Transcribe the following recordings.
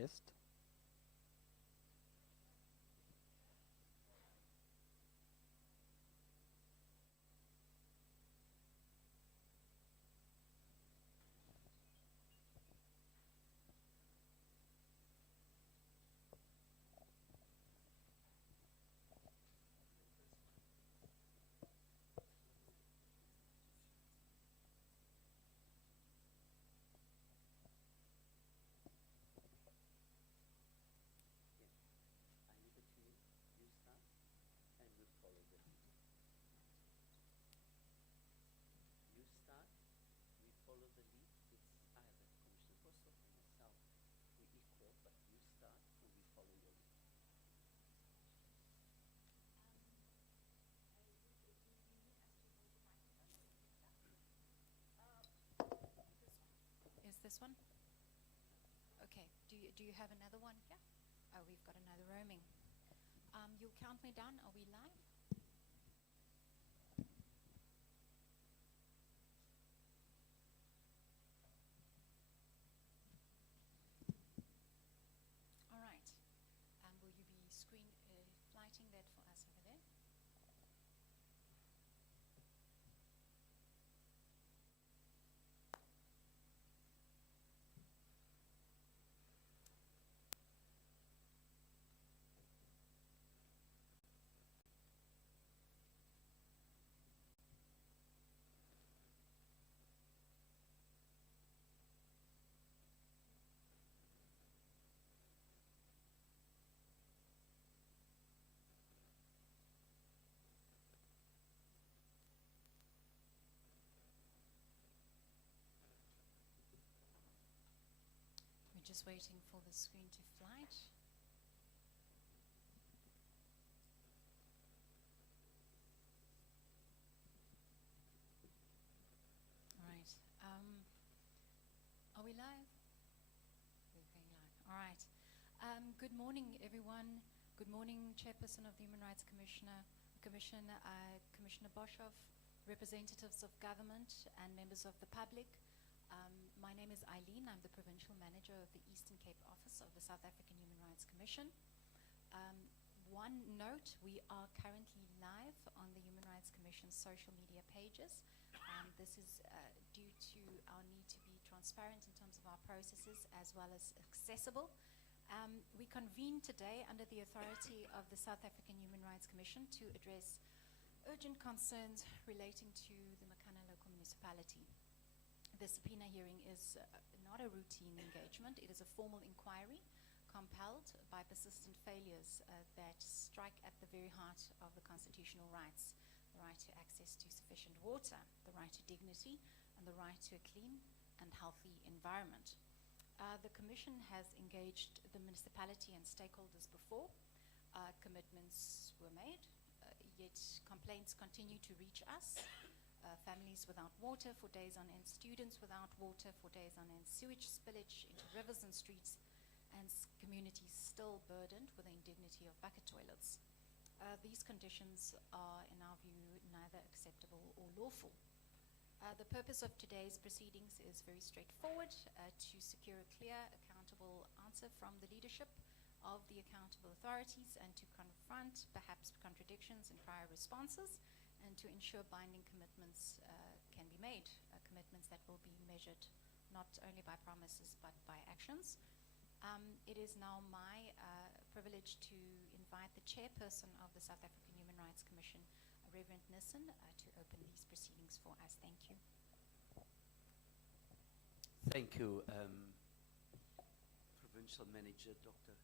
Test. Is this one? Okay. Do you have another one here? Oh, we've got another roaming. You'll count me down. Are we live? All right. Will you be flighting that for us over there? We're just waiting for the screen to flight. All right. Are we live? We're going live. All right. Good morning, everyone. Good morning, Chairperson of the Human Rights Commission, Commissioner Boshoff, representatives of government, and members of the public. My name is Eileen. I'm the Provincial Manager of the Eastern Cape Office of the South African Human Rights Commission. One note, we are currently live on the Human Rights Commission's social media pages. This is due to our need to be transparent in terms of our processes as well as accessible. We convene today under the authority of the South African Human Rights Commission to address urgent concerns relating to the Makana local municipality. The subpoena hearing is not a routine engagement. It is a formal inquiry compelled by persistent failures that strike at the very heart of the constitutional rights: the right to access to sufficient water, the right to dignity, and the right to a clean and healthy environment. The Commission has engaged the municipality and stakeholders before. Commitments were made, yet complaints continue to reach us. Families without water for days on end, students without water for days on end, sewage spillage into rivers and streets, and communities still burdened with the indignity of bucket toilets. These conditions are, in our view, neither acceptable or lawful. The purpose of today's proceedings is very straightforward: to secure a clear, accountable answer from the leadership of the accountable authorities and to confront perhaps contradictions in prior responses, and to ensure binding commitments can be made, commitments that will be measured not only by promises but by actions. It is now my privilege to invite the Chairperson of the South African Human Rights Commission, Reverend Nissen, to open these proceedings for us. Thank you. Thank you, Provincial Manager Dr.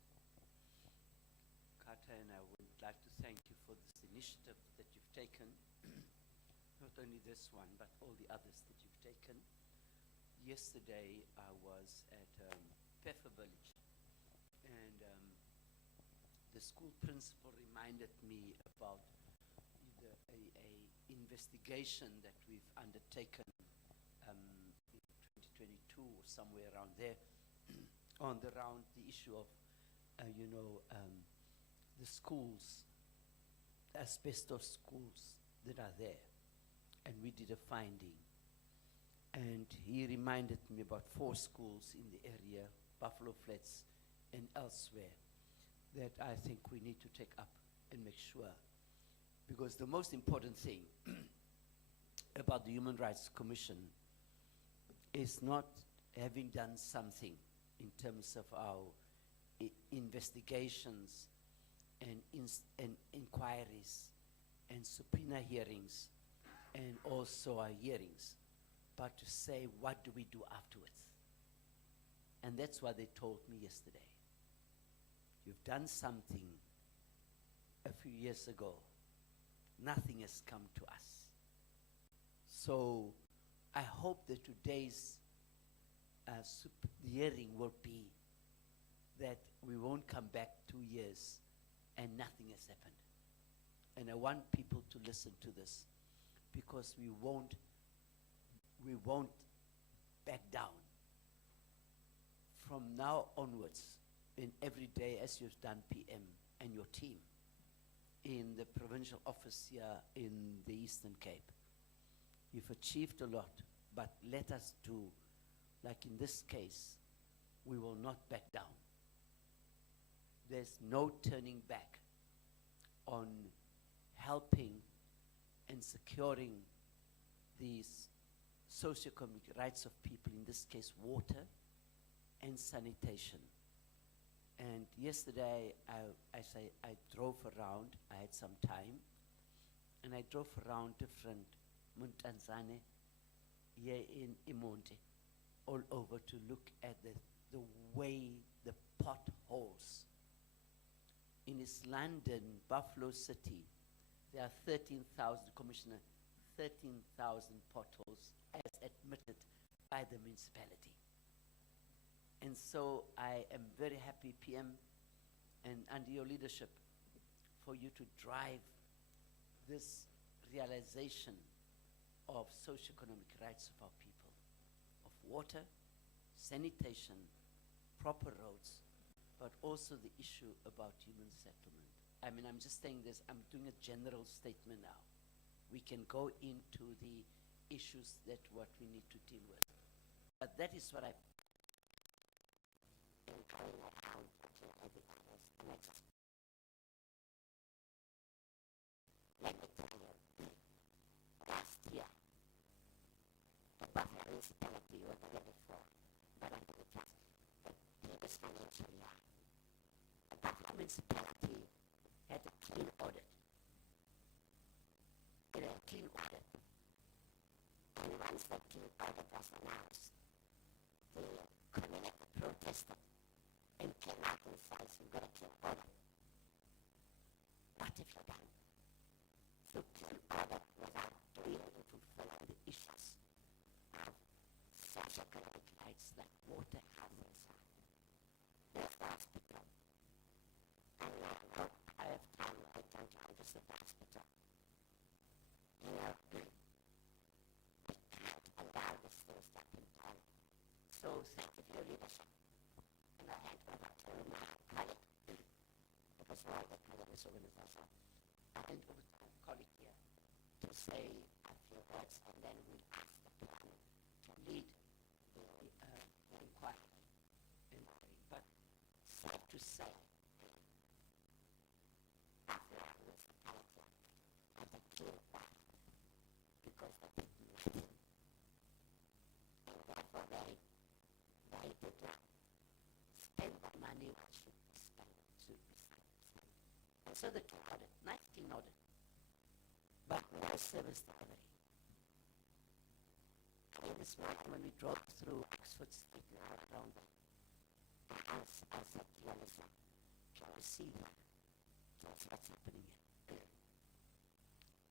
Carter, and I would like to thank you for this initiative that you've taken, not only this one, but all the others that you've taken. Yesterday, I was at Pfeffer Village, and the school principal reminded me about a investigation that we've undertaken in 2022 or somewhere around there on the issue of, the schools, the asbestos schools that are there. And we did a finding. And he reminded me about 4 schools in the area: Buffalo Flats, and elsewhere that I think we need to take up and make sure. Because the most important thing about the Human Rights Commission is not having done something in terms of our investigations and inquiries and subpoena hearings and also our hearings, but to say, what do we do afterwards? And that's what they told me yesterday. You've done something a few years ago. Nothing has come to us. So I hope that today's hearing will be that we won't come back 2 years and nothing has happened. And I want people to listen to this, because we won't back down. From now onwards, in every day as you've done, PM and your team in the provincial office here in the Eastern Cape, you've achieved a lot, but let us do, like in this case, we will not back down. There's no turning back on helping and securing these socio-economic rights of people, in this case water and sanitation. And yesterday I drove around, I had some time, and I drove around different Muntanzane here in Imonte, all over to look at the way the potholes. In East London, Buffalo City, there are 13,000, Commissioner, 13,000 potholes as admitted by the municipality. And so I am very happy, PM, and under your leadership, for you to drive this realization of socio-economic rights of our people, of water, sanitation, proper roads, but also the issue about human settlement. I mean, I'm just saying this, I'm doing a general statement now. We can go into the issues that what we need to deal with. But that is what I let me tell you, last year, the Buffalo Municipality was the year before, but I'm going to tell you, the previous financial year, the Buffalo Municipality had a clean audit. It had a clean audit. And once the clean audit was announced, the community protested and came out and said, we've got a clean audit. What have you done? So clean audit without really fulfilling the issues of socio-economic rights like water, health, and so on. There's the hospital. And I hope I have time to visit the hospital. You know, we can't allow these things to happen. So thank you for your leadership. And I hand over to my colleague, because we're all the colleague of this organization. I hand over to my colleague here to say a few words, and then we'll ask the plan to lead the inquiry. But sad to say, after our municipality had a clean audit, because they did nothing. And therefore they did not spend the money that should be spent. And so the clean audit, nice clean audit, but no service delivery. And this morning when we drove through Oxford Street and all around there, I said to you, listen, can you see that? That's what's happening here.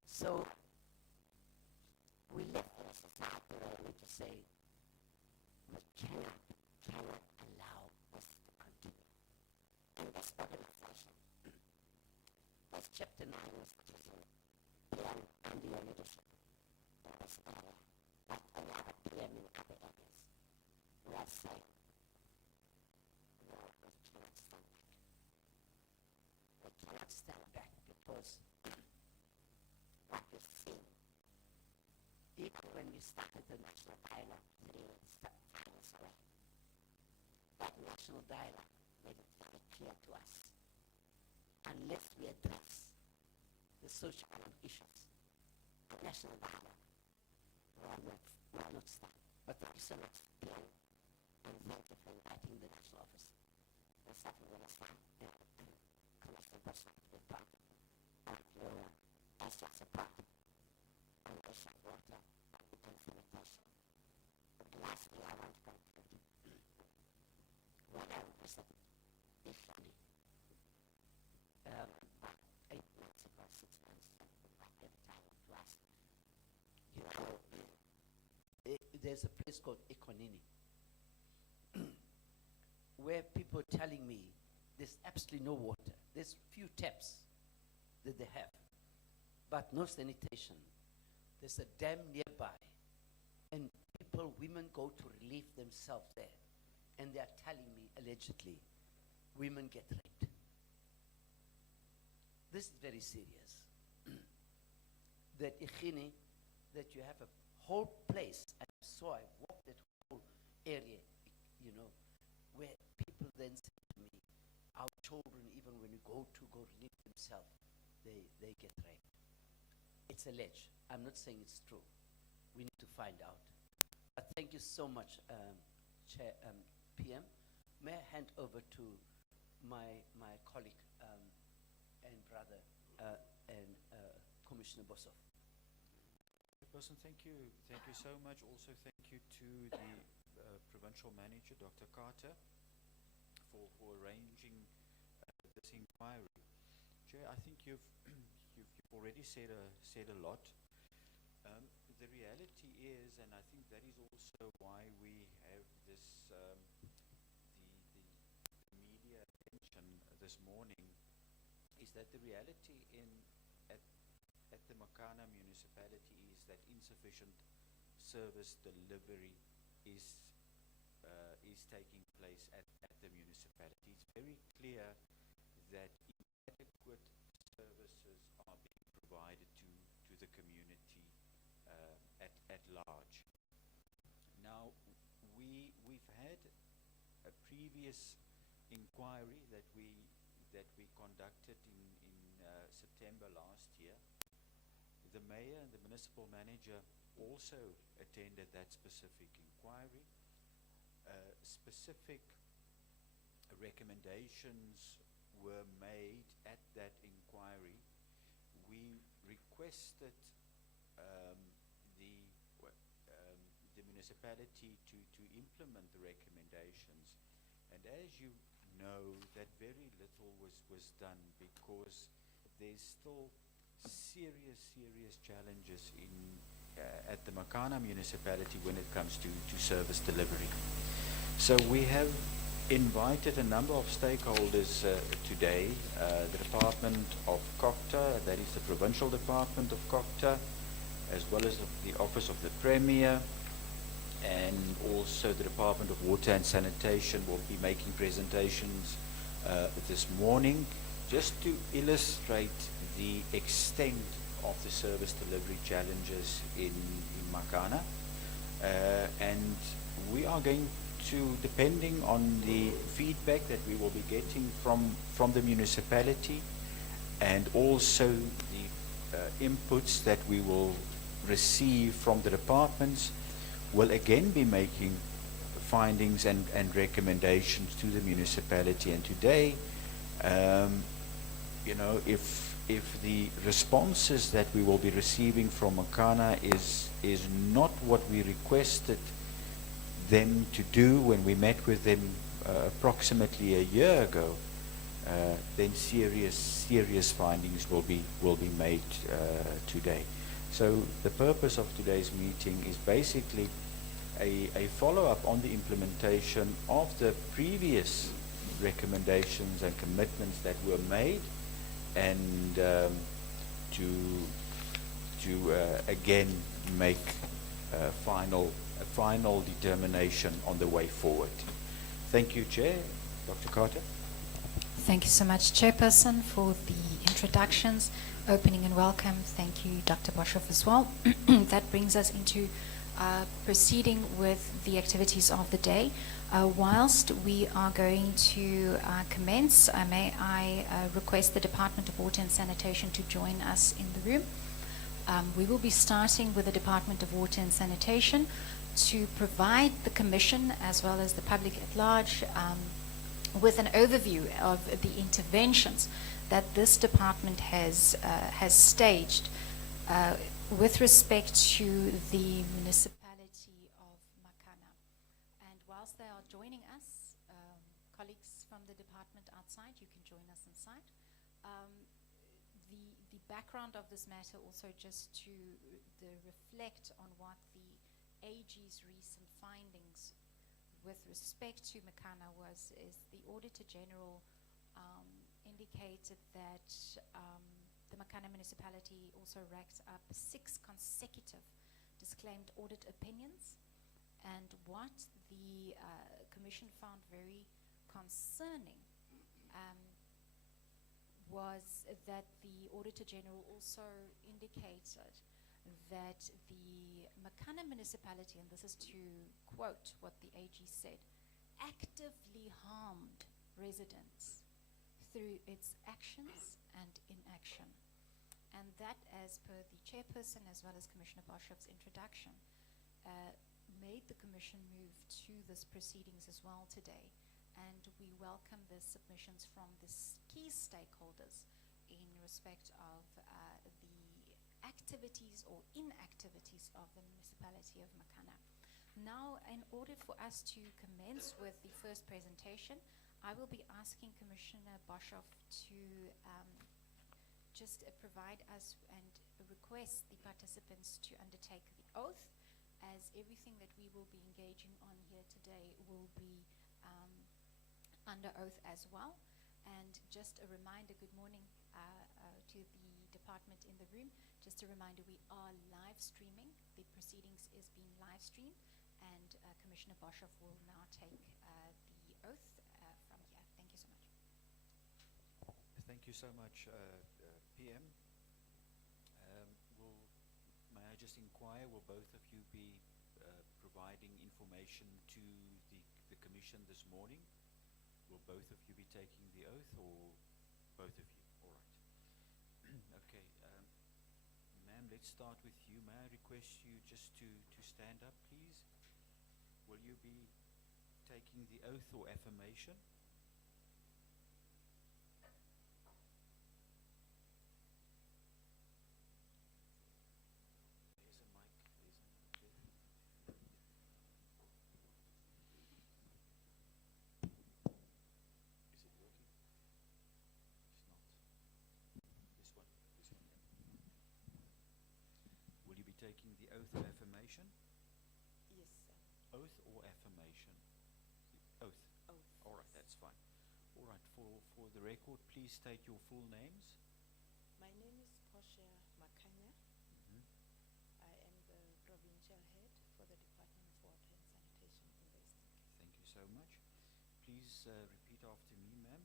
So we live in a society where we need to say, we cannot allow this to continue. And that's organization. That's Chapter 9 was producing PM under your leadership in this area, but another PM in other areas. We are saying, no, we cannot stand back. We cannot stand back because what we've seen, even when we started the national dialogue 5 years away, that national dialogue made it clear to us. Unless we address the socio-economic issues, the national dialogue will not start. But thank you so much, PM, and thank you for inviting the national office. And starting with us now, Commissioner Bosman to be part of your extra support on the issue of water and sanitation. And lastly, I want to conclude. What I represent is funny. 8 months ago, 6 months ago, every time to us, you know, there's a place called Ekonini where people are telling me there's absolutely no water. There's few taps that they have, but no sanitation. There's a dam nearby, and people, women go to relieve themselves there, and they are telling me, allegedly, women get raped. This is very serious. That Ikhini, that you have a whole place, and so I walked that whole area, you know, where people then say to me, our children, even when you go relieve themselves, they get raped. It's alleged. I'm not saying it's true. We need to find out. But thank you so much, Chair, PM. May I hand over to my colleague and brother and Commissioner Bosov. Chairperson, thank you. Thank you so much. Also, thank you to the Provincial Manager, Dr. Carter, for arranging this inquiry. Chair, I think you've already said a lot. The reality is, and I think that is also why we have this the media attention this morning, is that the reality at the Makana Municipality is that insufficient service delivery is taking place at the municipality. It's very clear that inadequate services are being provided to the community at large. Now, we've had a previous inquiry that we conducted in September last year. The mayor and the municipal manager also attended that specific inquiry. Specific recommendations were made at that inquiry. We requested the municipality to implement the recommendations, and as you know, that very little was done because there's still serious challenges at the Makana Municipality when it comes to service delivery. So we have invited a number of stakeholders today, the Department of COCTA, that is the Provincial Department of COCTA, as well as the Office of the Premier, and also the Department of Water and Sanitation will be making presentations this morning, just to illustrate the extent of the service delivery challenges in Makana. And we are going to, depending on the feedback that we will be getting from the municipality, and also the inputs that we will receive from the departments, will again be making findings and recommendations to the municipality. And today, you know, if the responses that we will be receiving from Makana is not what we requested them to do when we met with them approximately a year ago, then serious findings will be made today. So the purpose of today's meeting is basically a follow-up on the implementation of the previous recommendations and commitments that were made, and to again make a final determination on the way forward. Thank you, Chair. Dr. Carter. Thank you so much, Chairperson, for the introductions, opening and welcome. Thank you, Dr. Boshoff, as well. That brings us into proceeding with the activities of the day. Whilst we are going to commence, may I request the Department of Water and Sanitation to join us in the room. We will be starting with the Department of Water and Sanitation to provide the Commission as well as the public at large with an overview of the interventions that this department has staged with respect to the municipality of Makana. And whilst they are joining us, colleagues from the department outside, you can join us inside. The background of this matter also just to reflect on what the AG's recent findings with respect to Makana is the Auditor General indicated that the Makana Municipality also racked up 6 consecutive disclaimed audit opinions. And what the Commission found very concerning was that the Auditor General also indicated that the Makana Municipality, and this is to quote what the AG said, actively harmed residents through its actions and inaction. And that, as per the Chairperson as well as Commissioner Boshoff's introduction, made the Commission move to this proceedings as well today. And we welcome the submissions from the key stakeholders in respect of the activities or inactivities of the municipality of Makana. Now, in order for us to commence with the first presentation, I will be asking Commissioner Boshoff to just provide us and request the participants to undertake the oath, as everything that we will be engaging on here today will be under oath as well. And just a reminder, good morning to the department in the room. Just a reminder, we are live streaming. The proceedings is being live streamed, and Commissioner Boshoff will now take the oath from here. Thank you so much. Thank you so much, PM. May I just inquire, will both of you be providing information to the Commission this morning? Will both of you be taking the oath, or both of you? All right. Okay. Ma'am, let's start with you. May I request you just to stand up, please? Will you be taking the oath or affirmation? Taking the oath or affirmation? Yes, sir. Oath or affirmation? Oath. Oath. All right, that's fine. All right, for the record, please state your full names. My name is Portia Makana. I am the provincial head for the Department of Water and Sanitation in the Eastern Cape. Thank you so much. Please repeat after me, ma'am.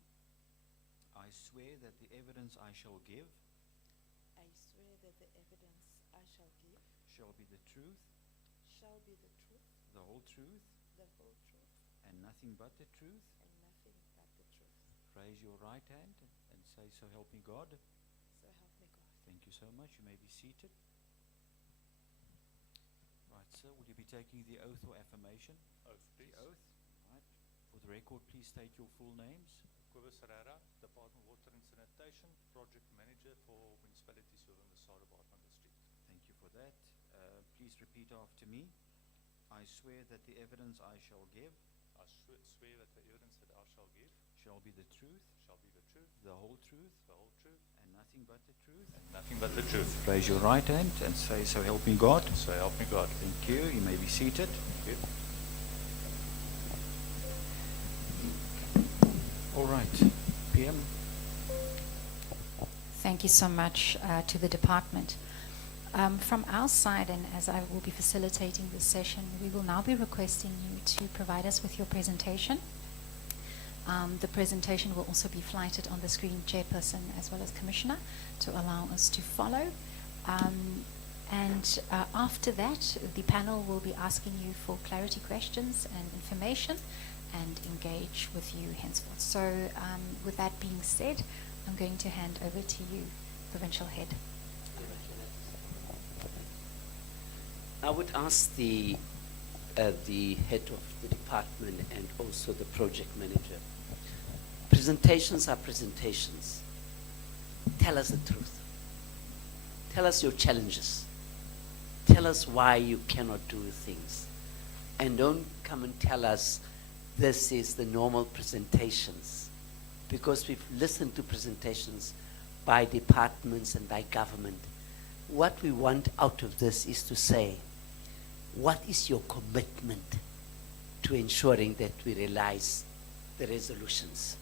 I swear that the evidence I shall give I swear that the evidence I shall give shall be the truth, the whole truth, and nothing but the truth. and nothing but the truth. Raise your right hand and say, so help me God. So help me God. Thank you so much. You may be seated. Right, sir, will you be taking the oath or affirmation? Oath, please. The oath. Right. For the record, please state your full names. Kobus Herrera, Department of Water and Sanitation, Project Manager for municipalities within the South Department District. Thank you for that. Please repeat after me. I swear that the evidence I shall give I swear that the evidence that I shall give shall be the truth, shall be the truth, the whole truth, and nothing but the truth. and nothing but the truth. Raise your right hand and say, so help me God. So help me God. Thank you. You may be seated. Thank you. All right. PM. Thank you so much to the department. From our side, and as I will be facilitating this session, we will now be requesting you to provide us with your presentation. The presentation will also be flighted on the screen, Chairperson as well as Commissioner, to allow us to follow. And after that, the panel will be asking you for clarity questions and information and engage with you henceforth. So with that being said, I'm going to hand over to you, Provincial Head. I would ask the head of the department and also the project manager. Presentations are presentations. Tell us the truth. Tell us your challenges. Tell us why you cannot do things. And don't come and tell us this is the normal presentations, because we've listened to presentations by departments and by government. What we want out of this is to say, what is your commitment to ensuring that we realize the resolutions?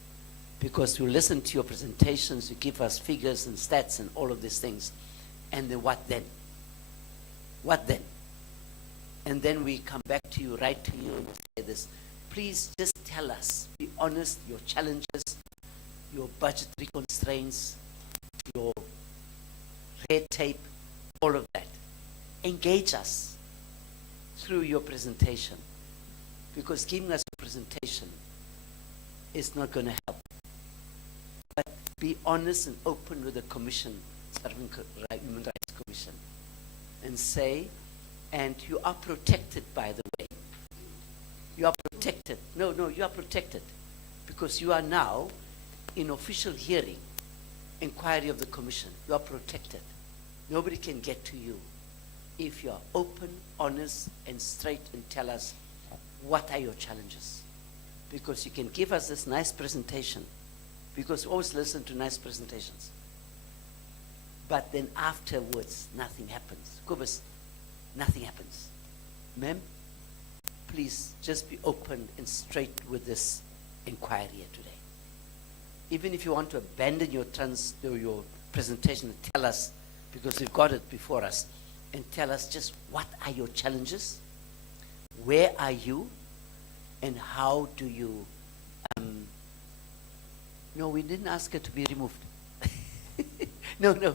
Because we listen to your presentations, you give us figures and stats and all of these things, and then what then? What then? And then we come back to you, write to you, and say this. Please just tell us, be honest, your challenges, your budgetary constraints, your red tape, all of that. Engage us through your presentation, because giving us a presentation is not going to help. But be honest and open with the Commission, Human Rights Commission, and say, and you are protected, by the way. You are protected. No, you are protected, because you are now in official hearing, inquiry of the Commission. You are protected. Nobody can get to you if you are open, honest, and straight and tell us what are your challenges. Because you can give us this nice presentation, because we always listen to nice presentations. But then afterwards, nothing happens. Kobus, nothing happens. Ma'am, please just be open and straight with this inquiry here today. Even if you want to abandon your presentation, tell us, because we've got it before us, and tell us just what are your challenges, where are you, and how do you, no, we didn't ask her to be removed. No,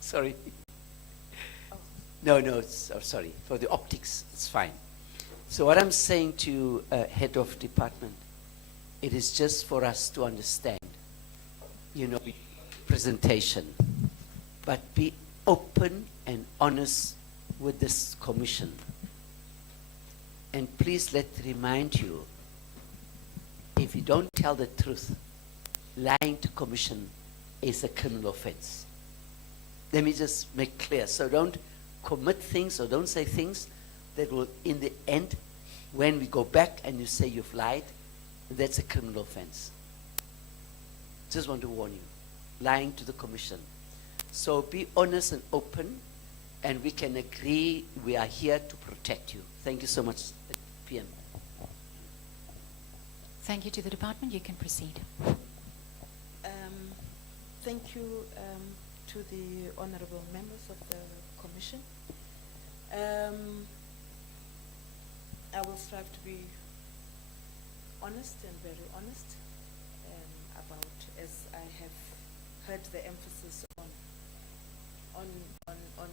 sorry. No, sorry, for the optics, it's fine. So what I'm saying to head of department, it is just for us to understand, presentation, but be open and honest with this commission. And please let me remind you, if you don't tell the truth, lying to commission is a criminal offense. Let me just make clear. So don't commit things or don't say things that will, in the end, when we go back and you say you've lied, that's a criminal offense. Just want to warn you, lying to the commission. So be honest and open, and we can agree we are here to protect you. Thank you so much, PM. Thank you to the department. You can proceed. Thank you to the honorable members of the commission. I will strive to be honest and very honest about, as I have heard the emphasis on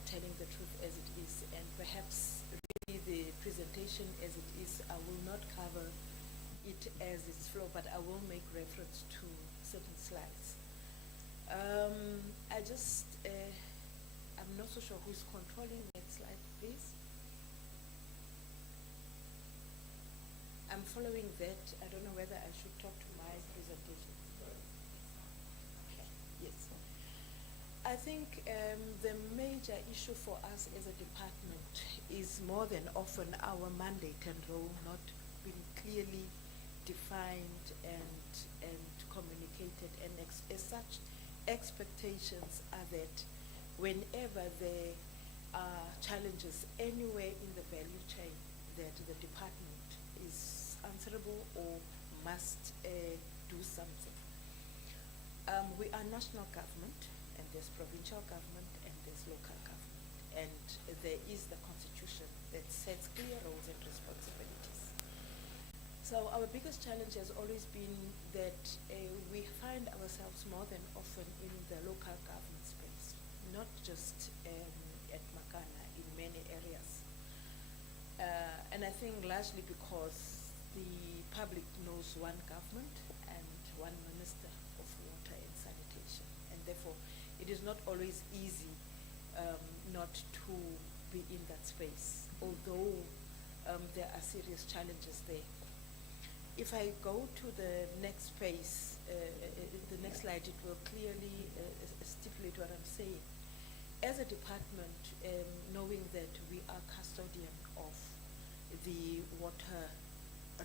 telling the truth as it is, and perhaps really the presentation as it is, I will not cover it as its flow, but I will make reference to certain slides. I'm not so sure who's controlling that slide, please. I'm following that. I don't know whether I should talk to my presentation. Okay, yes. I think the major issue for us as a department is more than often our mandate and role not being clearly defined and communicated, and as such, expectations are that whenever there are challenges anywhere in the value chain, that the department is answerable or must do something. We are national government, and there's provincial government, and there's local government, and there is the constitution that sets clear roles and responsibilities. So our biggest challenge has always been that we find ourselves more than often in the local government space, not just at Makana, in And I think largely because the public knows one government and one minister of water and sanitation. And therefore, it is not always easy not to be in that space, although there are serious challenges there. If I go to the next space, the next slide, it will clearly stipulate what I'm saying. As a department, knowing that we are custodian of the water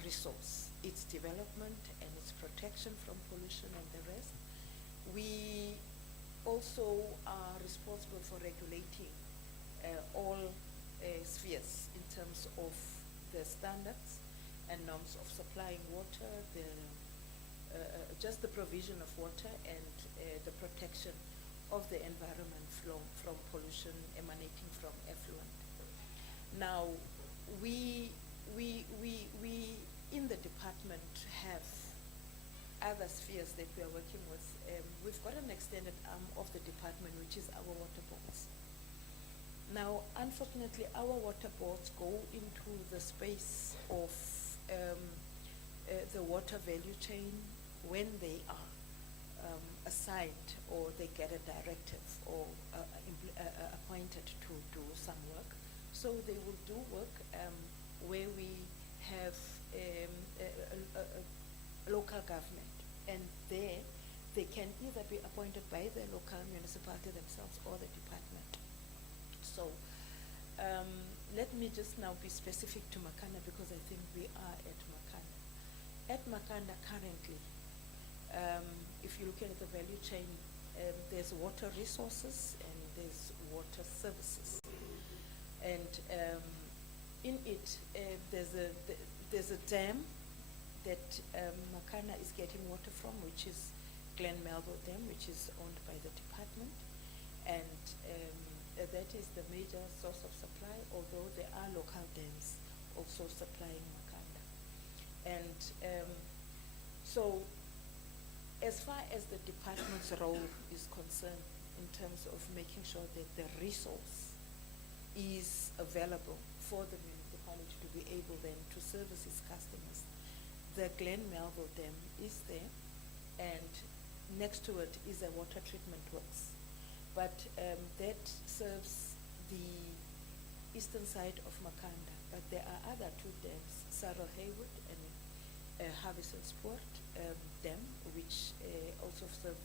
resource, its development and its protection from pollution and the rest, we also are responsible for regulating all spheres in terms of the standards and norms of supplying water, just the provision of water and the protection of the environment from pollution emanating from effluent. Now, we in the department have other spheres that we are working with. We've got an extended arm of the department, which is our water boards. Now, unfortunately, our water boards go into the space of the water value chain when they are assigned or they get a directive or appointed to do some work. So they will do work where we have a local government, and there they can either be appointed by the local municipality themselves or the department. So let me just now be specific to Makana, because I think we are at Makana. At Makana currently, if you look at the value chain, there's water resources and there's water services. And in it, there's a dam that Makana is getting water from, which is Glen Melville Dam, which is owned by the department. And that is the major source of supply, although there are local dams also supplying Makana. And so as far as the department's role is concerned in terms of making sure that the resource is available for the municipality to be able then to service its customers, the Glen Melville Dam is there, and next to it is a water treatment works. But that serves the eastern side of Makanda. But there are other two dams, Sarah Haywood and Harvisonsport Dam, which also serve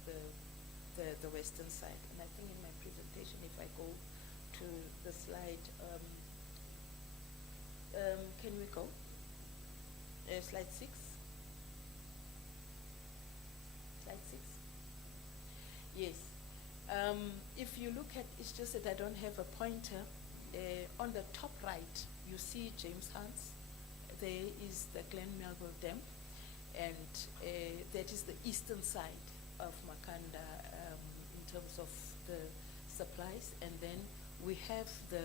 the western side. And I think in my presentation, if I go to the slide, can we go? Slide 6. Slide 6. Yes. If you look at, it's just that I don't have a pointer. On the top right, you see James Hans. There is the Glen Melville Dam, and that is the eastern side of Makanda in terms of the supplies. And then we have the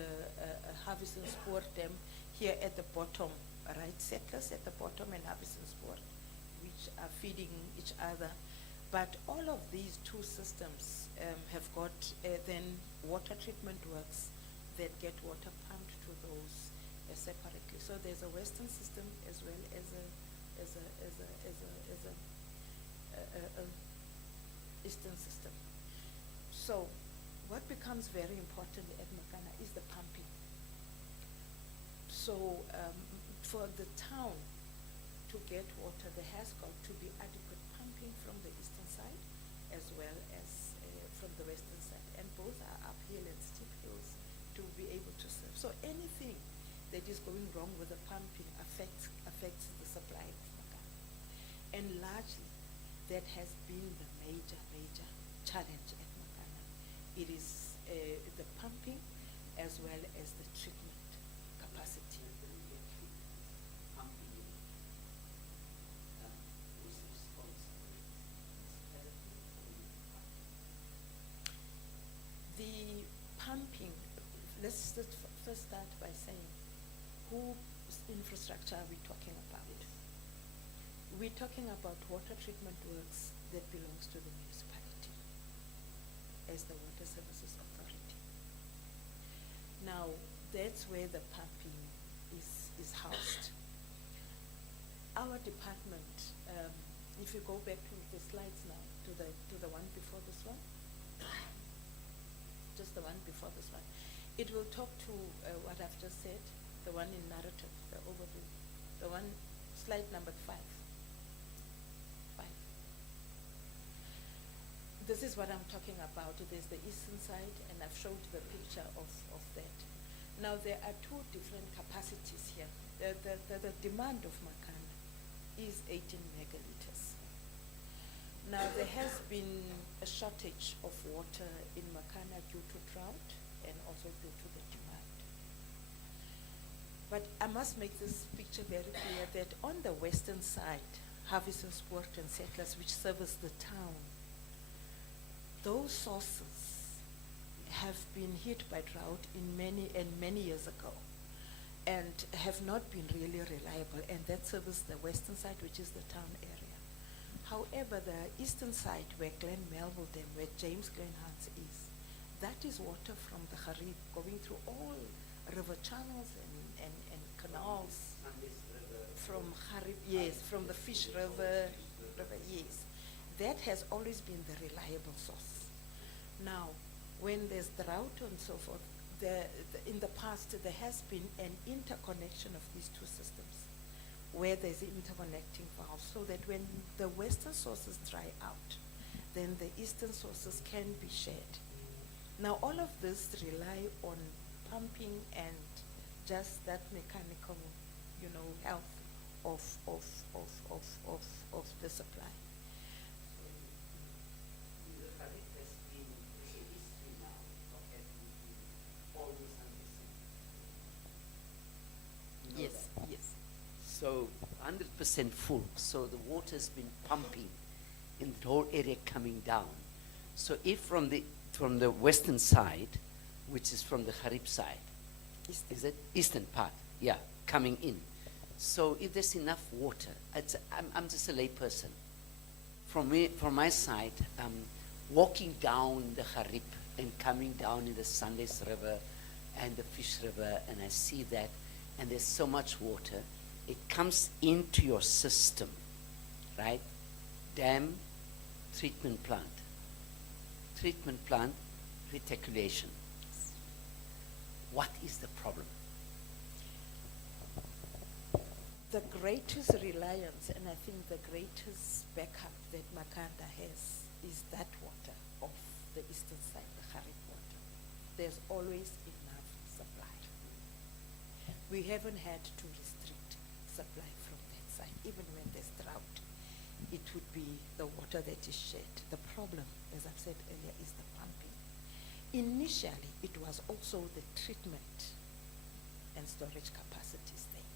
Harvisonsport Dam here at the bottom, right? Settlers at the bottom and Harvisonsport, which are feeding each other. But all of these two systems have got then water treatment works that get water pumped to those separately. So there's a western system as well as a eastern system. So what becomes very important at Makana is the pumping. So for the town to get water, there has got to be adequate pumping from the eastern side as well as from the western side. And both are uphill and steep hills to be able to serve. So anything that is going wrong with the pumping affects the supply of Makana. And largely, that has been the major challenge at Makana. It is the pumping as well as the treatment capacity. The pumping, let's first start by saying, whose infrastructure are we talking about? We're talking about water treatment works that belongs to the municipality as the Water Services Authority. Now, that's where the pumping is housed. Our department, if you go back to the slides now, to the one before this one, just the one before this one, it will talk to what I've just said, the one in narrative, the overview, the one, slide number 5. This is what I'm talking about. There's the eastern side, and I've showed the picture of that. Now, there are two different capacities here. The demand of Makana is 18 megaliters. Now, there has been a shortage of water in Makana due to drought and also due to the demand. But I must make this picture very clear that on the western side, Harvesterspoort and Settlers, which service the town, those sources have been hit by drought many years ago and have not been really reliable, and that serves the western side, which is the town area. However, the eastern side, where Glen Melville, where James Glenhans is, that is water from the Harib going through all river channels and canals from Harib, yes, from the Fish River, yes. That has always been the reliable source. Now, when there's drought and so forth, in the past there has been an interconnection of these two systems where there's an interconnecting valve so that when the western sources dry out, then the eastern sources can be shared. Now, all of this rely on pumping and just that mechanical, health of the supply. Yes, yes. So 100% full. So the water's been pumping in the whole area coming down. So if from the western side, which is from the Harib side, is it eastern part? Yeah, coming in. So if there's enough water, I'm just a layperson. From my side, walking down the Harib and coming down in the Sundays River and the Fish River, and I see that, and there's so much water, it comes into your system, right? Dam, treatment plant, reticulation. What is the problem? The greatest reliance, and I think the greatest backup that Makanda has, is that water of the eastern side, the Harib water. There's always enough supply. We haven't had to restrict supply from that side. Even when there's drought, it would be the water that is shared. The problem, as I've said earlier, is the pumping. Initially, it was also the treatment and storage capacities there.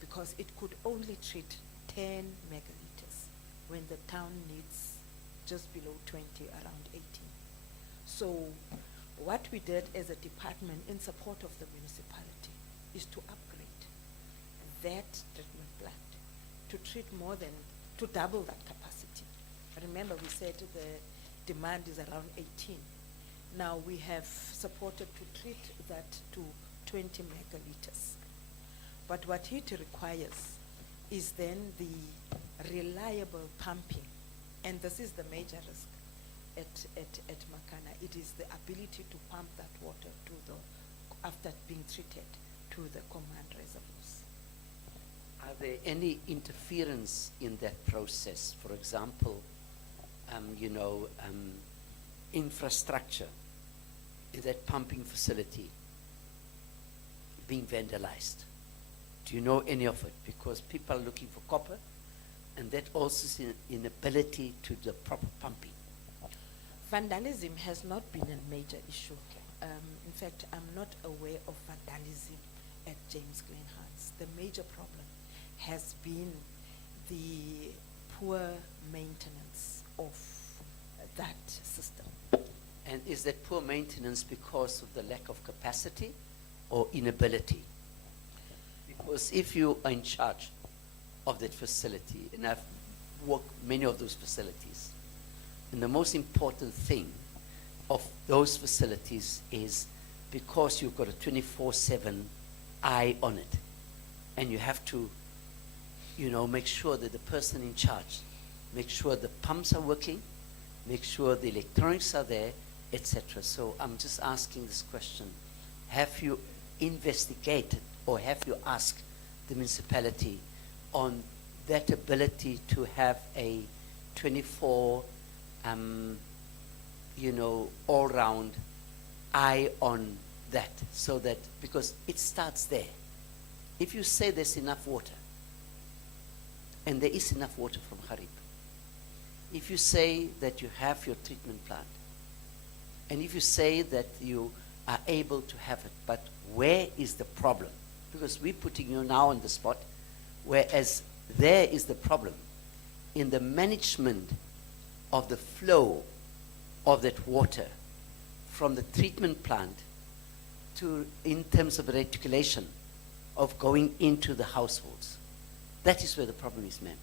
Because it could only treat 10 megaliters when the town needs just below 20, around 18. So what we did as a department in support of the municipality is to upgrade that treatment plant to treat to double that capacity. Remember, we said the demand is around 18. Now we have supported to treat that to 20 megaliters. But what it requires is then the reliable pumping, and this is the major risk at Makana. It is the ability to pump that water after being treated to the command reservoirs. Are there any interference in that process? For example, infrastructure, is that pumping facility being vandalized? Do you know any of it? Because people are looking for copper, and that also is inability to the proper pumping. Vandalism has not been a major issue. In fact, I'm not aware of vandalism at James Glenhans. The major problem has been the poor maintenance of that system. And is that poor maintenance because of the lack of capacity or inability? Because if you are in charge of that facility, and I've worked many of those facilities, and the most important thing of those facilities is because you've got a 24/7 eye on it. And you have to, make sure that the person in charge, make sure the pumps are working, make sure the electronics are there, etc. So I'm just asking this question. Have you investigated or have you asked the municipality on that ability to have a 24, all-round eye on that, so that, because it starts there. If you say there's enough water, and there is enough water from Harib, if you say that you have your treatment plant, and if you say that you are able to have it, but where is the problem? Because we're putting you now on the spot, whereas there is the problem in the management of the flow of that water from the treatment plant to, in terms of reticulation, of going into the households. That is where the problem is, ma'am.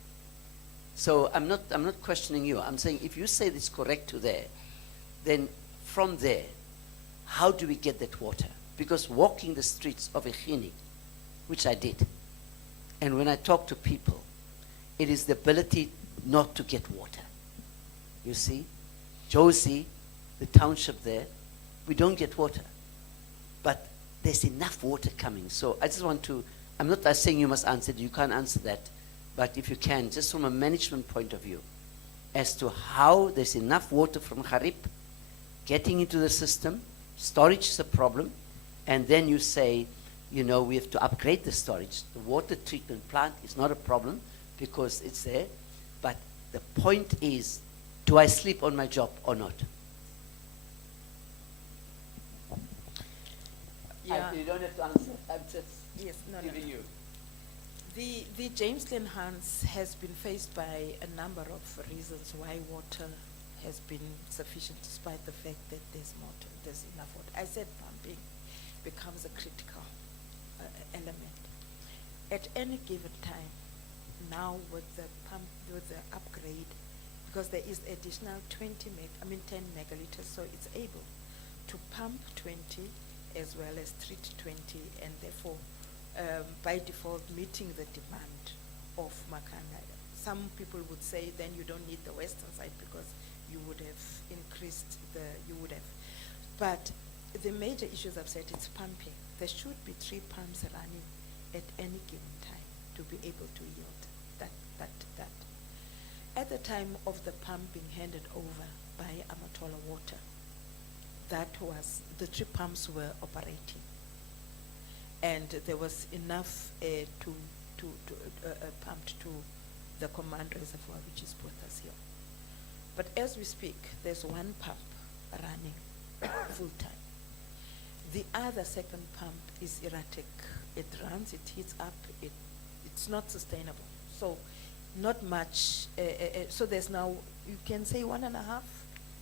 So I'm not questioning you. I'm saying if you say it's correct to there, then from there, how do we get that water? Because walking the streets of Ekhini, which I did, and when I talk to people, it is the ability not to get water. You see, Josie, the township there, we don't get water, but there's enough water coming. So I just want to, I'm not saying you must answer it, you can't answer that, but if you can, just from a management point of view, as to how there's enough water from Harib getting into the system, storage is a problem, and then you say, we have to upgrade the storage. The water treatment plant is not a problem because it's there, but the point is, do I sleep on my job or not? Yeah. You don't have to answer. I'm just giving you. The James Glen Hans has been faced by a number of reasons why water has been sufficient, despite the fact that there's enough water. I said pumping becomes a critical element. At any given time, now with the upgrade, because there is additional 10 megaliters, so it's able to pump 20 as well as treat 20, and therefore, by default, meeting the demand of Makana. Some people would say then you don't need the western side because you would have increased but the major issues I've said, it's pumping. There should be 3 pumps running at any given time to be able to yield that. At the time of the pump being handed over by Amatola Water, that was, the 3 pumps were operating. And there was enough to pump to the command reservoir, which is Porter's Hill. But as we speak, there's 1 pump running full time. The other second pump is erratic. It runs, it heats up, it's not sustainable. So not much, so there's now, you can say 1.5,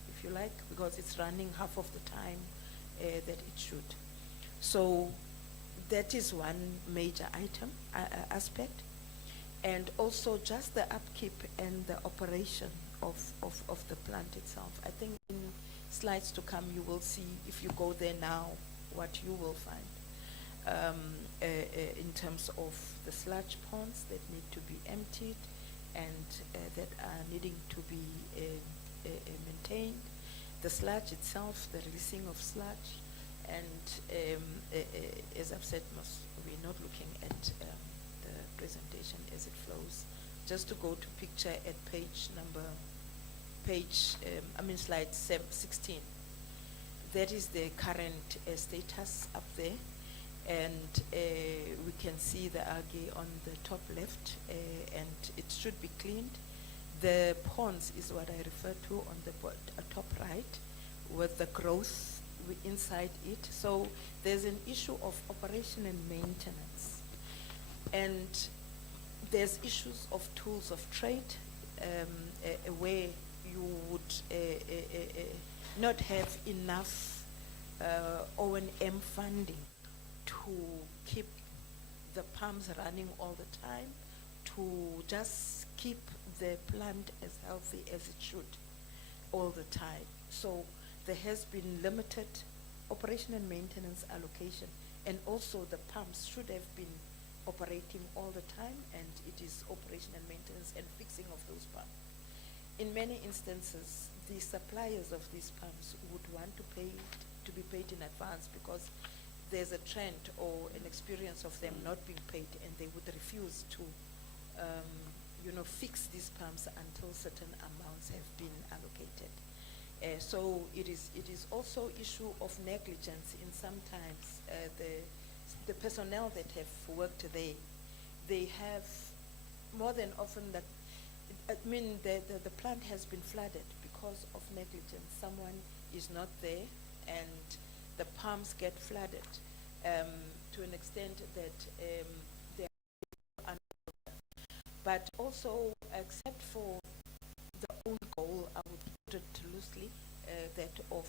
if you like, because it's running half of the time that it should. So that is one major item, aspect. And also just the upkeep and the operation of the plant itself. I think in slides to come you will see, if you go there now, what you will find in terms of the sludge ponds that need to be emptied and that are needing to be maintained, the sludge itself, the releasing of sludge, and as I've said, we're not looking at the presentation as it flows. Just to go to picture at slide 16. That is the current status up there, and we can see the algae on the top left, and it should be cleaned. The ponds is what I refer to on the top right, with the growth inside it. So there's an issue of operation and maintenance, and there's issues of tools of trade, where you would not have enough O&M funding to keep the pumps running all the time, to just keep the plant as healthy as it should all the time. So there has been limited operation and maintenance allocation And also the pumps should have been operating all the time, and it is operation and maintenance and fixing of those pumps. In many instances, the suppliers of these pumps would want to be paid in advance, because there's a trend or an experience of them not being paid, and they would refuse to fix these pumps until certain amounts have been allocated. So it is also issue of negligence in sometimes the personnel that have worked there. They have more than often that, the plant has been flooded because of negligence. Someone is not there and the pumps get flooded to an extent that they are underwater. But also, except for the own goal, I would put it loosely, that of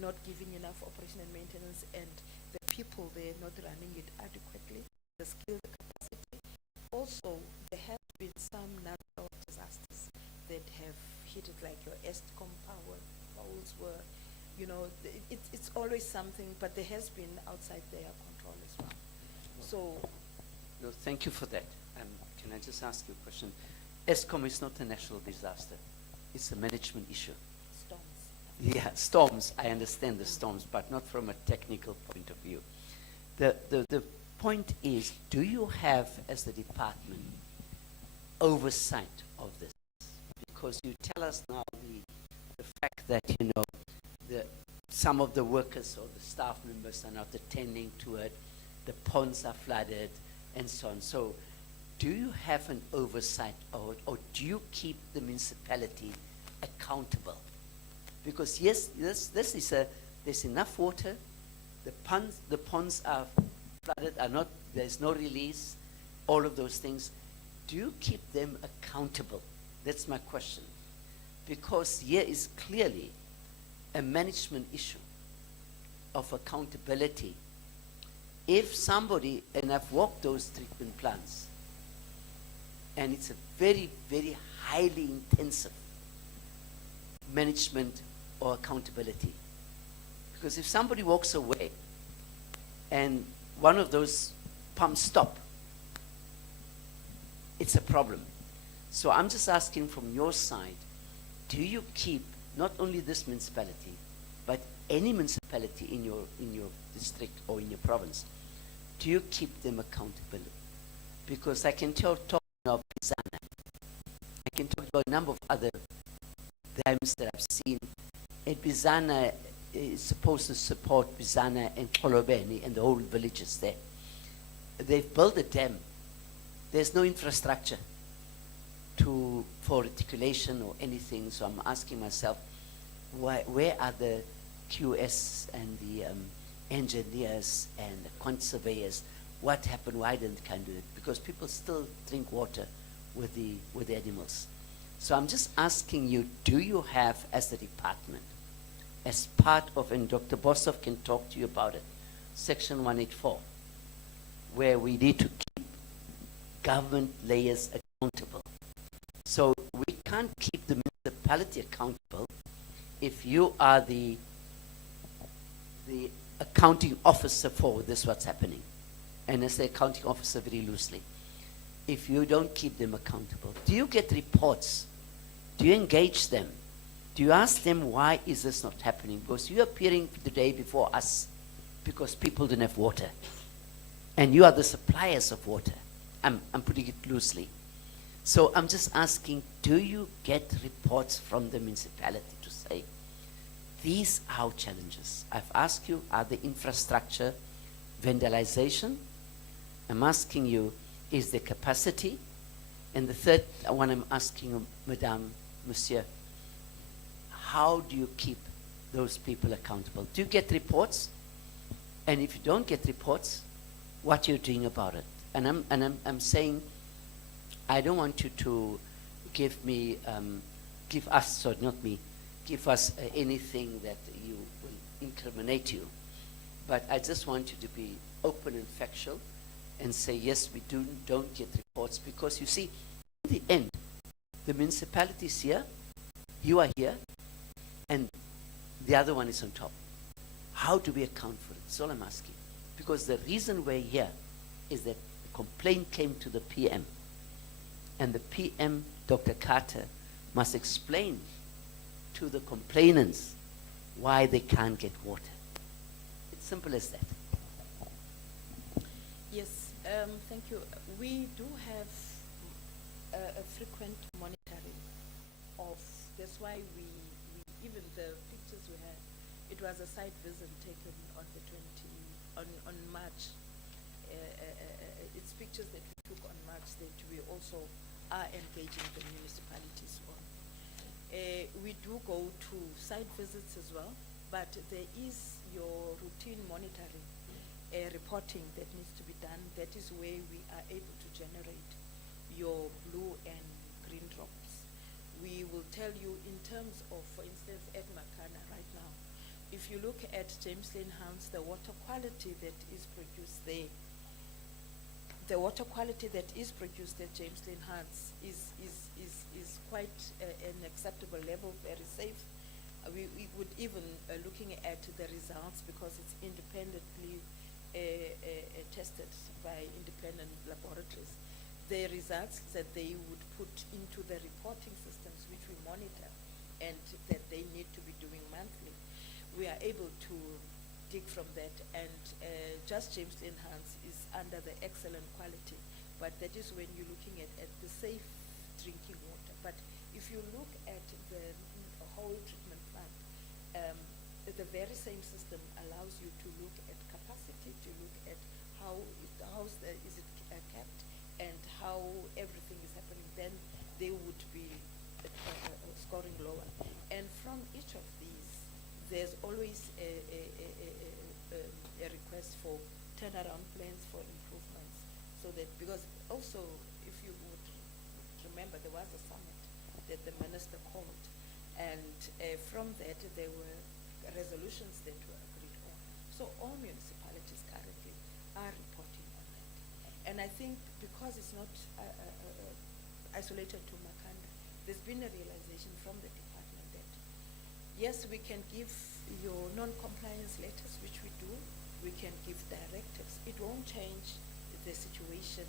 not giving enough operation and maintenance, and the people there not running it adequately, the skill, the capacity. Also, there have been some natural disasters that have hit it, like your Eskom power poles were, it's always something, but there has been outside their control as well. So, No, thank you for that. Can I just ask you a question? Eskom is not a national disaster. It's a management issue. storms. Yeah, storms. I understand the storms, but not from a technical point of view. The point is, do you have, as the department, oversight of this? Because you tell us now the fact that, some of the workers or the staff members are not attending to it, the ponds are flooded, and so on. So, do you have an oversight, or do you keep the municipality accountable? Because yes, there's enough water, the ponds are flooded, there's no release, all of those things. Do you keep them accountable? That's my question. Because here is clearly a management issue of accountability. If somebody, and I've walked those treatment plants, and it's a very, very highly intensive management or accountability. Because if somebody walks away and one of those pumps stop, it's a problem. So I'm just asking from your side, do you keep not only this municipality, but any municipality in your district or in your province, do you keep them accountable? Because I can talk of Bizana. I can talk about a number of other dams that I've seen. And Bizana is supposed to support Bizana and Kolobeni and the whole villages there. They've built a dam. There's no infrastructure for reticulation or anything. So I'm asking myself, where are the QS and the engineers and the conservators? What happened? Why didn't they do it? Because people still drink water with the animals. So I'm just asking you, do you have, as the department, as part of, and Dr. Bosov can talk to you about it, Section 184, where we need to keep government layers accountable. So we can't keep the municipality accountable if you are the accounting officer for this, what's happening. And I say accounting officer very loosely. If you don't keep them accountable, do you get reports? Do you engage them? Do you ask them, why is this not happening? Because you're appearing today before us because people don't have water. And you are the suppliers of water. I'm putting it loosely. So I'm just asking, do you get reports from the municipality to say, these are our challenges? I've asked you, are the infrastructure vandalization? I'm asking you, is there capacity? And the third one I'm asking you, Madame, Monsieur, how do you keep those people accountable? Do you get reports? And if you don't get reports, what are you doing about it? And I'm saying, I don't want you to give me, give us anything that you will incriminate you. But I just want you to be open and factual and say, yes, we don't get reports, because you see, in the end, the municipality is here, you are here, and the other one is on top. How do we account for it? That's all I'm asking. Because the reason we're here is that the complaint came to the PM. And the PM, Dr. Carter, must explain to the complainants why they can't get water. It's simple as that. Yes, thank you. We do have a frequent monitoring of, that's why we even the pictures we had, it was a site visit taken on the on March. It's pictures that we took on March that we also are engaging the municipalities on. We do go to site visits as well, but there is your routine monitoring, reporting that needs to be done. That is where we are able to generate your blue and green drops. We will tell you in terms of, for instance, at Makana right now, if you look at James Lane House, the water quality that is produced there, the water quality that is produced at James Lane House is quite an acceptable level, very safe. We would even looking at the results because it's independently tested by independent laboratories. The results that they would put into the reporting systems which we monitor and that they need to be doing monthly, we are able to dig from that, and just James Lane House is under the excellent quality, but that is when you're looking at the safe drinking water. But if you look at the whole treatment plant, the very same system allows you to look at capacity, to look at how is it kept, and how everything is happening. Then they would be scoring lower. And from each of these, there's always a request for turnaround plans for improvements. So that, because also, if you would remember, there was a summit that the minister called, and from that there were resolutions that were agreed on. So all municipalities currently are reporting on that. And I think because it's not isolated to Makanda, there's been a realization from the department that yes, we can give your non-compliance letters, which we do. We can give directives. It won't change the situation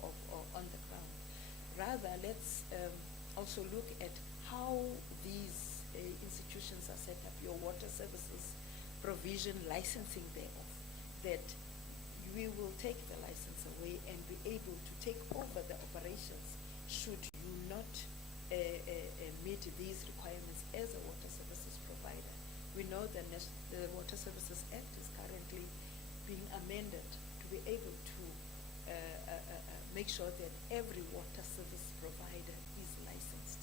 of on the ground. Rather, let's also look at how these institutions are set up, your water services provision, licensing thereof, that we will take the license away and be able to take over the operations should you not meet these requirements as a water services provider. We know that the Water Services Act is currently being amended to be able to make sure that every water service provider is licensed,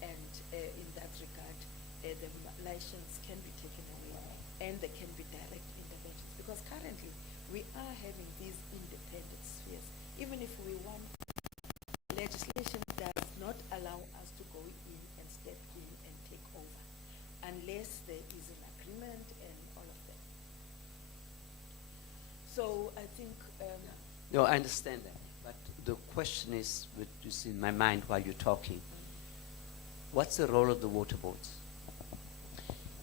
and in that regard, the license can be taken away and there can be direct interventions, because currently we are having these independent spheres. Even if we want, legislation does not allow us to go in and step in and take over unless there is an agreement and all of that. So I think No, I understand that, but the question is, which is in my mind while you're talking, what's the role of the water boards?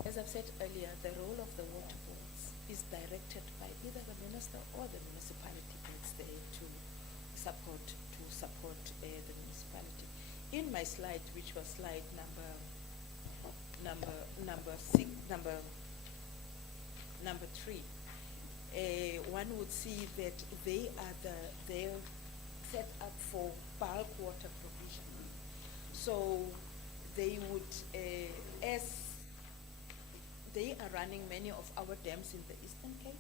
as I've said earlier, the role of the water boards is directed by either the minister or the municipality that's there to support the municipality. In my slide, which was slide number 3, one would see that they're set up for bulk water provision. So they would, as they are running many of our dams in the Eastern Cape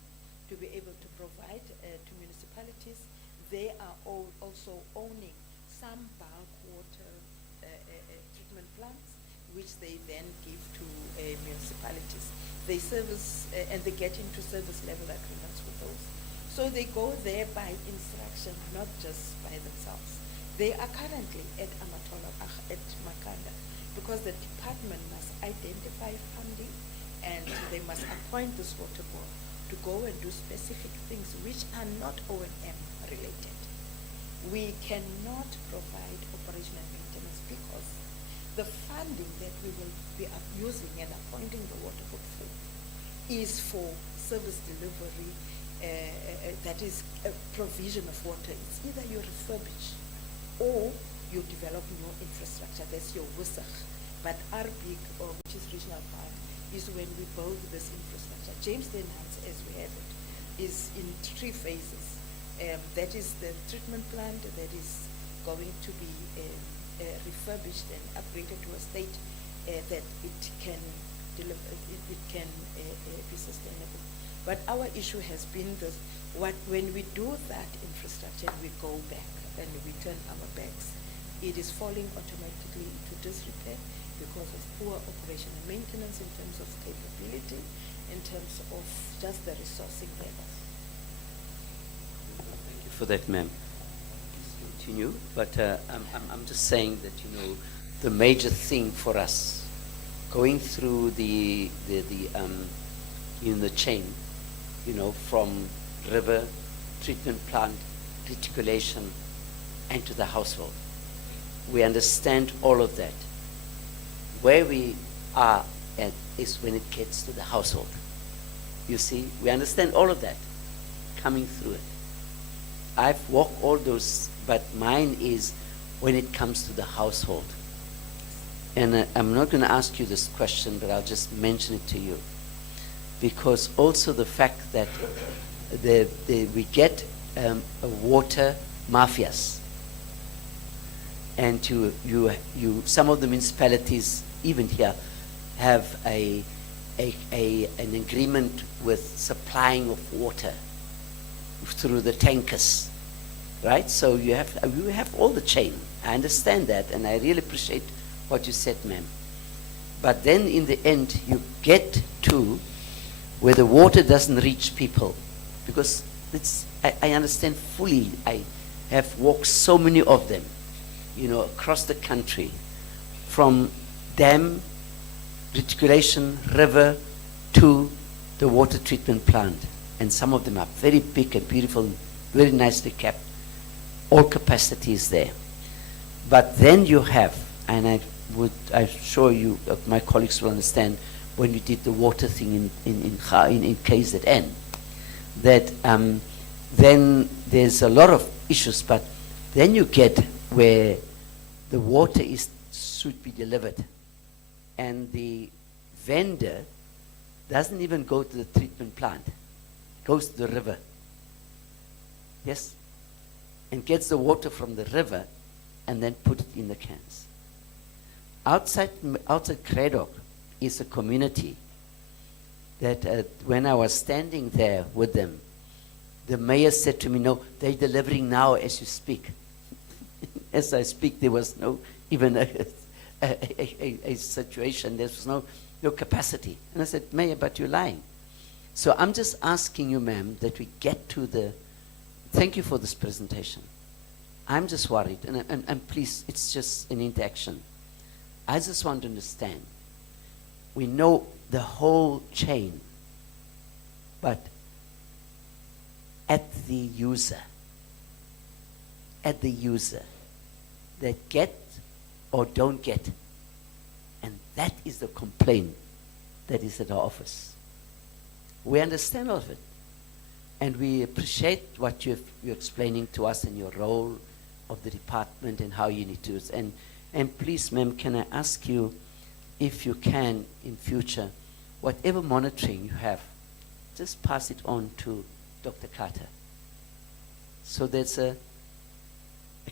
to be able to provide to municipalities. They are also owning some bulk water treatment plants, which they then give to municipalities. They service and they get into service level agreements with those. So they go there by instruction, not just by themselves. They are currently at at Makanda, because the department must identify funding and they must appoint this water board to go and do specific things which are not O&M related. We cannot provide operation and maintenance because the funding that we will be using and appointing the water board for is for service delivery, that is a provision of water. It's either you refurbish or you develop new infrastructure. That's your WISAG. But RBIC, or which is regional park, is when we build this infrastructure. Jamestown Heights, as we have it, is in 3 phases. That is the treatment plant that is going to be refurbished and upgraded to a state that it can deliver, it can be sustainable. But our issue has been this: when we do that infrastructure, we go back and we turn our backs, it is falling automatically into disrepair because of poor operation and maintenance in terms of capability, in terms of just the resourcing thereof. Thank you for that, ma'am. Please continue, but I'm just saying that, you know, the major thing for us going through the chain, you know, from river, treatment plant, reticulation, and to the household. We understand all of that. Where we are at is when it gets to the household. You see, we understand all of that coming through it. I've walked all those, but mine is when it comes to the household. And I'm not going to ask you this question, but I'll just mention it to you. Because also the fact that we get water mafias. And some of the municipalities, even here, have an agreement with supplying of water through the tankers, right? So you have all the chain. I understand that, and I really appreciate what you said, ma'am. But then in the end, you get to where the water doesn't reach people, because I understand fully. I have walked so many of them, you know, across the country, from dam, reticulation, river, to the water treatment plant. And some of them are very big and beautiful, very nicely kept. All capacity is there. But then you have, and I'm sure you, my colleagues will understand, when you did the water thing in KZN, that then there's a lot of issues, but then you get where the water should be delivered, and the vendor doesn't even go to the treatment plant, goes to the river, yes, and gets the water from the river and then put it in the cans. Outside Craddock is a community that when I was standing there with them, the mayor said to me, no, they're delivering now as you speak. As I speak, there was no even a situation, there was no capacity. And I said, Mayor, but you're lying. So I'm just asking you, ma'am, that we get to thank you for this presentation. I'm just worried, and please, it's just an interaction. I just want to understand. We know the whole chain, but at the user, that get or don't get, and that is the complaint that is at our office. We understand all of it, and we appreciate what you're explaining to us and your role of the department and how you need to do it. And please, ma'am, can I ask you, if you can in future, whatever monitoring you have, just pass it on to Dr. Carter. So there's a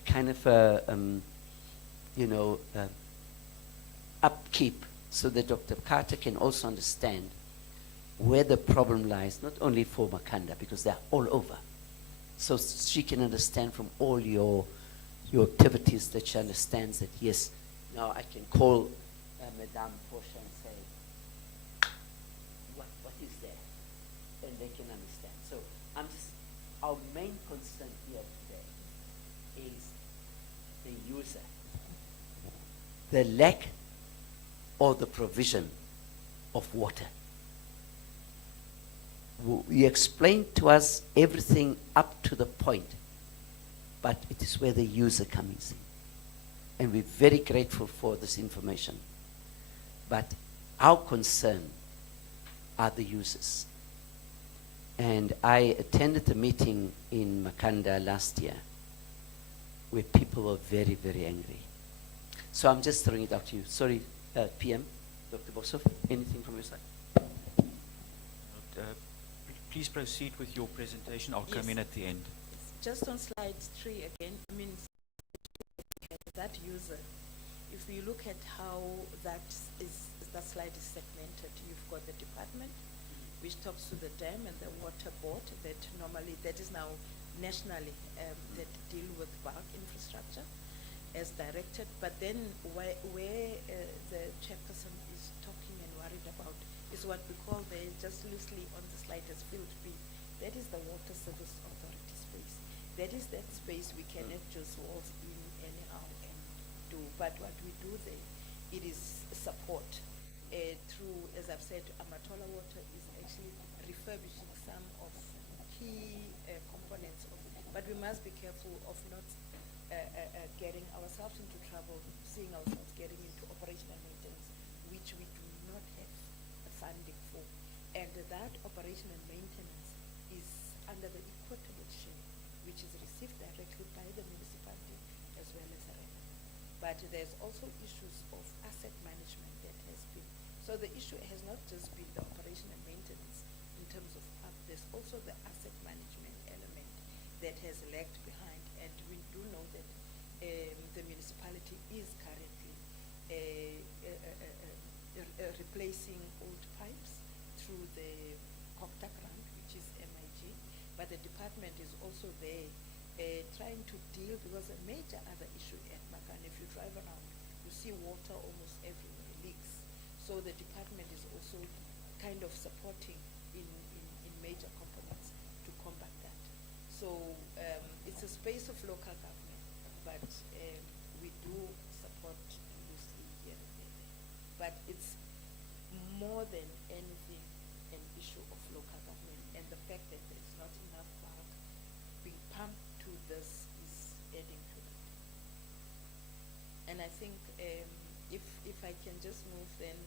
kind of upkeep, so that Dr. Carter can also understand where the problem lies, not only for Makanda, because they're all over. So she can understand from all your activities that she understands that, yes, now I can call Madame Portia and say, what is there? And they can understand. So our main concern here today is the user, the lack or the provision of water. You explained to us everything up to the point, but it is where the user comes in. And we're very grateful for this information. But our concern are the users. And I attended the meeting in Makanda last year where people were very, very angry. So I'm just throwing it out to you. Sorry, PM, Dr. Boshoff, anything from your side? Please proceed with your presentation. I'll come Yes. in at the end. Just on slide 3 again, I mean, that user, if you look at how that slide is segmented, you've got the department, which talks to the dam and the water board that normally, that is now nationally, that deal with bulk infrastructure as directed. But then where the chairperson is talking and worried about is what we call just loosely on the slide as field B. That is the water service authority space. That is that space we cannot just waltz in anyhow and do. But what we do there, it is support through, as I've said, Amatola Water is actually refurbishing some of key components of it. But we must be careful of not getting ourselves into trouble, seeing ourselves getting into operational maintenance, which we do not have the funding for. And that operational maintenance is under the equitable share, which is received directly by the municipality as well as the revenue. But there's also issues of asset management that has been, so the issue has not just been the operational maintenance in terms of there's also the asset management element that has lagged behind. And we do know that the municipality is currently replacing old pipes through the COCTA grant, which is MIG, but the department is also there trying to deal, because a major other issue at Makana, if you drive around, you see water almost everywhere, leaks. So the department is also kind of supporting in major components to combat that. So it's a space of local government, but we do support loosely here and there. But it's more than anything an issue of local government, and the fact that there's not enough bulk being pumped to this is adding to that. And I think if I can just move then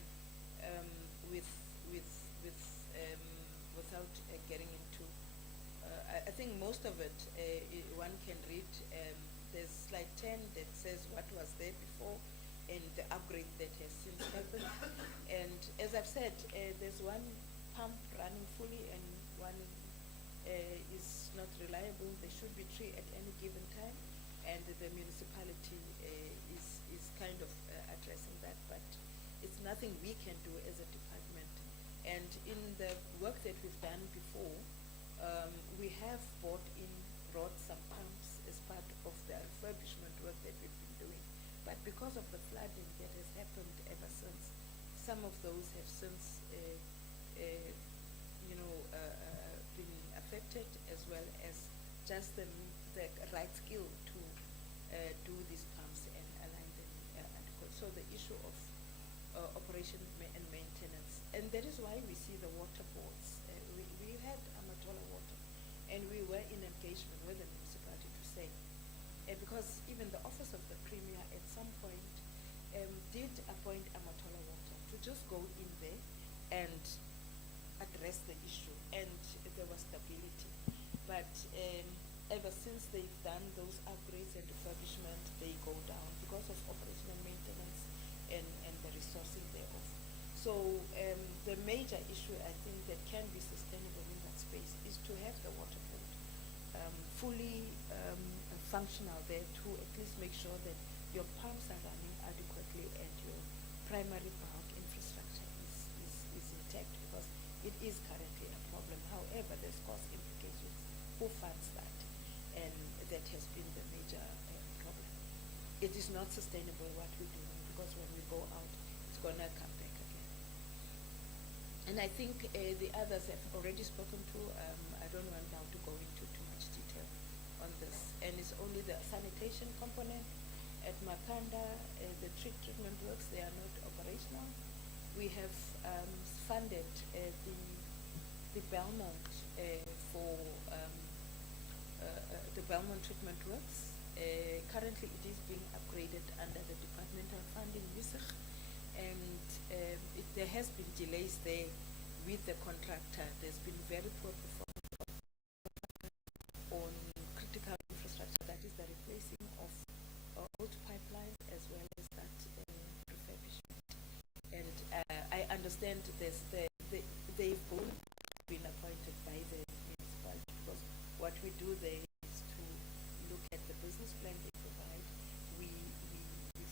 without getting into, I think most of it one can read. There's slide 10 that says what was there before and the upgrade that has since happened. And as I've said, there's one pump running fully and one is not reliable. There should be 3 at any given time, and the municipality is kind of addressing that, but it's nothing we can do as a department. And in the work that we've done before, we have brought some pumps as part of the refurbishment work that we've been doing. But because of the flooding that has happened ever since, some of those have since been affected, as well as just the right skill to do these pumps and align them adequate. So the issue of operation and maintenance, and that is why we see the water boards. We had Amatola Water, and we were in engagement with the municipality to say, because even the Office of the Premier at some point did appoint Amatola Water to just go in there and address the issue, and there was stability. But ever since they've done those upgrades and refurbishment, they go down because of operational maintenance and the resourcing thereof. So the major issue I think that can be sustainable in that space is to have the water board fully functional there, to at least make sure that your pumps are running adequately and your primary bulk infrastructure is intact, because it is currently a problem. However, there's cost implications. Who funds that? And that has been the major problem. It is not sustainable what we're doing, because when we go out, it's going to come back again. And I think the others have already spoken to. I don't want now to go into too much detail on this. And it's only the sanitation component. At Makanda, the treatment works, they are not operational. We have funded the Belmont for the Belmont treatment works. Currently it is being upgraded under the departmental funding, and there has been delays there with the contractor. There's been very poor performance understand this, they've both been appointed by the municipality, because what we do there is to look at the business plan they provide, we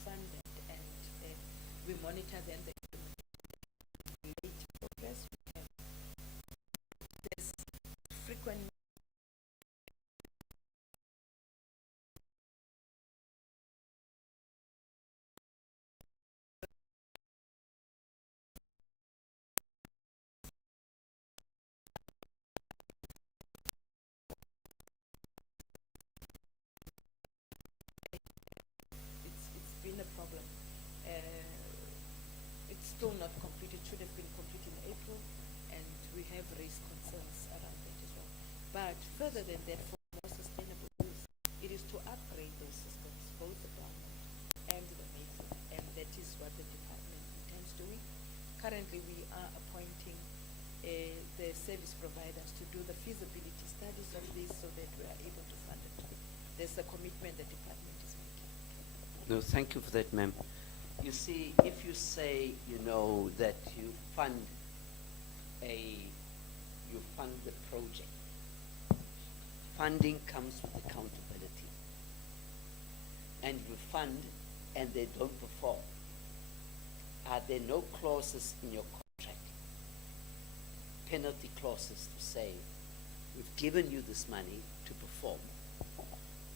fund it, and we monitor then the late progress. We have this frequent it's been a problem. It's still not complete. It should have been complete in April, and we have raised concerns around that as well. But further than that, for more sustainable use, it is to upgrade those systems, both the government and the maker, and that is what the department intends doing. Currently, we are appointing the service providers to do the feasibility studies of this so that we are able to fund it. There's a commitment the department is making. No, thank you for that, ma'am. You see, if you say, you know, that you fund the project, funding comes with accountability. And you fund and they don't perform. Are there no clauses in your contract, penalty clauses to say, we've given you this money to perform,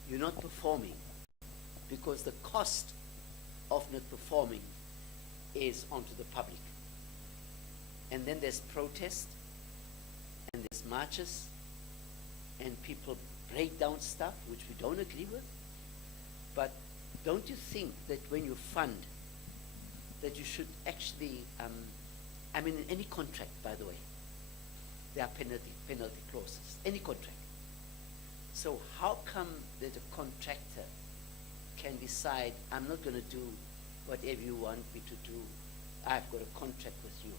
you're not performing, because the cost of not performing is onto the public. And then there's protest, and there's marches, and people break down stuff which we don't agree with. But don't you think that when you fund, that you should actually, I mean, in any contract, by the way, there are penalty clauses, any contract. So how come that a contractor can decide, I'm not going to do whatever you want me to do, I've got a contract with you?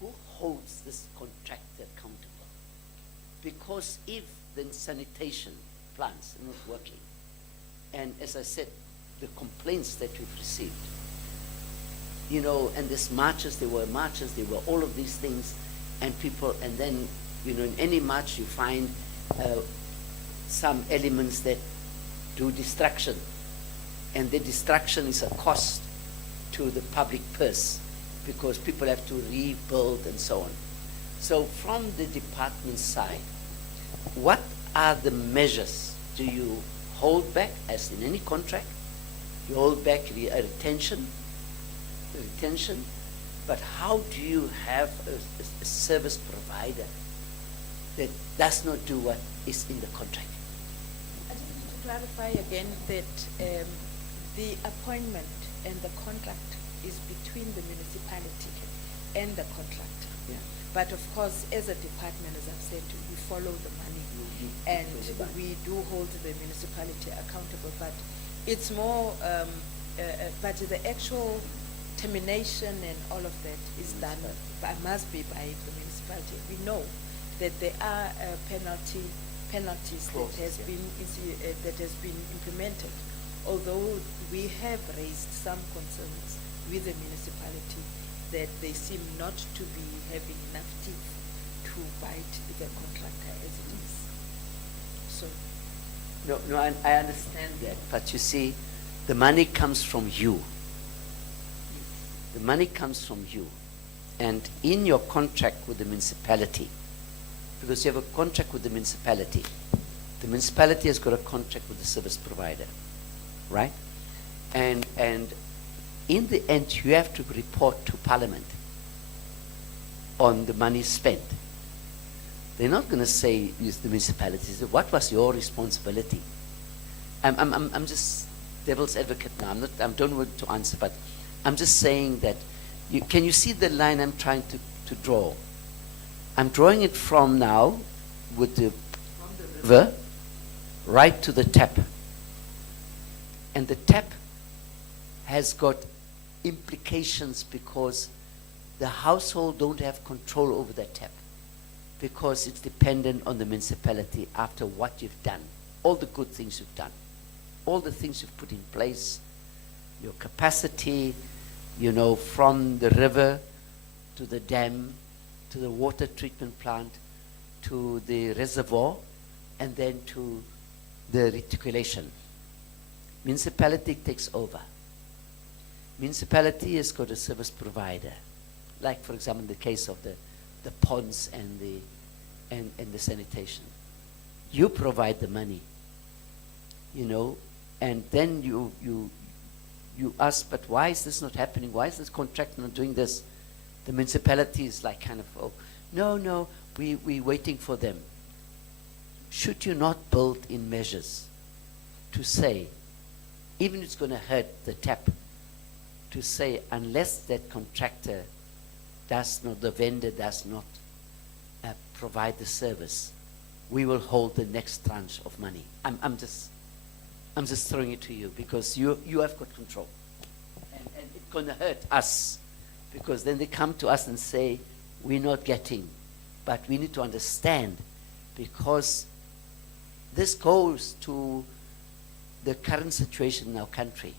Who holds this contractor accountable? Because if the sanitation plants are not working, and as I said, the complaints that we've received, you know, and there's marches, there were all of these things, and people, and then, you know, in any march you find some elements that do destruction, and the destruction is a cost to the public purse, because people have to rebuild and so on. So from the department side, what are the measures? Do you hold back, as in any contract? You hold back a retention, but how do you have a service provider that does not do what is in the contract? I just need to clarify again that the appointment and the contract is between the municipality and the contractor. Yeah. But of course, as a department, as I've said, we follow the money, and we do hold the municipality accountable. But it's more, but the actual termination and all of that is done, must be by the municipality. We know that there are penalties Clauses, that has been implemented, although we have raised some concerns with the municipality that they seem not to be having enough teeth to bite the contractor as it is. So. No, I understand that, but you see, the money comes from you. The money comes from you. And in your contract with the municipality, because you have a contract with the municipality has got a contract with the service provider, right? And in the end, you have to report to Parliament on the money spent. They're not going to say, use the municipalities, what was your responsibility? I'm just devil's advocate now. I don't want to answer, but I'm just saying that, can you see the line I'm trying to draw? I'm drawing it from now, from the river, right to the tap. And the tap has got implications because the household don't have control over that tap, because it's dependent on the municipality after what you've done, all the good things you've done, all the things you've put in place, your capacity, you know, from the river to the dam, to the water treatment plant, to the reservoir, and then to the reticulation. Municipality takes over. Municipality has got a service provider, like for example in the case of the ponds and the sanitation. You provide the money, you know, and then you ask, but why is this not happening? Why is this contractor not doing this? The municipality is like kind of, oh, no, we're waiting for them. Should you not build in measures to say, even if it's going to hurt the tap, to say unless that contractor does not, the vendor does not provide the service, we will hold the next tranche of money. I'm just throwing it to you because you have got control. And it's going to hurt us because then they come to us and say, we're not getting. But we need to understand because this goes to the current situation in our country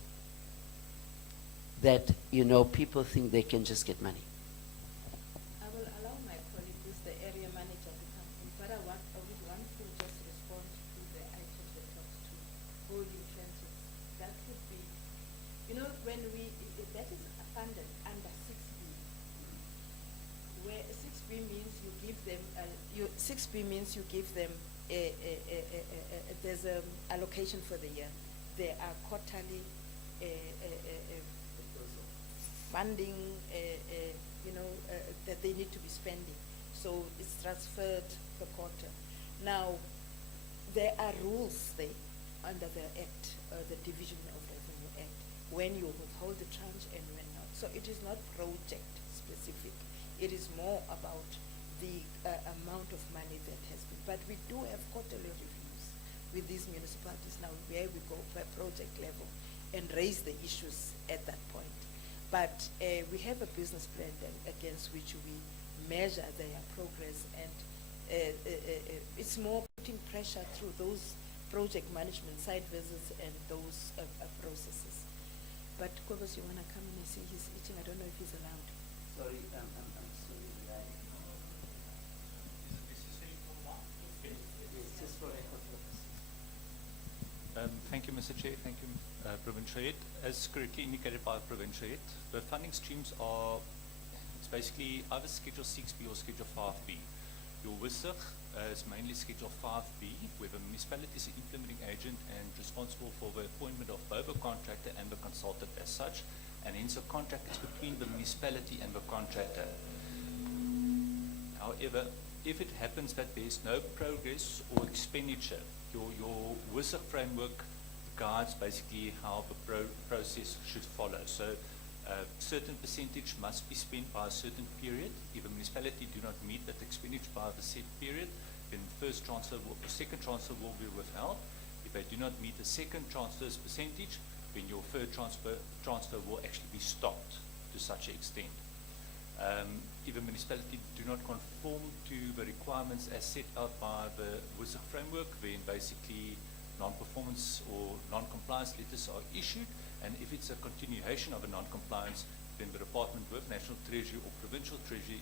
that, you know, people think they can just get money. I will allow my colleague, who's the area manager, to come in, but I would want to just respond to the item that talks to holding trenches. That would be, you know, when that is funded under 6B, where 6B means you give them, 6B means you give them there's an allocation for the year. There are quarterly funding, that they need to be spending. So it's transferred per quarter. Now, there are rules there under the Act, the Division of Revenue Act, when you withhold the tranche and when not. So it is not project specific. It is more about the amount of money that has been. But we do have quarterly reviews with these municipalities now where we go per project level and raise the issues at that point. But we have a business plan against which we measure their progress, and it's more putting pressure through those project management site visits and those processes. But Kobus, you want to come in and see he's eating? I don't know if he's allowed. Sorry, I'm sorry. It's just for record purposes. Thank you, Mr. Chair. Thank you, Provincial Head. As correctly indicated by Provincial Head, the funding streams are, it's basically either Schedule 6B or Schedule 5B. Your WISIG is mainly Schedule 5B, where the municipality is the implementing agent and responsible for the appointment of both the contractor and the consultant as such, and hence the contract is between the municipality and the contractor. However, if it happens that there is no progress or expenditure, your WISIG framework guides basically how the process should follow. So a certain percentage must be spent by a certain period. If a municipality do not meet that expenditure by the set period, then the second transfer will be withheld. If they do not meet the second transfer's percentage, then your third transfer will actually be stopped to such an extent. If a municipality do not conform to the requirements as set out by the WISIG framework, then basically non-performance or non-compliance letters are issued, and if it's a continuation of a non-compliance, then the department with National Treasury or Provincial Treasury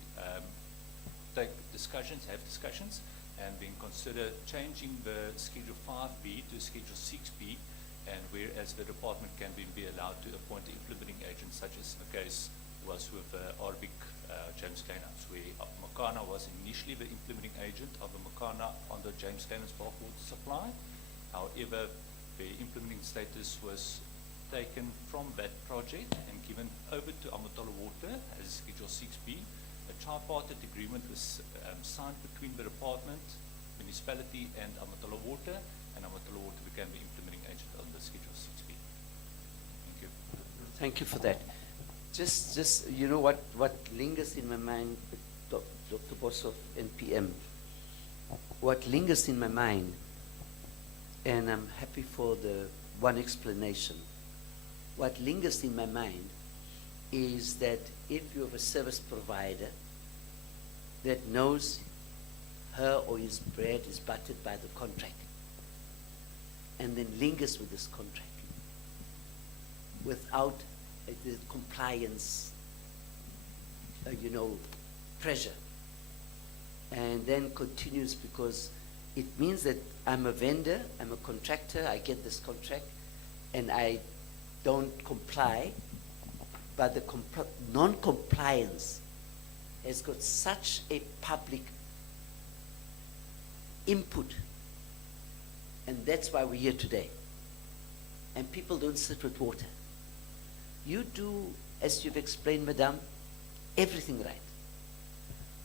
have discussions, and then consider changing the Schedule 5B to Schedule 6B, and whereas the department can then be allowed to appoint an implementing agent, such as the case was with Arbic James Kleinans, where Makana was initially the implementing agent of the Makana on the James Kleinans bulk water supply. However, the implementing status was taken from that project and given over to Amatolo Water as Schedule 6B. A tripartite agreement was signed between the department, municipality, and Amatolo Water, and Amatolo Water became the implementing agent on the Schedule 6B. Thank you. Thank you for that. Just you know what lingers in my mind, Dr. Boshoff and PM, what lingers in my mind, and I'm happy for the one explanation. What lingers in my mind is that if you have a service provider that knows her or his bread is buttered by the contract, and then lingers with this contract without the compliance pressure. And then continues because it means that I'm a vendor, I'm a contractor, I get this contract, and I don't comply, but the non-compliance has got such a public input, and that's why we're here today. And people don't sit with water. You do, as you've explained, Madame, everything right.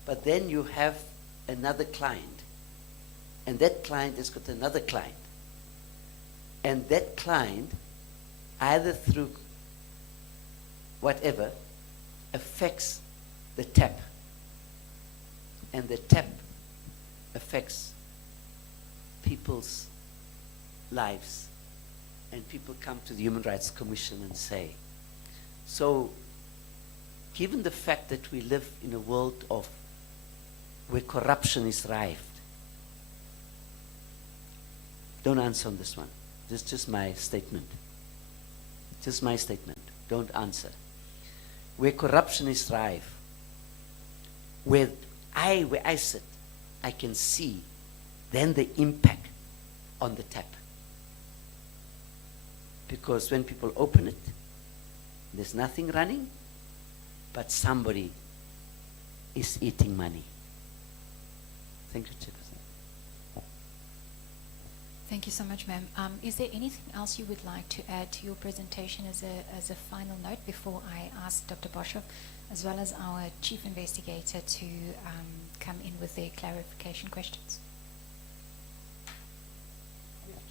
But then you have another client, and that client has got another client. And that client, either through whatever, affects the tap. And the tap affects people's lives. And people come to the Human Rights Commission and say, so given the fact that we live in a world of where corruption is rife, don't answer on this one. This is just my statement. Just my statement. Don't answer. Where corruption is rife, where I sit, I can see then the impact on the tap. Because when people open it, there's nothing running, but somebody is eating money. Thank you, Chairperson. Thank you so much, ma'am. Is there anything else you would like to add to your presentation as a final note before I ask Dr. Boshoff, as well as our Chief Investigator, to come in with their clarification questions?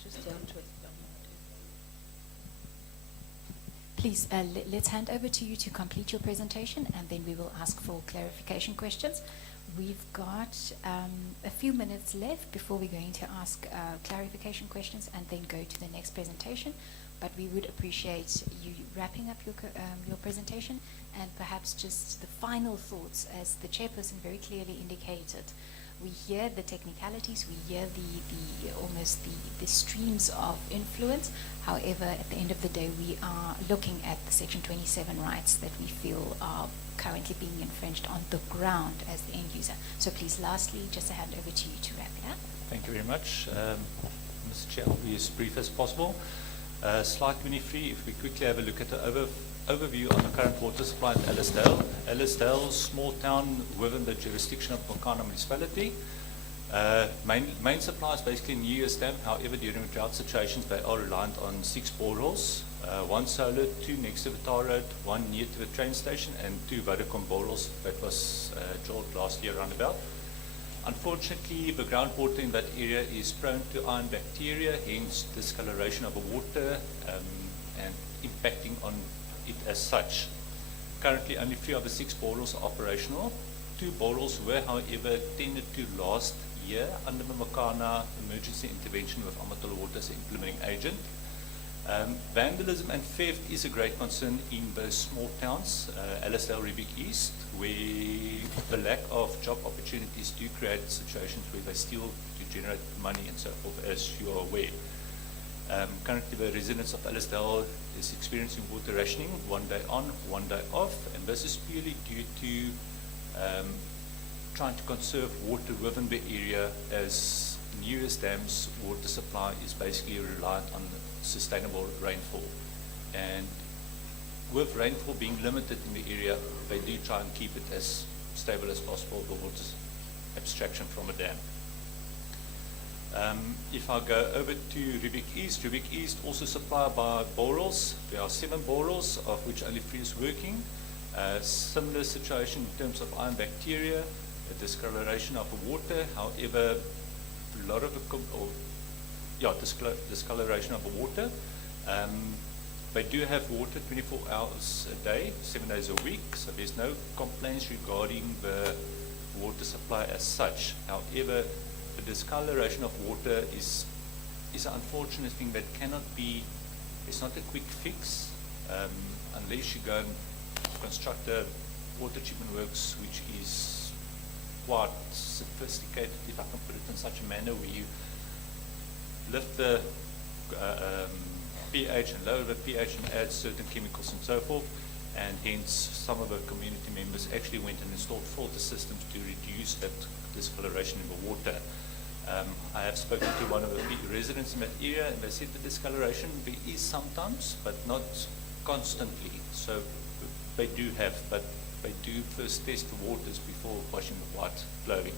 Just dealt with. Please, let's hand over to you to complete your presentation, and then we will ask for clarification questions. We've got a few minutes left before we're going to ask clarification questions and then go to the next presentation. But we would appreciate you wrapping up your presentation, and perhaps just the final thoughts, as the chairperson very clearly indicated. We hear the technicalities, we hear almost the streams of influence. However, at the end of the day, we are looking at the Section 27 rights that we feel are currently being infringed on the ground as the end user. So please, lastly, just a hand over to you to wrap it up. Thank you very much. Mr. Chair, I'll be as brief as possible. Slide 23, if we quickly have a look at the overview on the current water supply in Ellisdale. Ellisdale, small town within the jurisdiction of Makana Municipality. Main supply is basically New Year's Dam. However, during drought situations, they are reliant on 6 boreholes. 1 solar, 2 next to the tar road, 1 near to the train station, and 2 Vodacom boreholes that was drilled last year roundabout. Unfortunately, the groundwater in that area is prone to iron bacteria, hence discoloration of the water and impacting on it as such. Currently, only 3 of the 6 boreholes are operational. 2 boreholes were, however, tended to last year under the Makana emergency intervention with Amatul Water as implementing agent. Vandalism and theft is a great concern in those small towns, Ellisdale, Riebeek East, where the lack of job opportunities do create situations where they steal to generate money and so forth, as you are aware. Currently, the residents of Ellisdale is experiencing water rationing, 1 day on, 1 day off, and this is purely due to trying to conserve water within the area, as newest dams water supply is basically reliant on sustainable rainfall. And with rainfall being limited in the area, they do try and keep it as stable as possible, the water abstraction from a dam. If I go over to Riebeek East also supplied by boreholes. There are 7 boreholes, of which only 3 is working. Similar situation in terms of iron bacteria, a discoloration of the water. However, a lot of the discoloration of the water. They do have water 24 hours a day, 7 days a week, so there's no complaints regarding the water supply as such. However, the discoloration of water is an unfortunate thing that cannot be, it's not a quick fix, unless you go and construct a water treatment works which is quite sophisticated, if I can put it in such a manner, where you lift the pH and lower the pH and add certain chemicals and so forth, and hence some of our community members actually went and installed filter systems to reduce that discoloration in the water. I have spoken to one of the residents in that area, and they said the discoloration there is sometimes, but not constantly. So they do have, but they do first test the waters before washing the white clothing.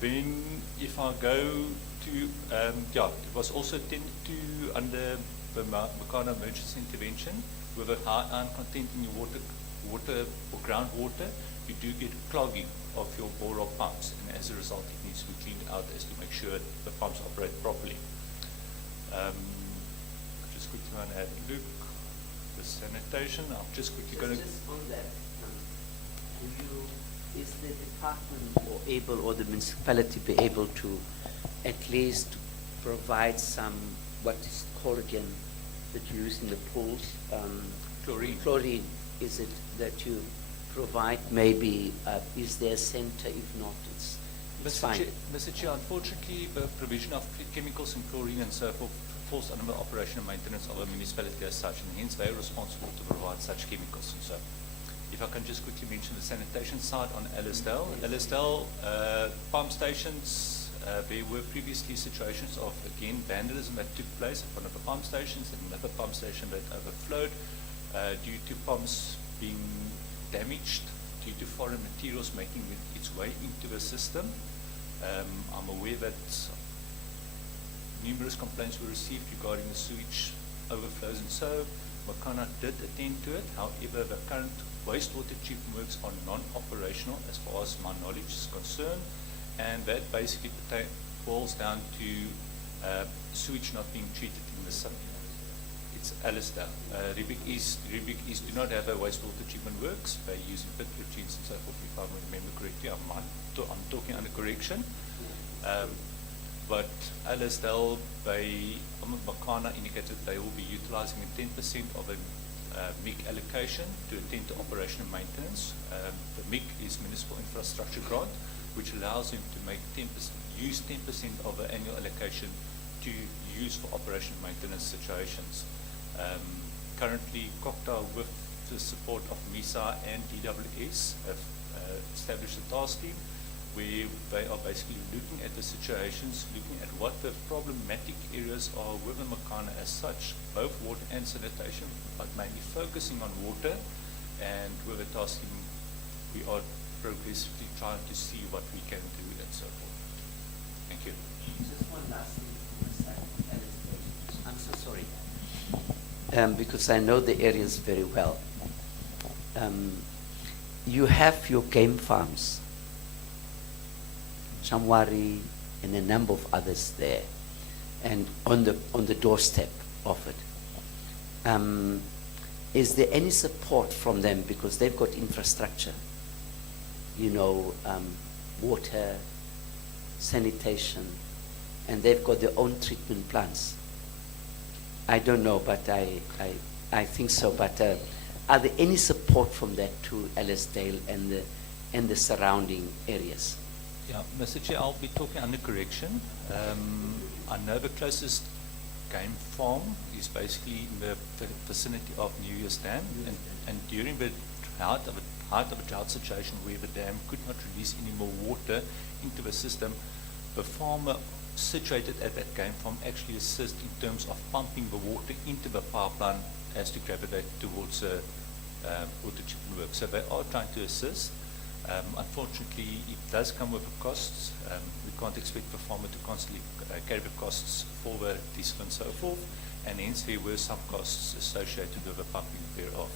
Then if I go to, it was also tended to under the Makana emergency intervention with a high iron content in your water or groundwater, you do get clogging of your bore pumps, and as a result it needs to be cleaned out as to make sure the pumps operate properly. Just quickly want to add a look, the sanitation, I'm just quickly going to... Just on that, is the department or the municipality be able to at least provide some, what is called again, that you use in the pools? Chlorine. Chlorine, is it that you provide maybe, is there a center? If not, it's fine. Mr. Chair, unfortunately, the provision of chemicals and chlorine and so forth falls under the operation and maintenance of a municipality as such, and hence they are responsible to provide such chemicals and so. If I can just quickly mention the sanitation side on Ellisdale. Ellisdale pump stations, there were previously situations of, again, vandalism that took place at one of the pump stations, and another pump station that overflowed due to pumps being damaged due to foreign materials making its way into the system. I'm aware that numerous complaints were received regarding the sewage overflows, and so Makana did attend to it. However, the current wastewater treatment works are non-operational as far as my knowledge is concerned, and that basically boils down to sewage not being treated in the sun. It's Allister. Riebeek East do not have a wastewater treatment works. They're using pit routines and so forth, if I remember correctly. I'm talking under correction. But Allister, Makana indicated they will be utilizing 10% of a MIG allocation to attend to operation and maintenance. The MIG is Municipal Infrastructure Grant, which allows them to make use 10% of the annual allocation to use for operation and maintenance situations. Currently, COCTA, with the support of MISA and DWS, have established a task team where they are basically looking at the situations, looking at what the problematic areas are within Makana as such, both water and sanitation, but mainly focusing on water. And with the task team, we are progressively trying to see what we can do and so forth. Thank you. Just one last thing from my side. I'm so sorry. Because I know the areas very well. You have your game farms, Chamwari and a number of others there, and on the doorstep of it. Is there any support from them, because they've got infrastructure, water, sanitation, and they've got their own treatment plants? I don't know, but I think so. But are there any support from that to Ellisdale and the surrounding areas? Yeah, Mr. Chair, I'll be talking under correction. I know the closest game farm is basically in the vicinity of New Year's Dam, and during the height of a drought situation where the dam could not release any more water into the system, the farmer situated at that game farm actually assists in terms of pumping the water into the pipeline as to gravitate towards water treatment work. So they are trying to assist. Unfortunately, it does come with costs. We can't expect the farmer to constantly carry the costs for the diesel and so forth, and hence there were some costs associated with the pumping thereof.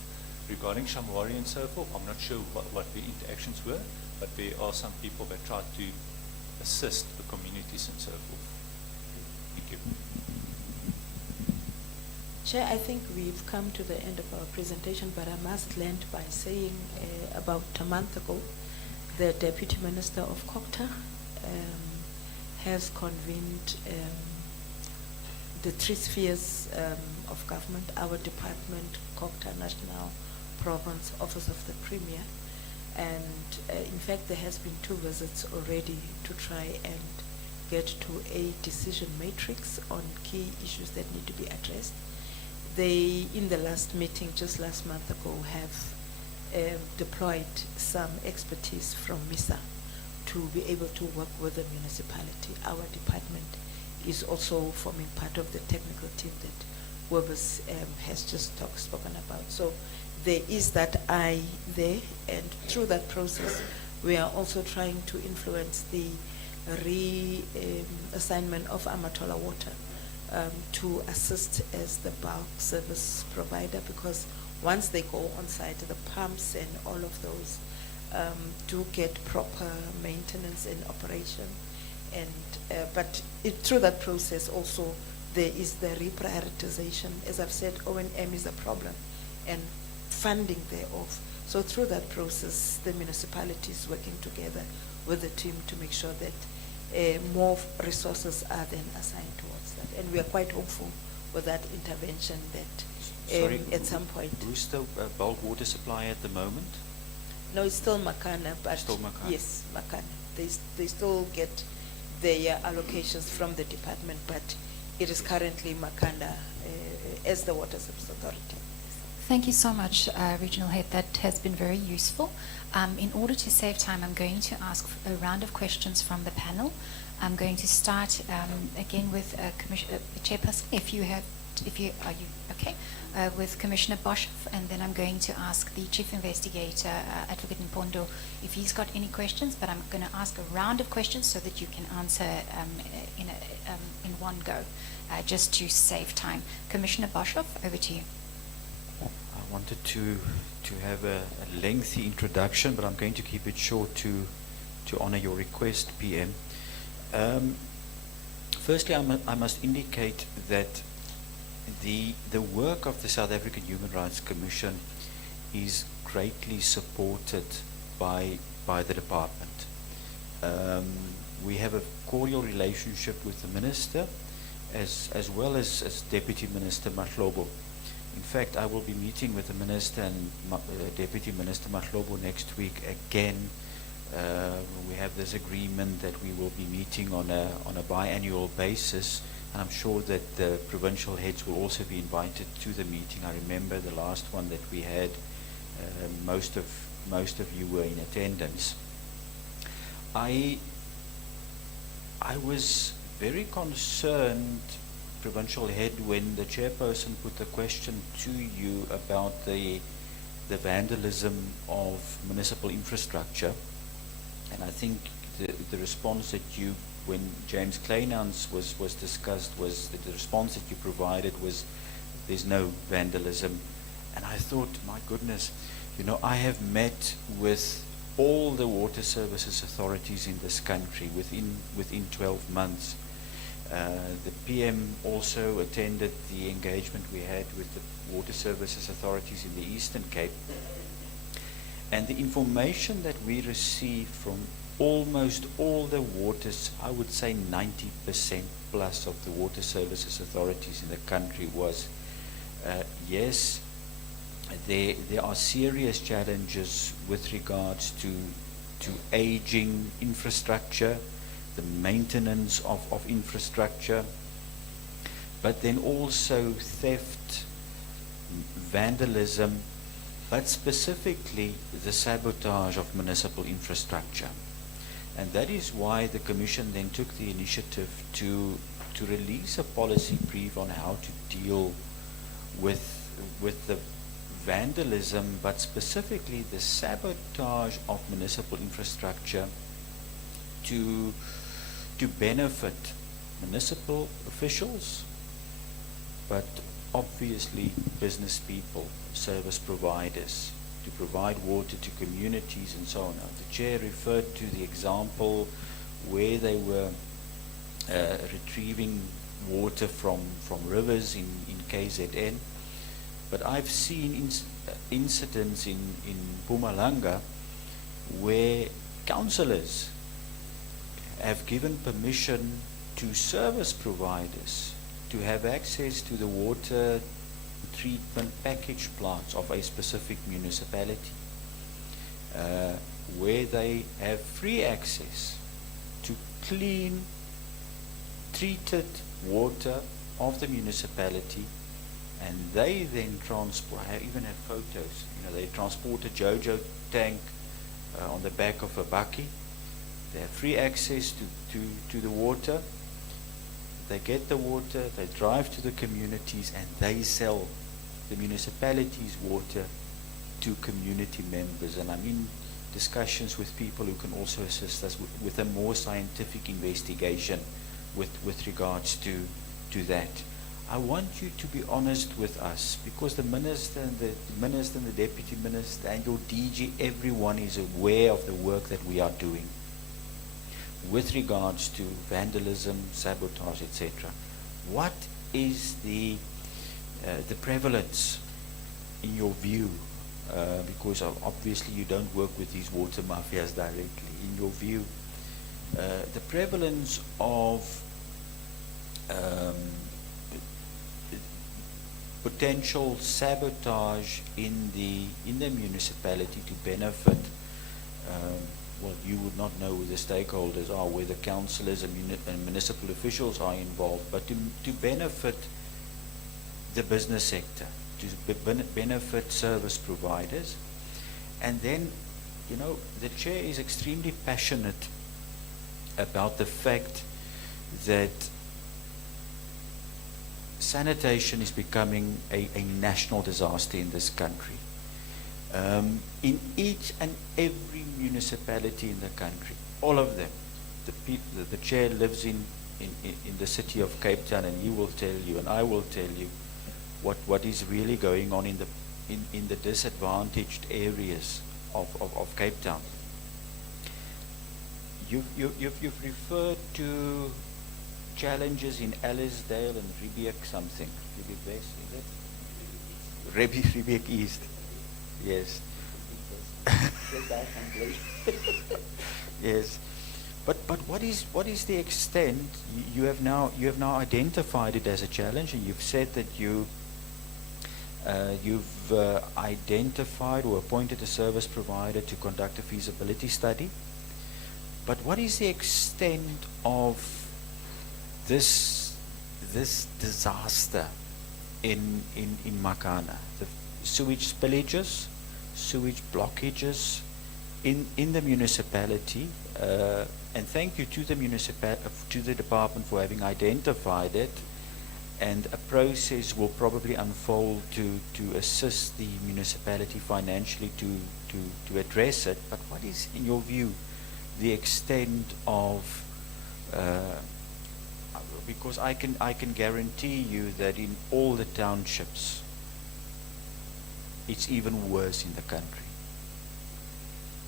Regarding Shamwari and so forth, I'm not sure what the interactions were, but there are some people that try to assist the communities and so forth. Thank you. Chair, I think we've come to the end of our presentation, but I must land by saying about a month ago, the Deputy Minister of COCTA has convened the three spheres of government, our department, COCTA, National Province, Office of the Premier, and in fact there has been 2 visits already to try and get to a decision matrix on key issues that need to be addressed. they, in the last meeting, just last month ago, have deployed some expertise from MISA to be able to work with the municipality. Our department is also forming part of the technical team that Webers has just spoken about. So there is that eye there, and through that process, we are also trying to influence the reassignment of Amatola Water to assist as the bulk service provider, because once they go on site, the pumps and all of those do get proper maintenance and operation. And but through that process also, there is the reprioritization. As I've said, O&M is a problem, and funding thereof. So through that process, the municipality is working together with the team to make sure that more resources are then assigned towards that. And we are quite hopeful with that intervention that Sorry, at some point. Who's the bulk water supply at the moment? No, it's still Makana, but Still Makana. yes, Makana. They still get their allocations from the department, but it is currently Makana as the Water Service Authority. Thank you so much, Regional Head. That has been very useful. In order to save time, I'm going to ask a round of questions from the panel. I'm going to start again with Chairperson. Are you okay? With Commissioner Boshoff, and then I'm going to ask the Chief Investigator, Advocate Mpondo, if he's got any questions. But I'm going to ask a round of questions so that you can answer in one go, just to save time. Commissioner Boshoff, over to you. I wanted to have a lengthy introduction, but I'm going to keep it short to honor your request, PM. Firstly, I must indicate that the work of the South African Human Rights Commission is greatly supported by the department. We have a cordial relationship with the Minister, as well as Deputy Minister Mahlobo. In fact, I will be meeting with the Minister and Deputy Minister Mahlobo next week again. We have this agreement that we will be meeting on a biannual basis, and I'm sure that the provincial heads will also be invited to the meeting. I remember the last one that we had, most of you were in attendance. I was very concerned, Provincial Head, when the Chairperson put the question to you about the vandalism of municipal infrastructure. And I think the response that you, when James Kleinans was discussed, was that the response that you provided was there's no vandalism. And I thought, my goodness, I have met with all the water services authorities in this country within 12 months. The PM also attended the engagement we had with the water services authorities in the Eastern Cape. And the information that we received from almost all the waters, I would say 90% plus of the water services authorities in the country was, yes, there are serious challenges with regards to aging infrastructure, the maintenance of infrastructure, but then also theft, vandalism, but specifically the sabotage of municipal infrastructure. And that is why the Commission then took the initiative to release a policy brief on how to deal with the vandalism, but specifically the sabotage of municipal infrastructure to benefit municipal officials, but obviously business people, service providers, to provide water to communities and so on. Now, the Chair referred to the example where they were retrieving water from rivers in KZN, but I've seen incidents in Mpumalanga where councillors have given permission to service providers to have access to the water treatment package plants of a specific municipality, where they have free access to clean, treated water of the municipality And they then transport, I even have photos, they transport a JoJo tank on the back of a bakkie. They have free access to the water. They get the water, they drive to the communities, and they sell the municipality's water to community members. And I'm in discussions with people who can also assist us with a more scientific investigation with regards to that. I want you to be honest with us, because the minister and the deputy minister and your DG, everyone is aware of the work that we are doing with regards to vandalism, sabotage, etc. What is the prevalence in your view? Because obviously you don't work with these water mafias directly. In your view, the prevalence of potential sabotage in the municipality to benefit, well, you would not know who the stakeholders are, whether councillors and municipal officials are involved, but to benefit the business sector, to benefit service providers. And then, the chair is extremely passionate about the fact that sanitation is becoming a national disaster in this country. In each and every municipality in the country, all of them, the chair lives in the city of Cape Town, and he will tell you, and I will tell you, what is really going on in the disadvantaged areas of Cape Town. You've referred to challenges in Ellisdale and Riebeek something. Riebeek West, is it? Riebeek East. Yes. Yes. But what is the extent? You have now identified it as a challenge, and you've said that you've identified or appointed a service provider to conduct a feasibility study. But what is the extent of this disaster in Makana? The sewage spillages, sewage blockages in the municipality, and thank you to the department for having identified it, and a process will probably unfold to assist the municipality financially to address it. But what is, in your view, the extent of because I can guarantee you that in all the townships it's even worse in the country.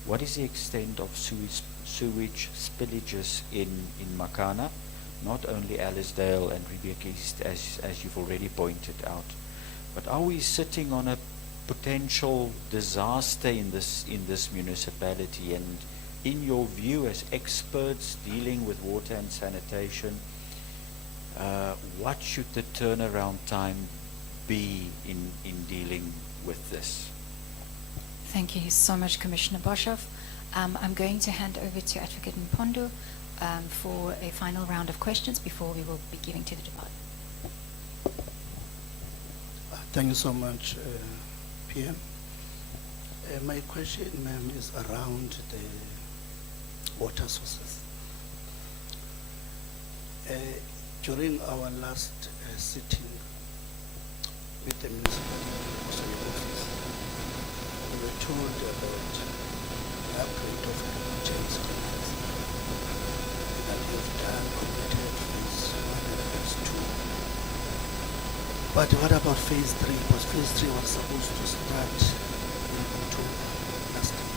What is the extent of sewage spillages in Makana? Not only Ellisdale and Riebeek East, as you've already pointed out, but are we sitting on a potential disaster in this municipality? And in your view, as experts dealing with water and sanitation, what should the turnaround time be in dealing with this? Thank you so much, Commissioner Boshoff. I'm going to hand over to Advocate Mpondo for a final round of questions before we will be giving to the department. Thank you so much, PM. My question, ma'am, is around the water sources. During our last sitting with the municipal office, we were told about the upgrade of James Collins that we've done completed phase 1 and phase 2. But what about phase 3? Because phase 3 was supposed to start in October last year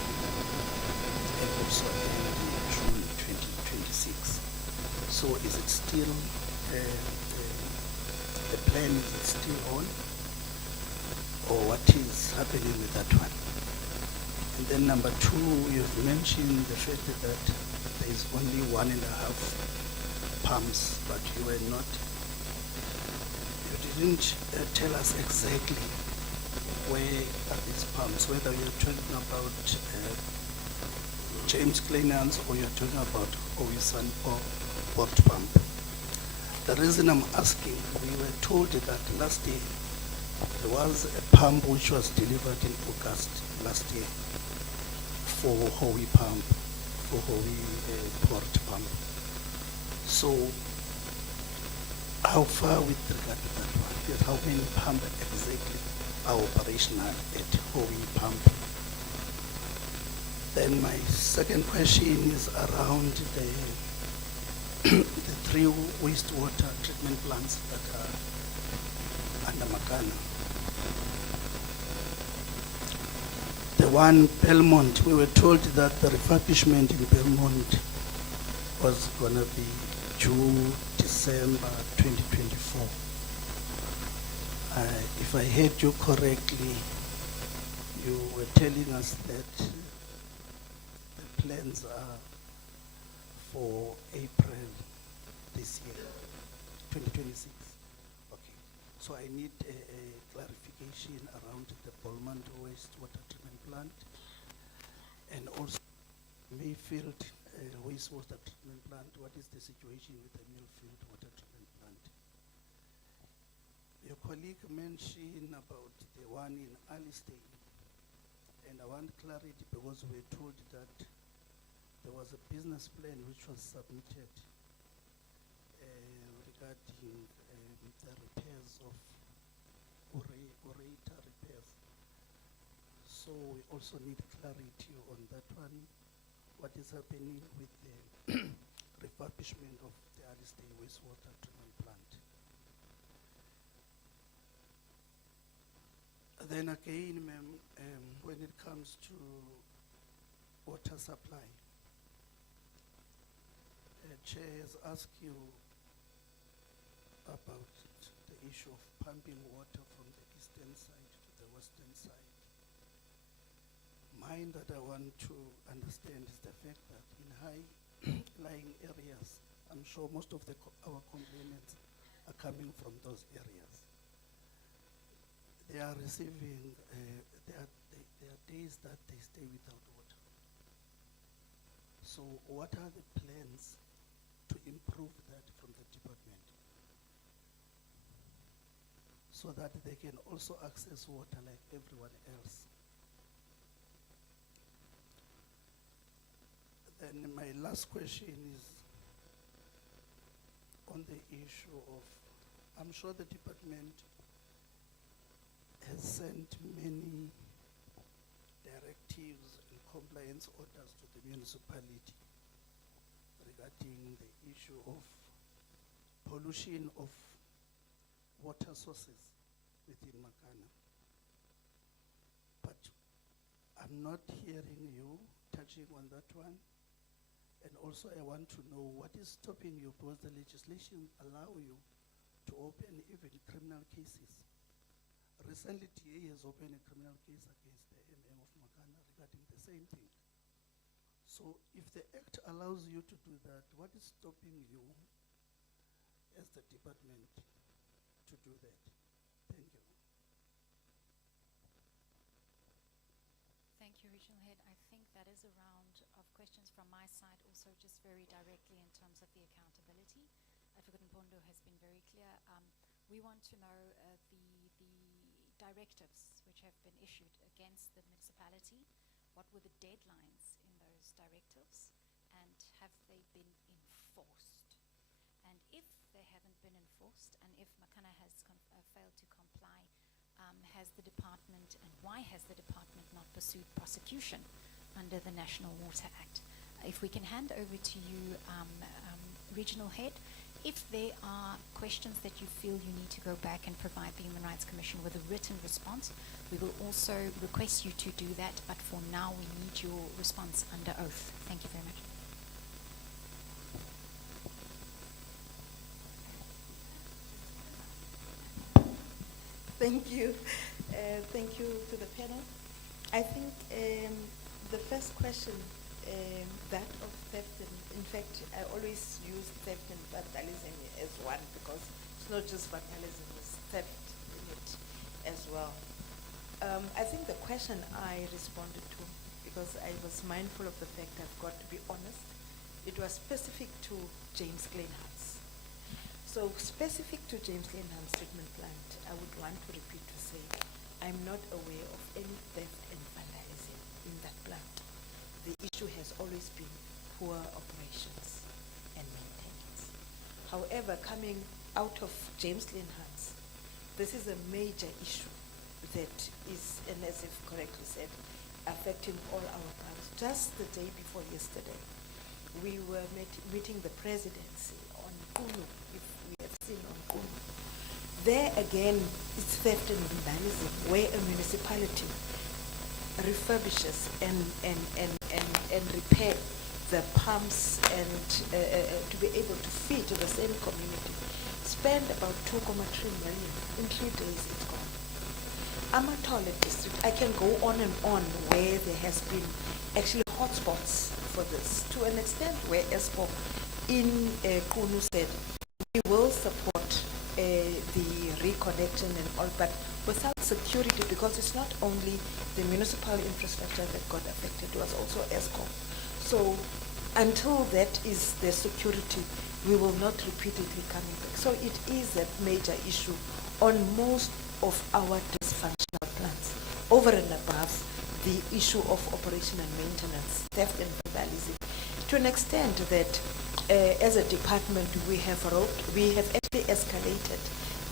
and also end in June 2026. So is it still, the plan is still on? Or what is happening with that one? And then number 2, you've mentioned the fact that there is only 1.5 pumps, but you didn't tell us exactly where are these pumps, whether you're talking about James Cleanance or you're talking about Owisan or Port Pump. The reason I'm asking, we were told that last year There was a pump which was delivered in August last year for Howie pump, for Howie port pump. So how far with regard to that one? Yes, how many pumps exactly are operational at Howie pump? Then my second question is around the the 3 wastewater treatment plants that are under Makana. The one Belmont, we were told that the refurbishment in Belmont was going to be June, December 2024. If I heard you correctly, you were telling us that the plans are for April this year, 2026. Okay. So I need a clarification around the Belmont wastewater treatment plant and also Mayfield wastewater treatment plant. What is the situation with the Mayfield water treatment plant? Your colleague mentioned about the one in Alistair, and I want clarity because we were told that there was a business plan which was submitted regarding the repairs of orator repairs. So we also need clarity on that one. What is happening with the refurbishment of the Alistair wastewater treatment plant? Then again, ma'am, when it comes to water supply, Chair has asked you about the issue of pumping water from the eastern side to the western side. Mine that I want to understand is the fact that in high-lying areas, I'm sure most of our complainants are coming from those areas. They are receiving, there are days that they stay without water. So what are the plans to improve that from the department so that they can also access water like everyone else? Then my last question is on the issue of, I'm sure the department has sent many directives and compliance orders to the municipality regarding the issue of pollution of water sources within Makana. But I'm not hearing you touching on that one. And also I want to know what is stopping you, because the legislation allow you to open even criminal cases. Recently, TA has opened a criminal case against the MM of Makana regarding the same thing. So if the Act allows you to do that, what is stopping you as the department to do that? Thank you. Thank you, Regional Head. I think that is a round of questions from my side, also just very directly in terms of the accountability. Advocate Mpondo has been very clear. We want to know the directives which have been issued against the municipality. What were the deadlines in those directives, and have they been enforced? And if they haven't been enforced, and if Makana has failed to comply, has the department, and why has the department not pursued prosecution under the National Water Act? If we can hand over to you, Regional Head, if there are questions that you feel you need to go back and provide the Human Rights Commission with a written response, we will also request you to do that, but for now we need your response under oath. Thank you very much. Thank you. Thank you to the panel. I think the first question, that of theft, in fact, I always use theft and vandalism as one, because it's not just vandalism, it's theft in it as well. I think the question I responded to, because I was mindful of the fact I've got to be honest, it was specific to James Glenn House. So specific to James Lane Hans treatment plant, I would want to repeat to say, I'm not aware of any theft and vandalism in that plant. The issue has always been poor operations and maintenance. However, coming out of James Lane Hans, this is a major issue that is, and as you've correctly said, affecting all our plants. Just the day before yesterday, we were meeting the presidency on Kunu, if we have seen on Kunu. There again, it's theft and vandalism, where a municipality refurbishes and repair the pumps and to be able to feed the same community. Spend about 2.3 million. In 3 days, it's gone. Amatole district, I can go on and on where there has been actually hotspots for this, to an extent where ESCO in Kunu said, we will support the reconnection and all, but without security, because it's not only the municipal infrastructure that got affected, it was also ESCO. So until that is the security, we will not repeatedly coming back. So it is a major issue on most of our dysfunctional plants, over and above the issue of operation and maintenance, theft and vandalism, to an extent that as a department we have actually escalated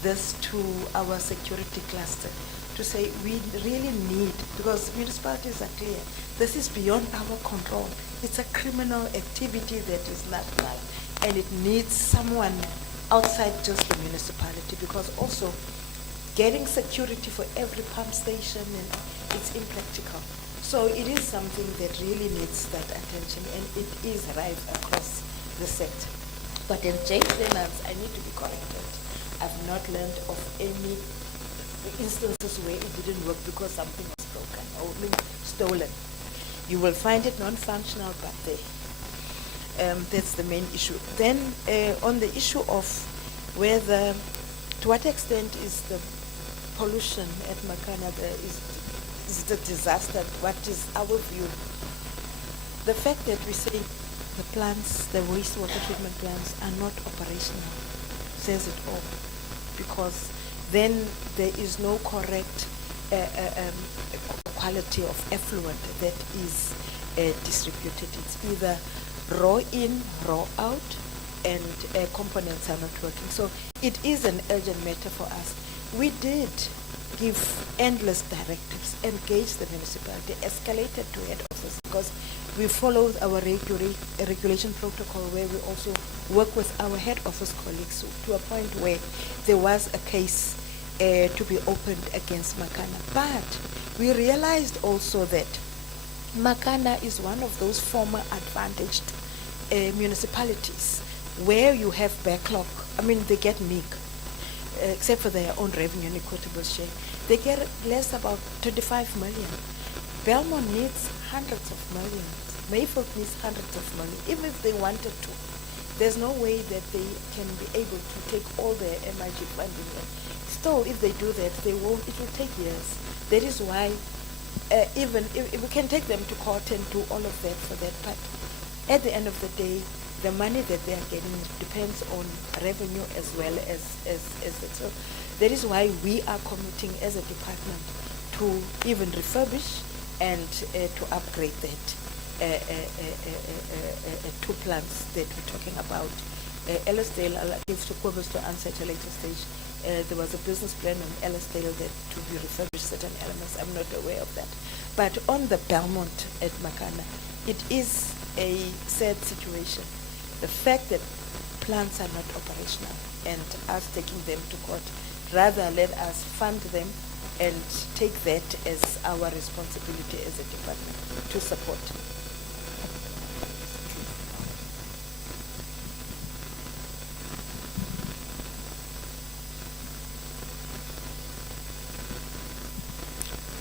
this to our security cluster to say we really need, because municipalities are clear, this is beyond our control. It's a criminal activity that is not right, and it needs someone outside just the municipality, because also getting security for every pump station, and it's impractical. So it is something that really needs that attention, and it is rife across the sector. But in James Lane, I need to be corrected. I've not learned of any instances where it didn't work because something was broken or stolen. You will find it non-functional, but there. That's the main issue. Then on the issue of whether, to what extent is the pollution at Makana is the disaster, what is our view? The fact that we say the plants, the wastewater treatment plants are not operational says it all, because then there is no correct quality of effluent that is distributed. It's either raw in, raw out, and components are not working. So it is an urgent matter for us. We did give endless directives, engage the municipality, escalated to head office, because we followed our regulation protocol, where we also work with our head office colleagues to a point where there was a case to be opened against Makana. But we realized also that Makana is one of those former advantaged municipalities where you have backlog. I mean, they get meek, except for their own revenue and equitable share. They get less about 25 million. Belmont needs hundreds of millions. Mayfield needs hundreds of millions, even if they wanted to. There's no way that they can be able to take all their MIG funding. Still, if they do that, they won't. It will take years. That is why, even if we can take them to court and do all of that for that, but at the end of the day, the money that they are getting depends on revenue as well as that. So that is why we are committing as a department to even refurbish and to upgrade that two plants that we're talking about. Ellisdale, I'll give to Kobus to answer at a later stage. There was a business plan on Ellisdale that to be refurbished certain elements. I'm not aware of that. But on the Belmont at Makana, it is a sad situation. The fact that plants are not operational and us taking them to court, rather let us fund them and take that as our responsibility as a department to support.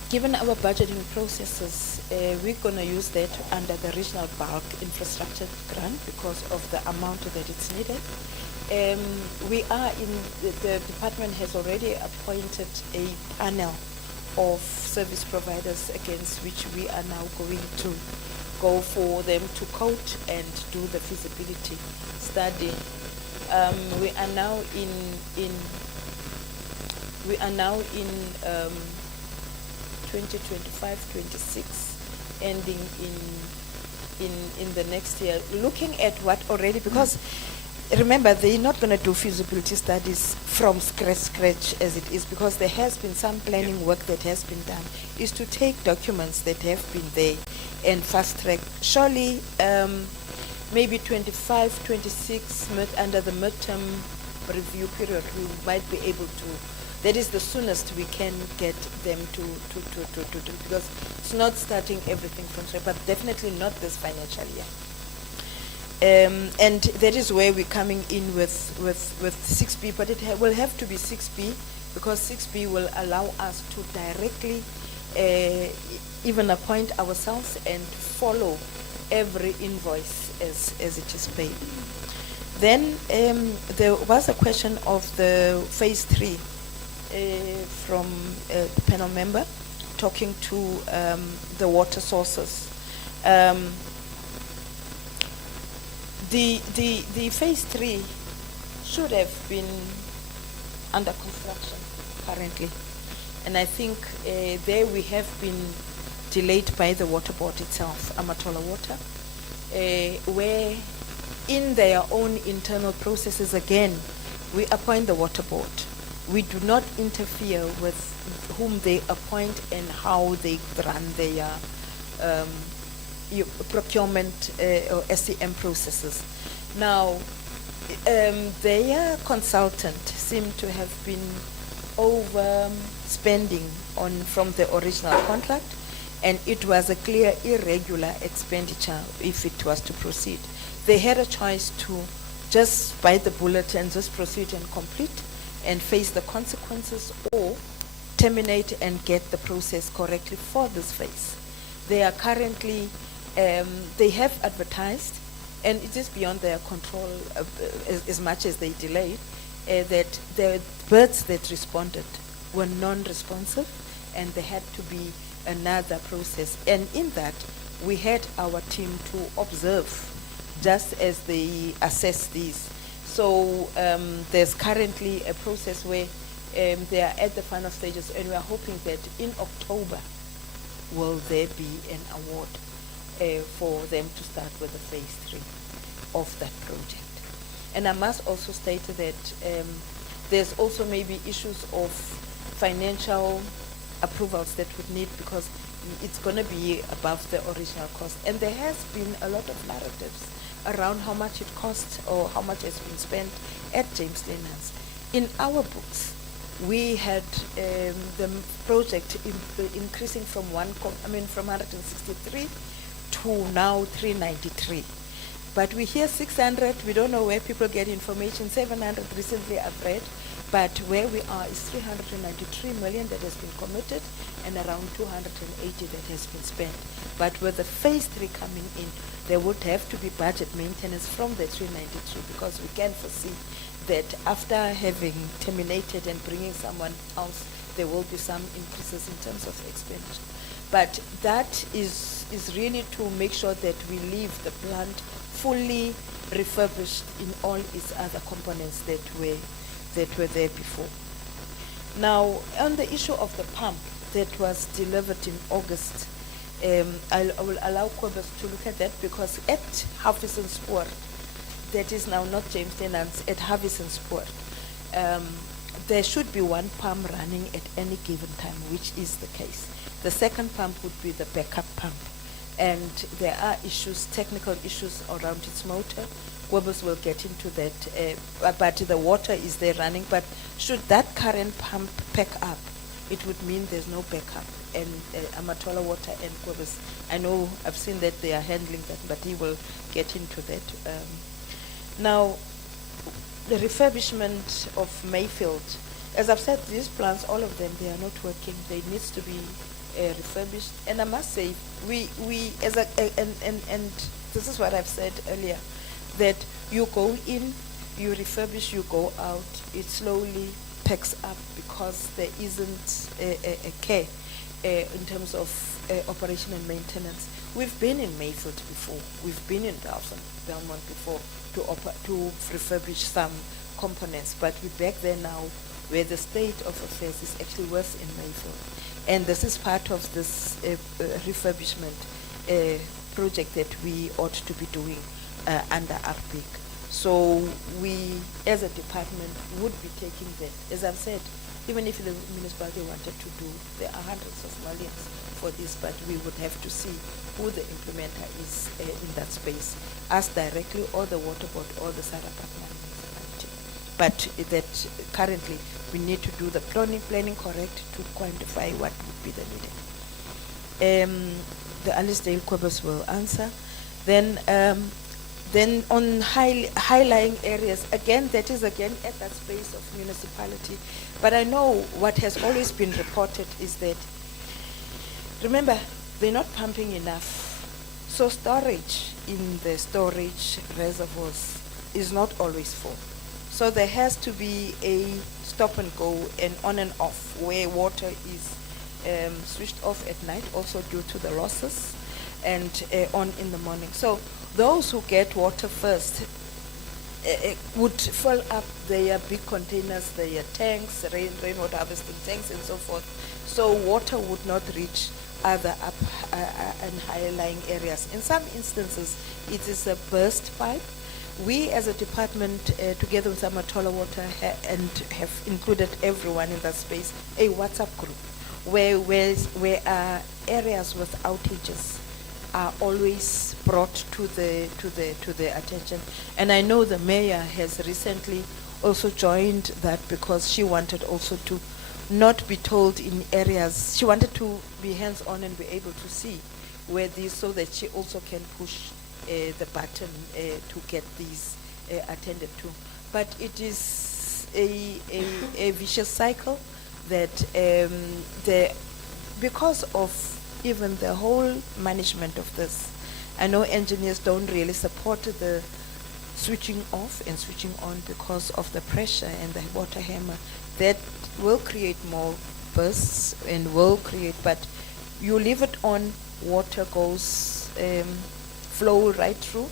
Given our budgeting processes, we're going to use that under the regional bulk infrastructure grant because of the amount that it's needed. We are in, the department has already appointed a panel of service providers against which we are now going to go for them to quote and do the feasibility study We are now in 2025, 26, ending in the next year. Looking at what already, because remember, they're not going to do feasibility studies from scratch as it is, because there has been some planning work that has been done, is to take documents that have been there and fast track. Surely, maybe 25, 26, under the midterm review period, we might be able to, that is the soonest we can get them to do, because it's not starting everything from scratch, but definitely not this financial year. And that is where we're coming in with 6B, but it will have to be 6B, because 6B will allow us to directly even appoint ourselves and follow every invoice as it is paid. Then there was a question of the phase 3 from the panel member talking to the water sources. The phase 3 should have been under construction currently, and I think there we have been delayed by the water board itself, Amatola Water, where in their own internal processes, again, we appoint the water board. We do not interfere with whom they appoint and how they run their procurement or SEM processes. Now, their consultant seemed to have been overspending from the original contract, and it was a clear irregular expenditure if it was to proceed. They had a choice to just bite the bullet and just proceed and complete and face the consequences, or terminate and get the process correctly for this phase. They are currently, they have advertised, and it is beyond their control as much as they delayed, that the birds that responded were non-responsive, and there had to be another process. And in that, we had our team to observe just as they assess these. So there's currently a process where they are at the final stages, and we are hoping that in October will there be an award for them to start with the phase 3 of that project. And I must also state that there's also maybe issues of financial approvals that we need, because it's going to be above the original cost. And there has been a lot of narratives around how much it costs or how much has been spent at James Lennon's. In our books, we had the project increasing from from 163 to now 393. But we hear 600, we don't know where people get information. 700 recently I've read, but where we are is 393 million that has been committed and around 280 that has been spent. But with the phase 3 coming in, there would have to be budget maintenance from the 393, because we can foresee that after having terminated and bringing someone else, there will be some increases in terms of expenditure. But that is really to make sure that we leave the plant fully refurbished in all its other components that were there before. Now, on the issue of the pump that was delivered in August, I will allow Kobus to look at that, because at Havisenspoort, that is now not James Lennon's, at Havisenspoort, there should be one pump running at any given time, which is the case. The second pump would be the backup pump. And there are issues, technical issues around its motor. Kobus will get into that, but the water is there running. But should that current pump pack up, it would mean there's no backup. And Amatola Water and Kobus, I know I've seen that they are handling that, but he will get into that. Now, the refurbishment of Mayfield, as I've said, these plants, all of them, they are not working. They need to be refurbished. And I must say, we as a, and this is what I've said earlier, that you go in, you refurbish, you go out, it slowly picks up because there isn't a care. in terms of operation and maintenance. We've been in Mayfield before. We've been in Belmont before to refurbish some components, but we're back there now where the state of affairs is actually worse in Mayfield. And this is part of this refurbishment project that we ought to be doing under ARPIC. So we, as a department, would be taking that. As I've said, even if the municipality wanted to do, there are hundreds of millions for this, but we would have to see who the implementer is in that space, us directly or the water board or the Sarapatna municipality. But that currently we need to do the planning correct to quantify what would be the needed. The Alisdale Quebus will answer. Then on high-lying areas, again, that is again at that space of municipality. But I know what has always been reported is that, remember, they're not pumping enough. So storage in the storage reservoirs is not always full. So there has to be a stop and go and on and off where water is switched off at night, also due to the losses, and on in the morning. So those who get water first would fill up their big containers, their tanks, rainwater harvesting tanks and so forth. So water would not reach other up and higher-lying areas. In some instances, it is a burst pipe. We as a department, together with Amatola Water, have included everyone in that space, a WhatsApp group, where areas with outages are always brought to the attention. And I know the mayor has recently also joined that because she wanted also to not be told in areas, she wanted to be hands-on and be able to see where these, so that she also can push the button to get these attended to. But it is a vicious cycle that because of even the whole management of this, I know engineers don't really support the switching off and switching on because of the pressure and the water hammer. That will create more bursts and will create, but you leave it on, water goes, flow right through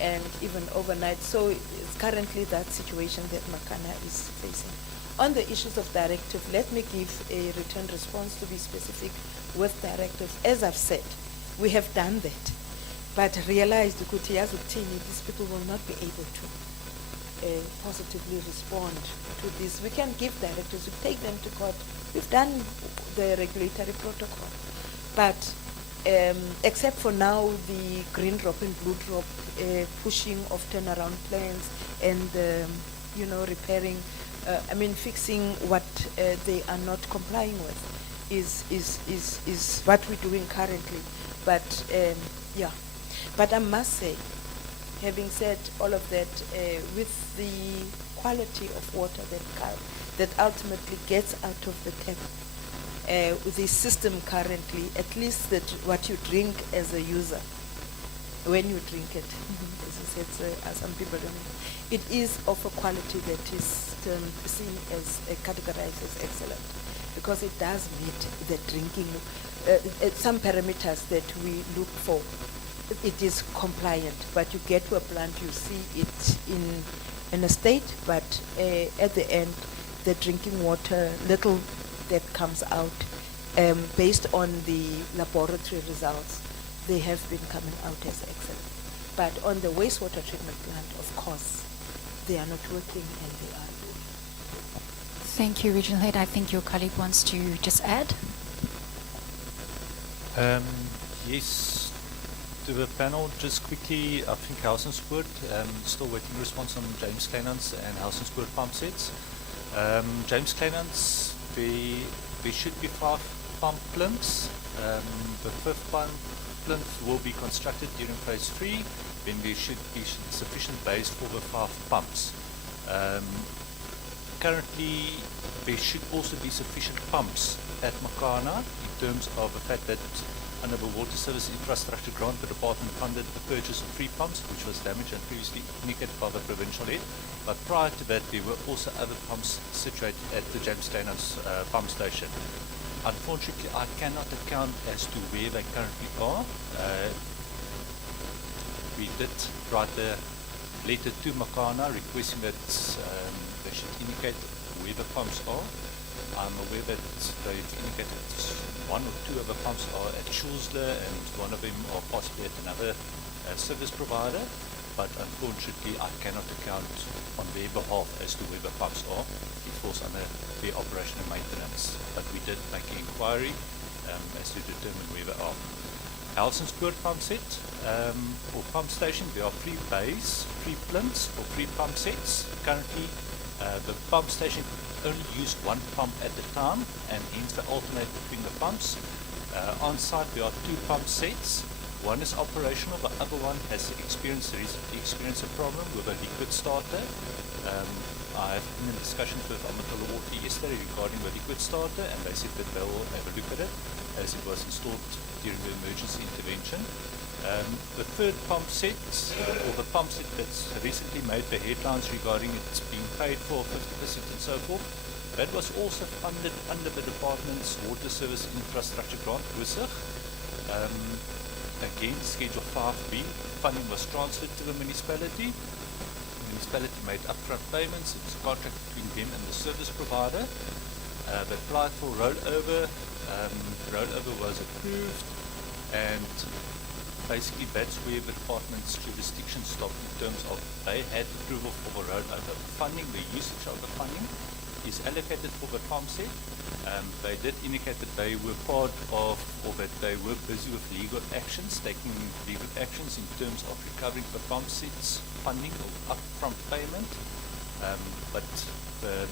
and even overnight. So it's currently that situation that Makana is facing. On the issues of directive, let me give a return response to be specific with directives. As I've said, we have done that, but realized these people will not be able to positively respond to this. We can give directives, we take them to court. We've done the regulatory protocol, but except for now, the green drop and blue drop pushing of turnaround plans and repairing, fixing what they are not complying with is what we're doing currently. But yeah, but I must say, having said all of that, with the quality of water that ultimately gets out of the tap, with the system currently, at least that what you drink as a user, when you drink it, as you said, some people don't know, it is of a quality that is seen as categorized as excellent, because it does meet the drinking, some parameters that we look for. It is compliant, but you get to a plant, you see it in a state, but at the end, the drinking water, little that comes out, based on the laboratory results, they have been coming out as excellent. But on the wastewater treatment plant, of course, they are not working and they are good. Thank you, Regional Head. I think your colleague wants to just add. Yes, to the panel, just quickly, I think House and Sport, still waiting response on James Clenance and House and Sport pump sets. James Clenance, there should be 5 pump plinths. The 5th pump plinth will be constructed during phase 3, then there should be sufficient base for the 5 pumps. Currently, there should also be sufficient pumps at Makana in terms of the fact that under the Water Service Infrastructure Grant, the department funded the purchase of 3 pumps, which was damaged and previously indicated by the provincial head. But prior to that, there were also other pumps situated at the James Clenance pump station. Unfortunately, I cannot account as to where they currently are. We did write a letter to Makana requesting that they should indicate where the pumps are. I'm aware that they've indicated one or two of the pumps are at Schulzler and one of them are possibly at another service provider, but unfortunately I cannot account on their behalf as to where the pumps are. It falls under their operation and maintenance, but we did make an inquiry as to determine where they are. Helsenspoort pump set or pump station, there are 3 bays, 3 plinths or 3 pump sets. Currently the pump station could only use 1 pump at a time, and hence they alternate between the pumps. On site there are 2 pump sets. One is operational, the other one has recently experienced a problem with a liquid starter. I have been in discussions with Departmental yesterday regarding the liquid starter, and they said that they will have a look at it as it was installed during the emergency intervention. The third pump set, or the pump set that's recently made the headlines regarding it's being paid for 50% and so forth, that was also funded under the department's water service infrastructure grant, WISIG. Again, Schedule 5B funding was transferred to the municipality. The municipality made upfront payments. It was a contract between them and the service provider. They applied for rollover. Rollover was approved, and basically that's where the department's jurisdiction stopped in terms of they had approval for the rollover. Funding, the usage of the funding is allocated for the pump set. They did indicate that they were part of, or that they were busy with legal actions, taking legal actions in terms of recovering the pump sets funding or upfront payment. But the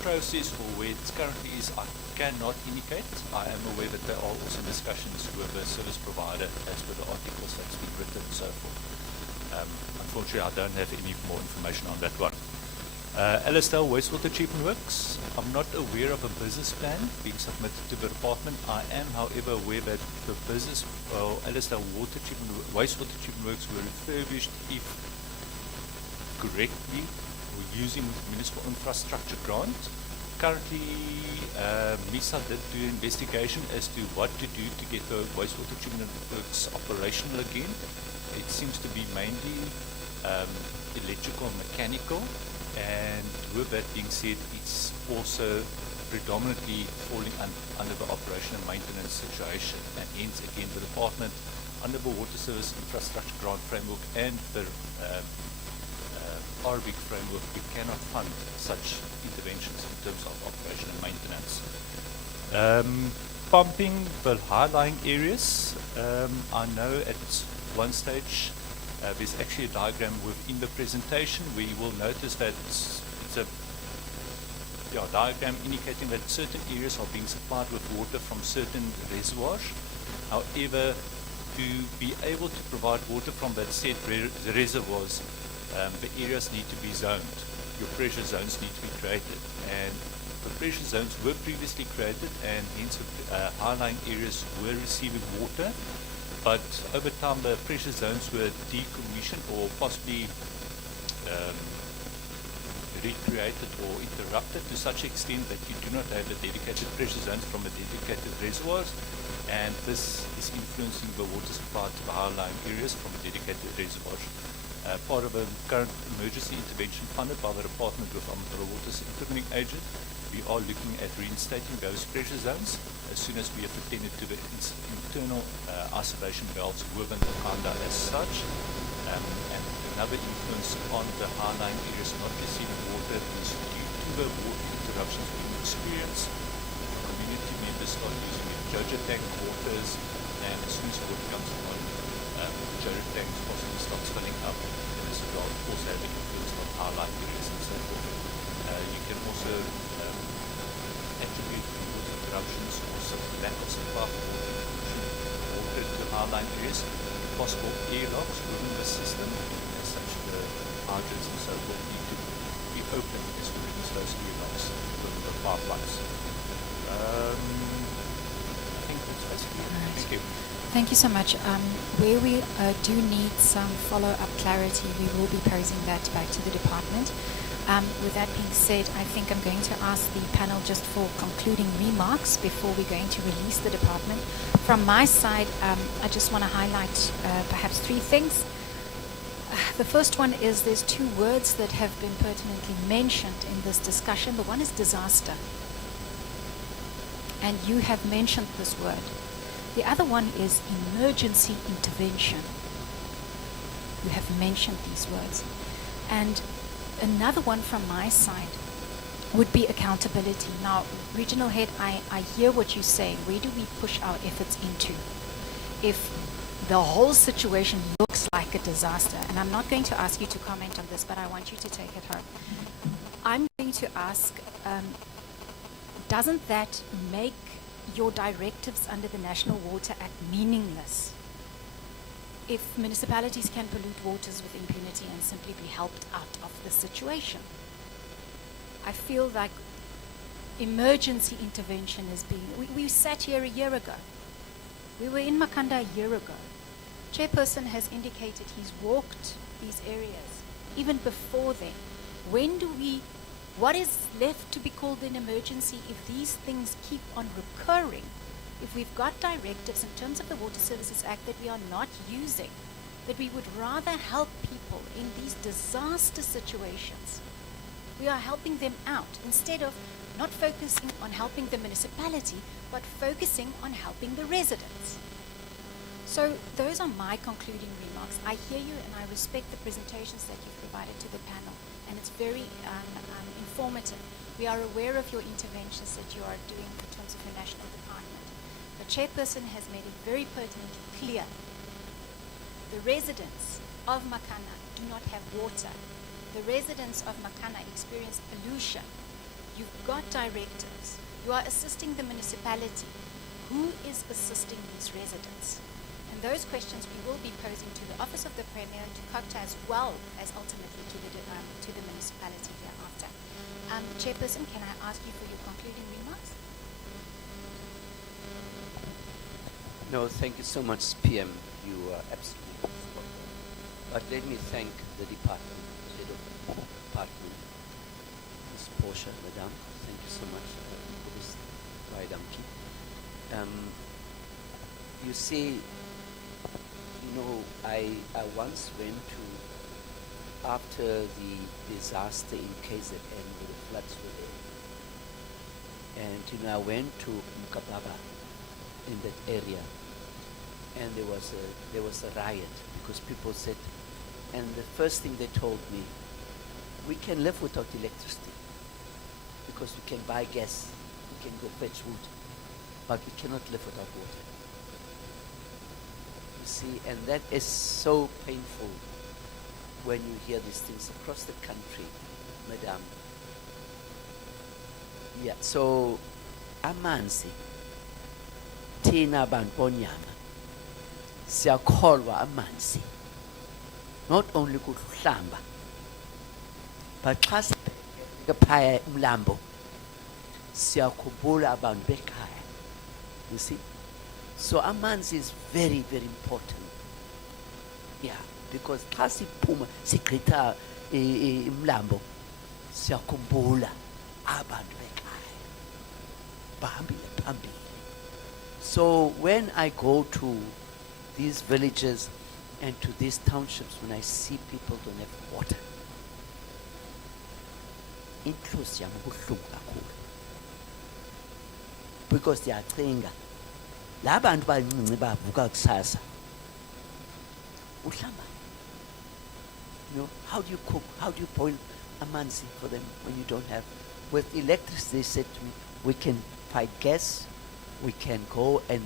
process for where it currently is, I cannot indicate. I am aware that there are also discussions with the service provider as per the articles that's been written and so forth. Unfortunately, I don't have any more information on that one. Ellisdale Wastewater Treatment Works, I'm not aware of a business plan being submitted to the department. I am, however, aware that the business, Ellisdale Wastewater Treatment Works were refurbished, if correctly, or using municipal infrastructure grant. Currently, MISA did do an investigation as to what to do to get the wastewater treatment works operational again. It seems to be mainly electrical and mechanical, and with that being said, it's also predominantly falling under the operation and maintenance situation, and hence again the department under the water service infrastructure grant framework and the RBIC framework, we cannot fund such interventions in terms of operation and maintenance. Pumping the high-lying areas, I know at one stage there's actually a diagram within the presentation where you will notice that it's a diagram indicating that certain areas are being supplied with water from certain reservoirs. However, to be able to provide water from that said reservoirs, the areas need to be zoned. Your pressure zones need to be created, and the pressure zones were previously created, and hence high-lying areas were receiving water. But over time, the pressure zones were decommissioned or possibly recreated or interrupted to such extent that you do not have the dedicated pressure zones from the dedicated reservoirs, and this is influencing the water supply to the high-lying areas from the dedicated reservoirs. Part of a current emergency intervention funded by the department with the water's implementing agent, we are looking at reinstating those pressure zones as soon as we have attended to the internal isolation valves within the Kanda as such. And another influence on the high-lying areas not receiving water is due to the water interruptions being experienced. Community members start using the Jojo tank waters, and as soon as water comes on, Jojo tanks possibly starts filling up, and this will also have an influence on high-lying areas and so forth. You can also attribute water interruptions or some lack of supply of water to high-lying areas, possible air locks within the system, as such the hydrants and so forth need to be open as to reduce those air locks within the pipelines. I think that's basically it. Thank you. Thank you so much. Where we do need some follow-up clarity, we will be posing that back to the department. With that being said, I think I'm going to ask the panel just for concluding remarks before we're going to release the department. From my side, I just want to highlight perhaps 3 things. The first one is there's 2 words that have been pertinently mentioned in this discussion. The one is disaster. And you have mentioned this word. The other one is emergency intervention. You have mentioned these words. And another one from my side would be accountability. Now, Regional Head, I hear what you're saying. Where do we push our efforts into? If the whole situation looks like a disaster, and I'm not going to ask you to comment on this, but I want you to take it home. I'm going to ask, doesn't that make your directives under the National Water Act meaningless? If municipalities can pollute waters with impunity and simply be helped out of the situation. I feel like emergency intervention is being... We sat here a year ago. We were in Makanda a year ago. Chairperson has indicated he's walked these areas even before then. When do we... What is left to be called an emergency if these things keep on recurring? If we've got directives in terms of the Water Services Act that we are not using, that we would rather help people in these disaster situations. We are helping them out instead of not focusing on helping the municipality, but focusing on helping the residents. So those are my concluding remarks. I hear you and I respect the presentations that you've provided to the panel, and it's very informative. We are aware of your interventions that you are doing in terms of your national department. The chairperson has made it very pertinently clear. The residents of Makana do not have water. The residents of Makana experience pollution. You've got directives. You are assisting the municipality. Who is assisting these residents? And those questions we will be posing to the Office of the Premier and to COCTA as well as ultimately to the municipality thereafter. Chairperson, can I ask you for your concluding remarks? No, thank you so much, PM. You are absolutely spot on. But let me thank the department, head of the department, Ms. Portia, Madam. Thank you so much for this ride, Amki. You see, you know, I once went to, after the disaster in KZN where the floods were there, and you know, I went to Mkababa in that area, and there was a riot because people said, and the first thing they told me, we can live without electricity because we can buy gas, we can go fetch wood, but we cannot live without water. You see, and that is so painful when you hear these things across the country, Madam. Yeah, so amanzi thina bantu bonyama siyakholwa amanzi, not only kuhlamba but xa sibheke phaya umlambo siyakhumbula abantu bekhaya. You see, so amanzi is very, very important. Yeah, because xa siphuma sigqitha umlambo siyakhumbula abantu bekhaya bahambile phambili. So when I go to these villages and to these townships, when I see people don't have water, inhloso yami kubuhlungu kakhulu, because ndiyacinga la bantu bancinci bavuka kusasa uhlamba. You know, how do you cook? How do you boil amanzi for them when you don't have? With electricity, they said to me, we can find gas, we can go and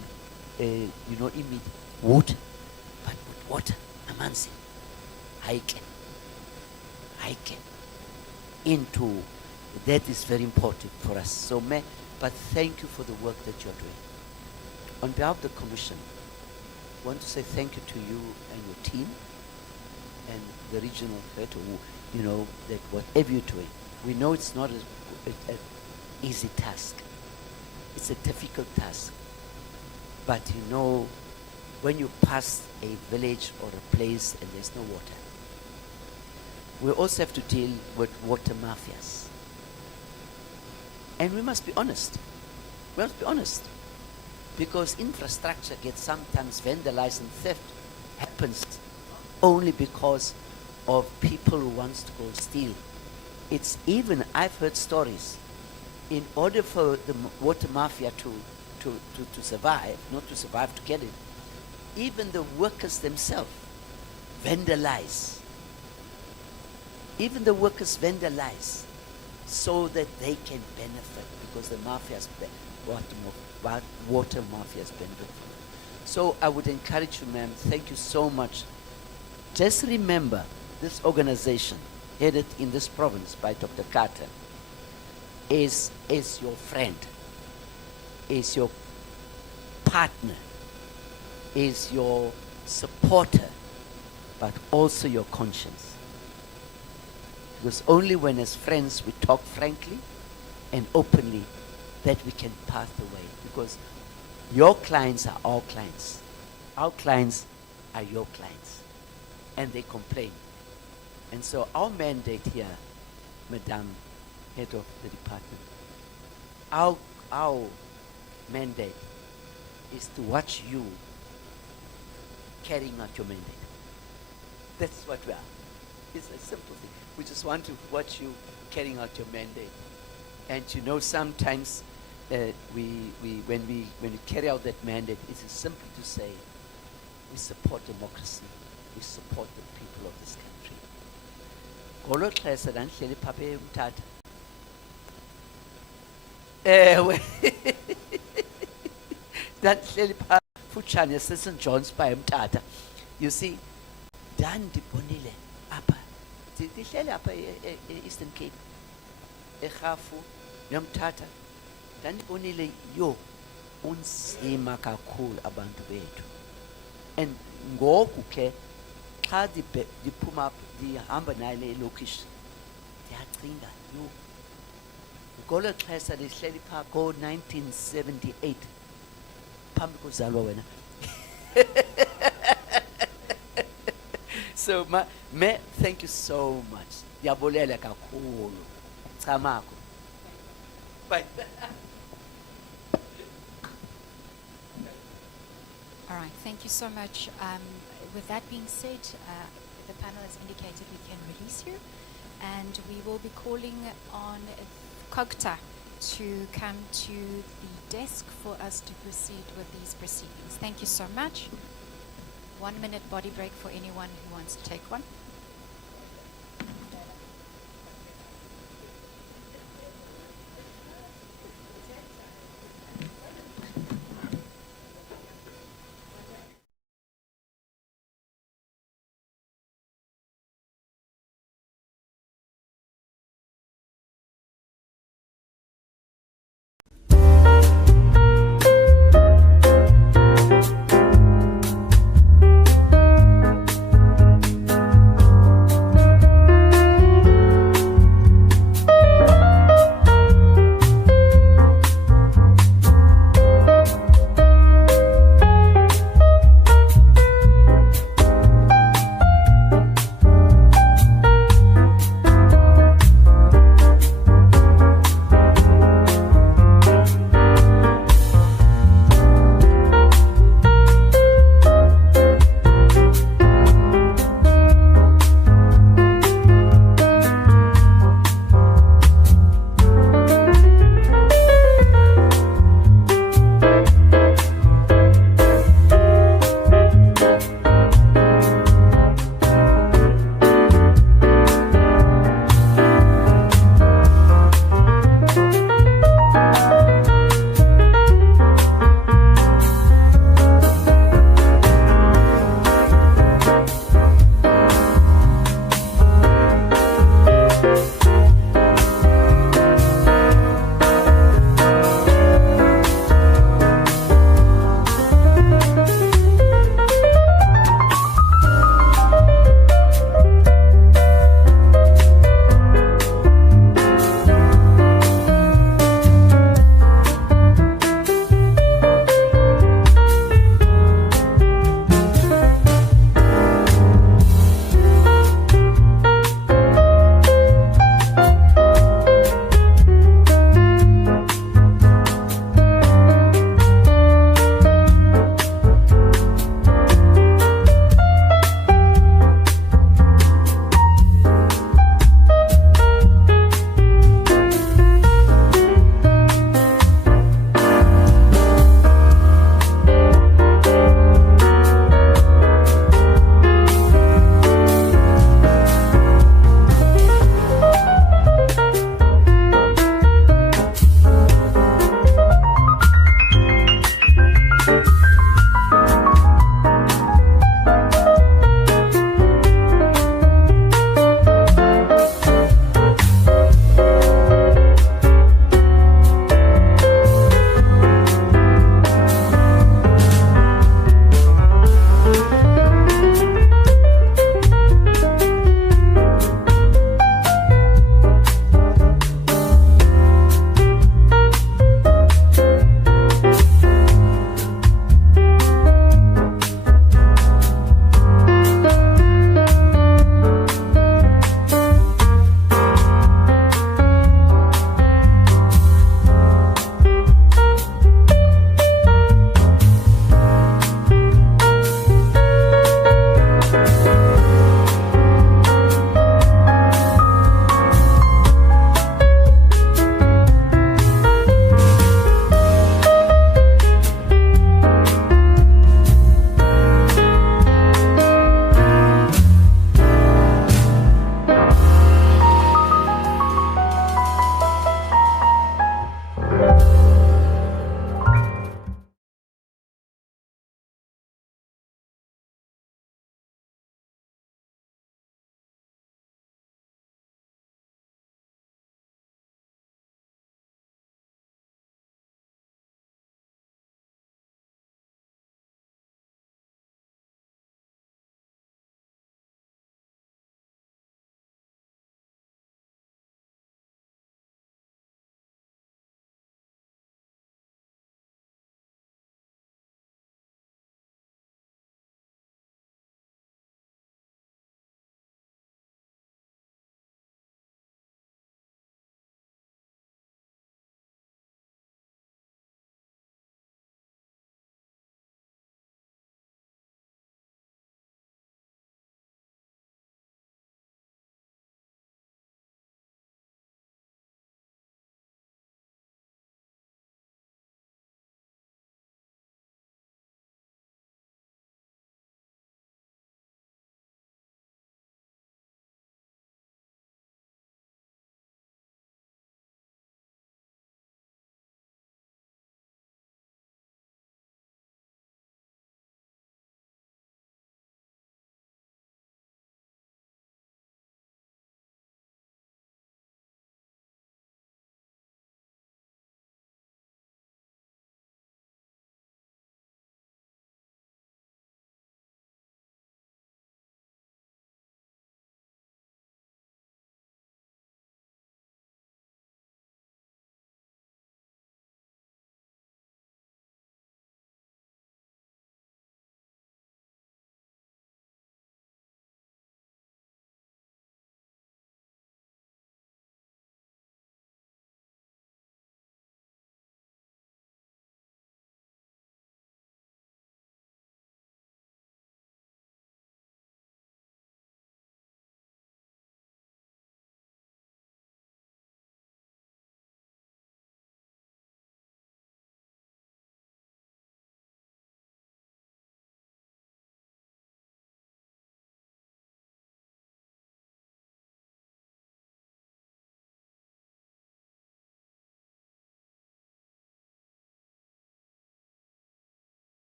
you know, emit wood, but with water, amanzi, hiking into that is very important for us. So, but thank you for the work that you're doing. On behalf of the Commission, I want to say thank you to you and your team and the regional head, who, you know, that whatever you're doing, we know it's not an easy task. It's a difficult task. But you know, when you pass a village or a place and there's no water, we also have to deal with water mafias. And we must be honest. We must be honest. Because infrastructure gets sometimes vandalized and theft happens only because of people who wants to go steal. It's even, I've heard stories, in order for the water mafia to survive, not to survive, to get it, even the workers themselves vandalize. Even the workers vandalize so that they can benefit, because the mafias, water mafias benefit. So I would encourage you, ma'am, thank you so much. Just remember, this organization, headed in this province by Dr. Carter, is your friend, is your partner, is your supporter, but also your conscience. Because only when as friends we talk frankly and openly that we can path the way. Because your clients are our clients. Our clients are your clients. And they complain. And so our mandate here, Madam Head of the Department, our mandate is to watch you carrying out your mandate. That's what we are. It's a simple thing. We just want to watch you carrying out your mandate. And you know, sometimes when we carry out that mandate, it is simple to say, we support democracy, we support the people of this country. Ngolo xesha ndandihleli phaa eMthatha. Ewe. Ndandihleli phaa futshane St. John's phaa eMthatha. You see, ndandibonile apha. Ndihleli apha Eastern Cape. eRhafu neMthatha. Ndandibonile yo unzima kakhulu abantu bethu. And ngoku ke xa ndiphuma ndihamba nayo elokishi ndiyacinga yo ngolo xesha lihleli phaa ngo-1978 phambi kozalwa wena. So thank you so much. Ndiyabulela kakhulu. Chamako. Bye. All right, thank you so much. With that being said, the panel has indicated we can release you, and we will be calling on Cogta to come to the desk for us to proceed with these proceedings. Thank you so much. 1 minute body break for anyone who wants to take one.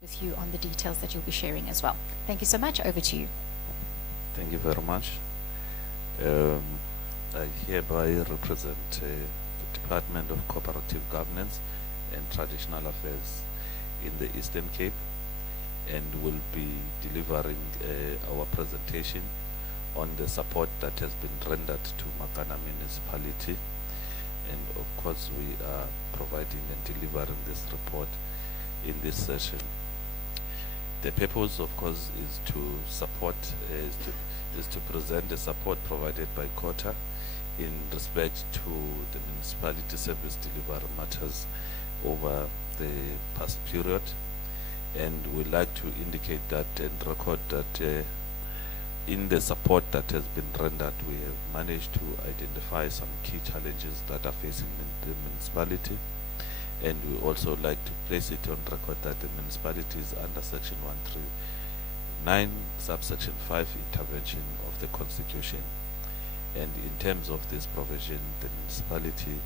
with you on the details that you'll be sharing as well. Thank you so much. Over to you. Thank you very much. I hereby represent the Department of Cooperative Governance and Traditional Affairs in the Eastern Cape, and will be delivering our presentation on the support that has been rendered to Makana Municipality. And of course, we are providing and delivering this report in this session. The purpose, of course, is to support, is to present the support provided by COTA in respect to the municipality service delivery matters over the past period. And we'd like to indicate that and record that in the support that has been rendered, we have managed to identify some key challenges that are facing the municipality. And we also like to place it on record that the municipality is under Section 139, subsection 5 intervention of the Constitution. And in terms of this provision, the municipality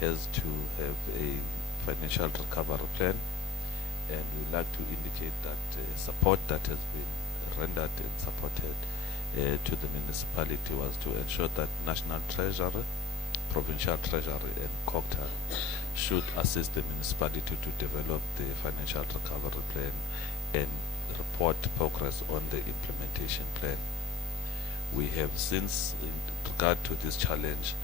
has to have a financial recovery plan. And we like to indicate that support that has been rendered and supported to the municipality was to ensure that National Treasury, Provincial Treasury and COGTA should assist the municipality to develop the financial recovery plan and report progress on the implementation plan. We have since, in regard to this challenge,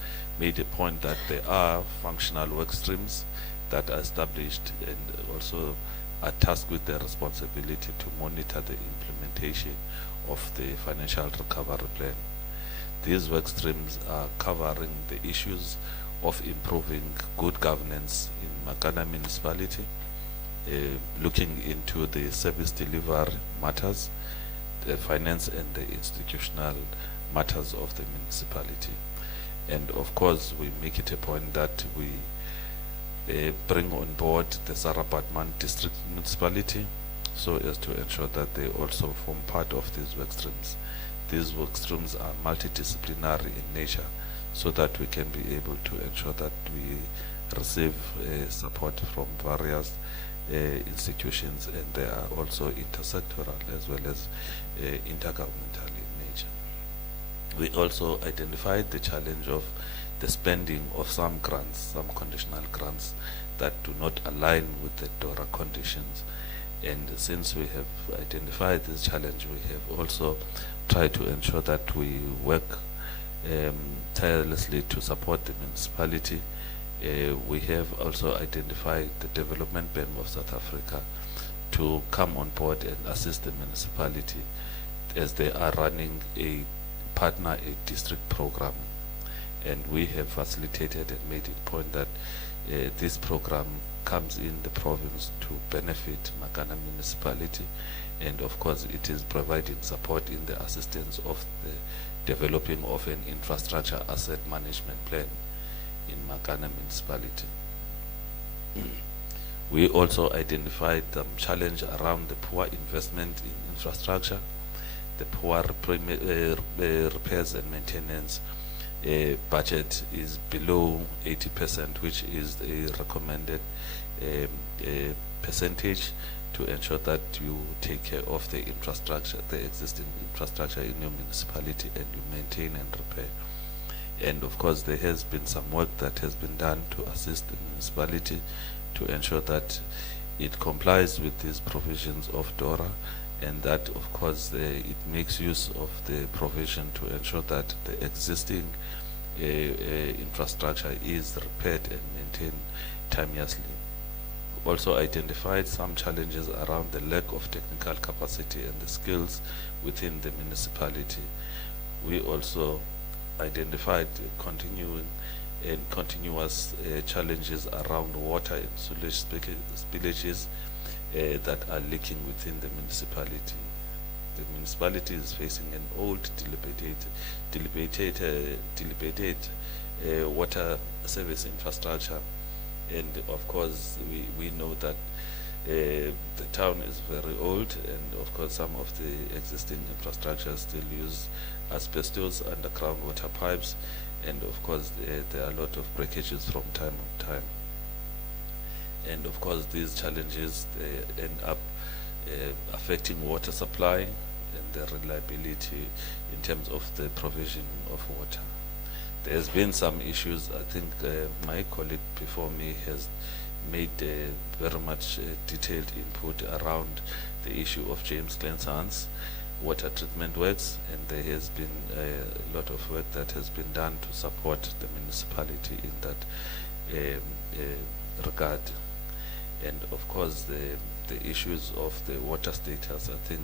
made a point that there are functional work streams that are established and also are tasked with the responsibility to monitor the implementation of the financial recovery plan. These work streams are covering the issues of improving good governance in Makana Municipality, looking into the service delivery matters, the finance and the institutional matters of the municipality. And of course, we make it a point that we bring on board the Sarabatman District Municipality so as to ensure that they also form part of these work streams. These work streams are multidisciplinary in nature so that we can be able to ensure that we receive support from various institutions, and they are also intersectoral as well as intergovernmental in nature. We also identified the challenge of the spending of some grants, some conditional grants that do not align with the DORA conditions. And since we have identified this challenge, we have also tried to ensure that we work tirelessly to support the municipality. We have also identified the Development Bank of South Africa to come on board and assist the municipality as they are running a partner a district program. And we have facilitated and made it point that this program comes in the province to benefit Makana Municipality, and of course it is providing support in the assistance of the developing of an infrastructure asset management plan in Makana Municipality. We also identified the challenge around the poor investment in infrastructure, the poor repairs and maintenance. Budget is below 80%, which is a recommended percentage to ensure that you take care of the infrastructure, the existing infrastructure in your municipality, and you maintain and repair. And of course, there has been some work that has been done to assist the municipality to ensure that it complies with these provisions of DORA, and that of course it makes use of the provision to ensure that the existing infrastructure is repaired and maintained timeously. Also identified some challenges around the lack of technical capacity and the skills within the municipality. We also identified continuous challenges around water and sewage spillages that are leaking within the municipality. The municipality is facing an old, dilapidated water service infrastructure, and of course we know that the town is very old, and of course some of the existing infrastructure still use asbestos underground water pipes, and of course there are a lot of breakages from time to time. And of course these challenges end up affecting water supply and the reliability in terms of the provision of water. There's been some issues. I think my colleague before me has made very much detailed input around the issue of James Glenson's water treatment works, and there has been a lot of work that has been done to support the municipality in that regard. And of course, the issues of the water status, I think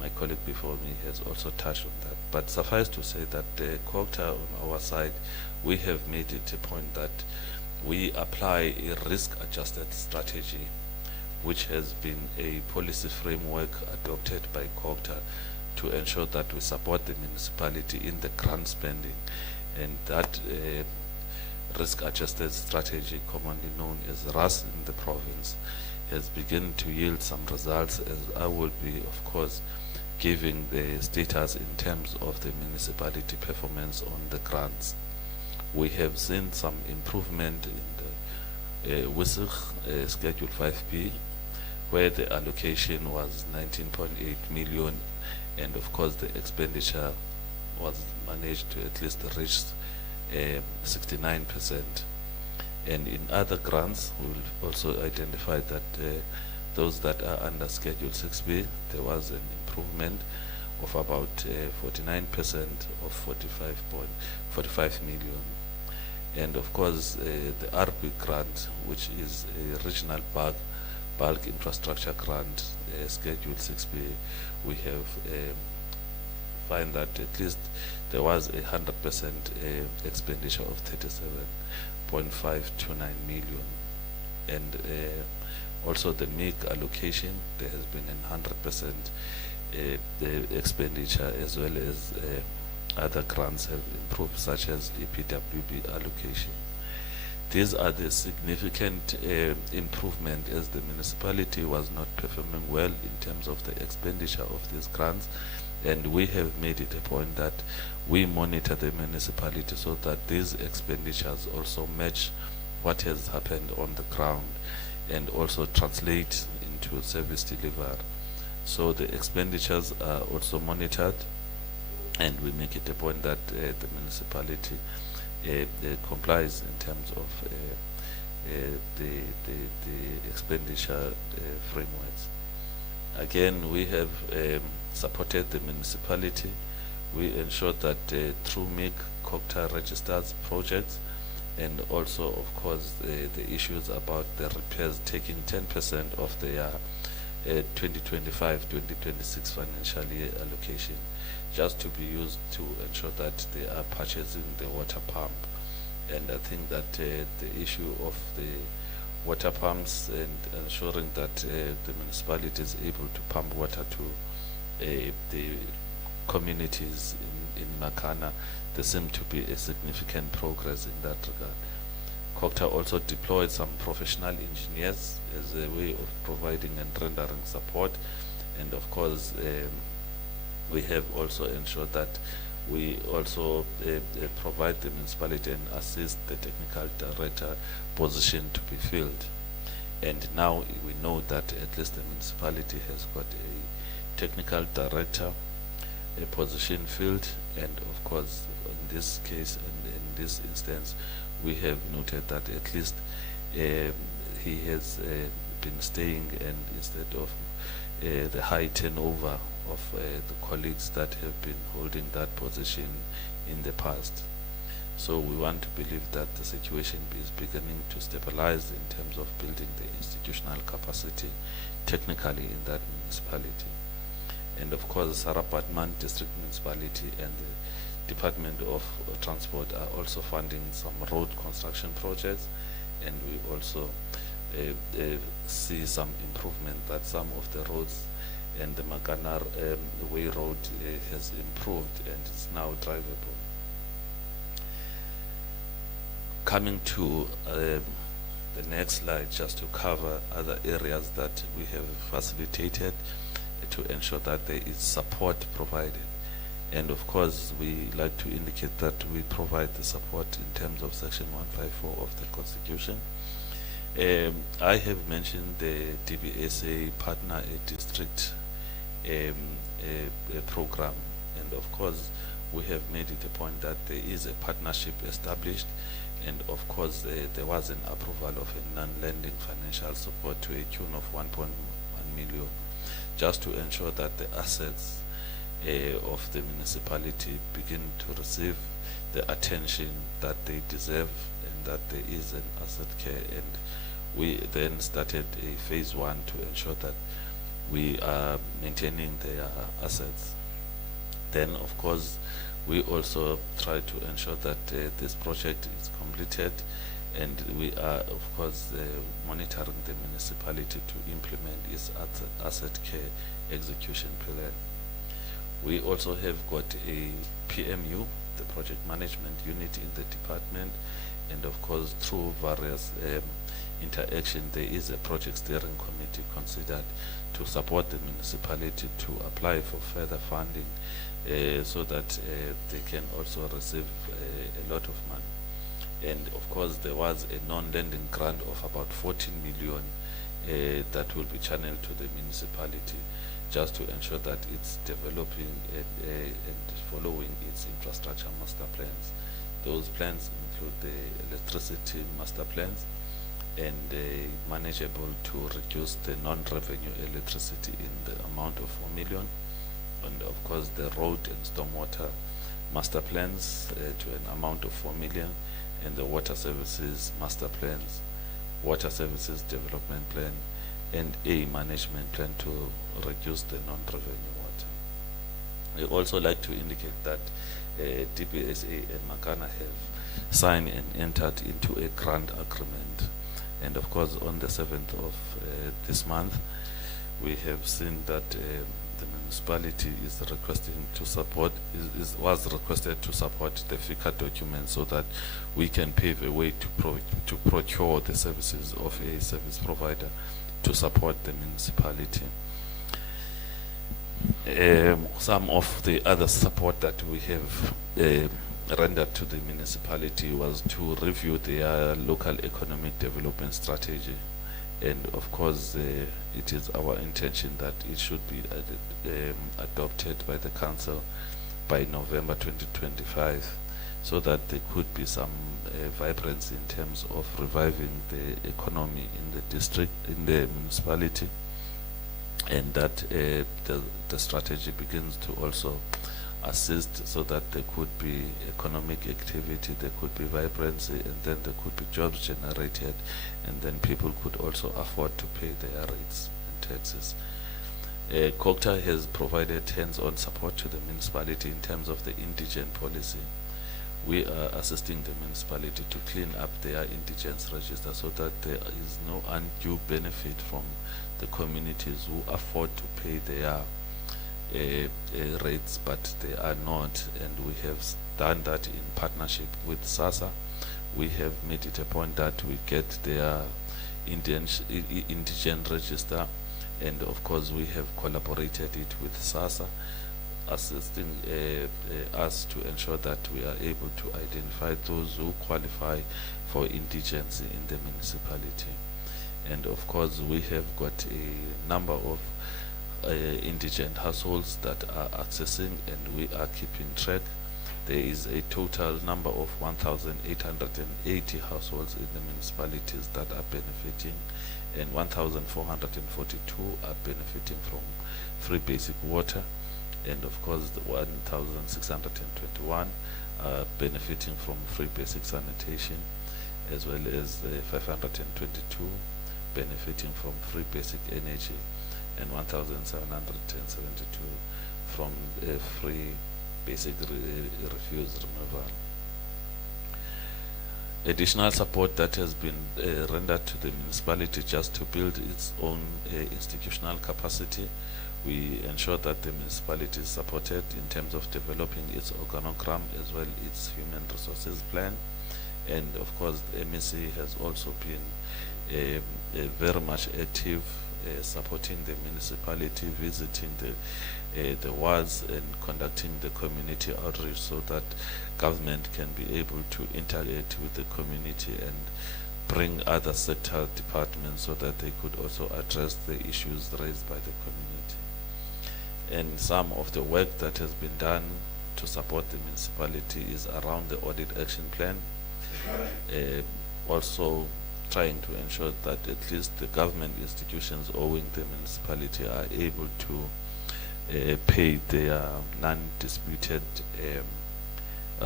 my colleague before me has also touched on that. But suffice to say that COGTA on our side, we have made it a point that we apply a risk-adjusted strategy, which has been a policy framework adopted by COGTA to ensure that we support the municipality in the grant spending. And that risk-adjusted strategy, commonly known as RAS in the province, has begun to yield some results, as I will be, of course, giving the status in terms of the municipality performance on the grants. We have seen some improvement in the WISIG Schedule 5B, where the allocation was 19.8 million, and of course the expenditure was managed to at least reach 69%. And in other grants, we will also identify that those that are under Schedule 6B, there was an improvement of about 49% of 45 million. And of course, the RB grant, which is a regional bulk infrastructure grant, Schedule 6B, we have find that at least there was 100% expenditure of 37.529 million. And also the MIG allocation, there has been 100% the expenditure, as well as other grants have improved, such as EPWB allocation. These are the significant improvement, as the municipality was not performing well in terms of the expenditure of these grants, and we have made it a point that we monitor the municipality so that these expenditures also match what has happened on the ground and also translate into service delivery. So the expenditures are also monitored, and we make it a point that the municipality complies in terms of the expenditure frameworks. Again, we have supported the municipality. We ensure that through MIG, COGTA registers projects, and also, of course, the issues about the repairs taking 10% of their 2025-2026 financial year allocation, just to be used to ensure that they are purchasing the water pump. And I think that the issue of the water pumps and ensuring that the municipality is able to pump water to the communities in Makana, there seemed to be a significant progress in that regard. COGTA also deployed some professional engineers as a way of providing and rendering support, and of course we have also ensured that we also provide the municipality and assist the technical director position to be filled. And now we know that at least the municipality has got a technical director, a position filled, and of course in this case and in this instance we have noted that at least he has been staying, and instead of the high turnover of the colleagues that have been holding that position in the past. So we want to believe that the situation is beginning to stabilize in terms of building the institutional capacity technically in that municipality. And of course, Sarapatman District Municipality and the Department of Transport are also funding some road construction projects, and we also see some improvement that some of the roads and the Makana Way Road has improved and is now drivable. Coming to the next slide, just to cover other areas that we have facilitated to ensure that there is support provided. And of course, we like to indicate that we provide the support in terms of Section 154 of the Constitution. I have mentioned the DBSA partner a district a program, and of course we have made it a point that there is a partnership established, and of course there was an approval of a non-lending financial support to a tune of 1.1 million, just to ensure that the assets of the municipality begin to receive the attention that they deserve, and that there is an asset care. And we then started a phase 1 to ensure that we are maintaining their assets. Then of course we also try to ensure that this project is completed, and we are of course monitoring the municipality to implement its asset care execution plan. We also have got a PMU, the project management unit in the department, and of course through various interaction there is a project steering committee considered to support the municipality to apply for further funding, so that they can also receive a lot of money. And of course there was a non-lending grant of about 14 million that will be channeled to the municipality, just to ensure that it's developing and following its infrastructure master plans. Those plans include the electricity master plans, and manageable to reduce the non-revenue electricity in the amount of 4 million, and of course the road and stormwater master plans to an amount of 4 million, and the water services master plans, water services development plan, and a management plan to reduce the non-revenue water. I also like to indicate that DBSA and Makana have signed and entered into a grant agreement. And of course on the 7th of this month we have seen that the municipality is requesting to support, was requested to support the FICA document, so that we can pave a way to procure the services of a service provider to support the municipality. Some of the other support that we have rendered to the municipality was to review their local economic development strategy, and of course it is our intention that it should be adopted by the council by November 2025, so that there could be some vibrancy in terms of reviving the economy in the district, in the municipality, and that the strategy begins to also assist, so that there could be economic activity, there could be vibrancy, and then there could be jobs generated, and then people could also afford to pay their rates and taxes. COGTA has provided hands-on support to the municipality in terms of the indigent policy. We are assisting the municipality to clean up their indigence register, so that there is no undue benefit from the communities who afford to pay their rates, but they are not. And we have done that in partnership with SASSA. We have made it a point that we get their indigent register, and of course we have collaborated it with SASSA, assisting us to ensure that we are able to identify those who qualify for indigency in the municipality. And of course we have got a number of indigent households that are accessing, and we are keeping track. There is a total number of 1,880 households in the municipalities that are benefiting, and 1,442 are benefiting from free basic water, and of course the 1,621 are benefiting from free basic sanitation, as well as the 522 benefiting from free basic energy, and 1,772 from free basic refuse removal. Additional support that has been rendered to the municipality just to build its own institutional capacity. We ensure that the municipality is supported in terms of developing its organogram as well its human resources plan, and of course the MSC has also been very much active supporting the municipality, visiting the wards and conducting the community outreach, so that government can be able to integrate with the community and bring other sector departments so that they could also address the issues raised by the community. And some of the work that has been done to support the municipality is around the audit action plan, also trying to ensure that at least the government institutions owing the municipality are able to pay their non-disputed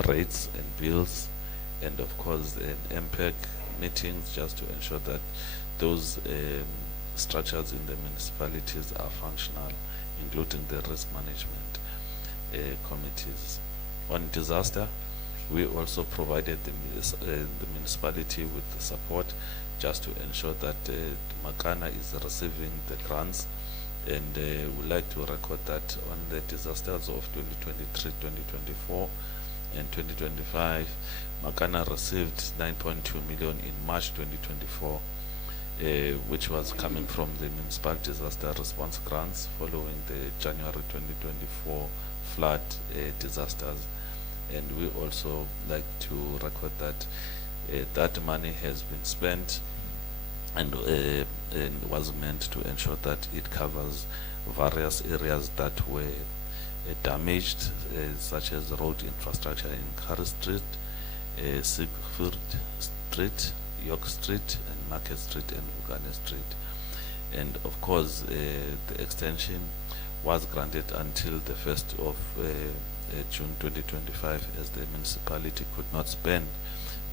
rates and bills, and of course MPEC meetings, just to ensure that those structures in the municipalities are functional, including the risk management committees. On disaster, we also provided the municipality with the support just to ensure that Makana is receiving the grants, and we'd like to record that on the disasters of 2023, 2024 and 2025, Makana received 9.2 million in March 2024, which was coming from the municipal disaster response grants following the January 2024 flood disasters. And we also like to record that that money has been spent and was meant to ensure that it covers various areas that were damaged, such as road infrastructure in Curry Street, Sigford Street, York Street, and Market Street, and Uganda Street. And of course, the extension was granted until the 1st of June 2025, as the municipality could not spend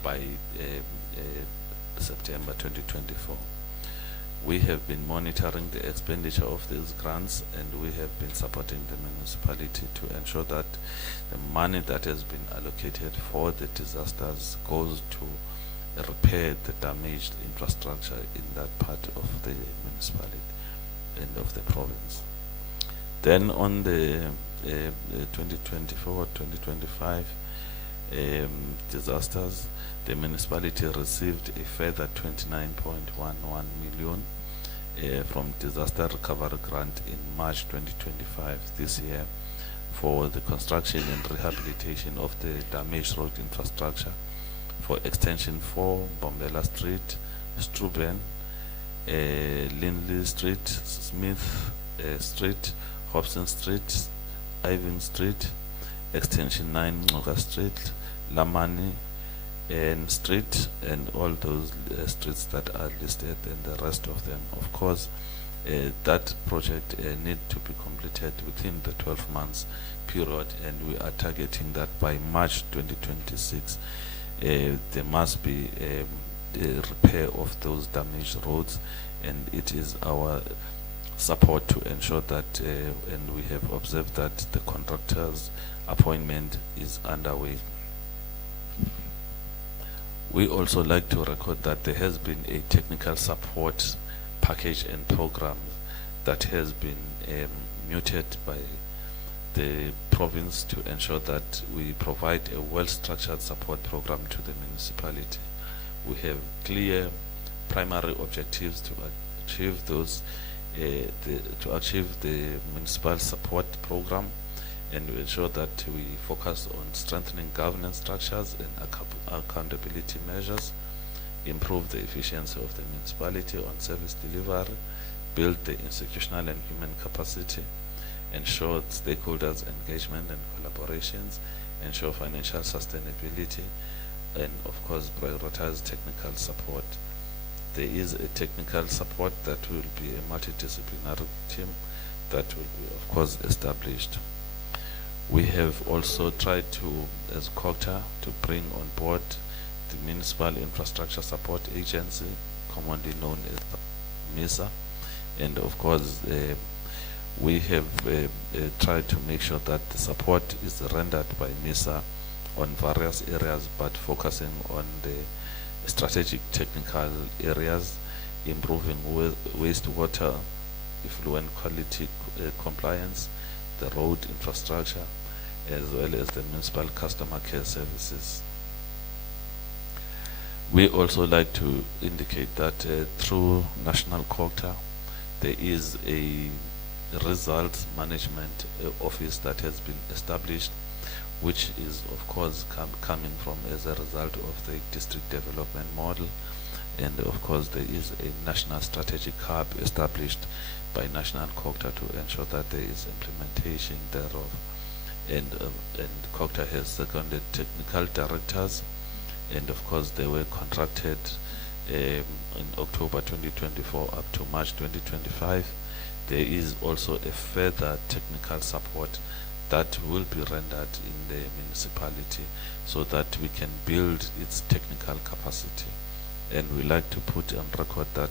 by September 2024. We have been monitoring the expenditure of these grants, and we have been supporting the municipality to ensure that the money that has been allocated for the disasters goes to repair the damaged infrastructure in that part of the municipality and of the province. Then on the 2024-2025 disasters, the municipality received a further 29.11 million from disaster recovery grant in March 2025 this year for the construction and rehabilitation of the damaged road infrastructure for extension 4, Bombela Street, Struben, Lindley Street, Smith Street, Hobson Street, Irving Street, extension 9, Ngoga Street, Lamani and Street, and all those streets that are listed, and the rest of them. Of course, that project need to be completed within the 12 months period, and we are targeting that by March 2026 there must be a repair of those damaged roads, and it is our support to ensure that and we have observed that the contractor's appointment is underway. We also like to record that there has been a technical support package and program that has been muted by the province to ensure that we provide a well-structured support program to the municipality. We have clear primary objectives to achieve those, to achieve the municipal support program, and we ensure that we focus on strengthening governance structures and accountability measures, improve the efficiency of the municipality on service delivery, build the institutional and human capacity, ensure stakeholders' engagement and collaborations, ensure financial sustainability, and of course prioritize technical support. There is a technical support that will be a multidisciplinary team that will be of course established. We have also tried to, as COCTA, to bring on board the Municipal Infrastructure Support Agency, commonly known as MISA, and of course we have tried to make sure that the support is rendered by MISA on various areas, but focusing on the strategic technical areas, improving wastewater effluent quality compliance, the road infrastructure, as well as the municipal customer care services. We also like to indicate that through National COCTA, there is a result management office that has been established, which is of course coming from as a result of the district development model, and of course there is a national strategic hub established by National COCTA to ensure that there is implementation thereof. And COCTA has seconded technical directors, and of course they were contracted in October 2024 up to March 2025. There is also a further technical support that will be rendered in the municipality so that we can build its technical capacity. And we like to put on record that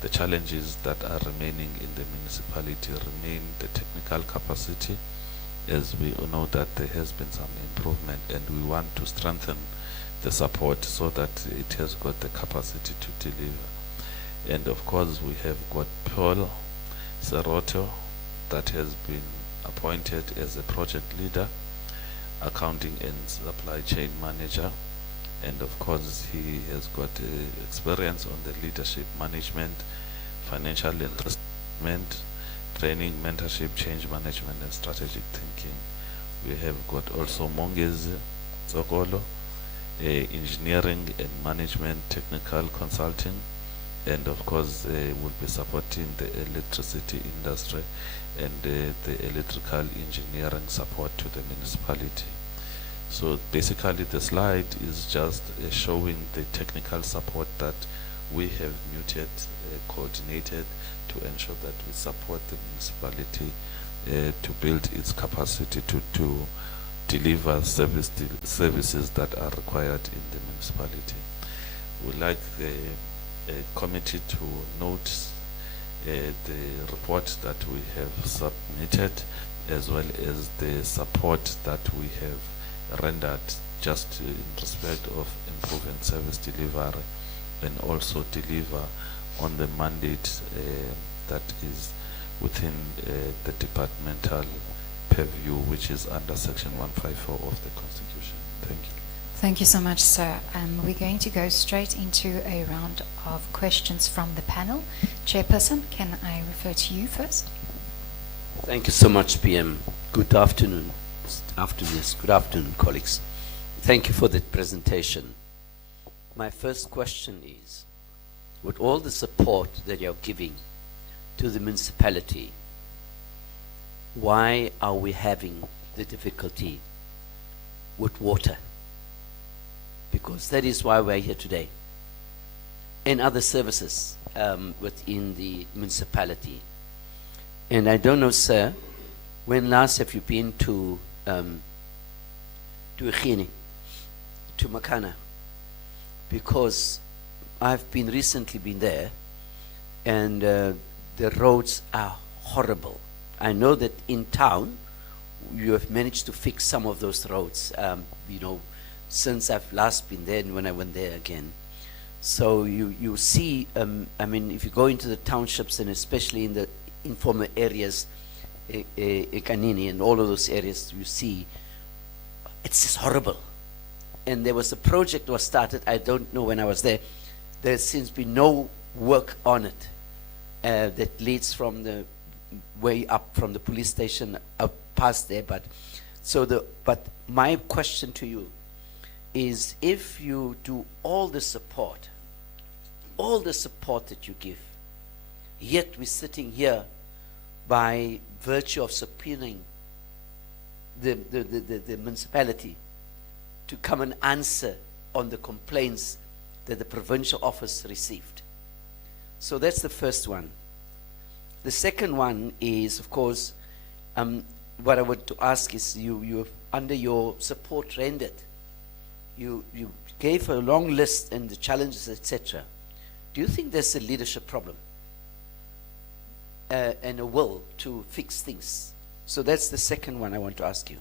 the challenges that are remaining in the municipality remain the technical capacity, as we all know that there has been some improvement, and we want to strengthen the support so that it has got the capacity to deliver. And of course we have got Paul Seroto that has been appointed as a project leader, accounting and supply chain manager, and of course he has got experience on the leadership management, financial investment, training, mentorship, change management and strategic thinking. We have got also Mongezi Zokolo, engineering and management technical consulting, and of course will be supporting the electricity industry and the electrical engineering support to the municipality. So basically the slide is just showing the technical support that we have muted, coordinated to ensure that we support the municipality to build its capacity to deliver services that are required in the municipality. We'd like the committee to note the report that we have submitted, as well as the support that we have rendered just in respect of improving service delivery, and also deliver on the mandate that is within the departmental purview, which is under section 154 of the Constitution. Thank you. Thank you so much, sir. We're going to go straight into a round of questions from the panel. Chairperson, can I refer to you first? Thank you so much, PM. Good afternoon. Good afternoon, colleagues. Thank you for the presentation. My first question is, with all the support that you're giving to the municipality, why are we having the difficulty with water? Because that is why we're here today. And other services within the municipality. And I don't know, sir, when last have you been to Echini, to Makana? Because I've recently been there, and the roads are horrible. I know that in town you have managed to fix some of those roads, you know, since I've last been there and when I went there again. So you see, I mean, if you go into the townships, and especially in the informal areas, Ekanini and all of those areas, you see it's just horrible. And there was a project that was started, I don't know when I was there. There's since been no work on it that leads from the way up from the police station up past there. But my question to you is, if you do all the support that you give, yet we're sitting here by virtue of subpoenaing the municipality to come and answer on the complaints that the provincial office received. So that's the first one. The second one is, of course, what I want to ask is, you under your support rendered, you gave a long list and the challenges, etc. Do you think there's a leadership problem and a will to fix things? So that's the second one I want to ask you.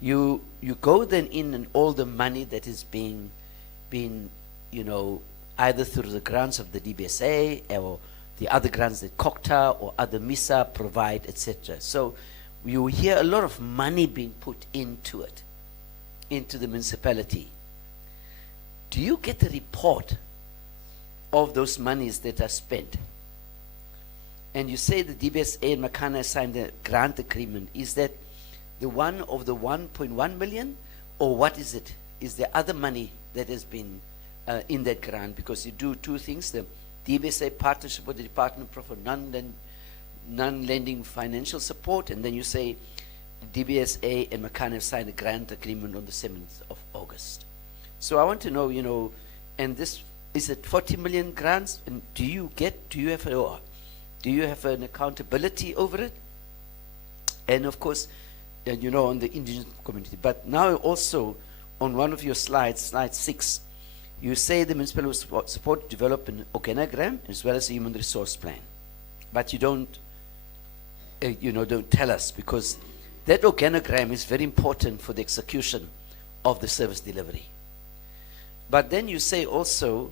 You go then in, and all the money that is being you know, either through the grants of the DBSA or the other grants that COCTA or other MISA provide, etc. So you hear a lot of money being put into it, into the municipality. Do you get a report of those monies that are spent? And you say the DBSA and Makana signed a grant agreement. Is that the one of the 1.1 million, or what is it? Is there other money that has been in that grant, because you do two things: the DBSA partnership with the Department for non-lending financial support, and then you say DBSA and Makana have signed a grant agreement on the 7th of August. So I want to know, and this, is it 40 million grants? And do you have an accountability over it? And of course, on the indigenous community. But now also, on one of your slides, slide 6, you say the municipality will support develop an organogram as well as a human resource plan. But you don't tell us, because that organogram is very important for the execution of the service delivery. But then you say also,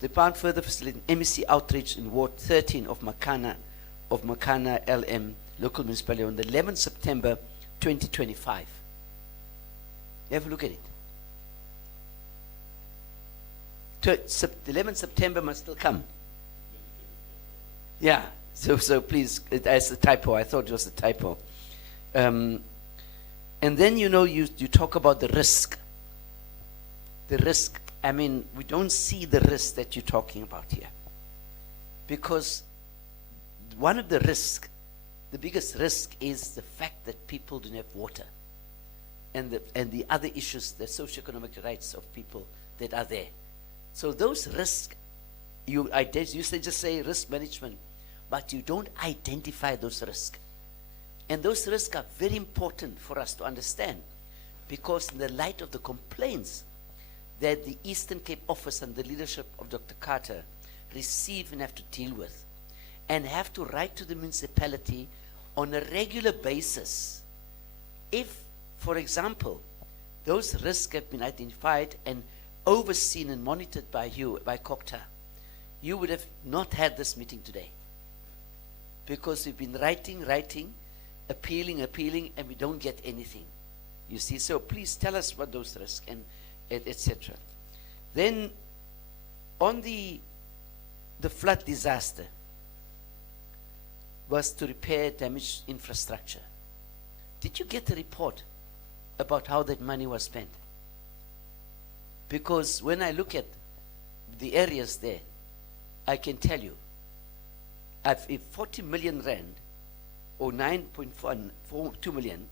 the Department further facilitating MEC outreach in Ward 13 of Makana LM local municipality on the 11th September 2025. Have a look at it. The 11th September must still come. Yeah, so please, that's a typo. I thought it was a typo. And then you talk about the risk. The risk, I mean, we don't see the risk that you're talking about here. Because one of the risks, the biggest risk, is the fact that people don't have water. And the other issues, the socioeconomic rights of people that are there. So those risks, you just say risk management, but you don't identify those risks. And those risks are very important for us to understand, because in the light of the complaints that the Eastern Cape office and the leadership of Dr. Carter receive and have to deal with, and have to write to the municipality on a regular basis. If, for example, those risks have been identified and overseen and monitored by you, by COCTA, you would have not had this meeting today. Because we've been writing, appealing, and we don't get anything. You see, so please tell us what those risks and etc. Then, on the flood disaster was to repair damaged infrastructure. Did you get a report about how that money was spent? Because when I look at the areas there, I can tell you, if 40 million rand or 9.42 million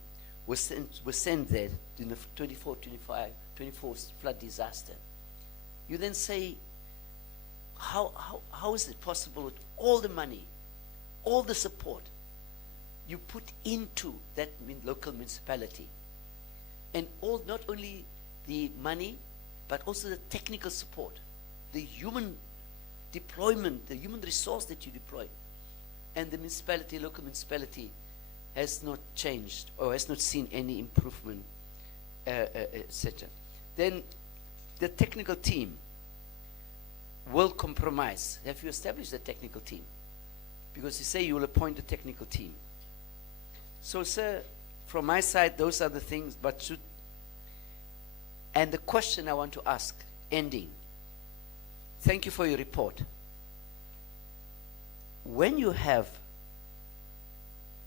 was sent there in the 24 flood disaster, you then say, how is it possible with all the money, all the support you put into that local municipality, and not only the money, but also the technical support, the human deployment, the human resource that you deploy, and the local municipality has not changed or has not seen any improvement, etc. Then the technical team will compromise. Have you established the technical team? Because you say you will appoint a technical team. So, sir, from my side, those are the things, and the question I want to ask, ending, thank you for your report. When you have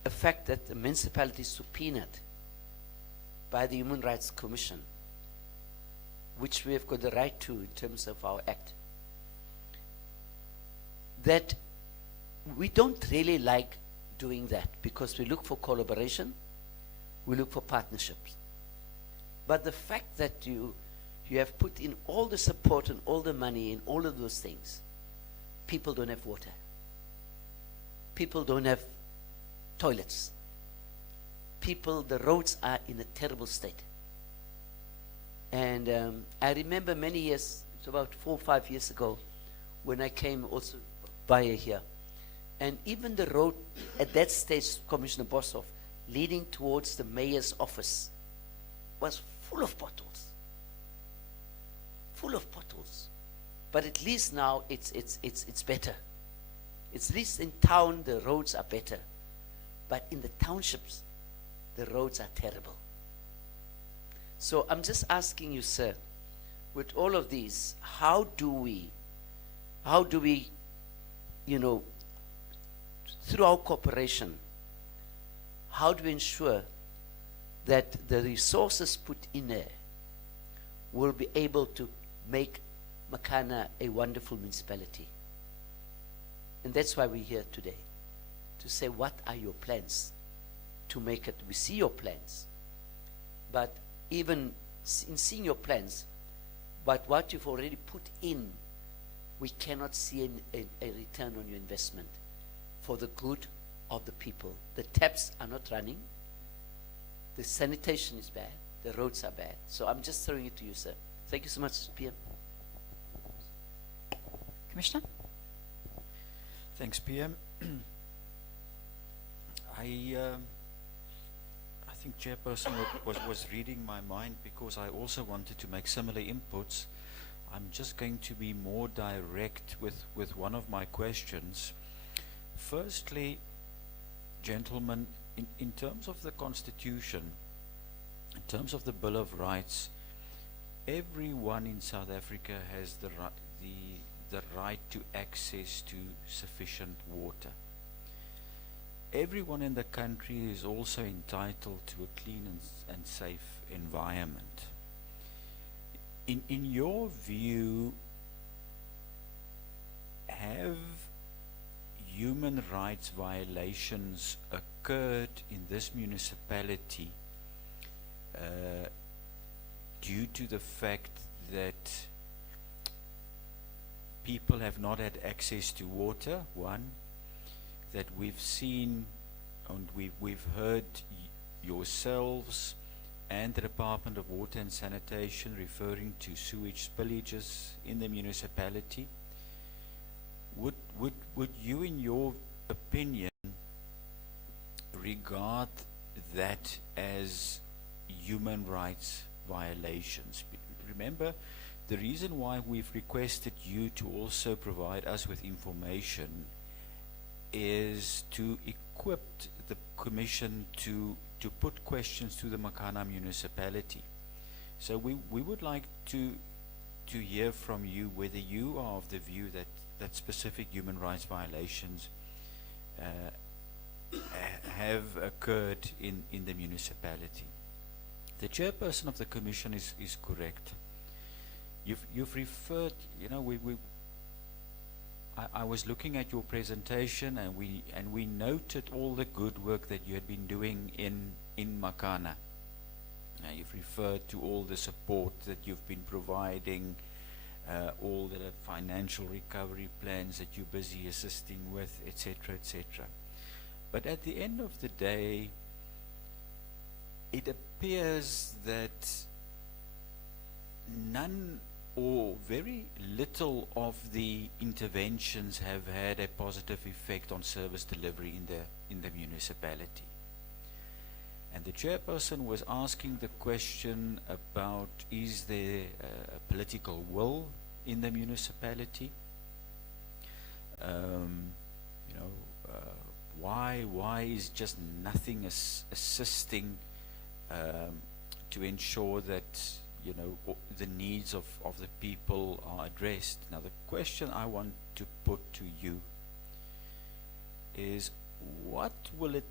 a fact that the municipality is subpoenaed by the Human Rights Commission, which we have got the right to in terms of our act, that we don't really like doing that, because we look for collaboration, we look for partnerships. But the fact that you have put in all the support and all the money and all of those things, people don't have water. People don't have toilets. The roads are in a terrible state. And I remember many years, it's about 4 or 5 years ago, when I came also via here. And even the road at that stage, Commissioner Boshoff, leading towards the mayor's office, was full of potholes. Full of potholes. But at least now it's better. At least in town the roads are better. But in the townships, the roads are terrible. So I'm just asking you, sir, with all of these, how do we, through our cooperation, how do we ensure that the resources put in there will be able to make Makana a wonderful municipality. And that's why we're here today, to say what are your plans to make it. We see your plans, but even in seeing your plans, but what you've already put in, we cannot see a return on your investment for the good of the people. The taps are not running, the sanitation is bad, the roads are bad. So I'm just throwing it to you, sir. Thank you so much, PM. Commissioner? Thanks, PM. I think Chairperson was reading my mind because I also wanted to make similar inputs. I'm just going to be more direct with one of my questions. Firstly, gentlemen, in terms of the Constitution, in terms of the Bill of Rights, everyone in South Africa has the right to access to sufficient water. Everyone in the country is also entitled to a clean and safe environment. In your view, have human rights violations occurred in this municipality due to the fact that people have not had access to water? One, that we've seen and we've heard yourselves and the Department of Water and Sanitation referring to sewage spillages in the municipality. Would you, in your opinion, regard that as human rights violations? Remember, the reason why we've requested you to also provide us with information is to equip the Commission to put questions to the Makana Municipality. So we would like to hear from you whether you are of the view that specific human rights violations have occurred in the municipality. The Chairperson of the Commission is correct. You've referred, you know, I was looking at your presentation and we noted all the good work that you had been doing in Makana. You've referred to all the support that you've been providing, all the financial recovery plans that you're busy assisting with, etc., etc. But at the end of the day, it appears that none or very little of the interventions have had a positive effect on service delivery in the municipality. And the Chairperson was asking the question about, is there a political will in the municipality? Why is just nothing assisting to ensure that, you know, the needs of the people are addressed? Now, the question I want to put to you is, what will it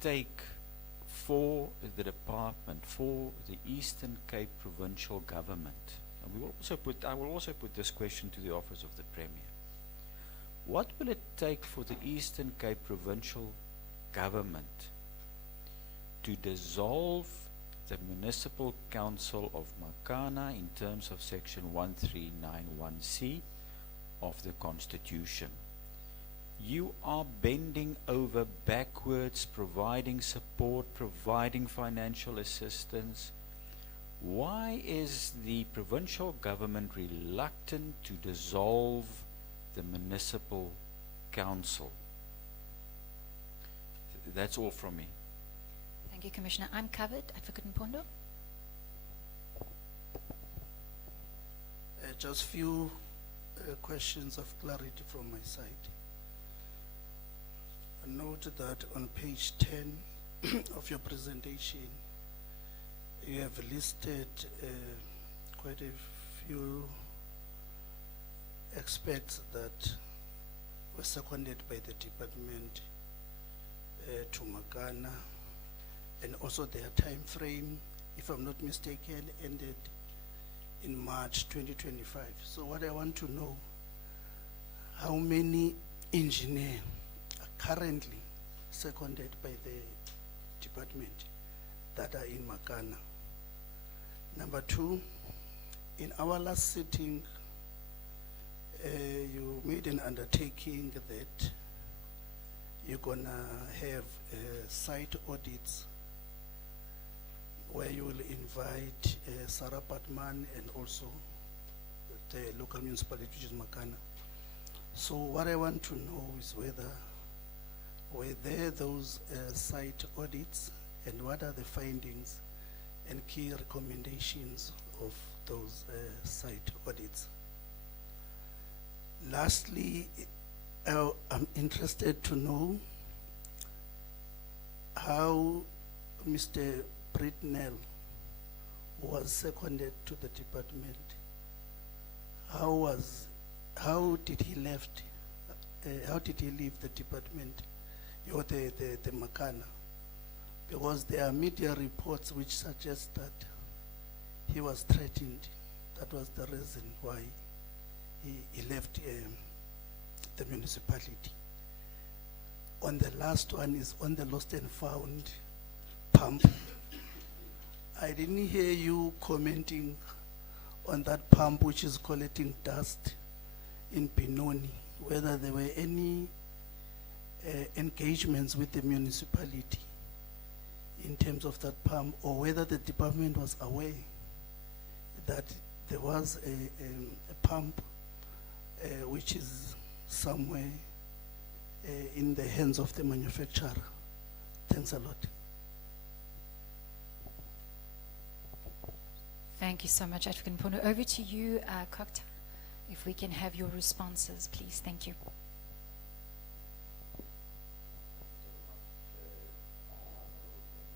take for the department, for the Eastern Cape Provincial Government? And I will also put this question to the Office of the Premier. What will it take for the Eastern Cape Provincial Government to dissolve the Municipal Council of Makana in terms of Section 1391C of the Constitution? You are bending over backwards, providing support, providing financial assistance. Why is the provincial government reluctant to dissolve the Municipal Council? That's all from me. Thank you, Commissioner. I'm covered. Advocate Mpondo. Just few questions of clarity from my side. Note that on page 10 of your presentation, you have listed quite a few experts that were seconded by the department to Makana, and also their time frame, if I'm not mistaken, ended in March 2025. So what I want to know, how many engineers are currently seconded by the department that are in Makana? Number two, in our last sitting, you made an undertaking that you're gonna have site audits where you will invite Sarah Patman and also the local municipality, which is Makana. So what I want to know is were there those site audits, and what are the findings and key recommendations of those site audits? Lastly, I'm interested to know how Mr. Britnell was seconded to the department. How did he left? How did he leave the department, or the Makana? Because there are media reports which suggest that he was threatened. That was the reason why he left the municipality. On the last one is on the lost and found pump. I didn't hear you commenting on that pump which is collecting dust in Benoni, whether there were any engagements with the municipality in terms of that pump, or whether the department was aware that there was a pump which is somewhere in the hands of the manufacturer. Thanks a lot. Thank you so much, Advocate Mpono. Over to you, Kokta, if we can have your responses, please. Thank you.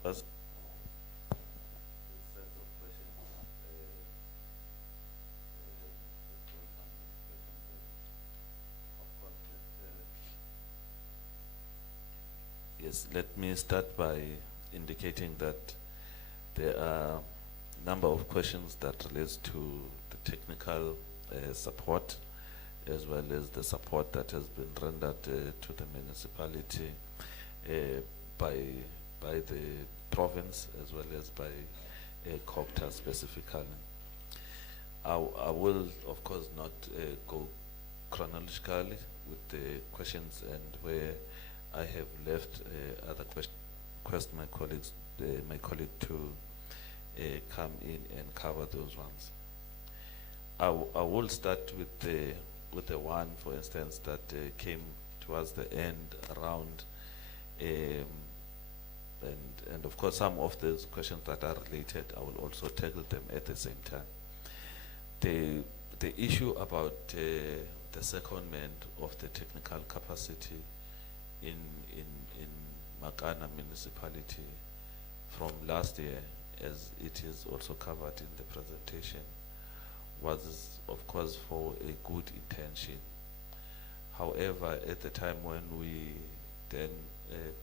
First, yes, let me start by indicating that there are a number of questions that relates to the technical support, as well as the support that has been rendered to the municipality by the province, as well as by COGTA specifically. I will, of course, not go chronologically with the questions, and where I have left other questions, request my colleague to come in and cover those ones. I will start with the one, for instance, that came towards the end around, and of course some of those questions that are related, I will also tackle them at the same time. The issue about the secondment of the technical capacity in Makana Municipality from last year, as it is also covered in the presentation, was of course for a good intention. However, at the time when we then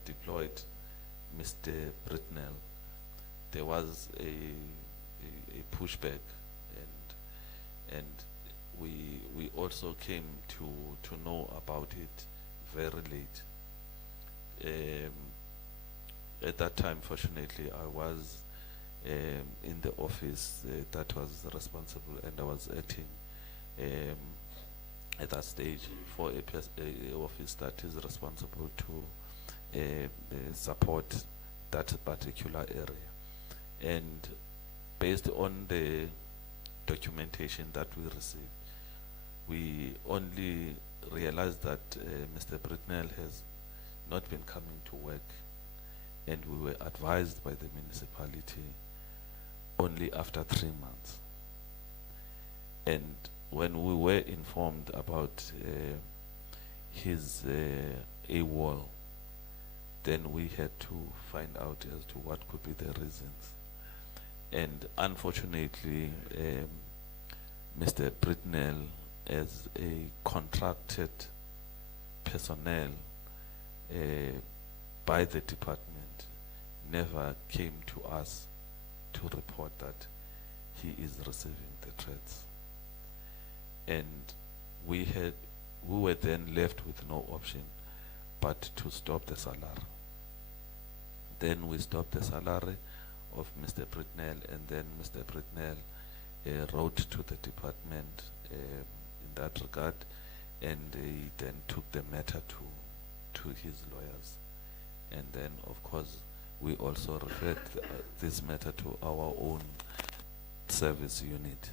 deployed Mr. Britnell, there was a pushback, and we also came to know about it very late. At that time, fortunately, I was in the office that was responsible, and I was acting at that stage for a office that is responsible to support that particular area. And based on the documentation that we received, we only realized that Mr. Britnell has not been coming to work, and we were advised by the municipality only after 3 months. And when we were informed about his AWOL, then we had to find out as to what could be the reasons. And unfortunately, Mr. Britnell, as a contracted personnel by the department, never came to us to report that he is receiving the threats. And we were then left with no option but to stop the salary. Then we stopped the salary of Mr. Britnell, and then Mr. Britnell wrote to the department in that regard, and they then took the matter to his lawyers. And then, of course, we also referred this matter to our own service unit.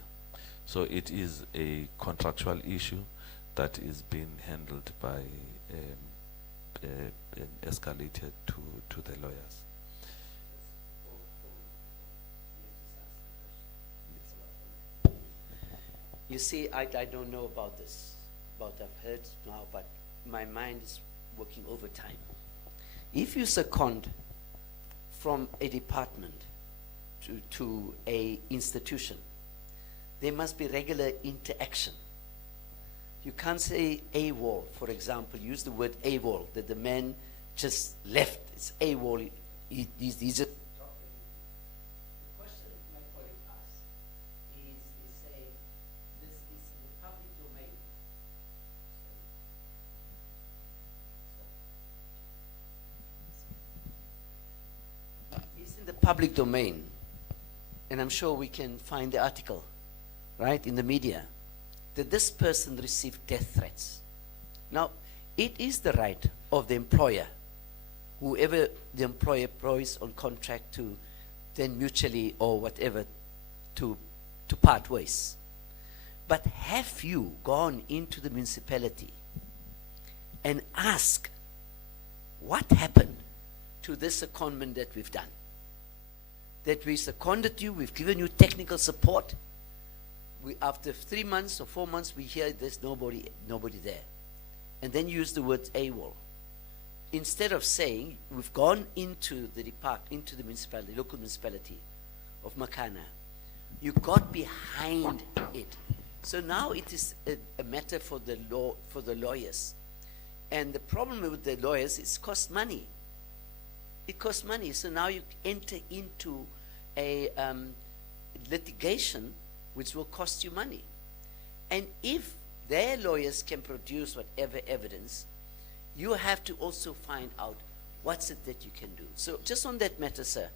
So it is a contractual issue that is being handled by and escalated to the lawyers. You see, I don't know about this, I've heard now, but my mind is working overtime. If you second from a department to a institution, there must be regular interaction. You can't say AWOL, for example, use the word AWOL, that the man just left. It's AWOL. He's just. The question my colleague asked is saying this is in the public domain. It's in the public domain, and I'm sure we can find the article, right, in the media, that this person received death threats. Now, it is the right of the employer, whoever the employer employs on contract, to then mutually or whatever to part ways. But have you gone into the municipality and asked what happened to this secondment that we've done? That we seconded you, we've given you technical support. After 3 months or 4 months, we hear there's nobody there. And then use the word AWOL. Instead of saying, we've gone into the into the municipality, local municipality of Makana. You got behind it. So now it is a matter for the lawyers. And the problem with the lawyers is it costs money. It costs money. So now you enter into a litigation which will cost you money. And if their lawyers can produce whatever evidence, you have to also find out what's it that you can do. So just on that matter, sir,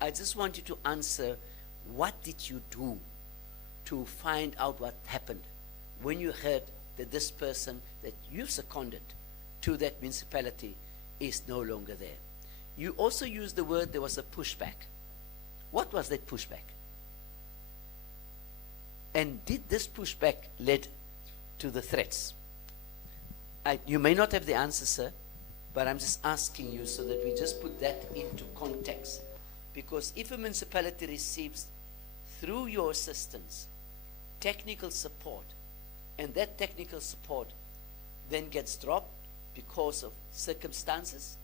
I just want you to answer, what did you do to find out what happened when you heard that this person that you've seconded to that municipality is no longer there? You also used the word there was a pushback. What was that pushback? And did this pushback lead to the threats? You may not have the answer, sir, but I'm just asking you so that we just put that into context. Because if a municipality receives, through your assistance, technical support, and that technical support then gets dropped because of circumstances,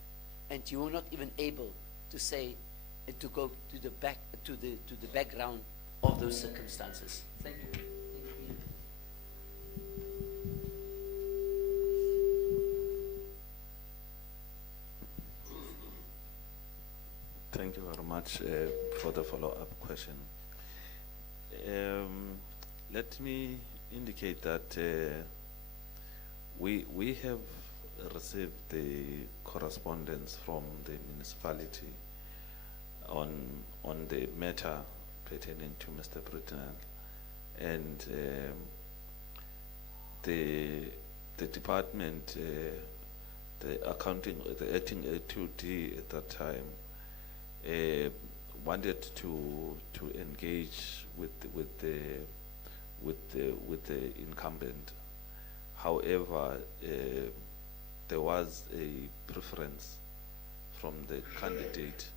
and you are not even able to say, to go to the background of those circumstances. Thank you. Thank you very much for the follow-up question. Let me indicate that we have received the correspondence from the municipality on the matter pertaining to Mr. Britnell, and the department, the acting A2D at that time, wanted to engage with the incumbent. However, there was a preference from the candidate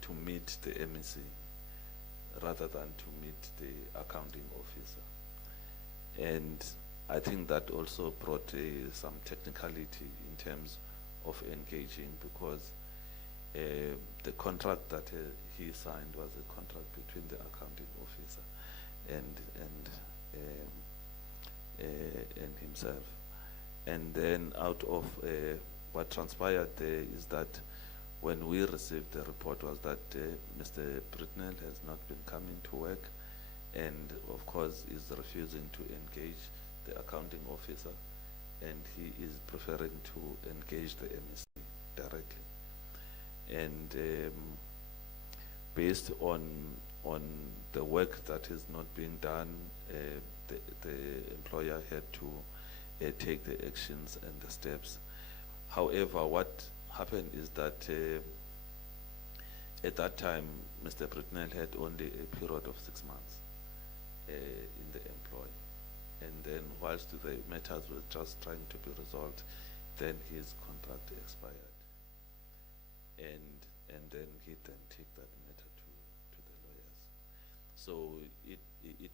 to meet the MEC rather than to meet the accounting officer. And I think that also brought some technicality in terms of engaging, because the contract that he signed was a contract between the accounting officer and himself. And then out of what transpired there is that when we received the report was that Mr. Britnell has not been coming to work, and of course is refusing to engage the accounting officer, and he is preferring to engage the MEC directly. And based on the work that is not being done, the employer had to take the actions and the steps. However, what happened is that at that time, Mr. Britnell had only a period of 6 months in the employ. And then whilst the matters were just trying to be resolved, then his contract expired. And then he then took that matter to the lawyers. So it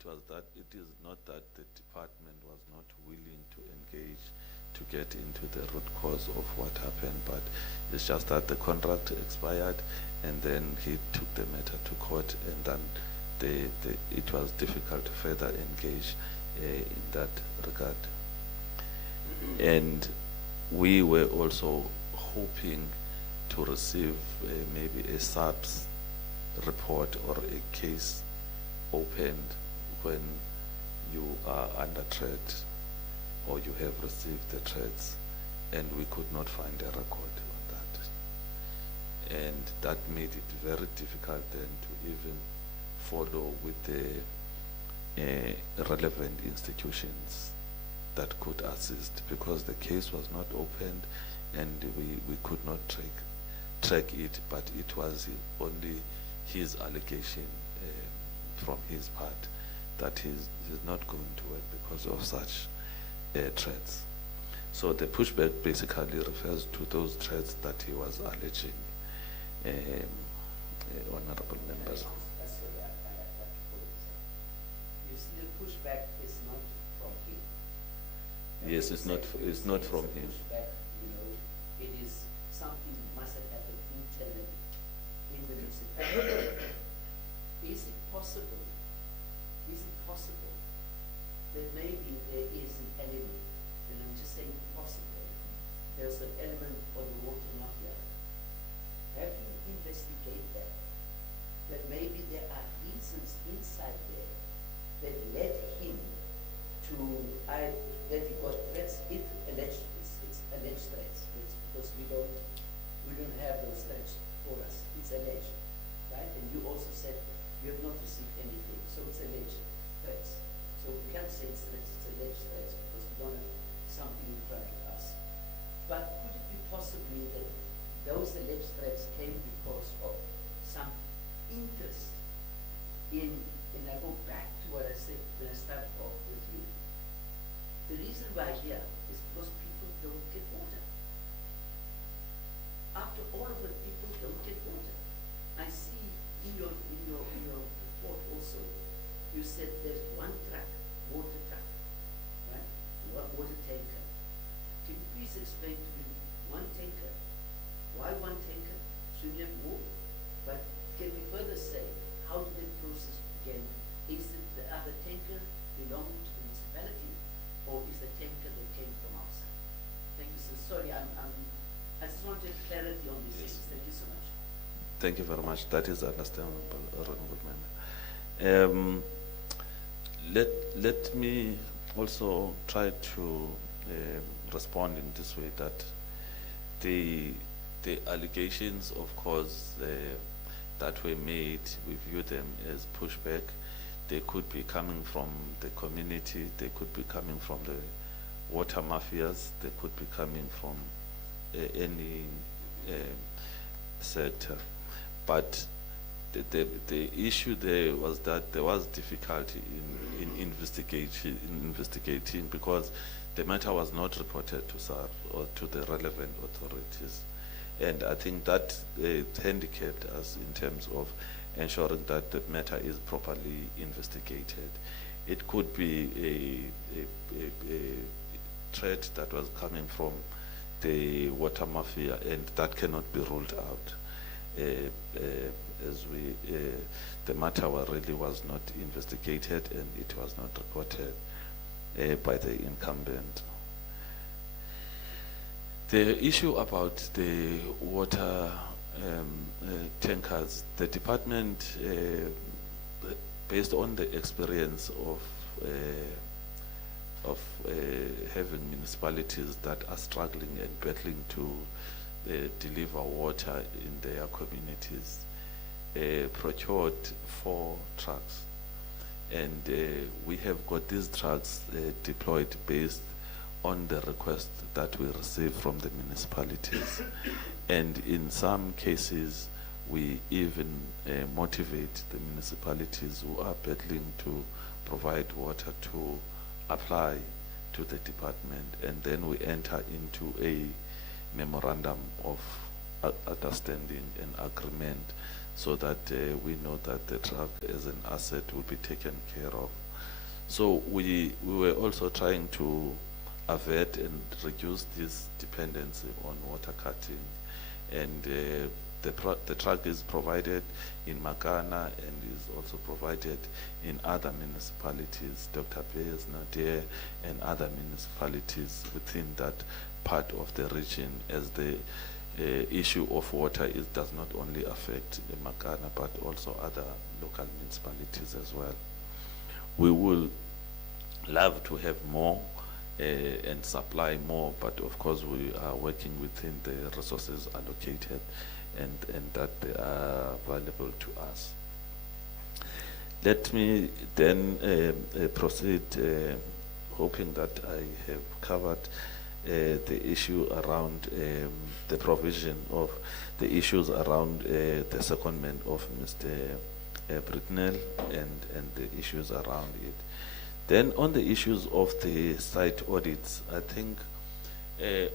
was that, it is not that the department was not willing to engage to get into the root cause of what happened, but it's just that the contract expired, and then he took the matter to court, and then it was difficult to further engage in that regard. And we were also hoping to receive maybe a SARS report or a case opened when you are under threat or you have received the threats, and we could not find a record on that. And that made it very difficult then to even follow with the relevant institutions that could assist, because the case was not opened and we could not track it, but it was only his allegation from his part that he's not going to work because of such threats. So the pushback basically refers to those threats that he was alleging, honorable members. You see, the pushback is not from him. Yes, it's not from him. Pushback, it is something must have happened internally in the municipality. Is it possible that maybe there is an element, and I'm just saying possible, there's an element of the water mafia? Have you investigated that? That maybe there are reasons inside there that led him to, that he got threats, it's alleged threats, because we don't have those threats for us, it's alleged, right? And you also said you have not received anything, so it's alleged threats. So we can't say it's threats, it's alleged threats, because we don't have something in front of us. But could it be possibly that those alleged threats came because of some interest in, and I go back to what I said when I started off with you. The reason why here is because people don't get water. After all of it, people don't get water. I see in your report also, you said there's one truck, water truck, right? One water tanker. Can you please explain to me one tanker? Why one tanker? Should you have more? But can we further say, how did the process begin? Is it the other tanker belonging to the municipality, or is the tanker that came from outside? Thank you, sir. Sorry, I just wanted clarity on these things. Thank you so much. Thank you very much. That is understandable, honorable member. Let me also try to respond in this way, that the allegations, of course, that were made, we view them as pushback. They could be coming from the community, they could be coming from the water mafias, they could be coming from any sector. But the issue there was that there was difficulty in investigating, because the matter was not reported to SAR or to the relevant authorities. And I think that handicapped us in terms of ensuring that the matter is properly investigated. It could be a threat that was coming from the water mafia, and that cannot be ruled out. As the matter really was not investigated, and it was not reported by the incumbent. The issue about the water tankers, the department based on the experience of having municipalities that are struggling and battling to deliver water in their communities, procured 4 trucks. And we have got these trucks deployed based on the request that we receive from the municipalities. And in some cases, we even motivate the municipalities who are battling to provide water to apply to the department, and then we enter into a memorandum of understanding and agreement, so that we know that the truck as an asset will be taken care of. So we were also trying to avert and reduce this dependency on water cutting, and the truck is provided in Makana and is also provided in other municipalities, Dr. Payes, Nadir, and other municipalities within that part of the region, as the issue of water does not only affect the Makana but also other local municipalities as well. We will love to have more and supply more, but of course we are working within the resources allocated and that they are available to us. Let me then proceed, hoping that I have covered the issue around the provision of the issues around the secondment of Mr. Britnell and the issues around it. Then on the issues of the site audits, I think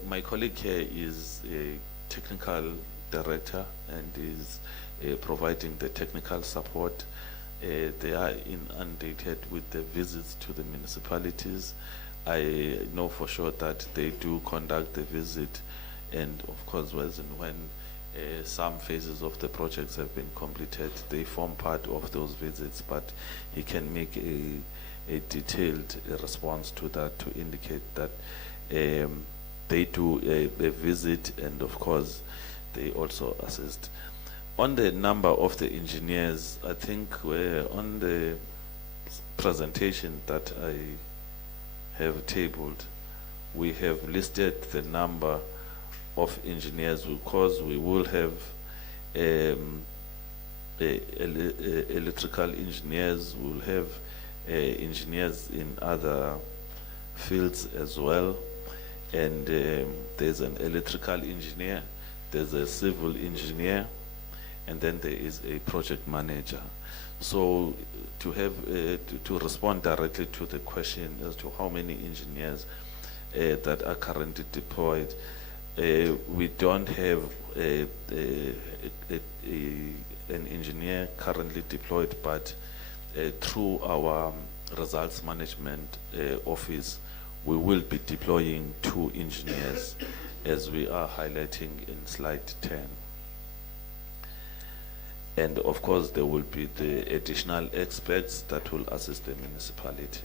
my colleague here is a technical director and is providing the technical support. They are inundated with the visits to the municipalities. I know for sure that they do conduct the visit, and of course when some phases of the projects have been completed, they form part of those visits, but he can make a detailed response to that to indicate that they do a visit, and of course they also assist. On the number of the engineers, I think on the presentation that I have tabled, we have listed the number of engineers, because we will have electrical engineers, we'll have engineers in other fields as well, and there's an electrical engineer, there's a civil engineer, and then there is a project manager. So to have to respond directly to the question as to how many engineers that are currently deployed, we don't have an engineer currently deployed, but through our results management office, we will be deploying 2 engineers, as we are highlighting in slide 10. And of course, there will be the additional experts that will assist the municipality.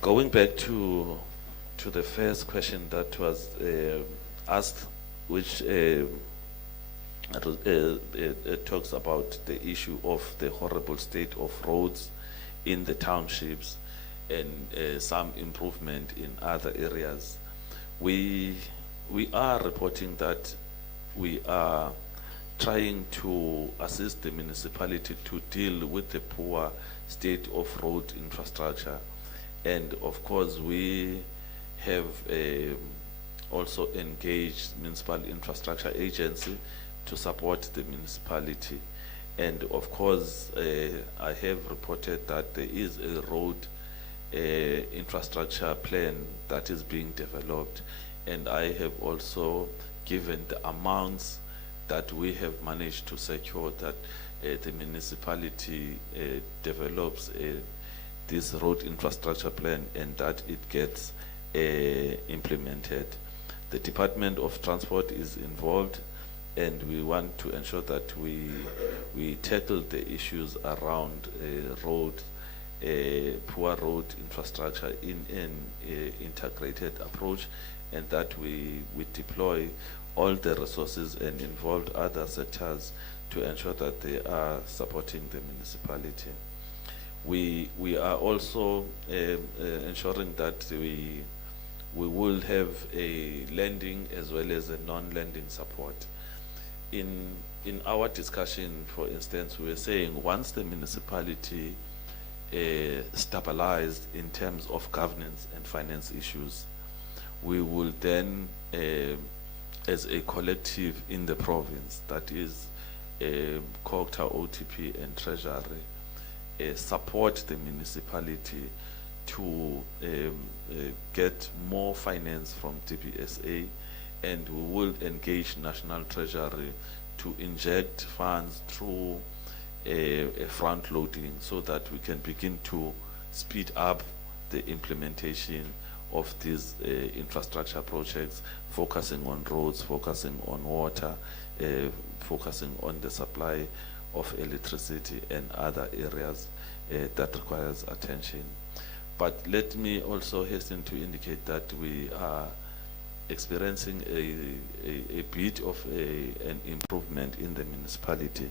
Going back to the first question that was asked, which talks about the issue of the horrible state of roads in the townships and some improvement in other areas. We are reporting that we are trying to assist the municipality to deal with the poor state of road infrastructure, and of course we have also engaged municipal infrastructure agency to support the municipality, and of course I have reported that there is a road infrastructure plan that is being developed, and I have also given the amounts that we have managed to secure that the municipality develops this road infrastructure plan and that it gets implemented. The Department of Transport is involved, and we want to ensure that we tackle the issues around poor road infrastructure in an integrated approach, and that we deploy all the resources and involve other sectors to ensure that they are supporting the municipality. We are also ensuring that we will have a lending as well as a non-lending support. In our discussion, for instance, we were saying once the municipality stabilized in terms of governance and finance issues, we will then, as a collective in the province, that is COGTA, OTP and Treasury, support the municipality to get more finance from DBSA, and we will engage National Treasury to inject funds through a front loading so that we can begin to speed up the implementation of these infrastructure projects, focusing on roads, focusing on water, focusing on the supply of electricity and other areas that requires attention. But let me also hasten to indicate that we are experiencing a bit of an improvement in the municipality.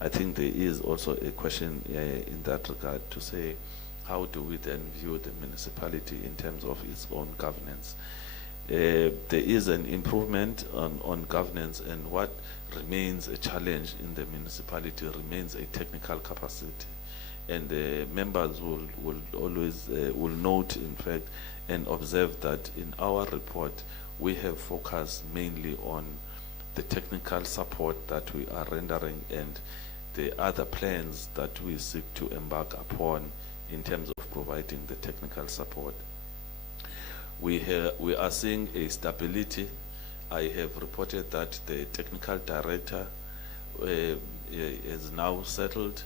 I think there is also a question in that regard to say, how do we then view the municipality in terms of its own governance? There is an improvement on governance, and what remains a challenge in the municipality remains a technical capacity. And the members will always will note, in fact, and observe that in our report we have focused mainly on the technical support that we are rendering and the other plans that we seek to embark upon in terms of providing the technical support. We are seeing a stability. I have reported that the technical director is now settled.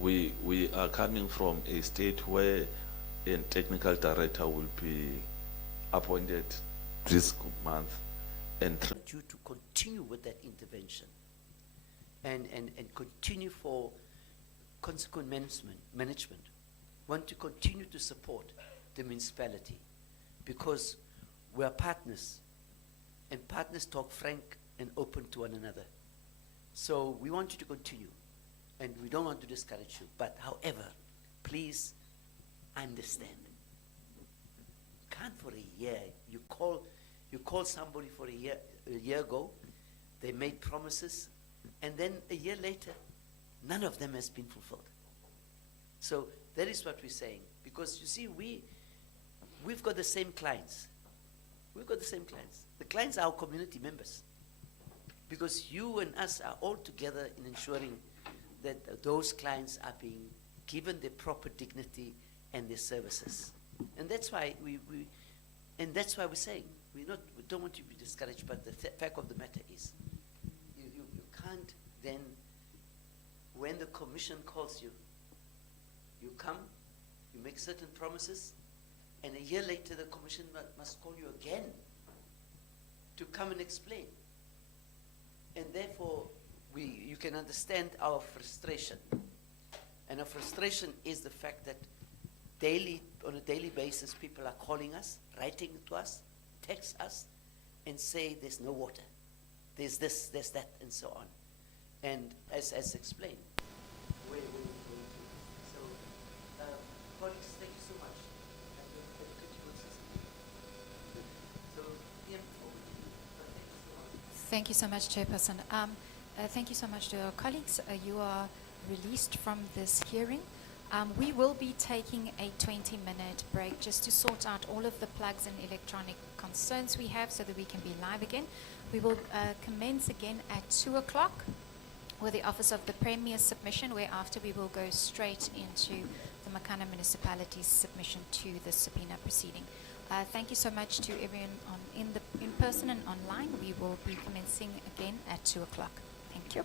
We are coming from a state where a technical director will be appointed this month, and you to continue with that intervention and continue for consequent management. Want to continue to support the municipality because we are partners, and partners talk frank and open to one another. So we want you to continue, and we don't want to discourage you. But however, please understand. Can't for a year. You call somebody for a year ago, they made promises, and then a year later, none of them has been fulfilled. So that is what we're saying. Because you see, we've got the same clients. We've got the same clients. The clients are our community members. Because you and us are all together in ensuring that those clients are being given the proper dignity and their services. And that's why that's why we're saying we don't want you to be discouraged, but the fact of the matter is you can't then, when the commission calls you, you come, you make certain promises, and a year later the commission must call you again to come and explain. And therefore you can understand our frustration. And our frustration is the fact that on a daily basis, people are calling us, writing to us, text us, and say there's no water, there's this, there's that, and so on. And as explained, where we will go to. So, colleagues, thank you so much. And we have a critical system. So, Ian, over to you. Thank you so much. Thank you so much, Chairperson. Thank you so much to our colleagues. You are released from this hearing. We will be taking a 20-minute break just to sort out all of the plugs and electronic concerns we have so that we can be live again. We will commence again at 2 o'clock with the Office of the Premier's submission, whereafter we will go straight into the Makana Municipality's submission to the subpoena proceeding. Thank you so much to everyone in person and online. We will be commencing again at 2 o'clock. Thank you.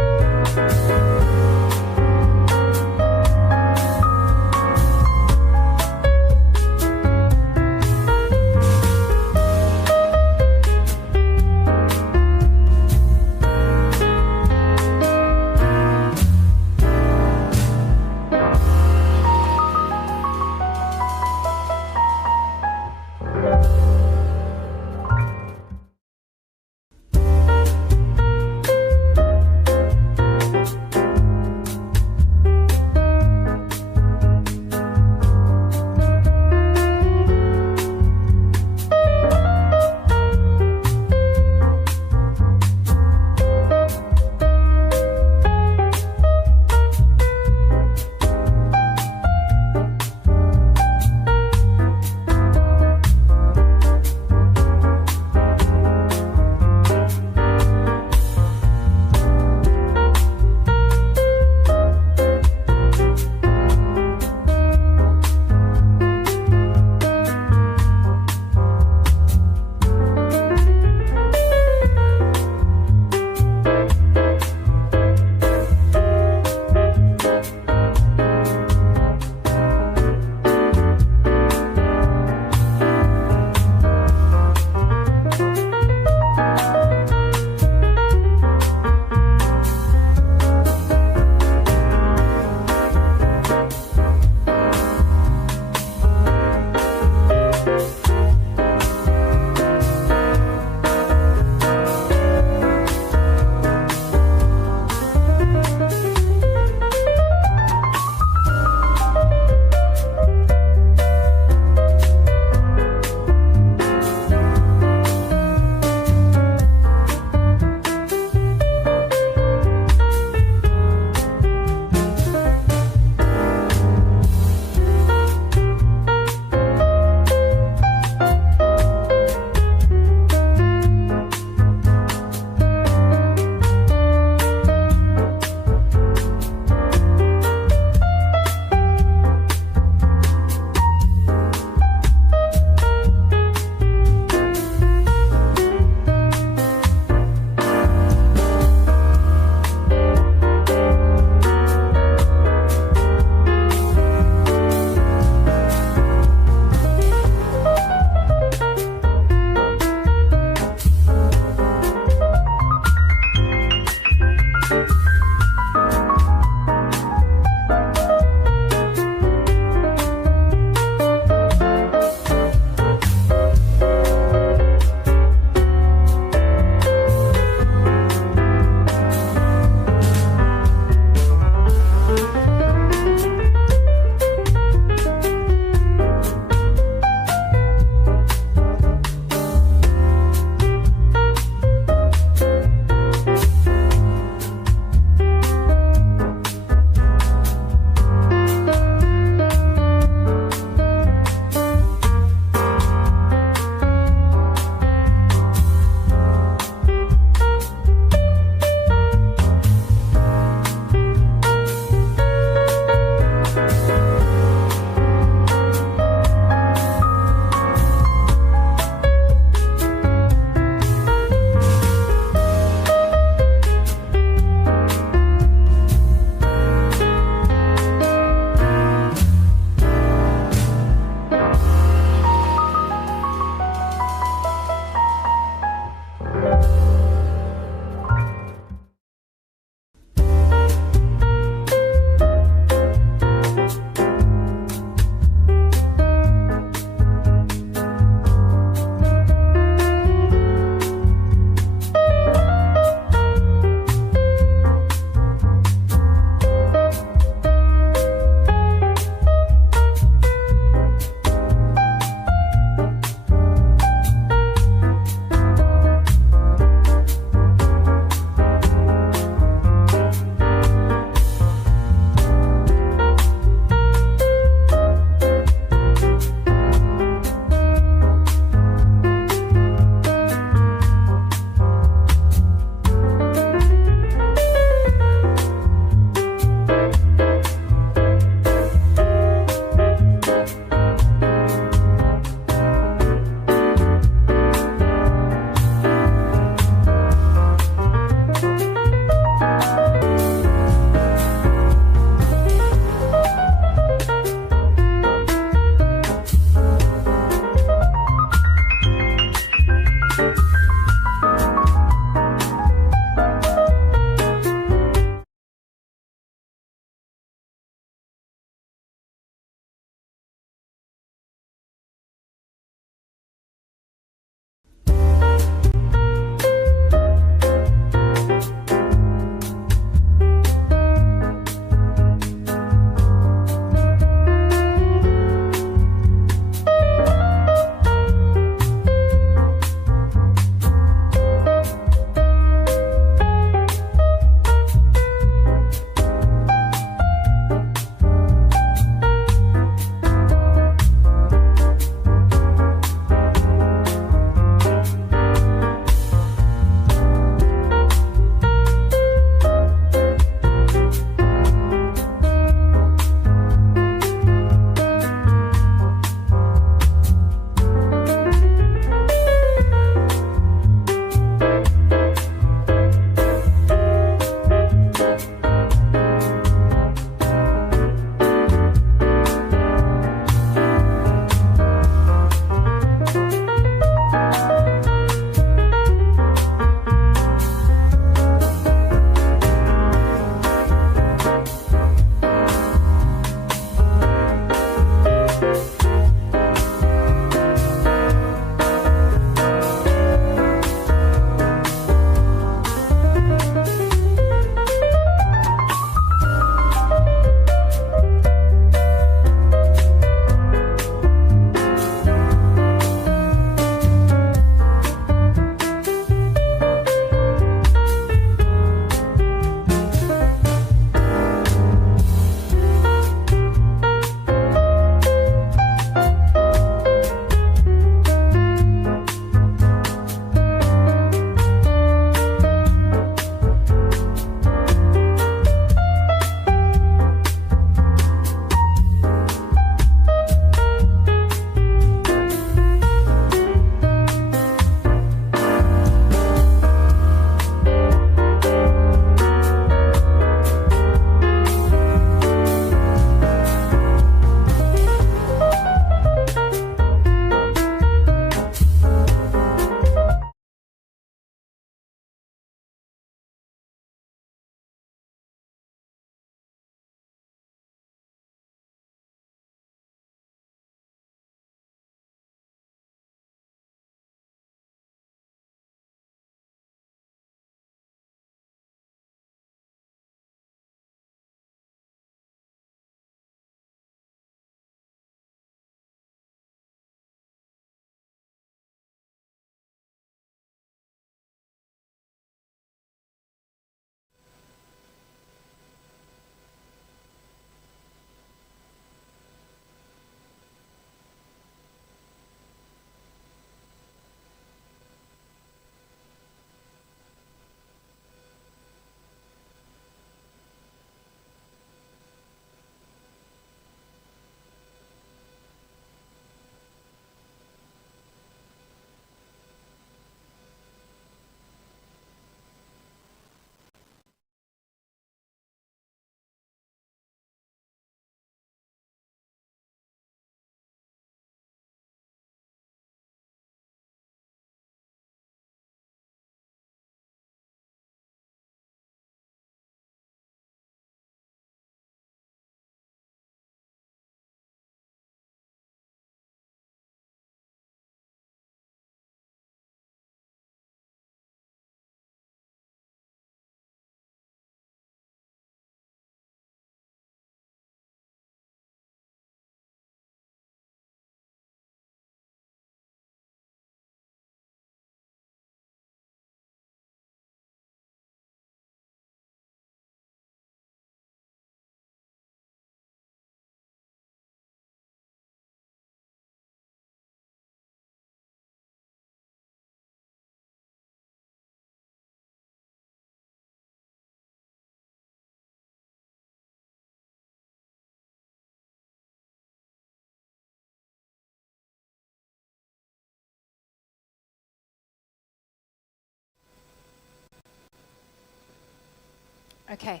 Okay.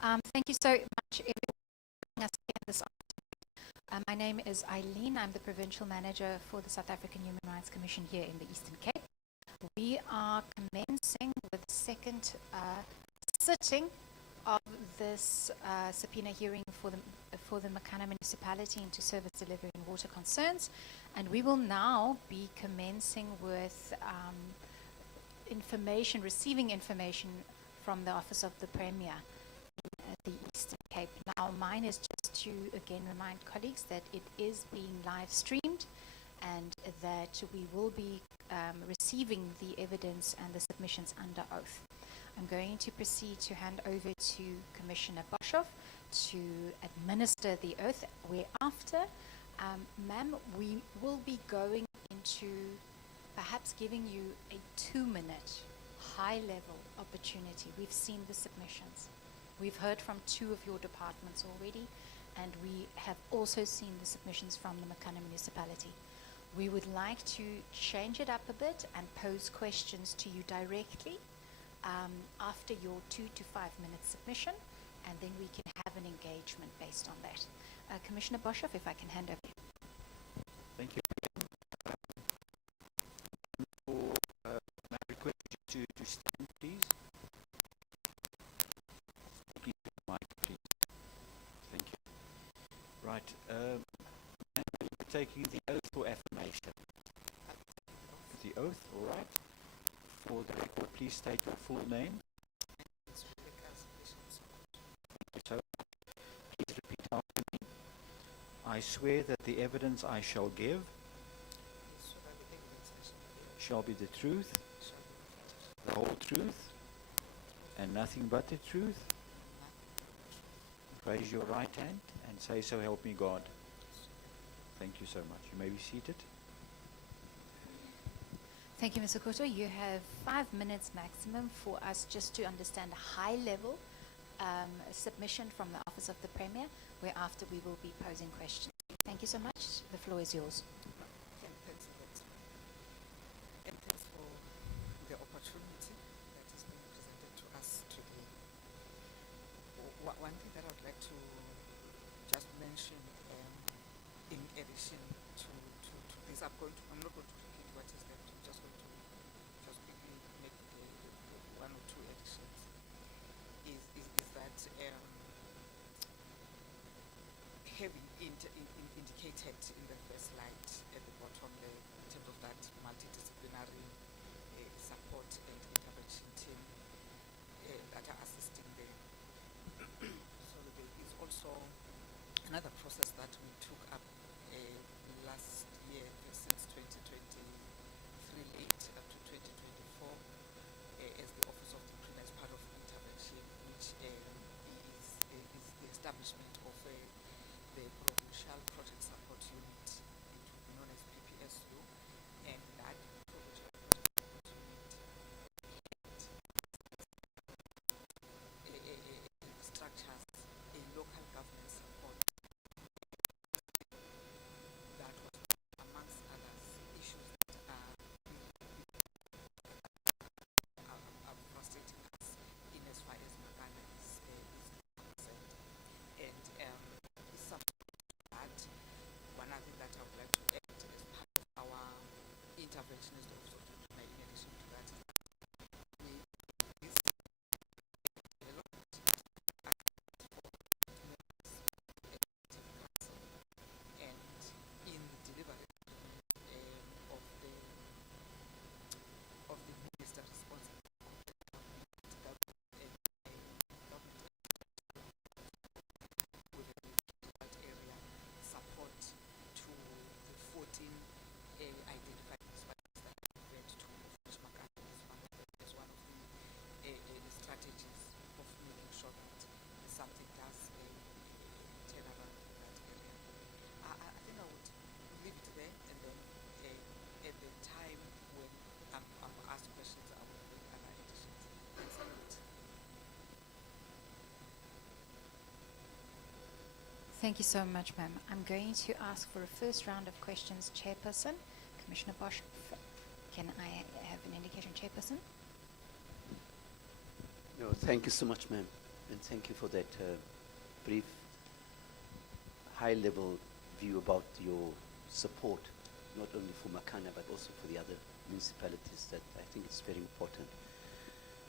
Thank you so much, everyone, for joining us here this afternoon. My name is Eileen. I'm the Provincial Manager for the South African Human Rights Commission here in the Eastern Cape. We are commencing with the second sitting of this subpoena hearing for the Makana Municipality into service delivery and water concerns, and we will now be commencing with receiving information from the Office of the Premier in the Eastern Cape. Now, mine is just to again remind colleagues that it is being live streamed and that we will be receiving the evidence and the submissions under oath. I'm going to proceed to hand over to Commissioner Boshoff to administer the oath, whereafter, ma'am, we will be going into perhaps giving you a 2-minute high-level opportunity. We've seen the submissions. We've heard from 2 of your departments already, and we have also seen the submissions from the Makana Municipality. We would like to change it up a bit and pose questions to you directly after your 2 to 5 minute submission, and then we can have an engagement based on that. Commissioner Boshoff, if I can hand over. Thank you. May I request you to stand, please? Please, mic, please. Thank you. Right. We're taking the oath for affirmation. The oath, all right. For the record, please state your full name. So, please repeat after me. I swear that the evidence I shall give shall be the truth, the whole truth, and nothing but the truth. Raise your right hand and say, "So help me God." Thank you so much. You may be seated. Thank you, Mr. Koto. You have 5 minutes maximum for us just to understand a high-level submission from the Office of the Premier, whereafter we will be posing questions. Thank you so much. The floor is yours. And thanks for the opportunity that is being presented to us today. One thing that I'd like to just mention, in addition to this, I'm not going to repeat what is there. I'm just going to just quickly make one or two additions. Is that having indicated in the first slide at the bottom there, in terms of that multidisciplinary support and intervention team that are assisting them. So there is also another process that we took up last year, since 2023 late up to 2024, as the Office of the Premier as part of intervention, which is the establishment of the Provincial Project Support Unit, it will be known as PPSU, and that Provincial Project Support Unit structures a local government support that was, amongst others, issues that are frustrating us in as far as Makana is concerned. And something that, one other thing that I would like to add as part of our intervention as the Office of the Premier, in addition to that, we developed and in the delivery of the minister responsible with the difficult area support to the 14 identified municipalities that went to Fresh Makana as one of the strategies of making sure that something does turn around in that area. I think I would leave it there, and then at the time when I'm asked questions, I will make other additions. Thanks a lot. Thank you so much, ma'am. I'm going to ask for a first round of questions. Chairperson, Commissioner Bosch, can I have an indication, Chairperson? No, thank you so much, ma'am. and thank you for that brief, high-level view about your support, not only for Makana, but also for the other municipalities. That I think is very important.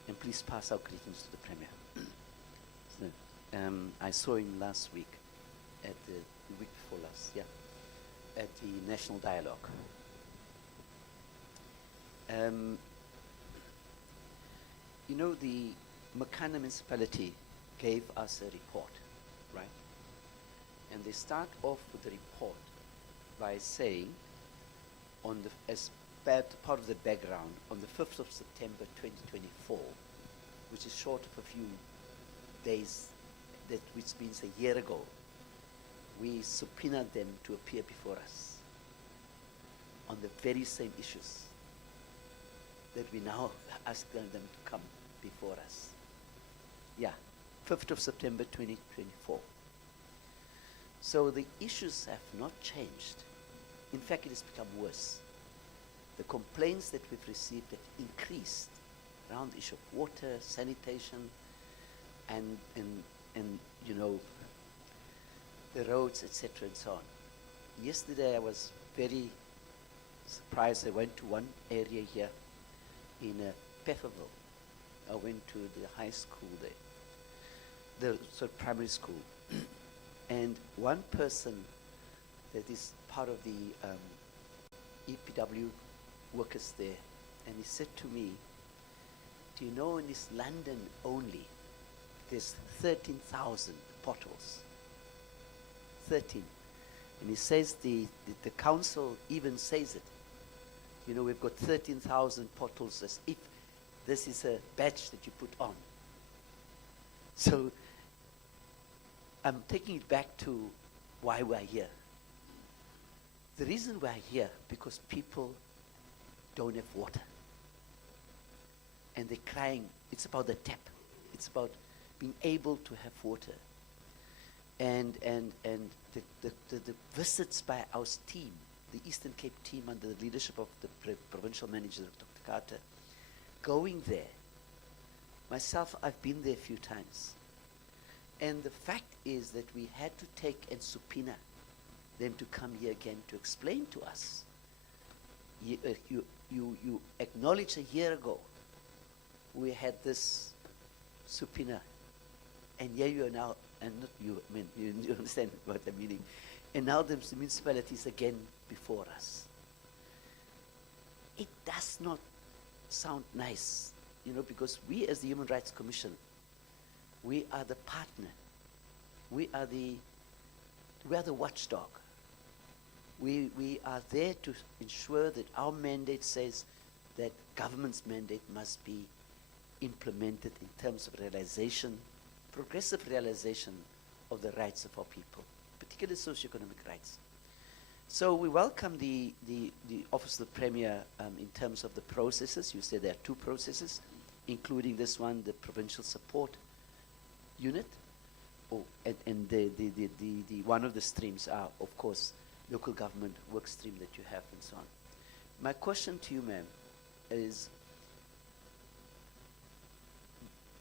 And please pass our greetings to the Premier. So, I saw him last week, at the week before last, yeah, at the National Dialogue. You know, the Makana Municipality gave us a report, right? And they start off with the report by saying, as part of the background, on the 5th of September 2024, which is short of a few days, which means a year ago, we subpoenaed them to appear before us on the very same issues that we now ask them to come before us. Yeah, 5th of September 2024. So the issues have not changed. In fact, it has become worse. The complaints that we've received have increased around the issue of water, sanitation, and you know, the roads, etc., and so on. Yesterday I was very surprised. I went to one area here in Pefferville. I went to the high school there, the primary school, and one person that is part of the EPW workers there, and he said to me, do you know in this London only, there's 13,000 potholes. 13. And he says the council even says it. You know, we've got 13,000 potholes, as if this is a badge that you put on. So I'm taking it back to why we're here. The reason we're here, because people don't have water. And they're crying. It's about the tap. It's about being able to have water. And the visits by our team, the Eastern Cape team under the leadership of the provincial manager, Dr. Carter, going there. Myself, I've been there a few times. And the fact is that we had to take and subpoena them to come here again to explain to us. You acknowledged a year ago we had this subpoena, and here you are now, and not you, I mean, you understand what I'm meaning. And now the municipalities again before us. It does not sound nice, you know, because we as the Human Rights Commission, we are the partner. We are the watchdog. We are there to ensure that our mandate says that government's mandate must be implemented in terms of realization, progressive realization of the rights of our people, particularly socioeconomic rights. So we welcome the Office of the Premier in terms of the processes. You said there are two processes, including this one, the Provincial Support Unit, and the one of the streams are, of course, local government work stream that you have and so on. My question to you, ma'am, is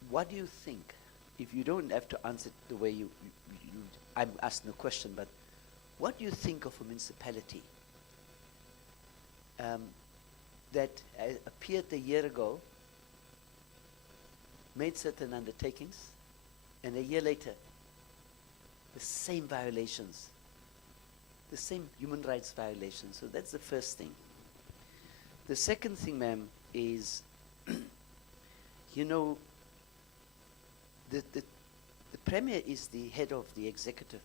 what do you think, if you don't have to answer it the way I'm asking a question, but what do you think of a municipality that appeared a year ago, made certain undertakings, and a year later, the same violations, the same human rights violations? So that's the first thing. The second thing, ma'am, is, you know, the Premier is the head of the executive,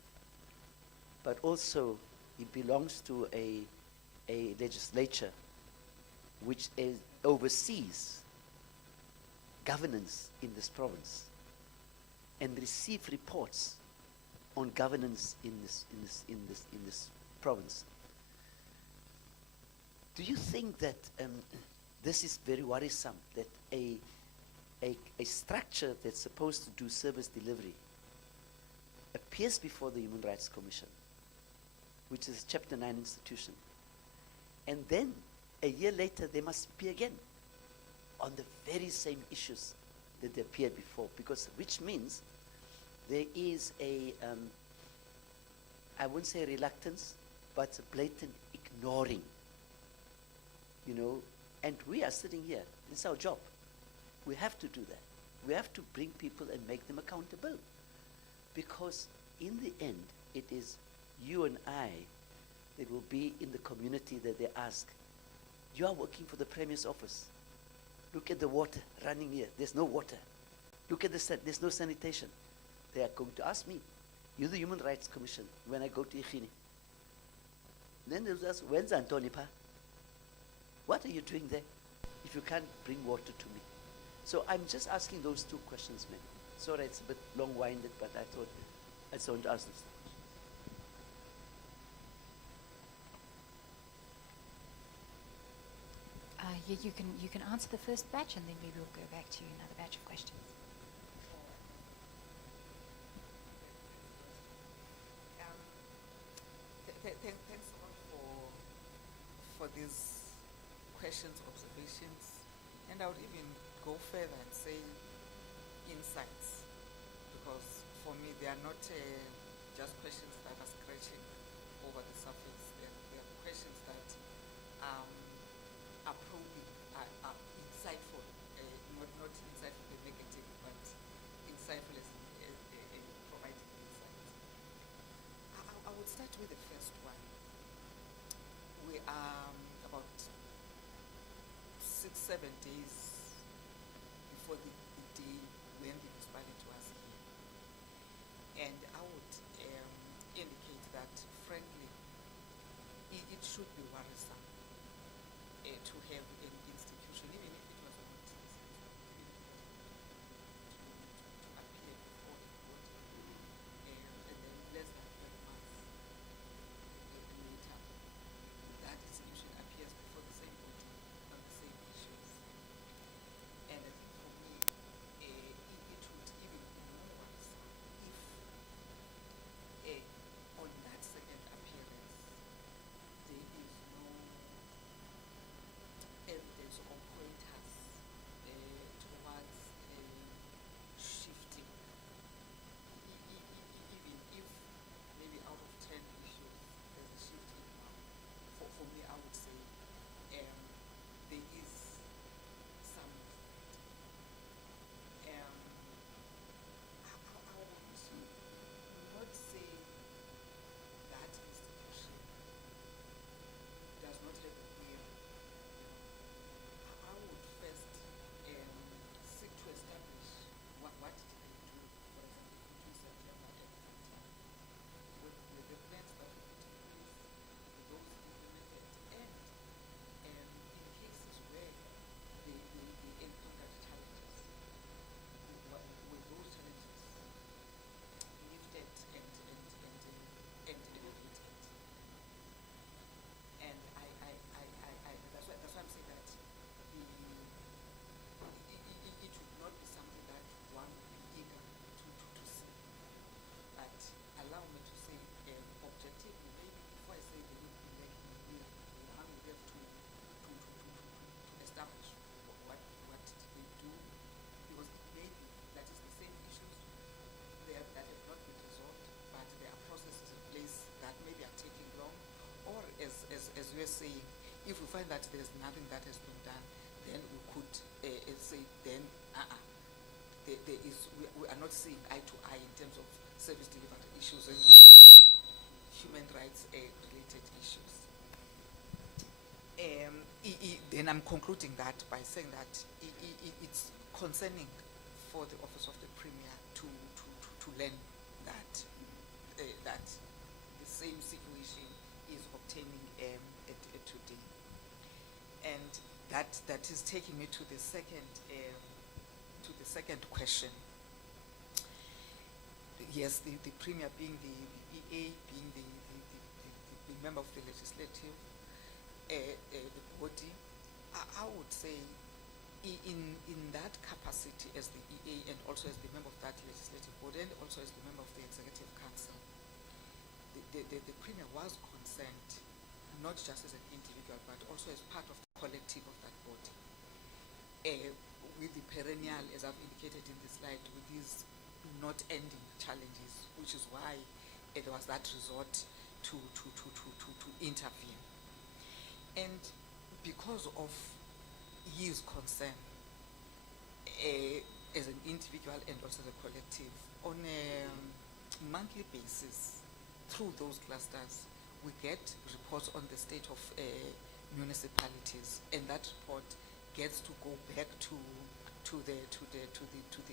but also he belongs to a legislature which oversees governance in this province and receive reports on governance in this province. Do you think that this is very worrisome, that a structure that's supposed to do service delivery appears before the Human Rights Commission, which is a Chapter 9 institution, and then a year later they must appear again on the very same issues that they appeared before, which means there is a, I wouldn't say reluctance, but it's a blatant ignoring, you know, and we are sitting here. It's our job. We have to do that. We have to bring people and make them accountable, because in the end, it is you and I that will be in the community that they ask, you are working for the Premier's office. Look at the water running here. There's no water. Look at there's no sanitation. They are going to ask me, you're the Human Rights Commission, when I go to Ichini. Then they'll ask, when's Antonipa? What are you doing there if you can't bring water to me? So I'm just asking those two questions, ma'am. Sorry, it's a bit long-winded, but I thought I just want to ask those. Yeah, you can answer the first batch, and then maybe we'll go back to another batch of questions. Thanks a lot for these questions, observations, and I would even go further and say insights, because for me they are not just questions that are scratching over the surface. They are questions that are probing, are insightful, not insightful in negative, but insightful as in providing insights. I would start with the first one. We are about 6-7 days before the day when the municipality was here. And I would indicate that, frankly, it should be worrisome to have an institution, even if it was not to appear before the court, and then less than 12 months later, that institution appears before the same body on the same issues. And I think for me, it would even be more worrisome if on that second appearance there is no evidence or pointers towards shifting. Even if maybe out of 10 issues there's a shift in one, for me I would say there is some I would not say that institution does not have a will. I would first seek to establish what did they do, for example, between September and that time. The plans that were put in place, those implemented, and in cases where they encountered challenges, were those challenges lifted and elevated. And that's why I'm saying that it would not be something that one would be eager to see. But allow me to say objectively, maybe before I say there would be like one would have to establish what did they do, because maybe that is the same issues there that have not been resolved, but there are processes in place that maybe are taking long, or as we are saying, if we find that there's nothing that has been done, then we could say then there is we are not seeing eye to eye in terms of service delivery issues and human rights related issues. Then I'm concluding that by saying that it's concerning for the Office of the Premier to learn that that the same situation is obtaining today, and that is taking me to the second question. Yes, the Premier being the EA, being the member of the legislative the body, I would say in that capacity as the EA and also as the member of that legislative body and also as the member of the Executive Council, the Premier was concerned not just as an individual but also as part of the collective of that body, with the perennial, as I've indicated in the slide, with these not ending challenges, which is why there was that resort to intervene. And because of his concern, as an individual and also the collective, on a monthly basis, through those clusters, we get reports on the state of municipalities, and that report gets to go back to the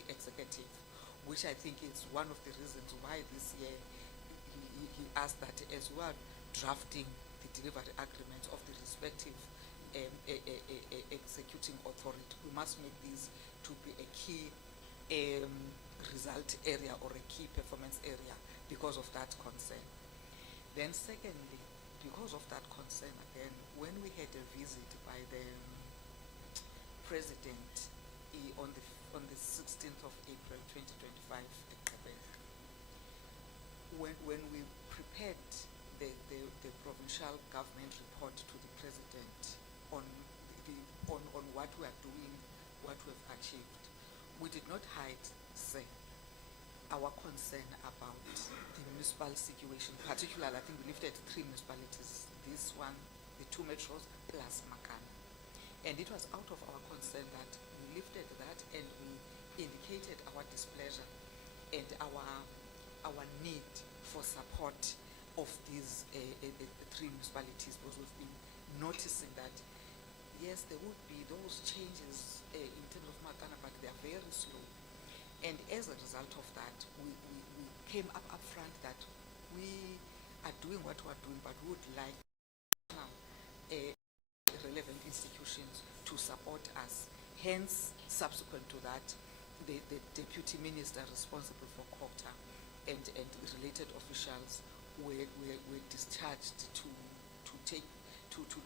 executive, which I think is one of the reasons why this year he asked that as well, drafting the delivery agreements of the respective executing authority. We must make this to be a key result area or a key performance area because of that concern. Then secondly, because of that concern again, when we had a visit by the President on the 16th of April 2025 at Quebec, when we prepared the provincial government report to the President on what we are doing, what we have achieved, we did not hide, say, our concern about the municipal situation. Particularly, I think we lifted 3 municipalities, this one, the 2 metros, plus Makana. And it was out of our concern that we lifted that and we indicated our displeasure and our need for support of these 3 municipalities, because we've been noticing that yes, there would be those changes in terms of Makana, but they are very slow. And as a result of that, we came up front that we are doing what we are doing, but we would like relevant institutions to support us. Hence, subsequent to that, the deputy minister responsible for quota and related officials were discharged to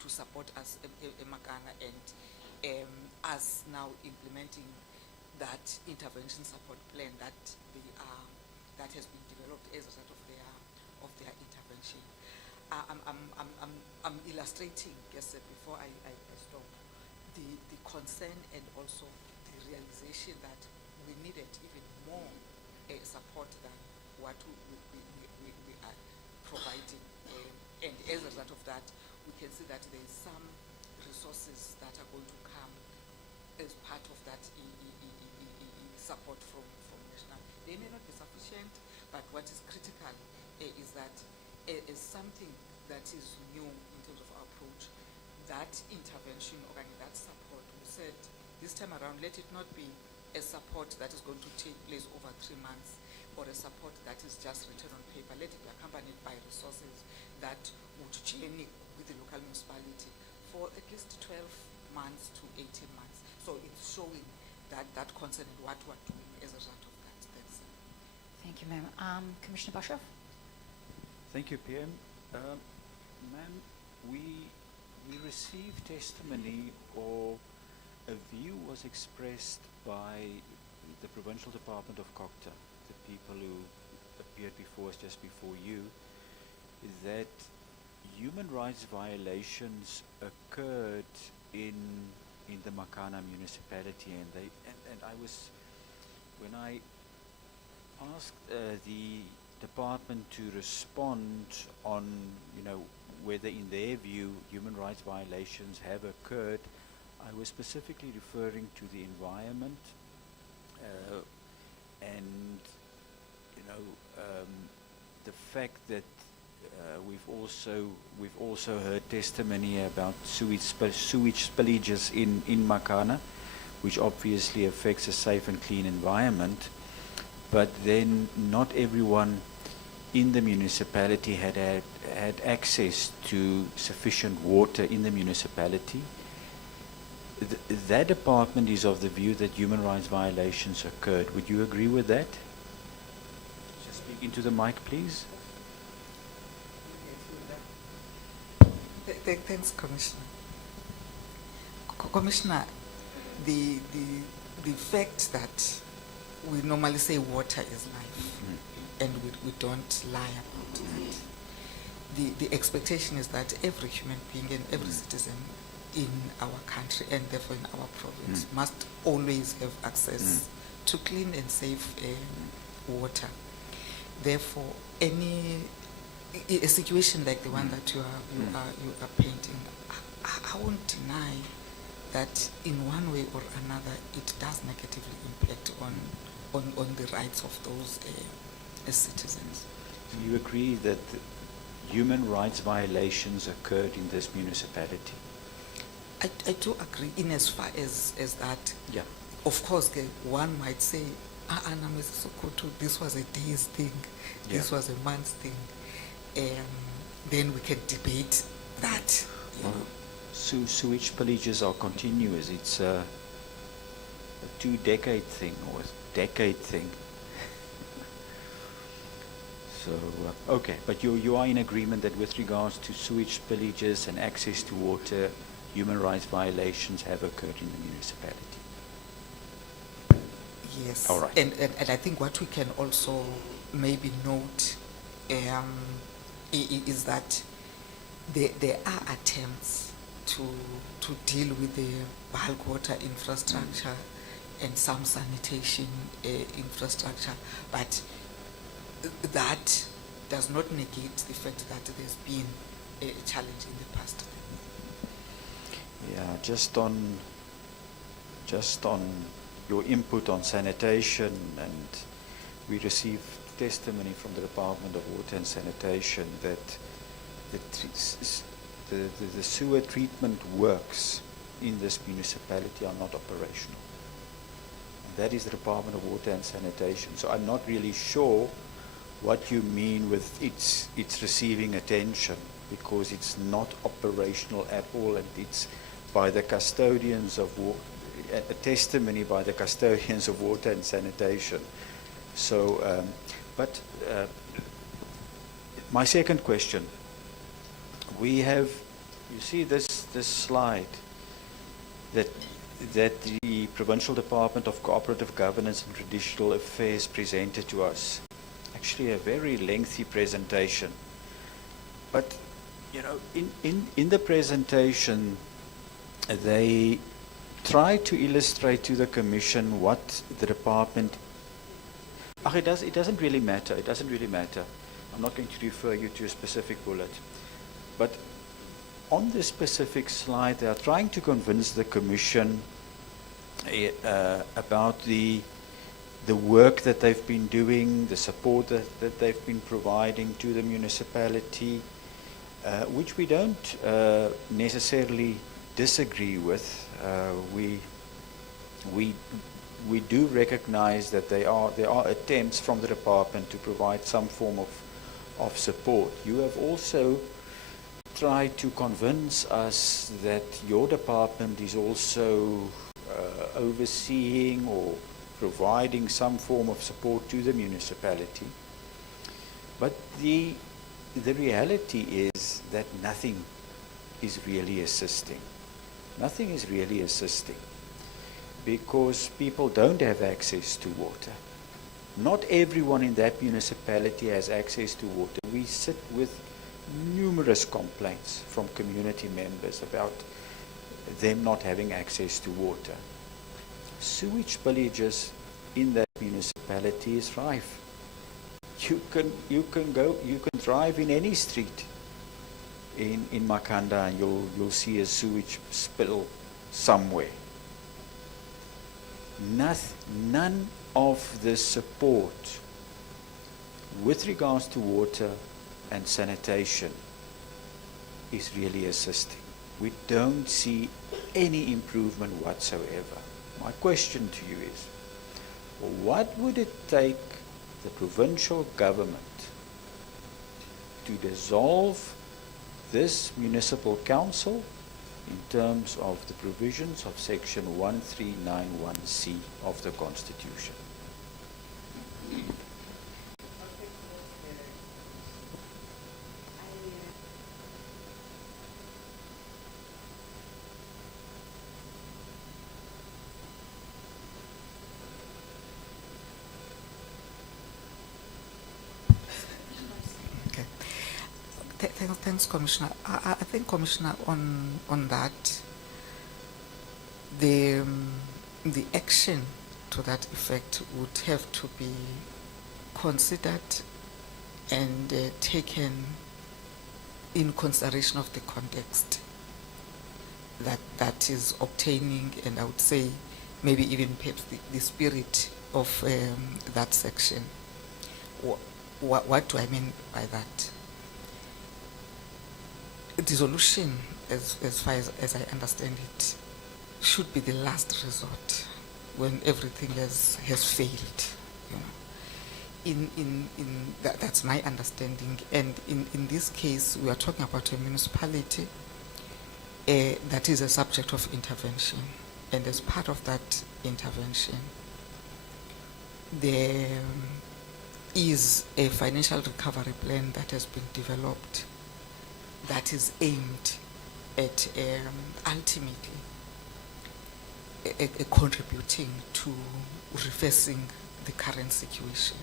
support us in Makana, and us now implementing that intervention support plan that has been developed as a result of their intervention. I'm illustrating, yes, before I stop, the concern and also the realization that we needed even more support than what we are providing. And as a result of that, we can see that there is some resources that are going to come as part of that support from national. They may not be sufficient, but what is critical is that as something that is new in terms of our approach, that intervention or that support, we said this time around, let it not be a support that is going to take place over 3 months or a support that is just written on paper. Let it be accompanied by resources that would journey with the local municipality for at least 12 months to 18 months. So it's showing that concern and what we're doing as a result of that. Thanks. Thank you, ma'am. Commissioner Boshoff? Thank you, PM. Ma'am, we received testimony, or a view was expressed by the Provincial Department of Cocta, the people who appeared before us just before you, that human rights violations occurred in the Makana Municipality, and I was, when I asked the department to respond on, whether in their view human rights violations have occurred, I was specifically referring to the environment and the fact that we've also heard testimony about sewage spillages in Makana, which obviously affects a safe and clean environment. But then not everyone in the municipality had access to sufficient water in the municipality. That department is of the view that human rights violations occurred. Would you agree with that? Just speak into the mic, please. Thanks, Commissioner. Commissioner, the fact that we normally say water is life, and we don't lie about that. The expectation is that every human being and every citizen in our country, and therefore in our province, must always have access to clean and safe water. Therefore, a situation like the one that you are painting, I won't deny that in one way or another it does negatively impact on the rights of those citizens. Do you agree that human rights violations occurred in this municipality? I do agree in as far as that. Yeah. Of course, one might say, this was a day's thing, this was a month's thing. Then we can debate that. You know. Sewage spillages are continuous. It's a 2-decade thing or a decade thing. So, okay, but you are in agreement that with regards to sewage spillages and access to water, human rights violations have occurred in the municipality? Yes. All right. And I think what we can also maybe note is that there are attempts to deal with the bulk water infrastructure and some sanitation infrastructure, but that does not negate the fact that there's been a challenge in the past. Yeah, just on your input on sanitation, and we received testimony from the Department of Water and Sanitation that the sewer treatment works in this municipality are not operational. And that is the Department of Water and Sanitation. So I'm not really sure what you mean with it's receiving attention, because it's not operational at all, and it's by the custodians of a testimony by the custodians of water and sanitation. So, my second question, we have, you see this slide that the Provincial Department of Cooperative Governance and Traditional Affairs presented to us. Actually a very lengthy presentation. But, you know, in the presentation, they try to illustrate to the Commission what the department... it doesn't really matter. It doesn't really matter. I'm not going to refer you to a specific bullet. But on this specific slide, they are trying to convince the Commission about the work that they've been doing, the support that they've been providing to the municipality, which we don't necessarily disagree with. We do recognize that there are attempts from the department to provide some form of support. You have also tried to convince us that your department is also overseeing or providing some form of support to the municipality. But the reality is that nothing is really assisting. Nothing is really assisting because people don't have access to water. Not everyone in that municipality has access to water. We sit with numerous complaints from community members about them not having access to water. Sewage spillages in that municipality is rife. You can drive in any street in Makanda and you'll see a sewage spill somewhere. None of the support with regards to water and sanitation is really assisting. We don't see any improvement whatsoever. My question to you is, what would it take the provincial government to dissolve this municipal council in terms of the provisions of section 1391C of the Constitution? Thanks, Commissioner. I think, Commissioner, on that, the action to that effect would have to be considered and taken in consideration of the context that is obtaining, and I would say maybe even perhaps the spirit of that section. What do I mean by that? Dissolution, as far as I understand it, should be the last resort when everything has failed. You know, that's my understanding. And in this case, we are talking about a municipality that is a subject of intervention, and as part of that intervention, there is a financial recovery plan that has been developed that is aimed at ultimately contributing to reversing the current situation.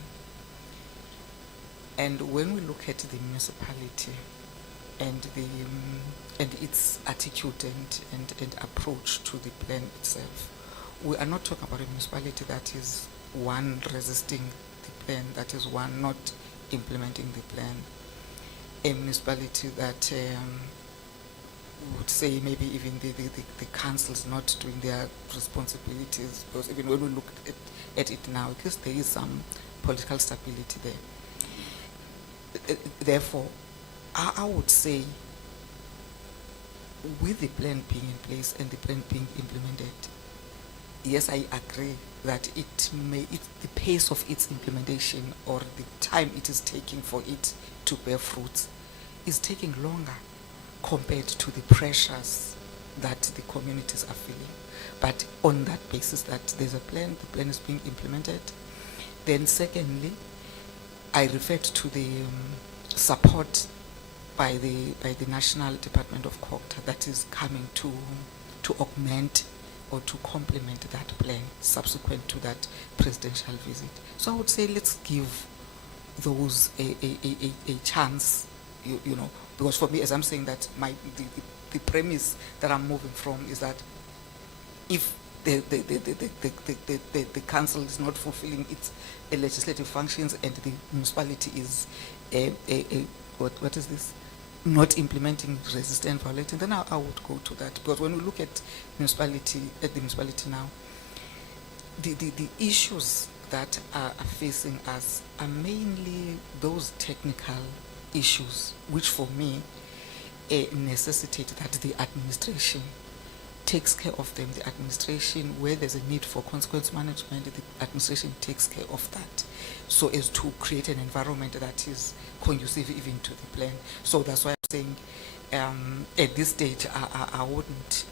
And when we look at the municipality and its attitude and approach to the plan itself, we are not talking about a municipality that is one resisting the plan, that is one not implementing the plan. A municipality that would say maybe even the council's not doing their responsibilities, because even when we look at it now, because there is some political stability there. Therefore, I would say, with the plan being in place and the plan being implemented, yes, I agree that the pace of its implementation or the time it is taking for it to bear fruits is taking longer compared to the pressures that the communities are feeling. But on that basis that there's a plan, the plan is being implemented. Then secondly, I referred to the support by the National Department of Culture that is coming to augment or to complement that plan subsequent to that presidential visit. So I would say let's give those a chance, you know, because for me, as I'm saying that the premise that I'm moving from is that if the council is not fulfilling its legislative functions and the municipality is what is this? Not implementing, resistant, violating, then I would go to that. Because when we look at the municipality now, the issues that are facing us are mainly those technical issues, which for me necessitate that the administration takes care of them. The administration, where there's a need for consequence management, the administration takes care of that, so as to create an environment that is conducive even to the plan. So that's why I'm saying at this stage I wouldn't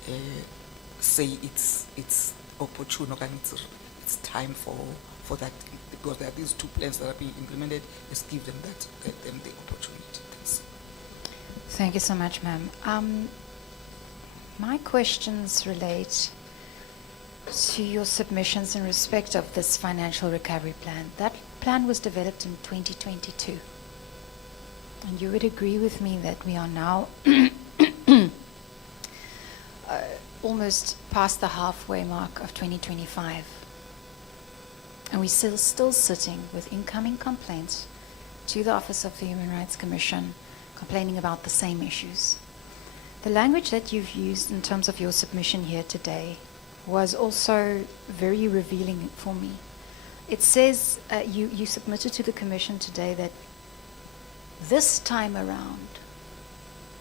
say it's opportune or it's time for that, because there are these two plans that are being implemented. Let's give them them the opportunity. Thanks. Thank you so much, ma'am. My questions relate to your submissions in respect of this financial recovery plan. That plan was developed in 2022. And you would agree with me that we are now almost past the halfway mark of 2025. And we're still sitting with incoming complaints to the Office of the Human Rights Commission complaining about the same issues. The language that you've used in terms of your submission here today was also very revealing for me. It says, you submitted to the Commission today that this time around,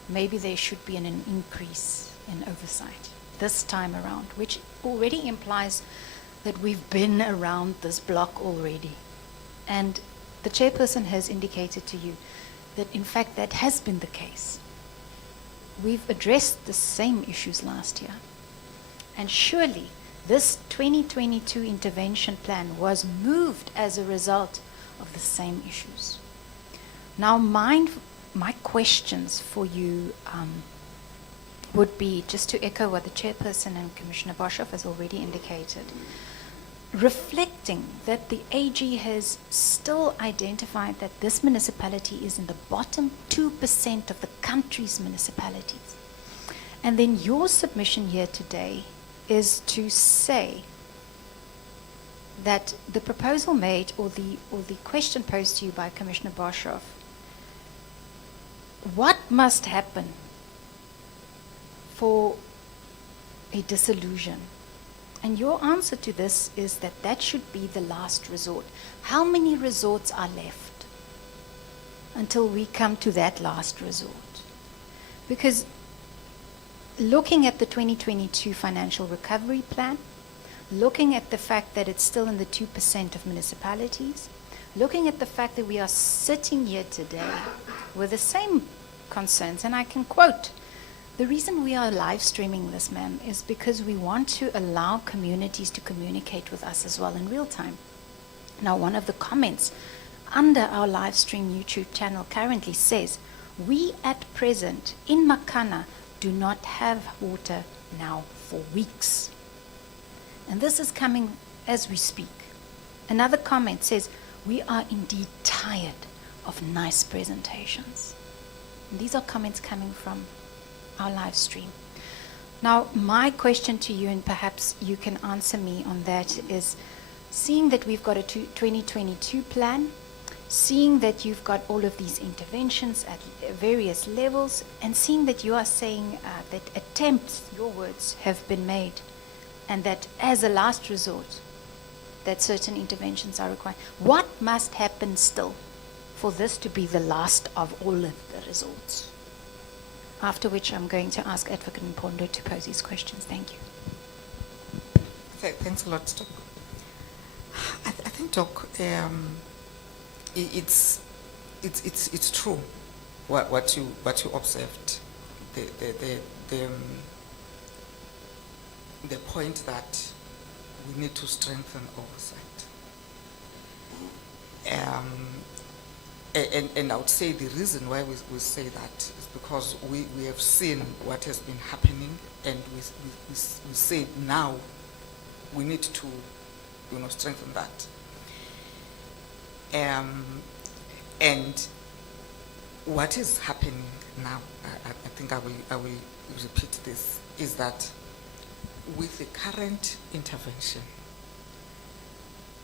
maybe there should be an increase in oversight. This time around, which already implies that we've been around this block already. And the chairperson has indicated to you that in fact that has been the case. We've addressed the same issues last year. And surely this 2022 intervention plan was moved as a result of the same issues. Now my questions for you would be, just to echo what the chairperson and Commissioner Boshoff has already indicated, reflecting that the AG has still identified that this municipality is in the bottom 2% of the country's municipalities. And then your submission here today is to say that the proposal made or the question posed to you by Commissioner Boshoff, what must happen for a dissolution? And your answer to this is that that should be the last resort. How many resorts are left until we come to that last resort? Because looking at the 2022 financial recovery plan, looking at the fact that it's still in the 2% of municipalities, looking at the fact that we are sitting here today with the same concerns, and I can quote, the reason we are live streaming this, ma'am, is because we want to allow communities to communicate with us as well in real time. Now, one of the comments under our live stream YouTube channel currently says, we at present in Makana do not have water now for weeks. And this is coming as we speak. Another comment says, we are indeed tired of nice presentations. And these are comments coming from our live stream. Now, my question to you, and perhaps you can answer me on that, is seeing that we've got a 2022 plan, seeing that you've got all of these interventions at various levels, and seeing that you are saying that attempts, your words, have been made, and that as a last resort, that certain interventions are required. What must happen still for this to be the last of all of the resorts? After which I'm going to ask Advocate Mpondo to pose his questions. Thank you. Thanks a lot, Doc. I think, Doc, it's true what you observed. The point that we need to strengthen oversight. And I would say the reason why we say that is because we have seen what has been happening, and we say now we need to, strengthen that. And what is happening now, I think I will repeat this, is that with the current intervention,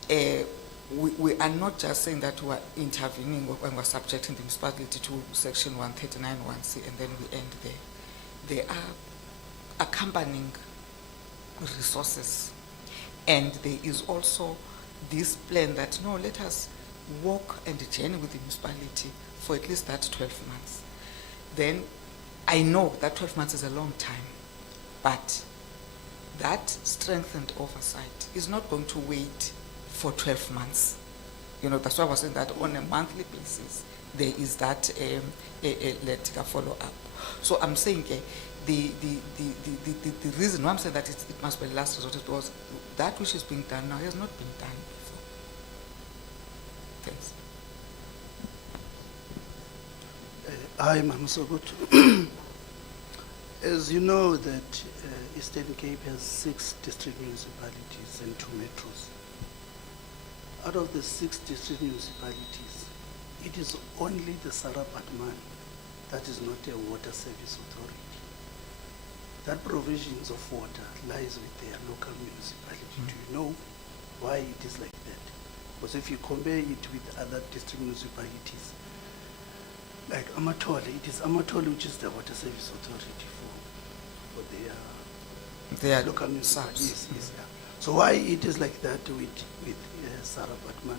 we are not just saying that we are intervening when we're subjecting the municipality to Section 139(1)(c) and then we end there. There are accompanying resources, and there is also this plan that, no, let us walk and journey with the municipality for at least that 12 months. Then I know that 12 months is a long time, but that strengthened oversight is not going to wait for 12 months. That's why I was saying that on a monthly basis, there is that a follow-up. So I'm saying the reason why I'm saying that it must be last resort is because that which is being done now has not been done before. Thanks. Hi, Ma'am Sokoto. As you know that Eastern Cape has 6 district municipalities and 2 metros. Out of the 6 district municipalities, it is only the Subpoena that is not a water service authority. That provisions of water lies with their local municipality. Do you know why it is like that? Because if you compare it with other district municipalities, like Amatole, it is Amatole which is the water service authority for their local municipality. Yes, yes, yeah. So why it is like that with Subpoena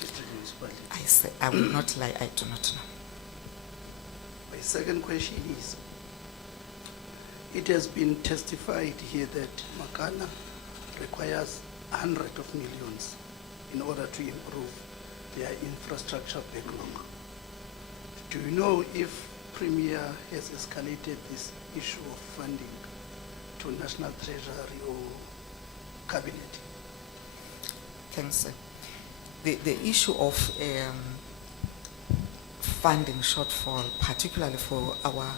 district municipality? I say, I will not lie, I do not know. My second question is, it has been testified here that Makana requires hundreds of millions in order to improve their infrastructure backlog. Do you know if Premier has escalated this issue of funding to National Treasury or Cabinet? Thanks, sir. The issue of funding shortfall, particularly for our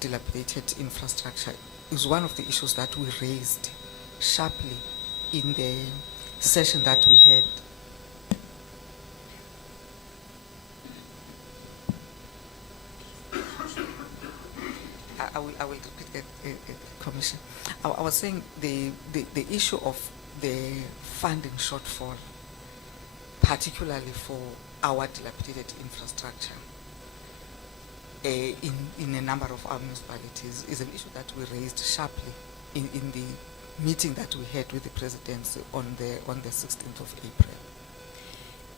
dilapidated infrastructure, is one of the issues that we raised sharply in the session that we had. I will repeat that, Commission. I was saying the issue of the funding shortfall, particularly for our dilapidated infrastructure in a number of our municipalities, is an issue that we raised sharply in the meeting that we had with the presidency on the 16th of April.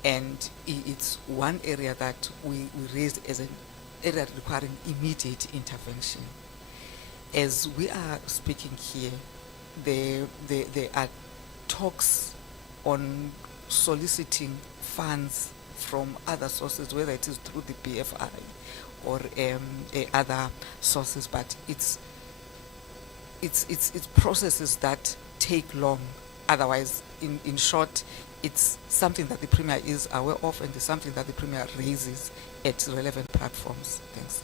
And it's one area that we raised as an area requiring immediate intervention. As we are speaking here, there are talks on soliciting funds from other sources, whether it is through the BFI or other sources, but it's processes that take long. Otherwise, in short, it's something that the Premier is aware of, and it's something that the Premier raises at relevant platforms. Thanks.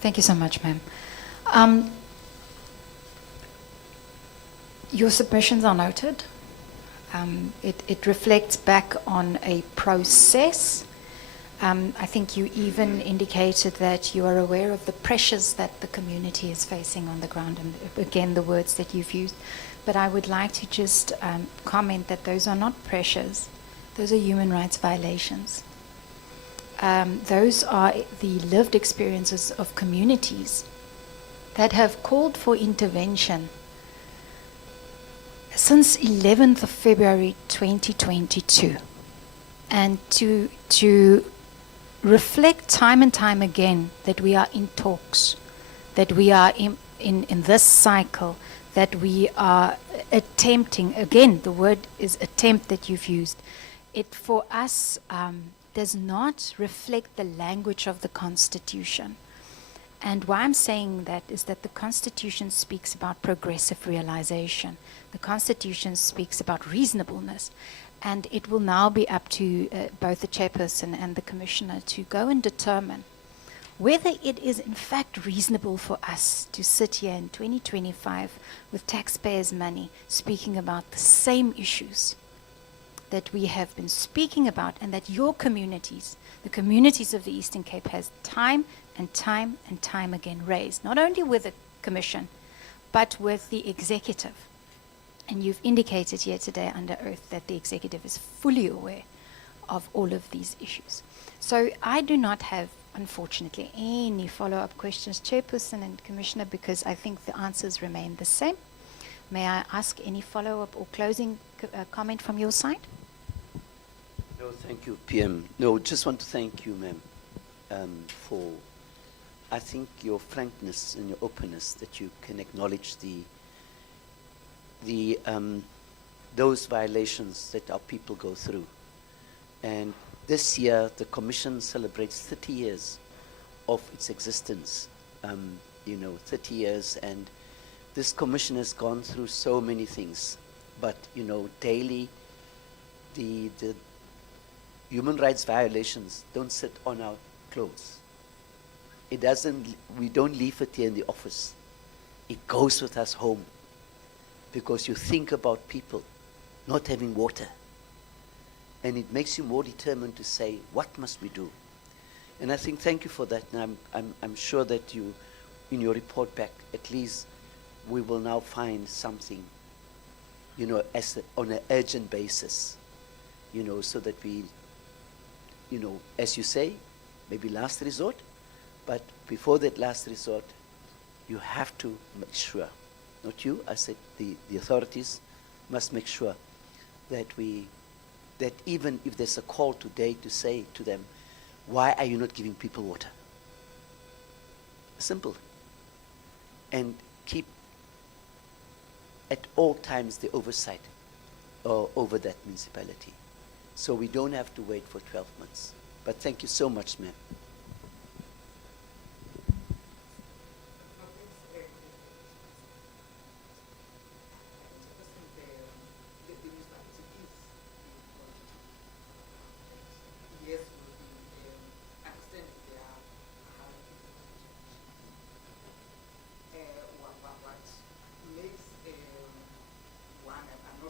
Thank you so much, ma'am. Your submissions are noted. It reflects back on a process. I think you even indicated that you are aware of the pressures that the community is facing on the ground, and again, the words that you've used. But I would like to just comment that those are not pressures. Those are human rights violations. Those are the lived experiences of communities that have called for intervention since 11th of February 2022. And to reflect time and time again that we are in talks, that we are in this cycle, that we are attempting, again, the word is attempt that you've used, it for us does not reflect the language of the Constitution. And why I'm saying that is that the Constitution speaks about progressive realization. The Constitution speaks about reasonableness. And it will now be up to both the Chairperson and the Commissioner to go and determine whether it is in fact reasonable for us to sit here in 2025 with taxpayers' money speaking about the same issues that we have been speaking about, and that your communities, the communities of the Eastern Cape, has time and time and time again raised, not only with the Commission, but with the Executive. And you've indicated here today under oath that the Executive is fully aware of all of these issues. So I do not have, unfortunately, any follow-up questions, Chairperson and Commissioner, because I think the answers remain the same. May I ask any follow-up or closing comment from your side? No, thank you, PM. No, just want to thank you, ma'am, for, I think, your frankness and your openness, that you can acknowledge those violations that our people go through. And this year, the Commission celebrates 30 years of its existence, 30 years, and this Commission has gone through so many things, but, daily, the human rights violations don't sit on our clothes. We don't leave it here in the office. It goes with us home, because you think about people not having water, and it makes you more determined to say, what must we do? And I think, thank you for that, and I'm sure that you, in your report back, at least we will now find something, on an urgent basis, so that we, as you say, maybe last resort, but before that last resort, you have to make sure, not you, I said the authorities must make sure that that even if there's a call today to say to them, why are you not giving people water? Simple. And keep at all times the oversight over that municipality, so we don't have to wait for 12 months. But thank you so much, ma'am. What makes one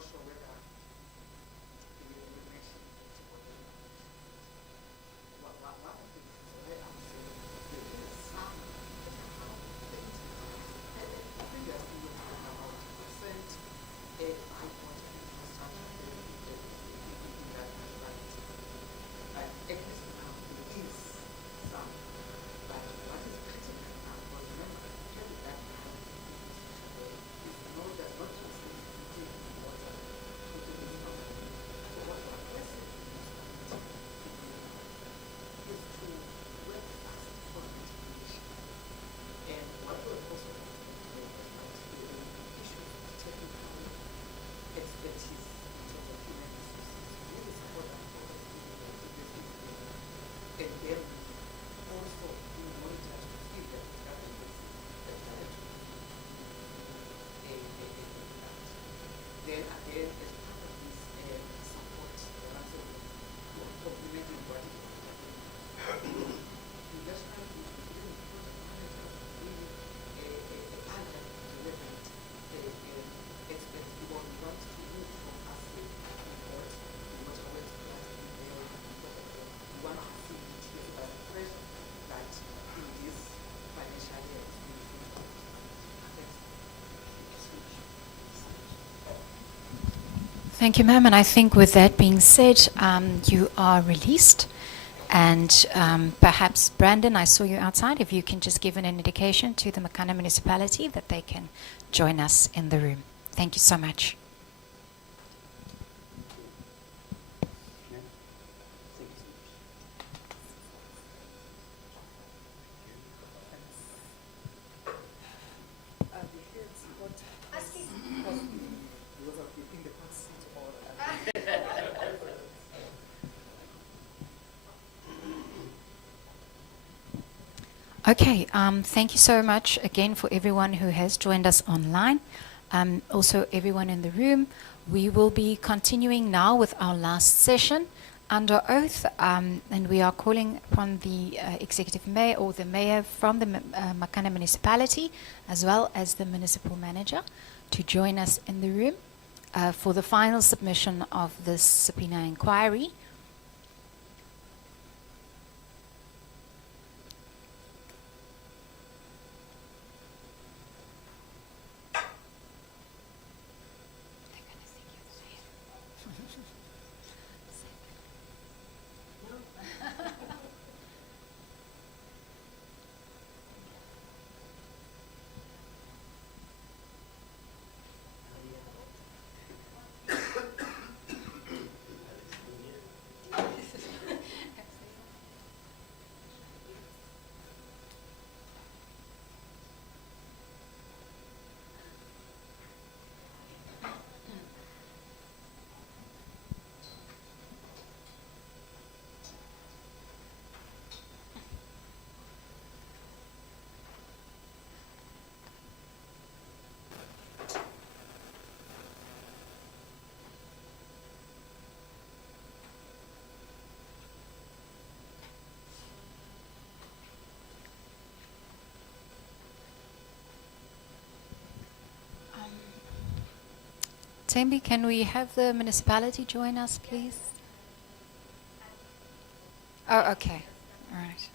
Thank you, ma'am. And I think with that being said, you are released. And perhaps, Brandon, I saw you outside. If you can just give an indication to the Makana Municipality that they can join us in the room. Thank you so much. Okay, thank you so much again for everyone who has joined us online. Also everyone in the room. We will be continuing now with our last session under oath, and we are calling upon the executive mayor or the mayor from the Makana Municipality, as well as the municipal manager, to join us in the room for the final submission of this subpoena inquiry. Tembi, can we have the municipality join us, please? Oh, okay. All right.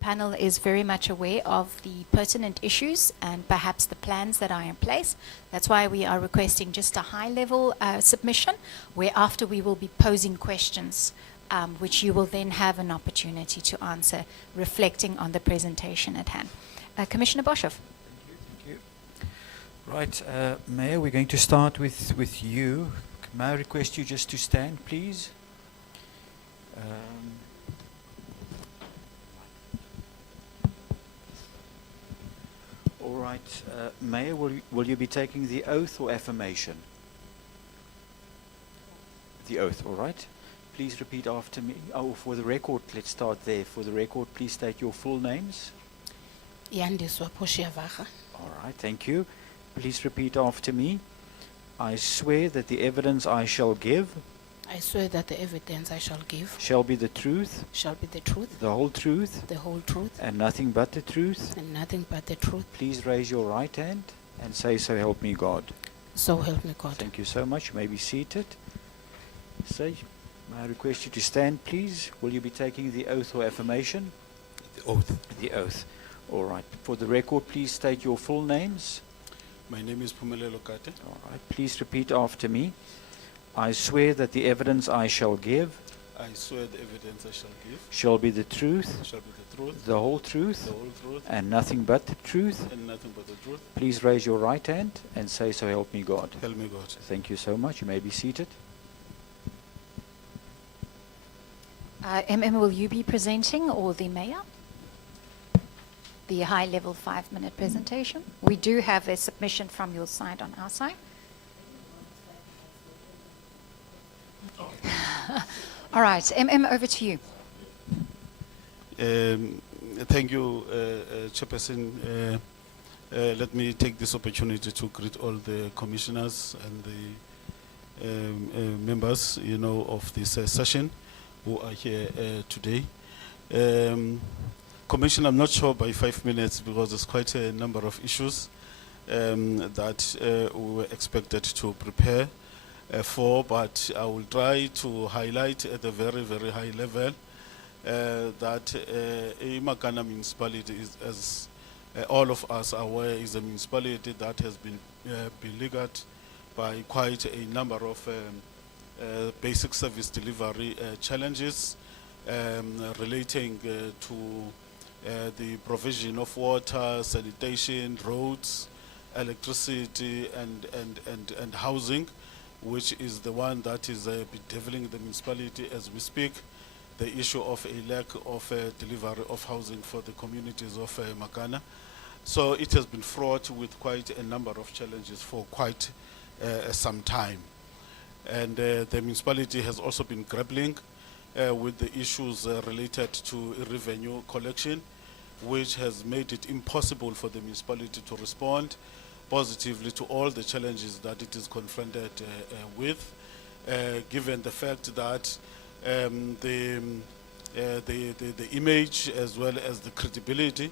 Panel is very much aware of the pertinent issues and perhaps the plans that are in place. That's why we are requesting just a high-level submission, whereafter we will be posing questions, which you will then have an opportunity to answer, reflecting on the presentation at hand. Commissioner Boshoff. Thank you. Right, Mayor, we're going to start with you. May I request you just to stand, please? All right, Mayor, will you be taking the oath or affirmation? The oath, all right. Please repeat after me. Oh, for the record, let's start there. For the record, please state your full names. Yandiswa Poshiavaga. All right, thank you. Please repeat after me. I swear that the evidence I shall give I swear that the evidence I shall give shall be the truth, shall be the truth, the whole truth, the whole truth, and nothing but the truth. and nothing but the truth. Please raise your right hand and say, "So help me God." So help me God. Thank you so much. You may be seated. Say, may I request you to stand, please? Will you be taking the oath or affirmation? The oath. The oath. All right. For the record, please state your full names. My name is Phumelelo Kate. All right. Please repeat after me. I swear that the evidence I shall give I swear the evidence I shall give shall be the truth, shall be the truth, the whole truth, the whole truth, and nothing but the truth. and nothing but the truth. Please raise your right hand and say, "So help me God." Help me God. Thank you so much. You may be seated. MM, will you be presenting, or the mayor? The high-level 5-minute presentation. We do have a submission from your side on our side. All right, MM, over to you. Thank you, Chairperson. Let me take this opportunity to greet all the commissioners and the members, of this session who are here today. Commissioner, I'm not sure by 5 minutes because there's quite a number of issues that we were expected to prepare for, but I will try to highlight at a very, very high level that Makana Municipality is, as all of us are aware, is a municipality that has been beleaguered by quite a number of basic service delivery challenges relating to the provision of water, sanitation, roads, electricity, and housing, which is the one that is bedeviling the municipality as we speak. The issue of a lack of delivery of housing for the communities of Makana. So it has been fraught with quite a number of challenges for quite some time. And the municipality has also been grappling with the issues related to revenue collection, which has made it impossible for the municipality to respond positively to all the challenges that it is confronted with, given the fact that the image as well as the credibility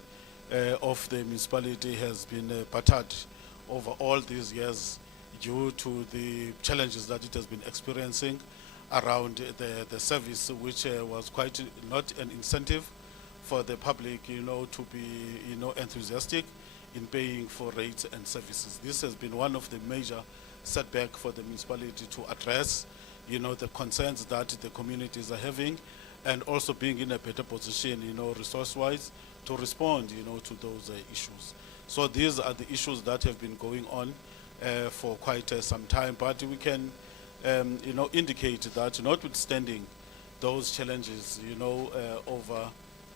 of the municipality has been battered over all these years due to the challenges that it has been experiencing around the service, which was quite not an incentive for the public, to be, enthusiastic in paying for rates and services. This has been one of the major setback for the municipality to address, the concerns that the communities are having, and also being in a better position, resource-wise, to respond, to those issues. So these are the issues that have been going on for quite some time, but we can, indicate that notwithstanding those challenges, over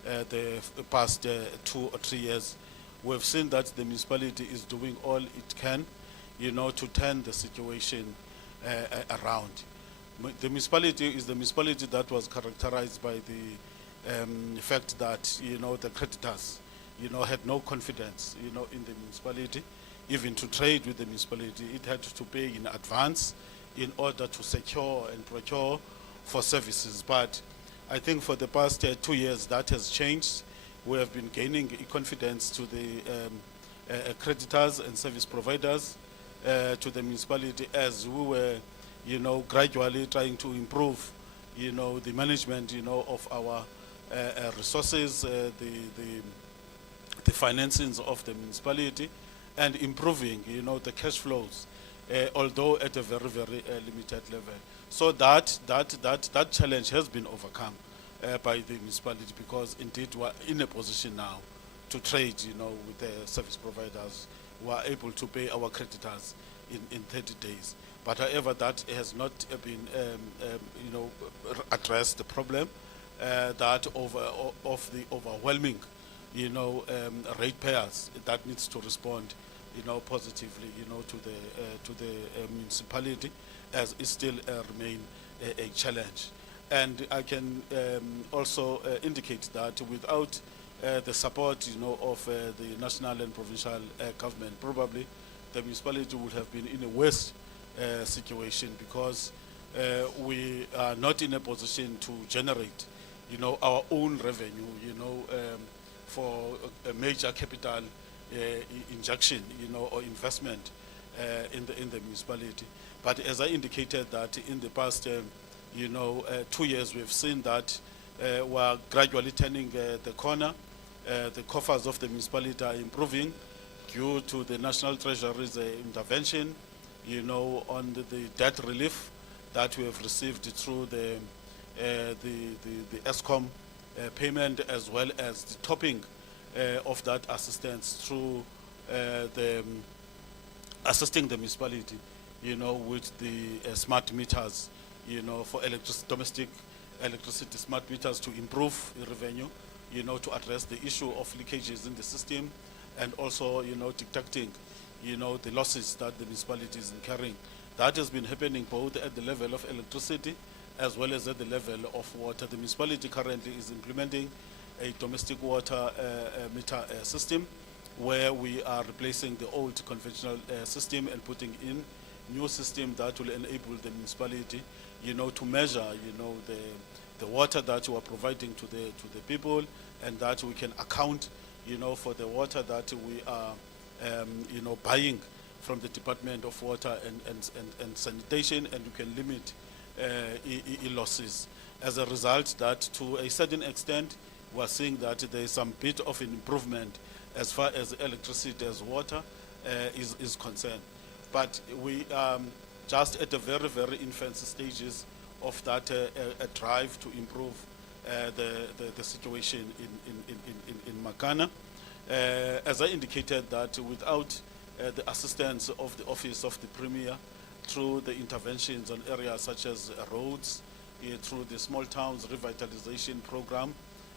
the past 2 or 3 years, we've seen that the municipality is doing all it can, to turn the situation around. The municipality is the municipality that was characterized by the fact that, the creditors, had no confidence, in the municipality. Even to trade with the municipality, it had to pay in advance in order to secure and procure for services. But I think for the past 2 years, that has changed. We have been gaining confidence to the creditors and service providers, to the municipality, as we were, gradually trying to improve, the management, of our resources, the financings of the municipality, and improving, the cash flows, although at a very, very limited level. So that challenge has been overcome by the municipality, because indeed we're in a position now to trade, with the service providers who are able to pay our creditors in 30 days. But however, that has not been, addressed the problem that of the overwhelming, ratepayers that needs to respond, positively, to the municipality, as it still remain a challenge. And I can also indicate that without the support, of the national and provincial government, probably the municipality would have been in a worse situation, because we are not in a position to generate, you know, our own revenue, you know, for a major capital injection, you know, or investment in the municipality. But as I indicated that in the past, you know, 2 years, we've seen that we're gradually turning the corner. The coffers of the municipality are improving due to the National Treasury's intervention, you know, on the debt relief that we have received through the ESCOM payment, as well as the topping of that assistance through assisting the municipality, you know, with the smart meters, you know, for domestic electricity smart meters to improve the revenue, you know, to address the issue of leakages in the system, and also, you know, detecting, you know, the losses that the municipality is incurring. That has been happening both at the level of electricity as well as at the level of water. The municipality currently is implementing a domestic water meter system, where we are replacing the old conventional system and putting in new system that will enable the municipality, you know, to measure, you know, the water that you are providing to the people, and that we can account, you know, for the water that we are, you know, buying from the Department of Water and Sanitation, and we can limit losses. As a result, that to a certain extent, we're seeing that there is some bit of an improvement as far as electricity as water is concerned. But we just at the very, very infancy stages of that a drive to improve the situation in Makana. As I indicated, that without the assistance of the Office of the Premier, through the interventions on areas such as roads, through the small towns revitalization program,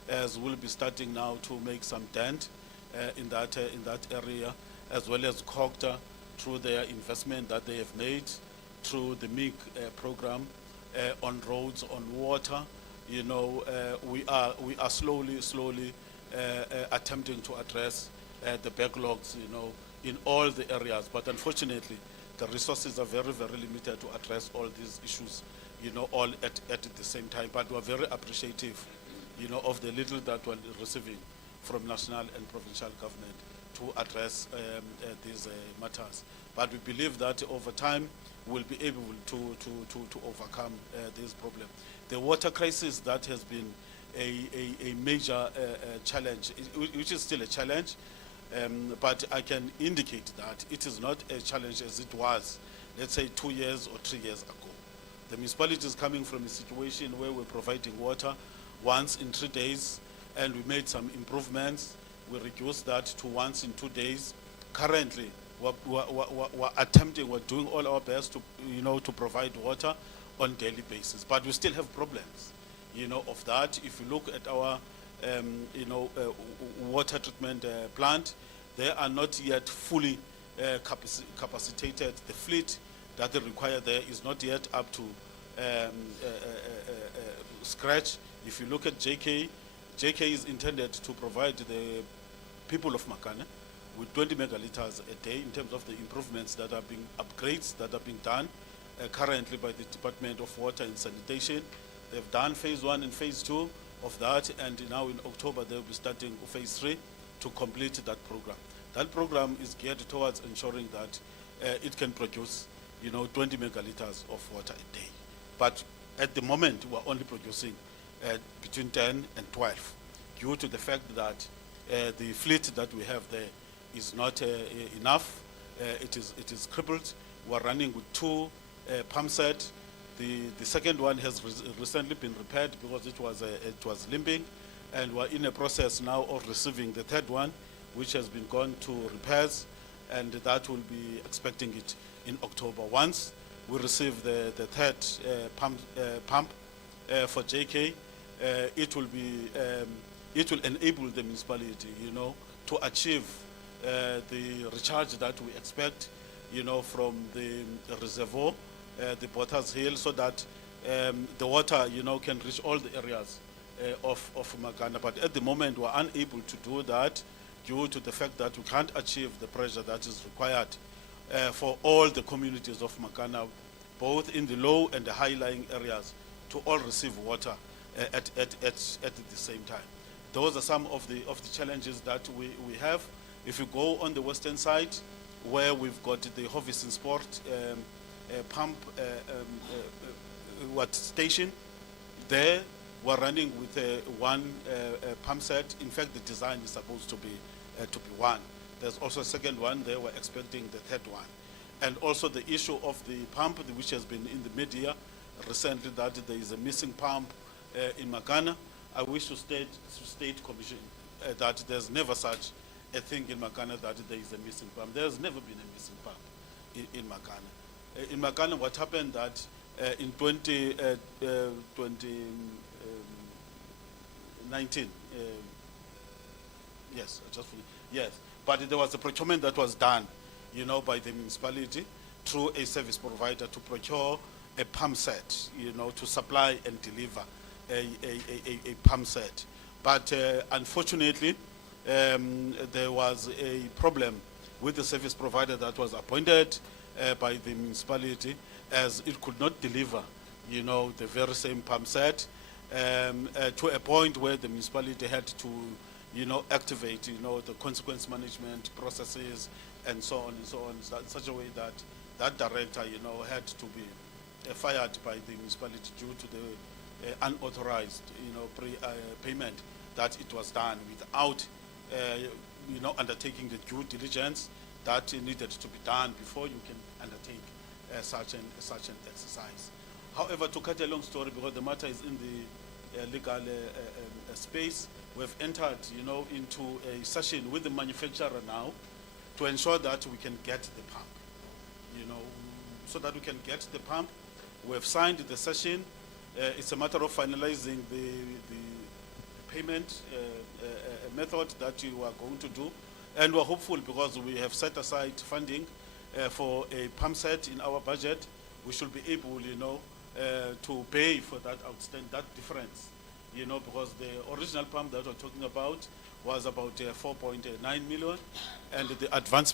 as we'll be starting now to make some dent in that area, as well as COGTA through their investment that they have made through the MIG program on roads, on water. You know, we are slowly attempting to address the backlogs, you know, in all the areas. But unfortunately, the resources are very, very limited to address all these issues, you know, all at the same time. But we're very appreciative, you know, of the little that we're receiving from national and provincial government to address these matters. But we believe that over time we'll be able to overcome this problem. The water crisis, that has been a major challenge, which is still a challenge, but I can indicate that it is not a challenge as it was, let's say 2 years or 3 years ago. The municipality is coming from a situation where we're providing water once in 3 days, and we made some improvements. We reduced that to once in 2 days. Currently, we're attempting, we're doing all our best to, you know, to provide water on daily basis, but we still have problems, you know, of that. If you look at our, you know, water treatment plant, they are not yet fully capacitated. The fleet that they require there is not yet up to scratch. If you look at JK is intended to provide the people of Makana with 20 megaliters a day in terms of the improvements that are being, upgrades that are being done currently by the Department of Water and Sanitation. They've done phase 1 and phase 2 of that, and now in October they'll be starting phase 3 to complete that program. That program is geared towards ensuring that it can produce, you know, 20 megaliters of water a day. But at the moment, we're only producing between 10 and 12, due to the fact that the fleet that we have there is not enough. It is crippled. We're running with 2 pump sets. The second one has recently been repaired because it was limping, and we're in a process now of receiving the third one, which has been gone to repairs, and that will be expecting it in October. Once we receive the third pump for JK, it will enable the municipality, you know, to achieve the recharge that we expect, you know, from the reservoir, the Bottas Hill, so that the water, you know, can reach all the areas of Makana. But at the moment, we're unable to do that due to the fact that we can't achieve the pressure that is required for all the communities of Makana, both in the low and the high-lying areas, to all receive water at the same time. Those are some of the challenges that we have. If you go on the western side, where we've got the Hovis and Sport pump station, there we're running with one pump set. In fact, the design is supposed to be one. There's also a second one there. We're expecting the third one. And also the issue of the pump, which has been in the media recently, that there is a missing pump in Makana. I wish to state commission that there's never such a thing in Makana that there is a missing pump. There's never been a missing pump in Makana. In Makana, what happened that in 2019, yes, yes, but there was a procurement that was done, you know, by the municipality through a service provider to procure a pump set, you know, to supply and deliver a pump set. But unfortunately, there was a problem with the service provider that was appointed by the municipality, as it could not deliver, you know, the very same pump set to a point where the municipality had to, you know, activate, you know, the consequence management processes and so on and so on, in such a way that that director, you know, had to be fired by the municipality due to the unauthorized, you know, payment that it was done without, you know, undertaking the due diligence that needed to be done before you can undertake such an exercise. However, to cut a long story, because the matter is in the legal space, we've entered, you know, into a session with the manufacturer now to ensure that we can get the pump, you know, so that we can get the pump. We've signed the session. It's a matter of finalizing the payment method that you are going to do. And we're hopeful, because we have set aside funding for a pump set in our budget. We should be able, you know, to pay for that that difference, you know, because the original pump that we're talking about was about 4.9 million, and the advance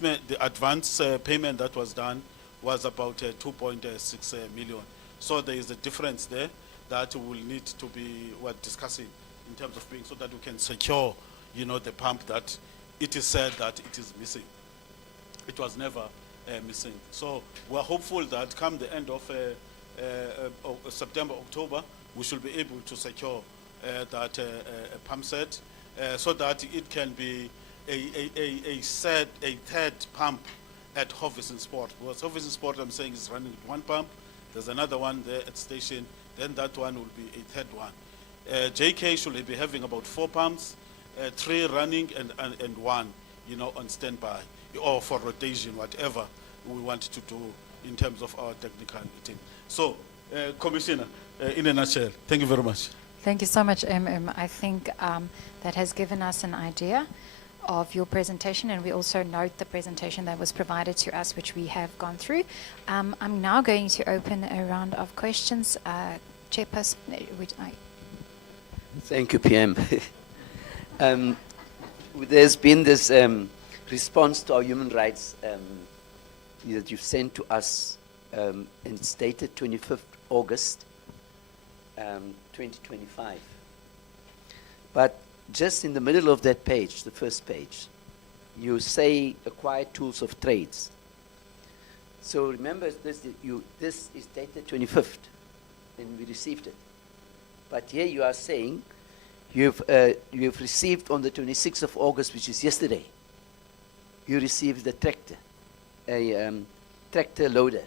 payment that was done was about 2.6 million. So there is a difference there that we will need to be discussing in terms of being, so that we can secure, you know, the pump that it is said that it is missing. It was never missing. So we're hopeful that come the end of September, October, we should be able to secure that pump set so that it can be a third pump at Hovis and Sport. Because Hovis and Sport, I'm saying, is running with one pump. There's another one there at station. Then that one will be a third one. JK should be having about 4 pumps, 3 running and 1, you know, on standby, or for rotation, whatever we want to do in terms of our technical team. So, Commissioner, in a nutshell, thank you very much. Thank you so much, I think that has given us an idea of your presentation, and we also note the presentation that was provided to us, which we have gone through. I'm now going to open a round of questions. Chairperson, Thank you, PM. There's been this response to our human rights that you've sent to us, and it's dated 25th August 2025. But just in the middle of that page, the first page, you say acquired tools of trades. So remember this, this is dated 25th, and we received it. But here you are saying you've received on the 26th of August, which is yesterday, you received the tractor, a tractor loader.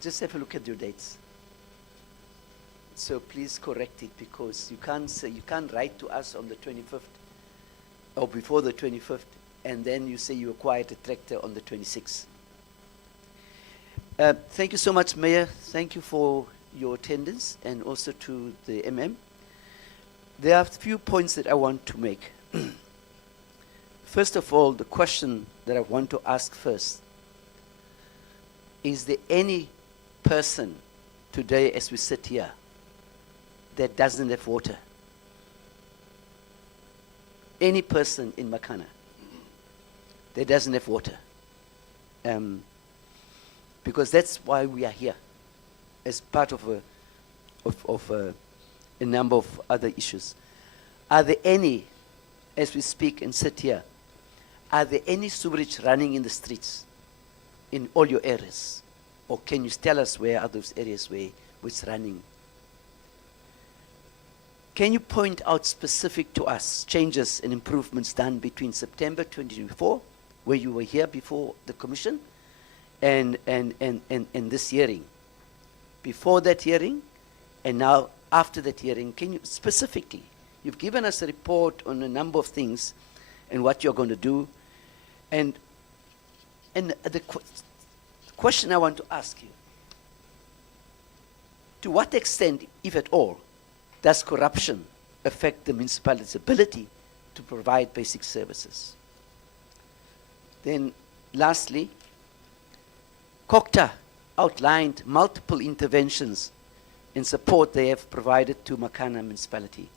Just have a look at your dates. So please correct it, because you can't say, you can't write to us on the 25th or before the 25th, and then you say you acquired a tractor on the 26th. Thank you so much, Mayor. Thank you for your attendance, and also to the MM. There are a few points that I want to make. First of all, the question that I want to ask first, is there any person today as we sit here that doesn't have water? Any person in Makana that doesn't have water? because that's why we are here, as part of a number of other issues. Are there any, as we speak and sit here, are there any sewerage running in the streets in all your areas? Or can you tell us where are those areas where it's running? Can you point out specific to us changes and improvements done between September 2024, where you were here before the commission, and this hearing? Before that hearing, and now after that hearing, can you specifically, you've given us a report on a number of things and what you're going to do, and the question I want to ask you, to what extent, if at all, does corruption affect the municipality's ability to provide basic services? Then lastly, COCTA outlined multiple interventions in support they have provided to Makana Municipality.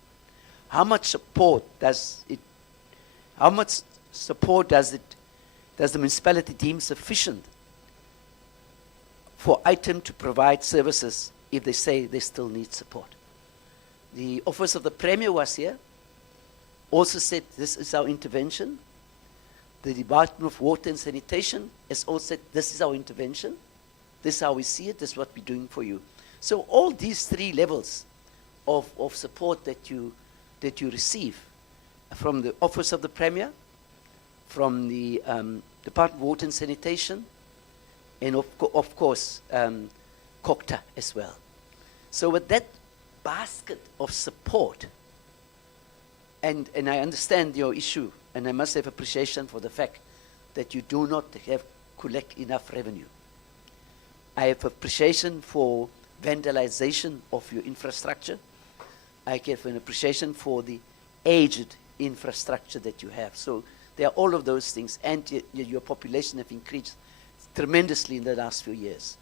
How much support does the municipality deem sufficient for item to provide services if they say they still need support? The Office of the Premier was here, also said this is our intervention. The Department of Water and Sanitation has also said this is our intervention. This is how we see it, this is what we're doing for you. So all these three levels of support that you receive from the Office of the Premier, from the Department of Water and Sanitation, and of course, COCTA as well. So with that basket of support, and I understand your issue, and I must have appreciation for the fact that you do not collect enough revenue. I have appreciation for vandalization of your infrastructure. I have an appreciation for the aged infrastructure that you have. So there are all of those things, and your population have increased tremendously in the last few years.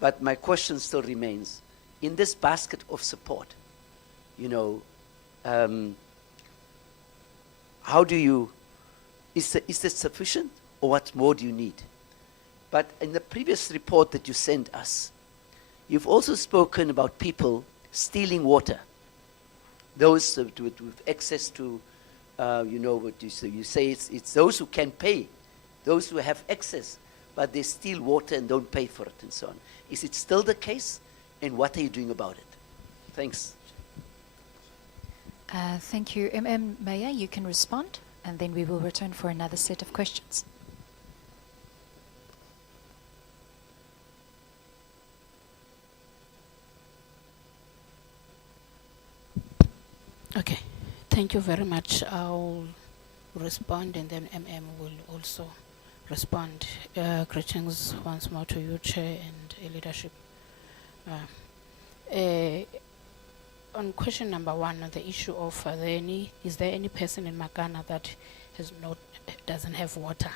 But my question still remains, in this basket of support, how do you, is this sufficient, or what more do you need? But in the previous report that you sent us, you've also spoken about people stealing water. Those with access to, what you say it's those who can pay, those who have access, but they steal water and don't pay for it and so on. Is it still the case, and what are you doing about it? Thanks. Thank you. Mayor, you can respond, and then we will return for another set of questions. Okay, thank you very much. I'll respond, and then will also respond. Greetings once more to you, Chair, and leadership. On question number one, on the issue of is there any person in Makana that doesn't have water?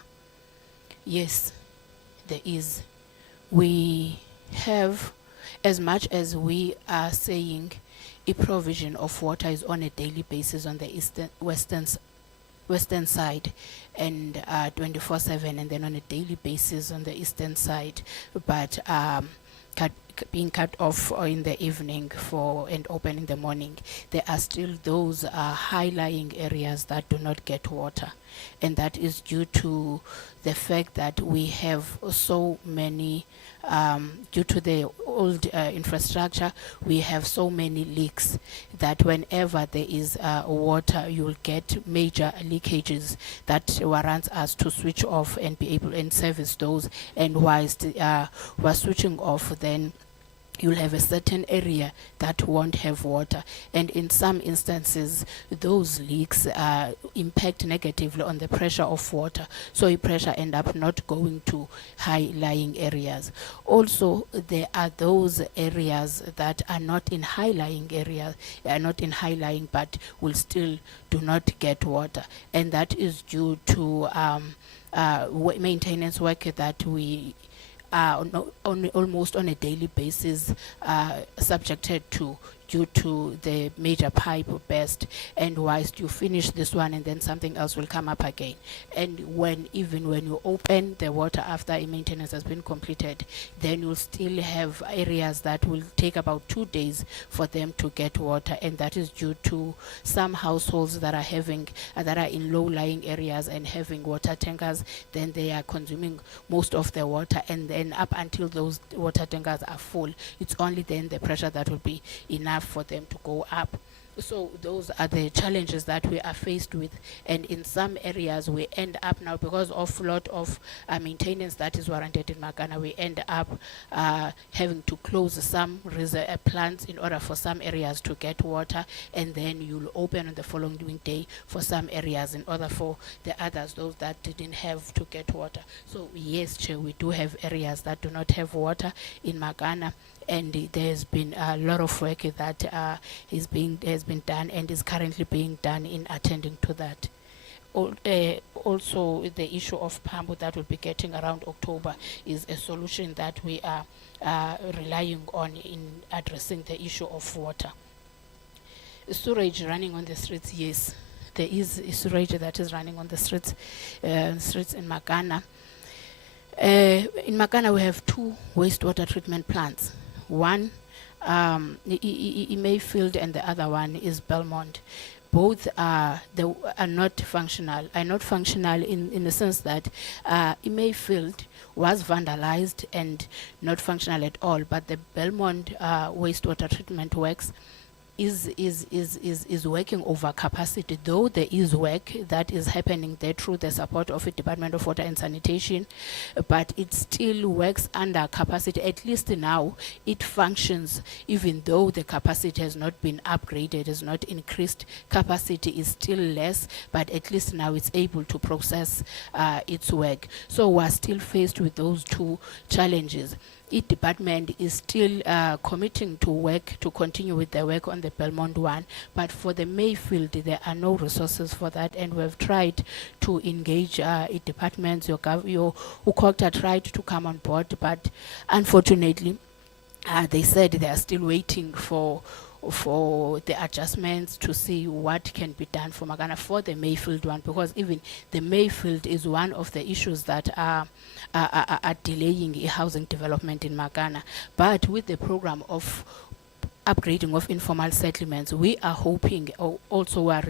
Yes, there is. We have, as much as we are saying a provision of water is on a daily basis on the western side, and 24/7, and then on a daily basis on the eastern side, but being cut off in the evening and open in the morning. There are still those high-lying areas that do not get water, and that is due to the fact that we have so many, due to the old infrastructure, we have so many leaks that whenever there is water, you'll get major leakages that warrants us to switch off and be able and service those. And whilst we're switching off, then you'll have a certain area that won't have water, and in some instances those leaks impact negatively on the pressure of water, so the pressure end up not going to high-lying areas. Also, there are those areas that are not in high-lying areas, but will still do not get water, and that is due to maintenance work that we almost on a daily basis subjected to, due to the major pipe burst, and whilst you finish this one and then something else will come up again. And even when you open the water after a maintenance has been completed, then you'll still have areas that will take about 2 days for them to get water, and that is due to some households that are in low-lying areas and having water tankers. Then they are consuming most of the water, and then up until those water tankers are full, it's only then the pressure that will be enough for them to go up. So those are the challenges that we are faced with, and in some areas we end up now, because of a lot of maintenance that is warranted in Makana, we end up having to close some plants in order for some areas to get water, and then you'll open on the following day for some areas in order for the others, those that didn't have to get water. So yes, Chair, we do have areas that do not have water in Makana, and there's been a lot of work that has been done and is currently being done in attending to that. Also, the issue of Pambo that we'll be getting around October is a solution that we are relying on in addressing the issue of water. Sewage running on the streets, yes, there is sewage that is running on the streets in Makana. In Makana, we have 2 wastewater treatment plants. One, Mayfield, and the other one is Belmont. Both are not functional. Are not functional in the sense that Mayfield was vandalized and not functional at all, but the Belmont wastewater treatment works is working over capacity, though there is work that is happening there through the support of the Department of Water and Sanitation, but it still works under capacity. At least now it functions, even though the capacity has not been upgraded, has not increased. Capacity is still less, but at least now it's able to process its work. So we're still faced with those 2 challenges. Each department is still committing to continue with the work on the Belmont one, but for the Mayfield, there are no resources for that, and we've tried to engage departments. Your UCOCTA tried to come on board, but unfortunately, they said they are still waiting for the adjustments to see what can be done for Makana for the Mayfield one, because even the Mayfield is one of the issues that are delaying housing development in Makana. But with the program of upgrading of informal settlements, we are hoping, we are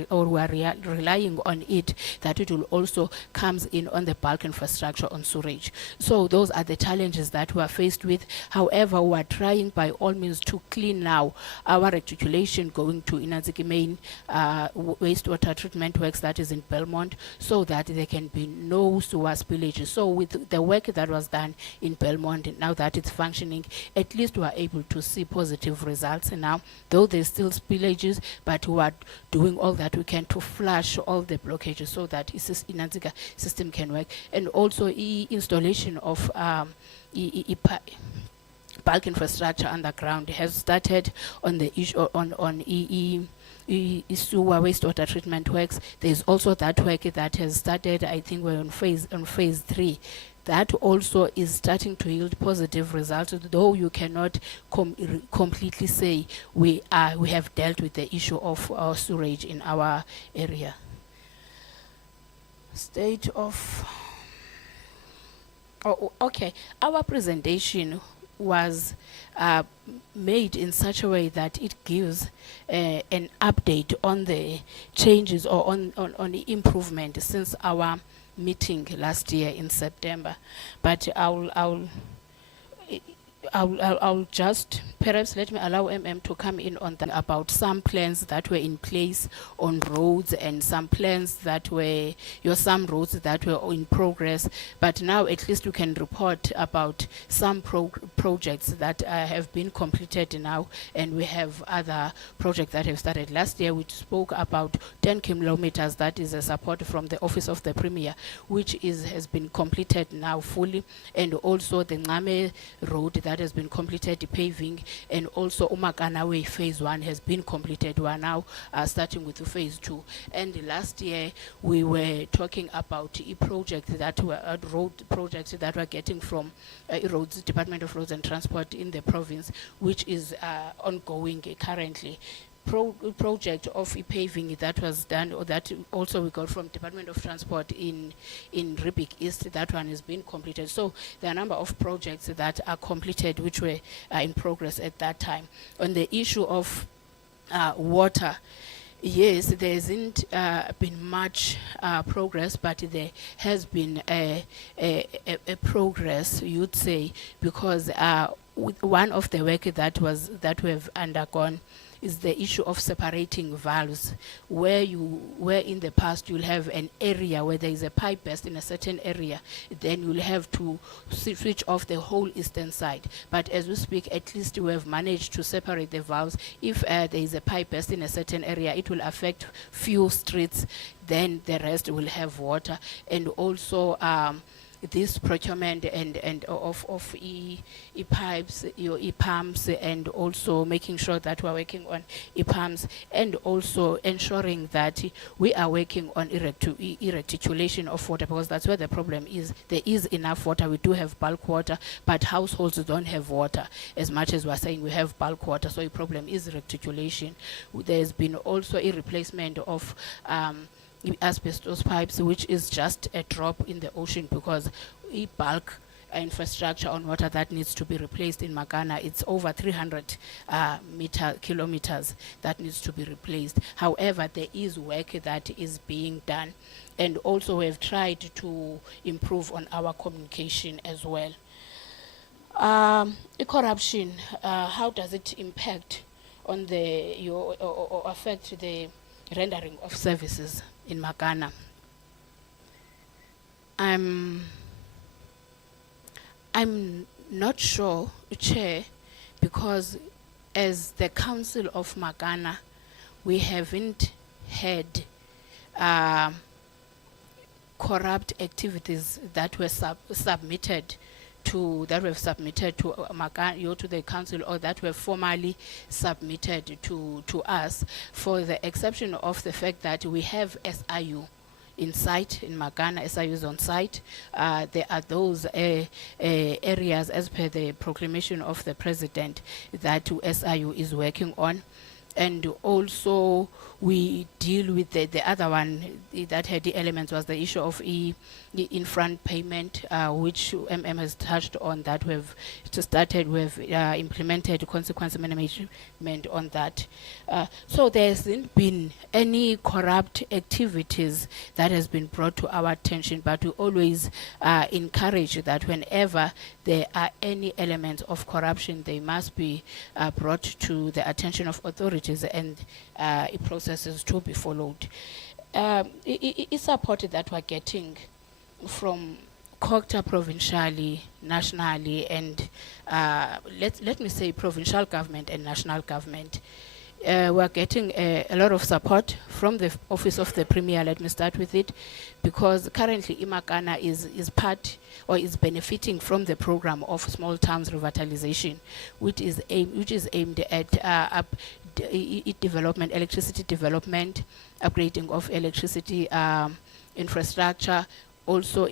relying on it, that it will also comes in on the bulk infrastructure on sewage. So those are the challenges that we are faced with. However, we are trying by all means to clean now our reticulation going to Inanziki main wastewater treatment works that is in Belmont, so that there can be no sewer spillages. So with the work that was done in Belmont, now that it's functioning, at least we are able to see positive results now, though there's still spillages, but we are doing all that we can to flush all the blockages so that Inanzika system can work. And also installation of bulk infrastructure underground has started on the issue on sewer wastewater treatment works. There's also that work that has started. I think we're on phase 3. That also is starting to yield positive results, though you cannot completely say we have dealt with the issue of sewage in our area. State of... okay. Our presentation was made in such a way that it gives an update on the changes or on the improvement since our meeting last year in September. But I'll just perhaps let me allow to come in on that, about some plans that were in place on roads and some plans that were, some roads that were in progress. But now at least we can report about some projects that have been completed now, and we have other projects that have started. Last year we spoke about 10 kilometers, that is a support from the Office of the Premier, which has been completed now fully, and also the Ngame road that that has been completed, the paving, and also Makana Way phase 1 has been completed. We are now starting with the phase 2. And last year we were talking about a project that were road projects that were getting from roads, Department of Roads and Transport in the province, which is ongoing currently. Project of paving that was done, or that also we got from Department of Transport in Rubik East, that one has been completed. So there are a number of projects that are completed which were in progress at that time. On the issue of water, yes, there hasn't been much progress, but there has been a progress, you'd say, because one of the work that we have undergone is the issue of separating valves, where in the past you'll have an area where there is a pipe burst in a certain area, then you'll have to switch off the whole eastern side. But as we speak, at least we have managed to separate the valves. If there is a pipe burst in a certain area, it will affect few streets, then the rest will have water. And also this procurement and of e-pipes, your e-pumps, and also making sure that we're working on e-pumps, and also ensuring that we are working on reticulation of water, because that's where the problem is. There is enough water. We do have bulk water, but households don't have water as much as we're saying we have bulk water. So the problem is reticulation. There's been also a replacement of asbestos pipes, which is just a drop in the ocean, because bulk infrastructure on water that needs to be replaced in Makana, it's over 300 kilometers that needs to be replaced. However, there is work that is being done, and also we have tried to improve on our communication as well. Corruption, how does it impact on or affect the rendering of services in Makana? I'm not sure, Chair, because as the Council of Makana, we haven't had corrupt activities that were submitted to Makana, to the council, or that were formally submitted to us, for the exception of the fact that we have SIU in site in Makana. SIU is on site. There are those areas, as per the proclamation of the president, that SIU is working on. And also we deal with the other one that had the elements was the issue of in-front payment, which MM has touched on, that we've implemented consequence management on that. So there hasn't been any corrupt activities that has been brought to our attention, but we always encourage that whenever there are any elements of corruption, they must be brought to the attention of authorities, and processes to be followed. It's support that we're getting from COGTA provincially, nationally, and let me say provincial government and national government. We're getting a lot of support from the Office of the Premier. Let me start with it, because currently Makana is part, or is benefiting from the program of small towns revitalization, which is aimed at development, electricity development, upgrading of electricity infrastructure, also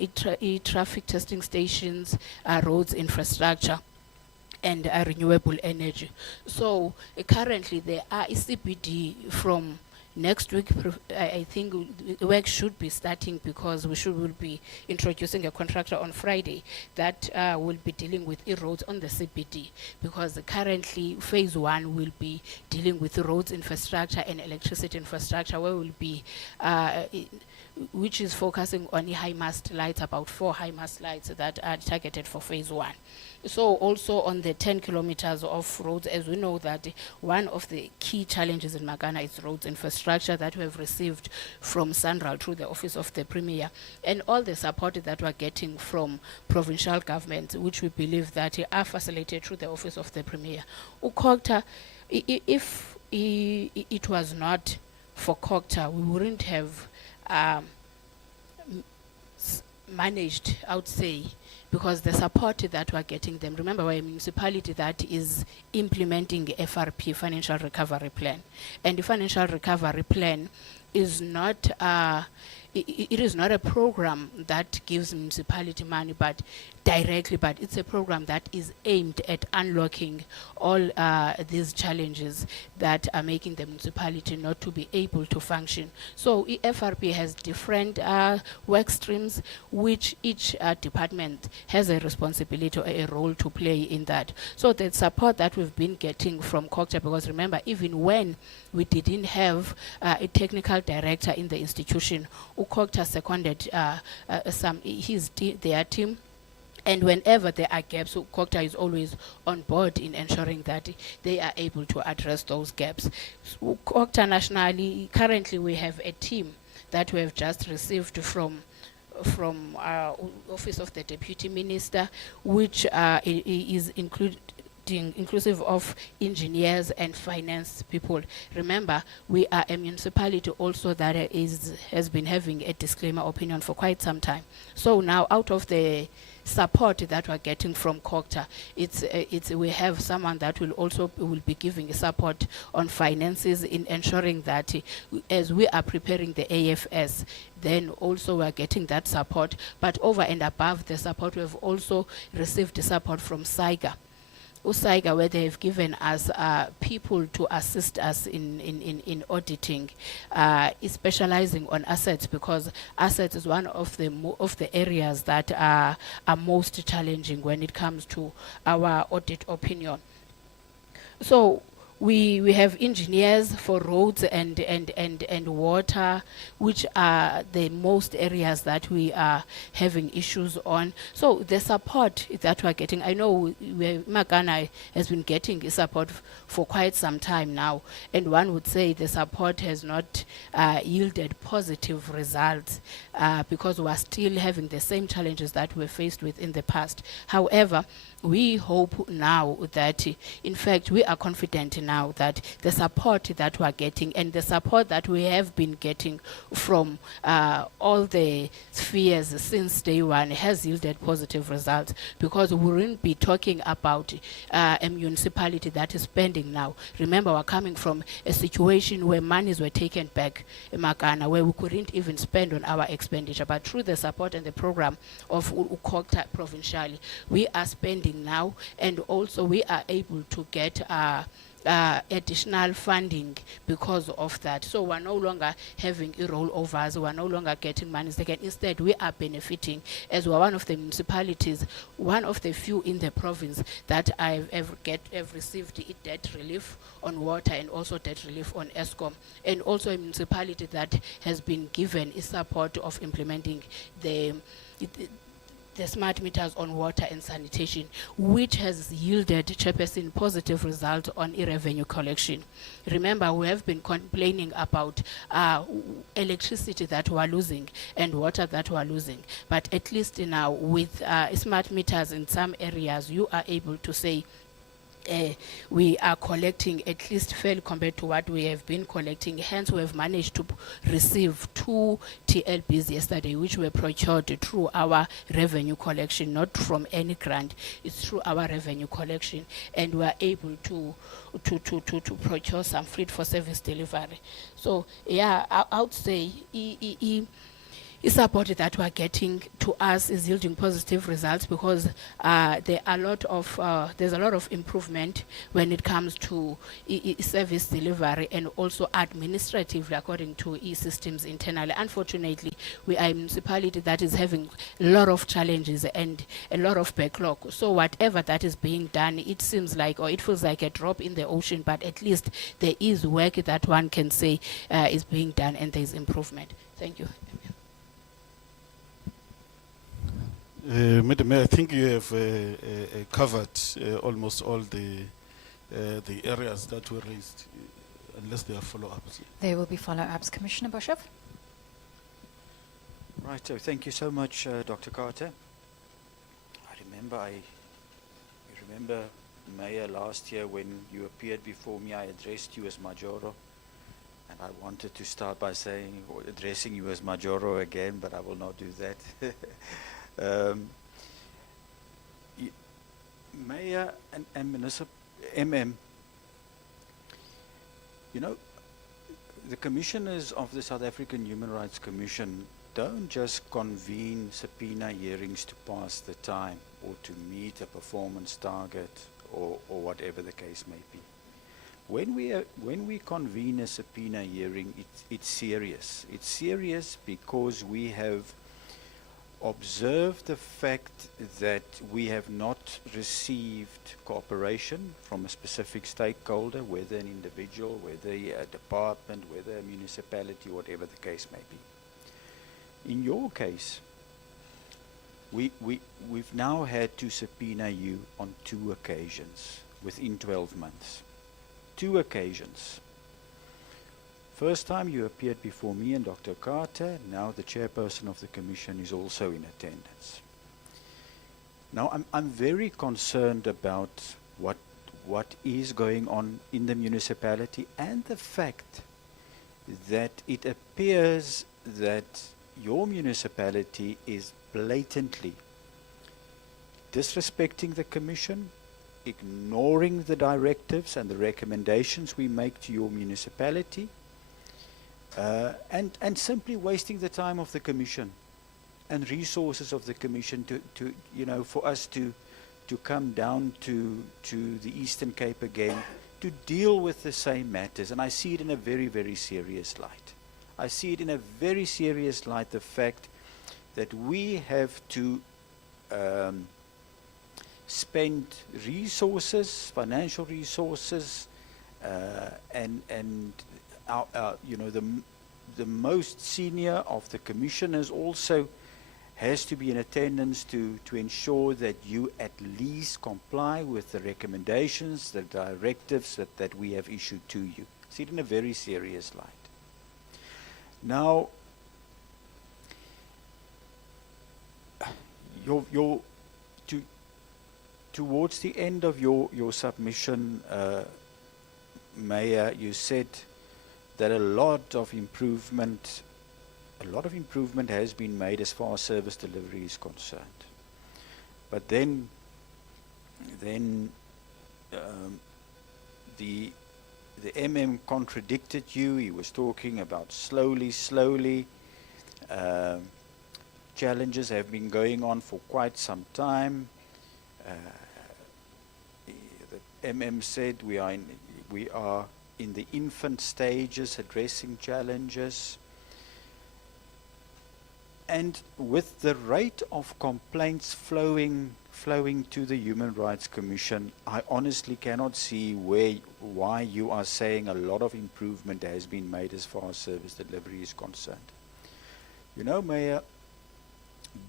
traffic testing stations, roads infrastructure, and renewable energy. So currently there are CPD from next week. I think work should be starting, because will be introducing a contractor on Friday that will be dealing with roads on the CPD, because currently phase 1 will be dealing with roads infrastructure and electricity infrastructure, where will be which is focusing on high mast lights, about 4 high mast lights that are targeted for phase 1. So also on the 10 kilometers of roads, as we know that one of the key challenges in Makana is roads infrastructure that we have received from Sandral through the Office of the Premier, and all the support that we're getting from provincial governments, which we believe that are facilitated through the Office of the Premier. COGTA, if it was not for COGTA, we wouldn't have managed, I would say, because the support that we're getting them. Remember, we're a municipality that is implementing FRP, Financial Recovery Plan. And the Financial Recovery Plan is not, it is not a program that gives municipality money but directly, but it's a program that is aimed at unlocking all these challenges that are making the municipality not to be able to function. So FRP has different work streams, which each department has a responsibility or a role to play in that. So the support that we've been getting from COGTA, because remember, even when we didn't have a technical director in the institution, COGTA seconded their team. And whenever there are gaps, COGTA is always on board in ensuring that they are able to address those gaps. So COGTA nationally, currently we have a team that we have just received from Office of the Deputy Minister, which is inclusive of engineers and finance people. Remember, we are a municipality also that has been having a disclaimer opinion for quite some time. So now, out of the support that we're getting from COGTA, we have someone that will be giving support on finances in ensuring that as we are preparing the AFS, then also we're getting that support. But over and above the support, we've also received the support from SAIGA, where they have given us people to assist us in auditing, specializing on assets, because assets is one of the areas that are most challenging when it comes to our audit opinion. So we have engineers for roads and water, which are the most areas that we are having issues on. So the support that we're getting, I know Makana has been getting support for quite some time now, and one would say the support has not yielded positive results because we're still having the same challenges that we're faced with in the past. However, we hope now that, in fact, we are confident now that the support that we're getting and the support that we have been getting from all the spheres since day one has yielded positive results, because we wouldn't be talking about a municipality that is spending now. Remember, we're coming from a situation where monies were taken back in Makana, where we couldn't even spend on our expenditure. But through the support and the program of COGTA provincially, we are spending now, and also we are able to get additional funding because of that. So we're no longer having rollovers, we're no longer getting money taken. Instead, we are benefiting, as we're one of the municipalities, one of the few in the province that I've received debt relief on water and also debt relief on ESCOM, and also a municipality that has been given a support of implementing the smart meters on water and sanitation, which has yielded, Chairperson, positive result on revenue collection. Remember, we have been complaining about electricity that we're losing and water that we're losing, but at least now with smart meters in some areas, you are able to say we are collecting at least fairly compared to what we have been collecting. Hence, we have managed to receive 2 TLBs yesterday, which were procured through our revenue collection, not from any grant. It's through our revenue collection, and we are able to procure some fleet for service delivery. So, yeah, I would say the support that we're getting to us is yielding positive results, because there's a lot of improvement when it comes to service delivery and also administratively according to e-systems internally. Unfortunately, we are a municipality that is having a lot of challenges and a lot of backlog. So whatever that is being done, it seems like, or it feels like a drop in the ocean, but at least there is work that one can say is being done, and there is improvement. Thank you. Madam Mayor, I think you have covered almost all the areas that were raised, unless there are follow-ups. There will be follow-ups. Commissioner Boshoff. Right, so thank you so much, Dr. Carter. I remember, Mayor, last year when you appeared before me, I addressed you as Majoro, and I wanted to start by saying, or addressing you as Majoro again, but I will not do that. y- Mayor and MM, you know, the commissioners of the South African Human Rights Commission don't just convene subpoena hearings to pass the time or to meet a performance target or whatever the case may be. When we convene a subpoena hearing, it's serious. It's serious because we have observed the fact that we have not received cooperation from a specific stakeholder, whether an individual, whether a department, whether a municipality, whatever the case may be. In your case, we've now had to subpoena you on 2 occasions within 12 months. 2 occasions. First time you appeared before me and Dr. Carter. Now the chairperson of the commission is also in attendance. Now I'm very concerned about what is going on in the municipality and the fact that it appears that your municipality is blatantly disrespecting the commission, ignoring the directives and the recommendations we make to your municipality, and simply wasting the time of the commission and resources of the commission to you know, for us to come down to the Eastern Cape again to deal with the same matters. And I see it in a very, very serious light. I see it in a very serious light, the fact that we have to spend resources, financial resources, and our you know, the most senior of the commissioners also has to be in attendance to ensure that you at least comply with the recommendations, the directives that we have issued to you. See it in a very serious light. Now, towards the end of your submission, Mayor, you said that a lot of improvement has been made as far as service delivery is concerned. But then the MM contradicted you. He was talking about slowly. Challenges have been going on for quite some time. The MM said we are in the infant stages addressing challenges. And with the rate of complaints flowing to the Human Rights Commission, I honestly cannot see why you are saying a lot of improvement has been made as far as service delivery is concerned. You know, Mayor,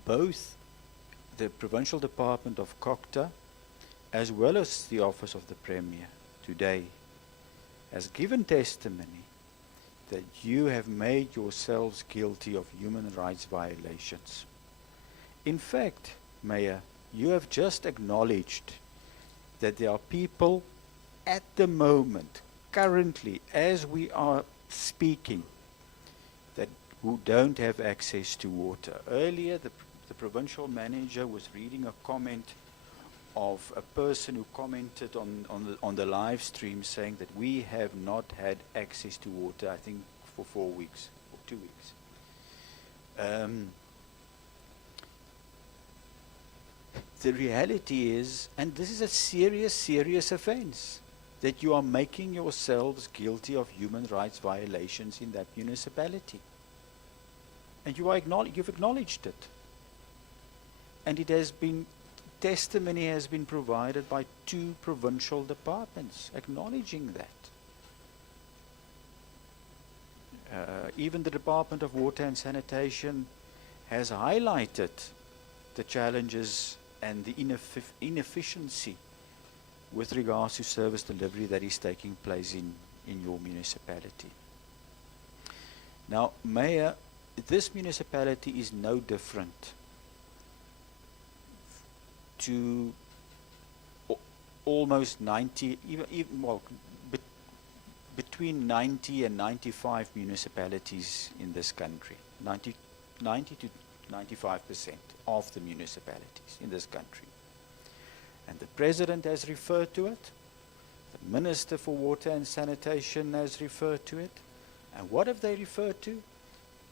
both the Provincial Department of COCTA as well as the Office of the Premier today has given testimony that you have made yourselves guilty of human rights violations. In fact, Mayor, you have just acknowledged that there are people at the moment, currently, as we are speaking, who don't have access to water. Earlier, the provincial manager was reading a comment of a person who commented on the live stream saying that we have not had access to water, I think, for 4 weeks, or 2 weeks. The reality is, and this is a serious offense, that you are making yourselves guilty of human rights violations in that municipality. And you've acknowledged it. And testimony has been provided by 2 provincial departments acknowledging that. Even the Department of Water and Sanitation has highlighted the challenges and the inefficiency with regards to service delivery that is taking place in your municipality. Now, Mayor, this municipality is no different to almost 90, between 90 and 95 municipalities in this country. 90 to 95% of the municipalities in this country. And the President has referred to it. The Minister for Water and Sanitation has referred to it. And what have they referred to?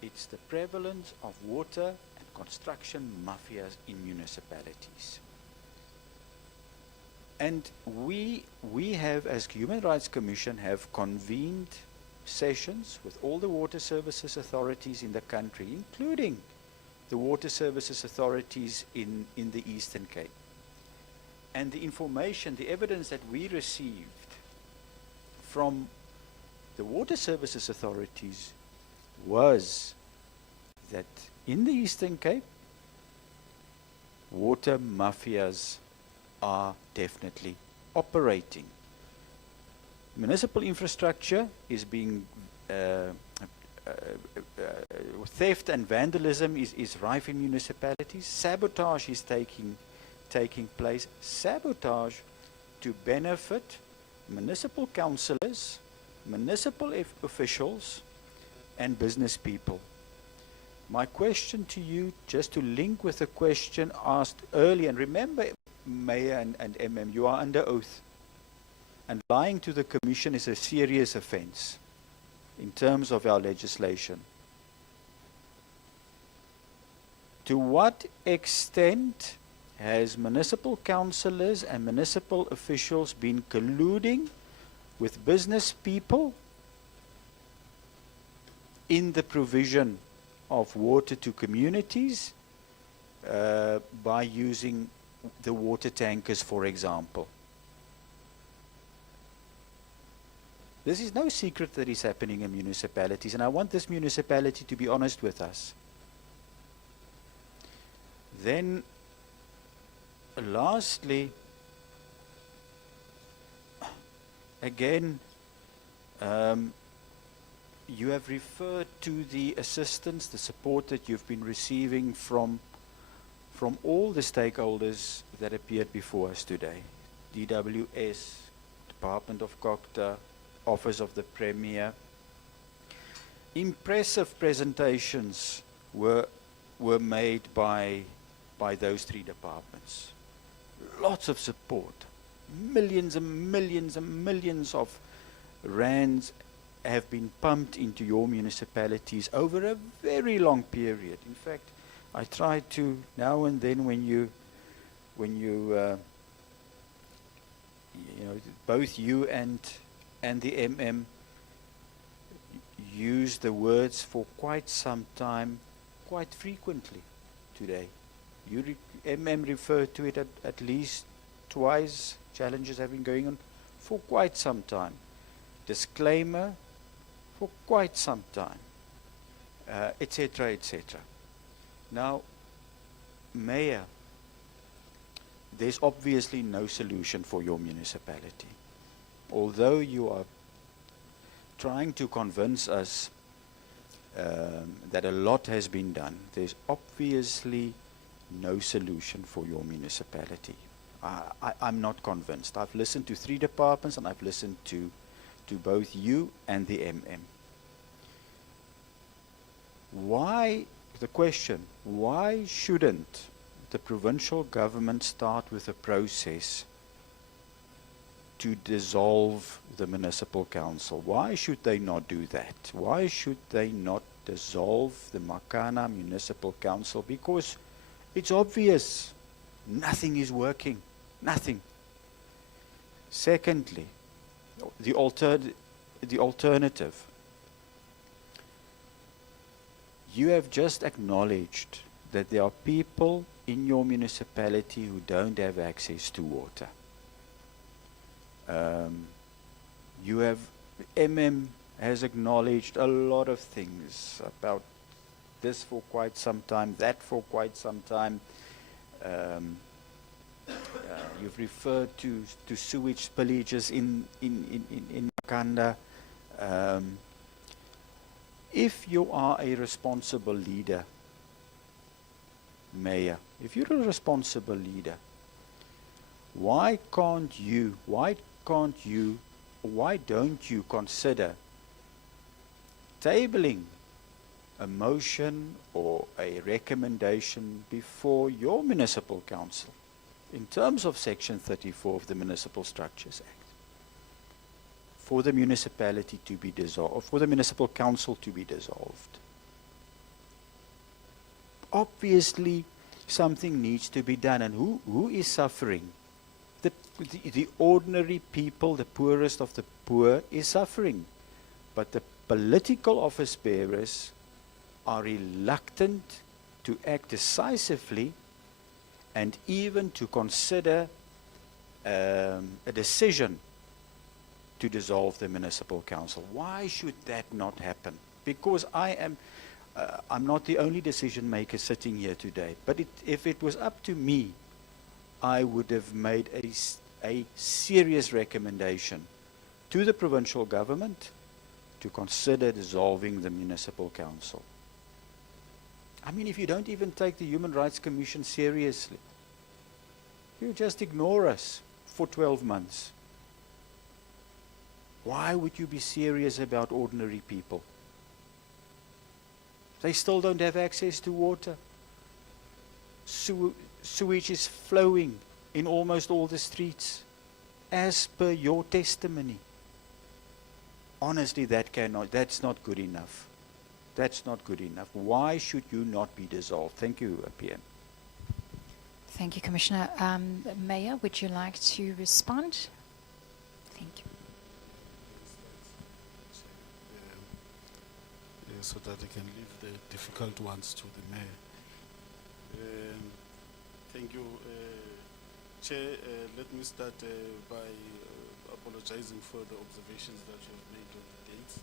It's the prevalence of water and construction mafias in municipalities. And we have, as Human Rights Commission, have convened sessions with all the water services authorities in the country, including the water services authorities in the Eastern Cape. And the information, the evidence that we received from the water services authorities was that in the Eastern Cape, water mafias are definitely operating. Municipal infrastructure is being theft and vandalism is rife in municipalities. Sabotage is taking place. Sabotage to benefit municipal councillors, municipal officials, and business people. My question to you, just to link with the question asked earlier, and remember, Mayor and MM, you are under oath, and lying to the Commission is a serious offence in terms of our legislation. To what extent has municipal councillors and municipal officials been colluding with business people in the provision of water to communities by using the water tankers, for example? This is no secret that is happening in municipalities, and I want this municipality to be honest with us. Then, lastly, again, you have referred to the assistance, the support that you've been receiving from all the stakeholders that appeared before us today. DWS, Department of Cocta, Office of the Premier. Impressive presentations were made by those three departments. Lots of support. Millions and millions and millions of rands have been pumped into your municipalities over a very long period. In fact, I try to now and then when you know, both you and the MM use the words for quite some time, quite frequently today. MM referred to it at least twice. Challenges have been going on for quite some time. Disclaimer, for quite some time, etc., etc. Now, Mayor, there's obviously no solution for your municipality. Although you are trying to convince us that a lot has been done, there's obviously no solution for your municipality. I'm not convinced. I've listened to three departments and I've listened to both you and the MM. Why, the question, why shouldn't the provincial government start with a process to dissolve the municipal council? Why should they not do that? Why should they not dissolve the Makana Municipal Council? Because it's obvious nothing is working. Nothing. Secondly, the alternative. You have just acknowledged that there are people in your municipality who don't have access to water. MM has acknowledged a lot of things about this for quite some time, that for quite some time. You've referred to sewage spillages in Makanda. If you are a responsible leader, Mayor, if you're a responsible leader, why can't you why don't you consider tabling a motion or a recommendation before your municipal council in terms of Section 34 of the Municipal Structures Act for the municipality to be dissolved, for the municipal council to be dissolved? Obviously, something needs to be done, and who is suffering? The ordinary people, the poorest of the poor, is suffering. But the political office bearers are reluctant to act decisively and even to consider a decision to dissolve the municipal council. Why should that not happen? Because I'm not the only decision maker sitting here today, but if it was up to me, I would have made a serious recommendation to the provincial government to consider dissolving the municipal council. I mean, if you don't even take the Human Rights Commission seriously, you just ignore us for 12 months. Why would you be serious about ordinary people? They still don't have access to water. Sewage is flowing in almost all the streets, as per your testimony. Honestly, that's not good enough. That's not good enough. Why should you not be dissolved? Thank you, PM. Thank you, Commissioner. Mayor, would you like to respond? Thank you. So that I can leave the difficult ones to the mayor. Thank you, Chair. Let me start by apologizing for the observations that you have made on the dates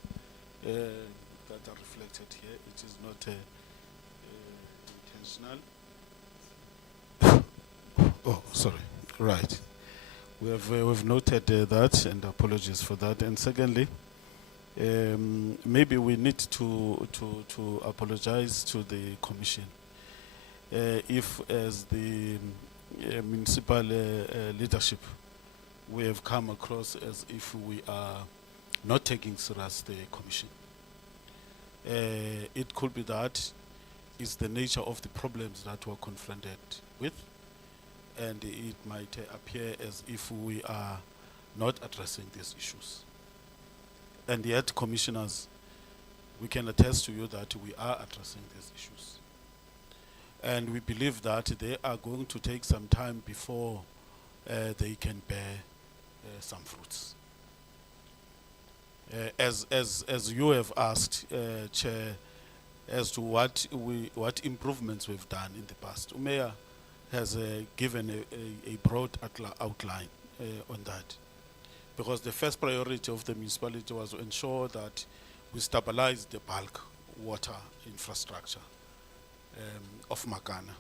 that are reflected here. It is not intentional. Oh, sorry. Right. We've noted that, and apologies for that. And secondly, maybe we need to apologize to the Commission if, as the municipal leadership, we have come across as if we are not taking serious the Commission. It could be that is the nature of the problems that we're confronted with, and it might appear as if we are not addressing these issues. And yet, commissioners, we can attest to you that we are addressing these issues. And we believe that they are going to take some time before they can bear some fruits. As you have asked, Chair, as to what improvements we've done in the past, Mayor has given a broad outline on that. Because the first priority of the municipality was to ensure that we stabilize the bulk water infrastructure of Makana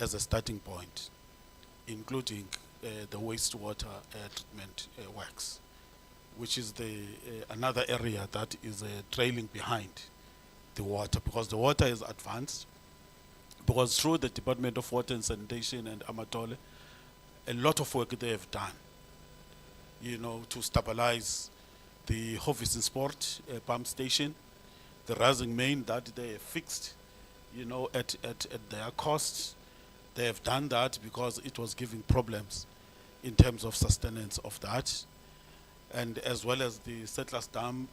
as a starting point, including the wastewater treatment works, which is another area that is trailing behind the water, because the water is advanced, because through the Department of Water and Sanitation and Amatole, a lot of work they have done, to stabilize the Hovis Sport pump station, the rising main that they have fixed, at their cost. They have done that because it was giving problems in terms of sustenance of that. And as well as the Settlers Dam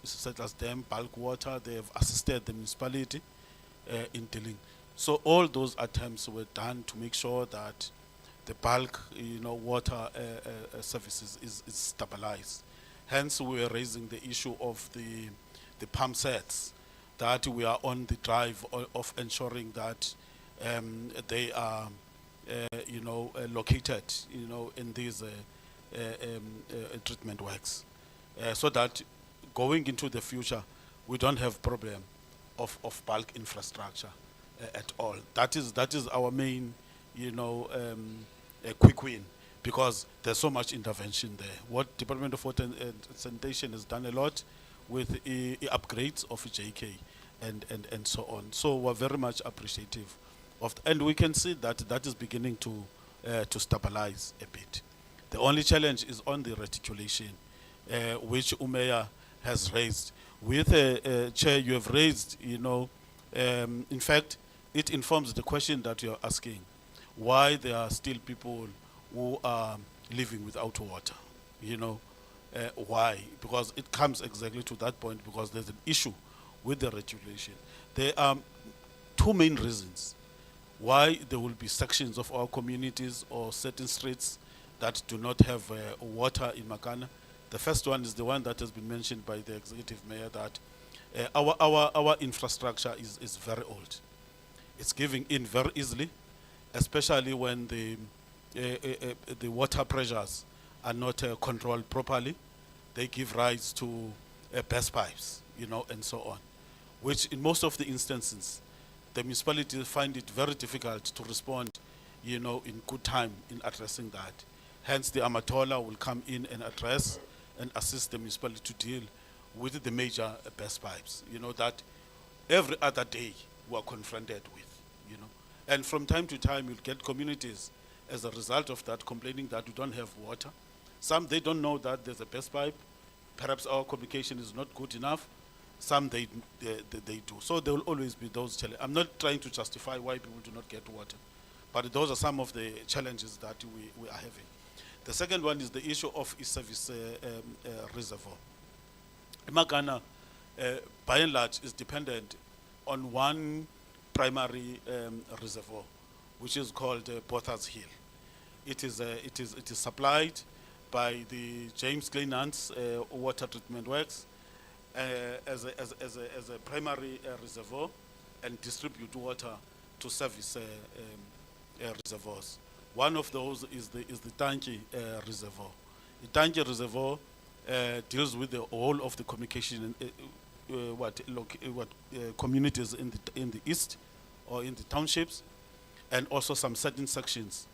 bulk water, they have assisted the municipality in dealing. So all those attempts were done to make sure that the bulk, water services is stabilized. Hence, we are raising the issue of the pump sets, that we are on the drive of ensuring that they are, located, in these treatment works, so that going into the future, we don't have problem of bulk infrastructure at all. That is our main, a quick win, because there's so much intervention there. What Department of Water and Sanitation has done a lot with upgrades of JK and so on. So we're very much appreciative of, and we can see that is beginning to stabilize a bit. The only challenge is on the reticulation, which Umeya has raised. With Chair, you have raised, in fact, it informs the question that you're asking, why there are still people who are living without water, why? Because it comes exactly to that point, because there's an issue with the regulation. There are two main reasons why there will be sections of our communities or certain streets that do not have water in Makana. The first one is the one that has been mentioned by the executive mayor, that our infrastructure is very old. It's giving in very easily, especially when the water pressures are not controlled properly. They give rise to burst pipes, and so on, which in most of the instances, the municipalities find it very difficult to respond, in good time in addressing that. Hence, the Amatola will come in and address and assist the municipality to deal with the major burst pipes, that every other day we are confronted with, And from time to time, you'll get communities, as a result of that, complaining that we don't have water. Some, they don't know that there's a burst pipe. Perhaps our communication is not good enough. Some, they do. So there will always be those challenges. I'm not trying to justify why people do not get water, but those are some of the challenges that we are having. The second one is the issue of e-service reservoir. Makana, by and large, is dependent on one primary reservoir, which is called Potter's Hill. It is supplied by the James Cleanance Water Treatment Works as a primary reservoir, and distribute water to service reservoirs. One of those is the Tanki Reservoir. The Tanki Reservoir deals with the whole of the communication, communities in the east or in the townships, and also some certain sections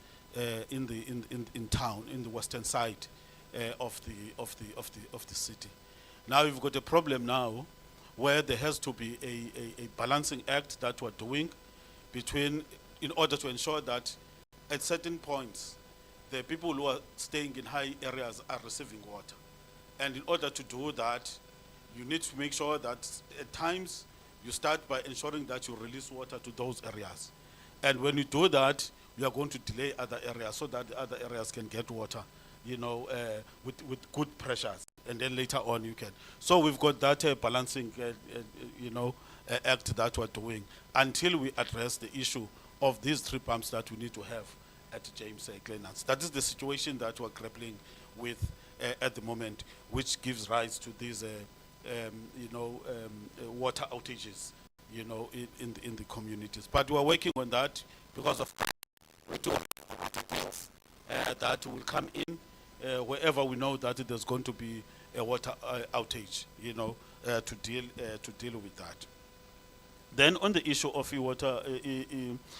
in town, in the western side of the city. Now we've got a problem now where there has to be a balancing act that we're doing between, in order to ensure that at certain points the people who are staying in high areas are receiving water. And in order to do that, you need to make sure that at times you start by ensuring that you release water to those areas. And when you do that, you are going to delay other areas so that the other areas can get water, with good pressures. And then later on you can. So we've got that balancing, act that we're doing until we address the issue of these 3 pumps that we need to have at James Cleanance. That is the situation that we're grappling with at the moment, which gives rise to these, water outages, in the communities. But we're working on that because of that will come in wherever we know that there's going to be a water outage, to deal with that. Then on the issue of water,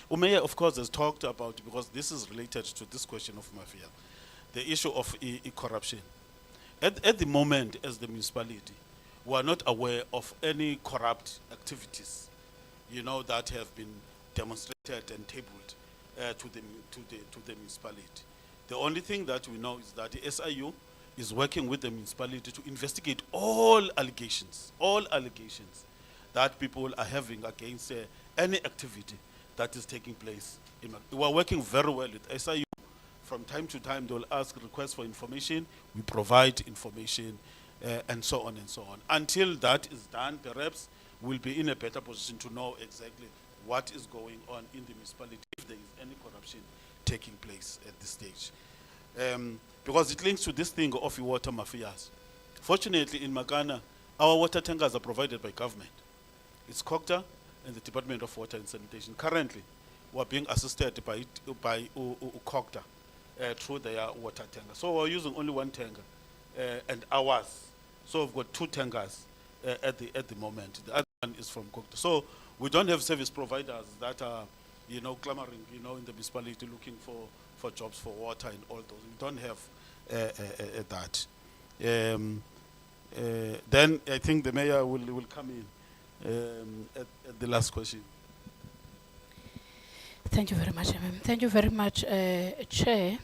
Umeya, of course, has talked about, because this is related to this question of mafia, the issue of corruption. At the moment, as the municipality, we are not aware of any corrupt activities, that have been demonstrated and tabled to the municipality. The only thing that we know is that the SIU is working with the municipality to investigate all allegations that people are having against any activity that is taking place. We are working very well with SIU. From time to time, they will ask requests for information. We provide information, and so on and so on. Until that is done, perhaps we'll be in a better position to know exactly what is going on in the municipality, if there is any corruption taking place at this stage. Because it links to this thing of water mafias. Fortunately, in Makana, our water tankers are provided by government. It's COGTA and the Department of Water and Sanitation. Currently, we're being assisted by COGTA through their water tanker. So we're using only one tanker and ours. So we've got 2 tankers at the moment. The other one is from COGTA. So we don't have service providers that are, clamoring, in the municipality looking for jobs for water and all those. We don't have that. Then I think the mayor will come in at the last question. Thank you very much, ma'am. Thank you very much, Chair.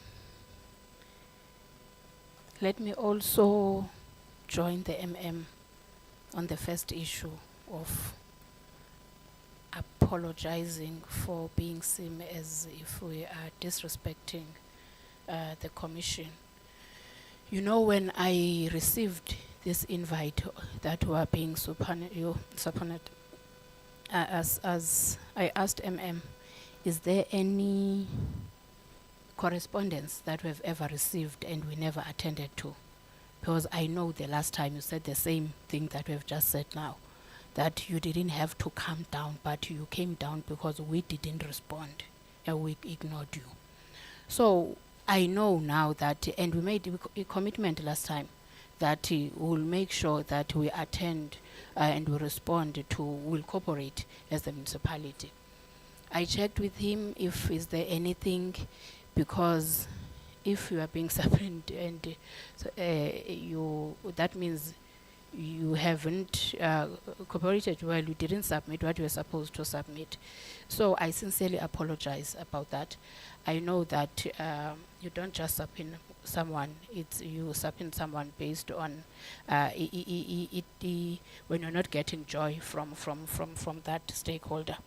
Let me also join the MM on the first issue of apologizing for being seen as if we are disrespecting the Commission. You know, when I received this invite that were being subpoenaed, as I asked MM, is there any correspondence that we've ever received and we never attended to? Because I know the last time you said the same thing that we've just said now, that you didn't have to come down, but you came down because we didn't respond and we ignored you. So I know now that, and we made a commitment last time, that we'll make sure that we attend and we respond to, we'll cooperate as the municipality. I checked with him if is there anything, because if you are being subpoenaed and that means you haven't cooperated well, you didn't submit what you were supposed to submit. So I sincerely apologize about that. I know that you don't just subpoena someone, it's you subpoena someone based on when you're not getting joy from that stakeholder.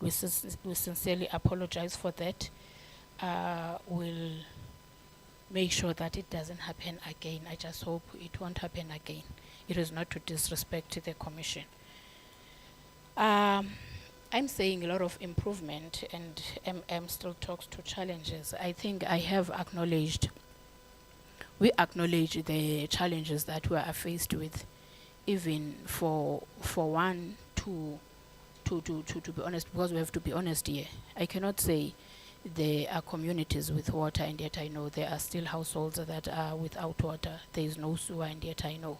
We sincerely apologize for that. We'll make sure that it doesn't happen again. I just hope it won't happen again. It is not to disrespect the Commission. I'm saying a lot of improvement, and MM still talks to challenges. I think I have acknowledged, we acknowledge the challenges that we are faced with, even for one to be honest, because we have to be honest here. I cannot say there are communities with water, and yet I know there are still households that are without water. There is no sewer, and yet I know.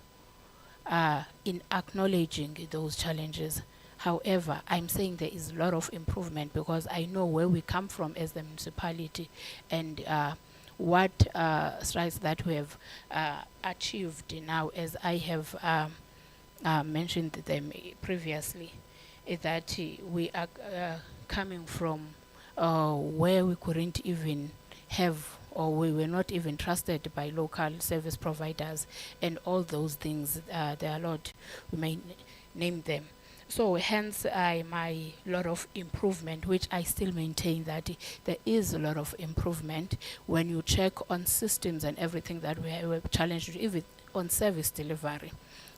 In acknowledging those challenges, however, I'm saying there is a lot of improvement, because I know where we come from as the municipality, and what strides that we have achieved now, as I have mentioned them previously, is that we are coming from where we couldn't even have, or we were not even trusted by local service providers, and all those things. There are a lot, we may name them. So hence my lot of improvement, which I still maintain that there is a lot of improvement when you check on systems and everything that we have challenged, even on service delivery.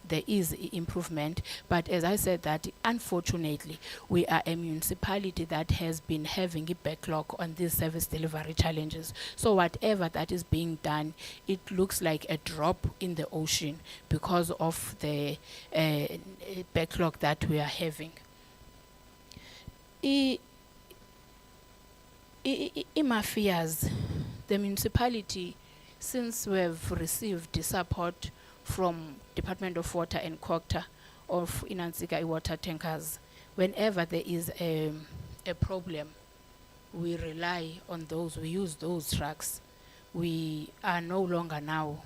There is improvement, but as I said, that unfortunately we are a municipality that has been having a backlog on these service delivery challenges. So whatever that is being done, it looks like a drop in the ocean because of the backlog that we are having. Mafias, the municipality, since we have received support from Department of Water and COGTA of Inansika water tankers, whenever there is a problem, we rely on those, we use those trucks. We are no longer now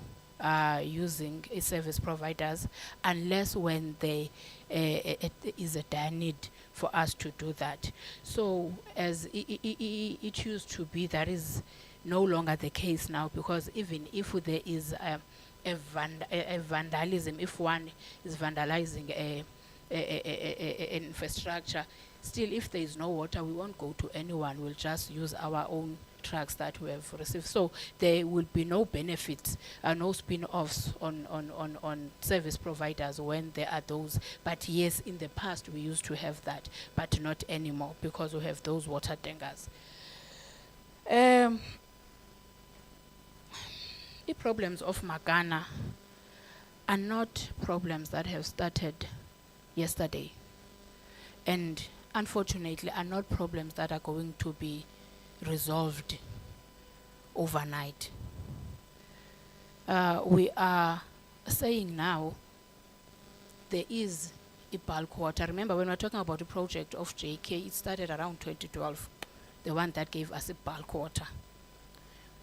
using service providers unless when there is a dire need for us to do that. So as it used to be, that is no longer the case now, because even if there is a vandalism, if one is vandalizing an infrastructure, still if there is no water, we won't go to anyone, we'll just use our own trucks that we have received. So there will be no benefits, no spin-offs on service providers when there are those. But yes, in the past we used to have that, but not anymore, because we have those water tankers. The problems of Makana are not problems that have started yesterday, and unfortunately are not problems that are going to be resolved overnight. We are saying now there is a bulk water. Remember, when we're talking about the project of JK, it started around 2012, the one that gave us a bulk water.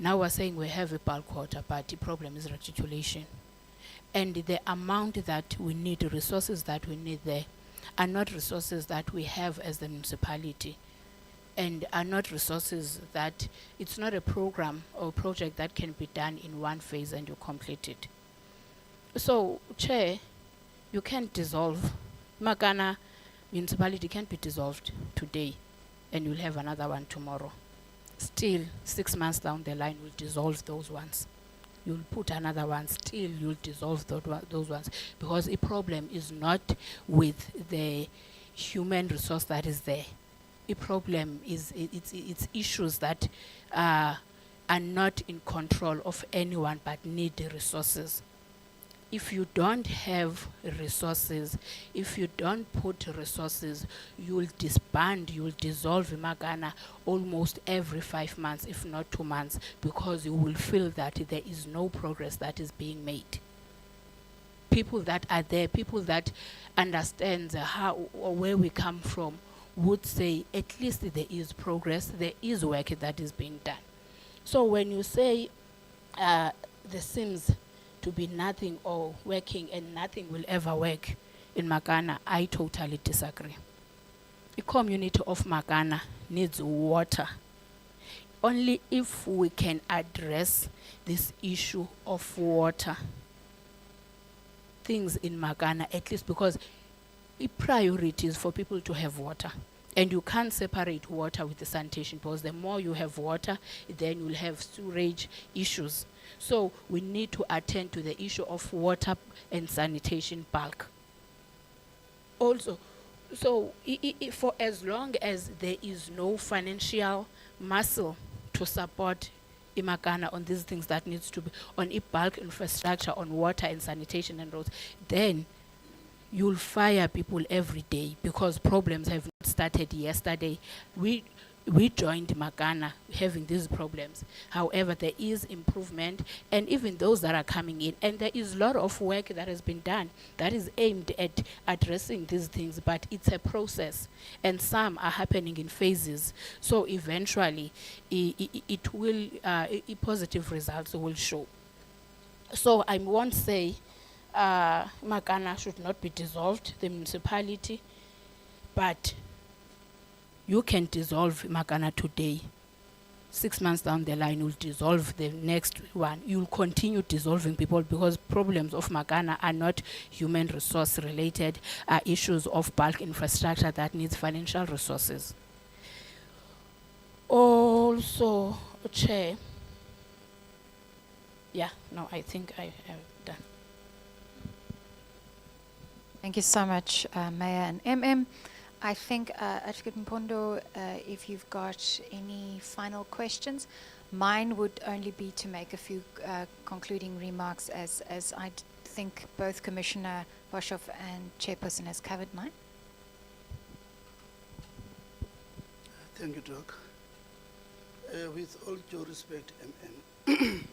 Now we're saying we have a bulk water, but the problem is reticulation. And the amount that we need, the resources that we need there, are not resources that we have as the municipality, and are not resources that, it's not a program or project that can be done in one phase and you complete it. So, Chair, you can't dissolve. Makana Municipality can't be dissolved today, and you'll have another one tomorrow. Still, 6 months down the line, we'll dissolve those ones. You'll put another one, still you'll dissolve those ones, because the problem is not with the human resource that is there. The problem is it's issues that are not in control of anyone but need the resources. If you don't have resources, if you don't put resources, you'll disband, you'll dissolve Makana almost every 5 months, if not 2 months, because you will feel that there is no progress that is being made. People that are there, people that understand how or where we come from, would say at least there is progress, there is work that is being done. So when you say there seems to be nothing or working and nothing will ever work in Makana, I totally disagree. The community of Makana needs water. Only if we can address this issue of water, things in Makana, at least, because the priority is for people to have water. And you can't separate water with the sanitation, because the more you have water, then you'll have sewerage issues. So we need to attend to the issue of water and sanitation bulk. Also, so for as long as there is no financial muscle to support Makana on these things that needs to be on bulk infrastructure, on water and sanitation and roads, then you'll fire people every day, because problems have not started yesterday. We joined Makana having these problems. However, there is improvement, and even those that are coming in, and there is a lot of work that has been done that is aimed at addressing these things, but it's a process, and some are happening in phases. So eventually, it will, positive results will show. So I won't say Makana should not be dissolved, the municipality, but you can dissolve Makana today. 6 months down the line, you'll dissolve the next one. You'll continue dissolving people, because problems of Makana are not human resource related, are issues of bulk infrastructure that needs financial resources. Also, Chair, yeah, no, I think I have done. Thank you so much, Mayor and MM. I think, Advocate Mpondo, if you've got any final questions, mine would only be to make a few concluding remarks, as I think both Commissioner Boshoff and Chairperson has covered mine. Thank you, Doc. With all due respect, MM,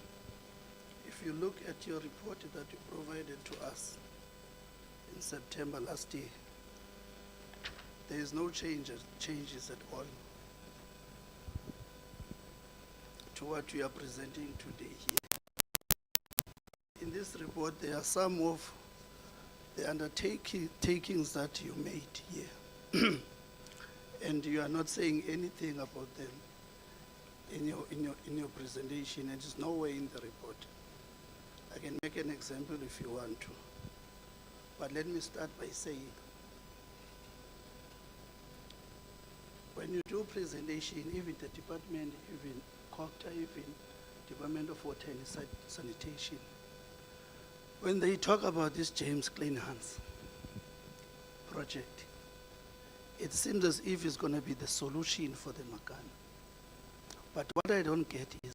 if you look at your report that you provided to us in September last year, there is no changes at all to what we are presenting today here. In this report, there are some of the undertakings that you made here, and you are not saying anything about them in your presentation, and it's nowhere in the report. I can make an example if you want to, but let me start by saying, when you do presentation, even the department, even COCTA, even Department of Water and Sanitation, when they talk about this James Clean Hands project, it seems as if it's going to be the solution for the Makana. But what I don't get is,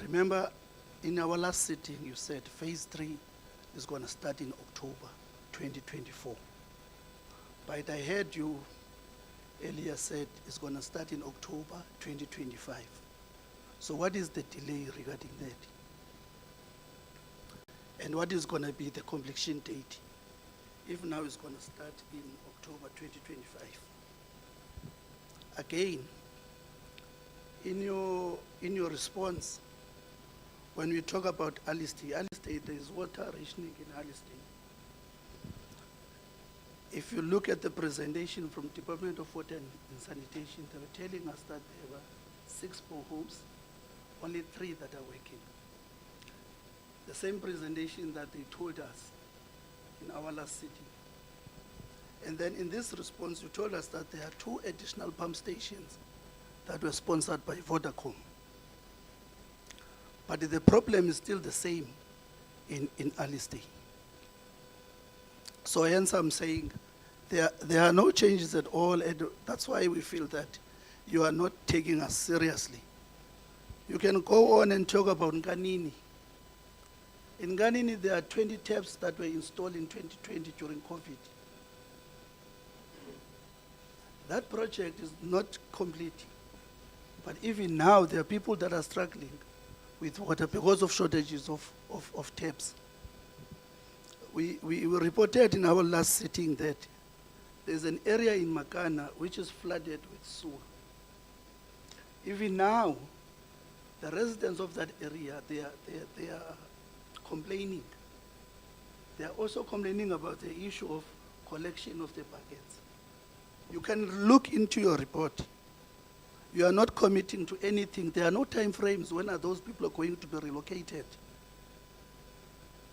remember in our last sitting you said phase 3 is going to start in October 2024. But I heard you earlier said it's going to start in October 2025. So what is the delay regarding that? And what is going to be the completion date? If now it's going to start in October 2025. Again, in your response, when we talk about Alistair, there is water rationing in Alistair. If you look at the presentation from Department of Water and Sanitation, they were telling us that there were 6 boreholes, only 3 that are working. the same presentation that they told us in our last sitting. And then in this response, you told us that there are 2 additional pump stations that were sponsored by Vodacom. But the problem is still the same in Alistair. So hence I'm saying there are no changes at all, and that's why we feel that you are not taking us seriously. You can go on and talk about Nganini. In Nganini, there are 20 taps that were installed in 2020 during COVID. That project is not complete. But even now, there are people that are struggling with water because of shortages of taps. We reported in our last sitting that there's an area in Makana which is flooded with sewer. Even now, the residents of that area, they are complaining. They are also complaining about the issue of collection of the buckets. You can look into your report. You are not committing to anything. There are no time frames. When are those people going to be relocated?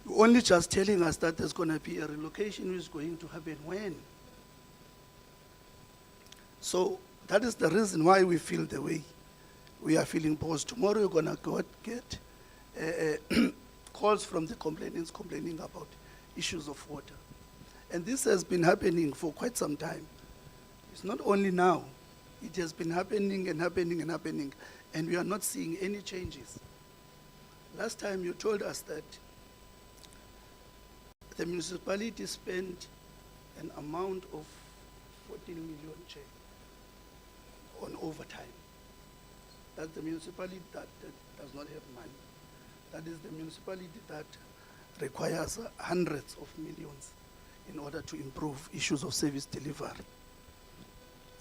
You're only just telling us that there's going to be a relocation which is going to happen when. So that is the reason why we feel the way we are feeling, because tomorrow you're going to get calls from the complainants complaining about issues of water. And this has been happening for quite some time. It's not only now. It has been happening and happening and happening, and we are not seeing any changes. Last time you told us that the municipality spent an amount of 14 million check on overtime. That's the municipality that does not have money. That is the municipality that requires hundreds of millions in order to improve issues of service delivery.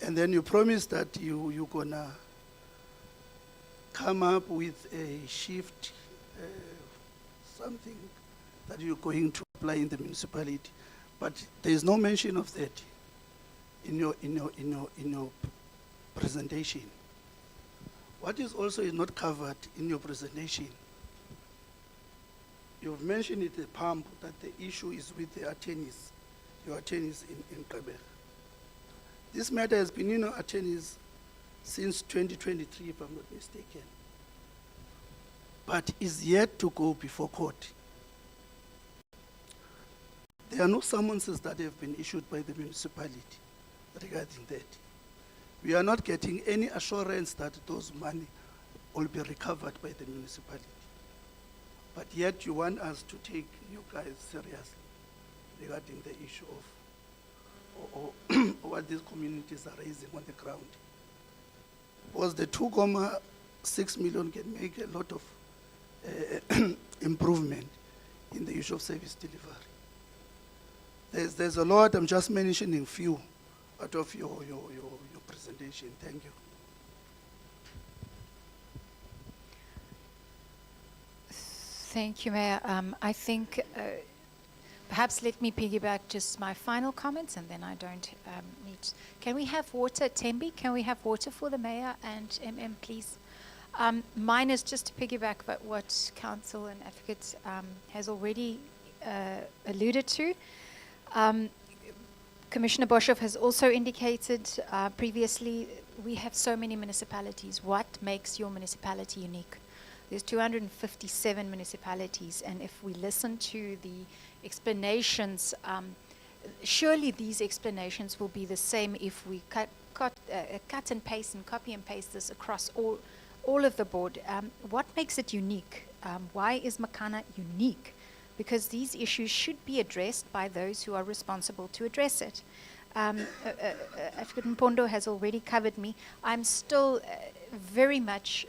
And then you promised that you're going to come up with a shift, something that you're going to apply in the municipality. But there is no mention of that in your presentation. What is also not covered in your presentation, you've mentioned it, the pump, that the issue is with the attorneys, your attorneys in Quebec. This matter has been in our attorneys since 2023, if I'm not mistaken, but is yet to go before court. There are no summonses that have been issued by the municipality regarding that. We are not getting any assurance that those money will be recovered by the municipality. But yet you want us to take you guys seriously regarding the issue of what these communities are raising on the ground. Because the 2.6 million can make a lot of improvement in the issue of service delivery. There's a lot. I'm just mentioning few out of your presentation. Thank you. Thank you, Mayor. I think perhaps let me piggyback just my final comments, and then I don't need. Can we have water, Tembi? Can we have water for the Mayor and MM, please? Mine is just to piggyback about what Council and Advocate has already alluded to. Commissioner Boshoff has also indicated previously, we have so many municipalities. What makes your municipality unique? There's 257 municipalities, and if we listen to the explanations, surely these explanations will be the same if we cut and paste and copy and paste this across all of the board. What makes it unique? Why is Makana unique? Because these issues should be addressed by those who are responsible to address it. Advocate Mpondo has already covered me. I'm still very much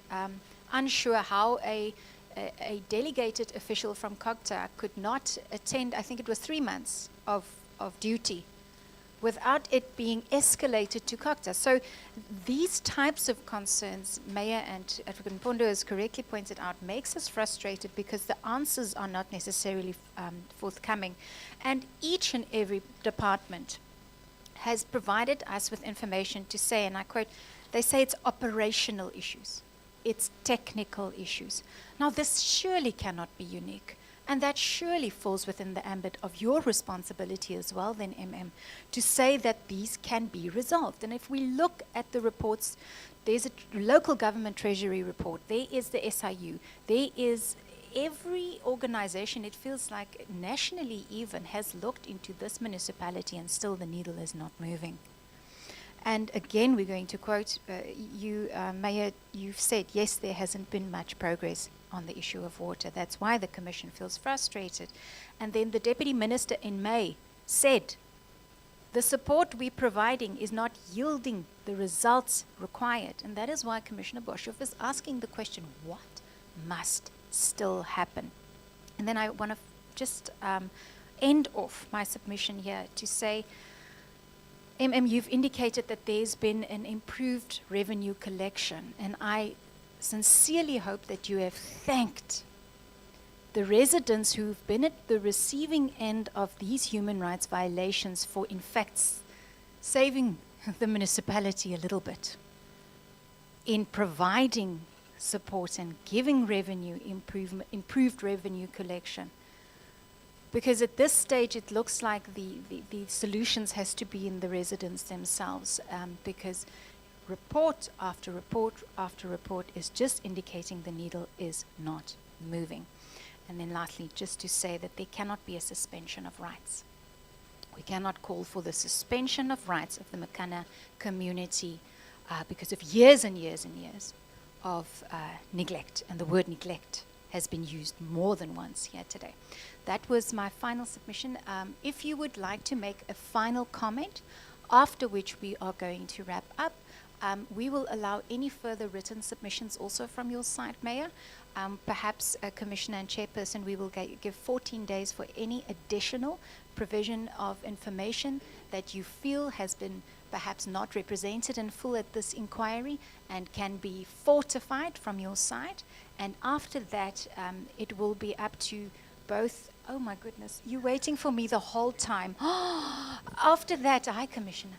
unsure how a delegated official from COGTA could not attend, I think it was 3 months of duty, without it being escalated to COGTA. So these types of concerns, Mayor and Advocate Mpondo has correctly pointed out, makes us frustrated because the answers are not necessarily forthcoming. And each and every department has provided us with information to say, and I quote, they say it's operational issues. It's technical issues. Now, this surely cannot be unique. And that surely falls within the ambit of your responsibility as well, then, to say that these can be resolved. And if we look at the reports, there's a local government treasury report, there is the SIU, there is every organization, it feels like nationally even, has looked into this municipality, and still the needle is not moving. And again, we're going to quote you, Mayor, you've said, yes, there hasn't been much progress on the issue of water. That's why the Commission feels frustrated. And then the Deputy Minister in May said, the support we're providing is not yielding the results required. And that is why Commissioner Boshoff is asking the question, what must still happen? And then I want to just end off my submission here to say, you've indicated that there's been an improved revenue collection, and I sincerely hope that you have thanked the residents who've been at the receiving end of these human rights violations for, in fact, saving the municipality a little bit in providing support and giving revenue improved revenue collection. Because at this stage, it looks like the solutions has to be in the residents themselves, because report after report after report is just indicating the needle is not moving. And then lastly, just to say that there cannot be a suspension of rights. We cannot call for the suspension of rights of the Makana community because of years and years and years of neglect, and the word neglect has been used more than once here today. That was my final submission. If you would like to make a final comment, after which we are going to wrap up, we will allow any further written submissions also from your side, Mayor. Perhaps Commissioner and Chairperson, we will give 14 days for any additional provision of information that you feel has been perhaps not represented in full at this inquiry and can be fortified from your side. And after that, it will be up to both. Oh my goodness, you're waiting for me the whole time. After that, Commissioner,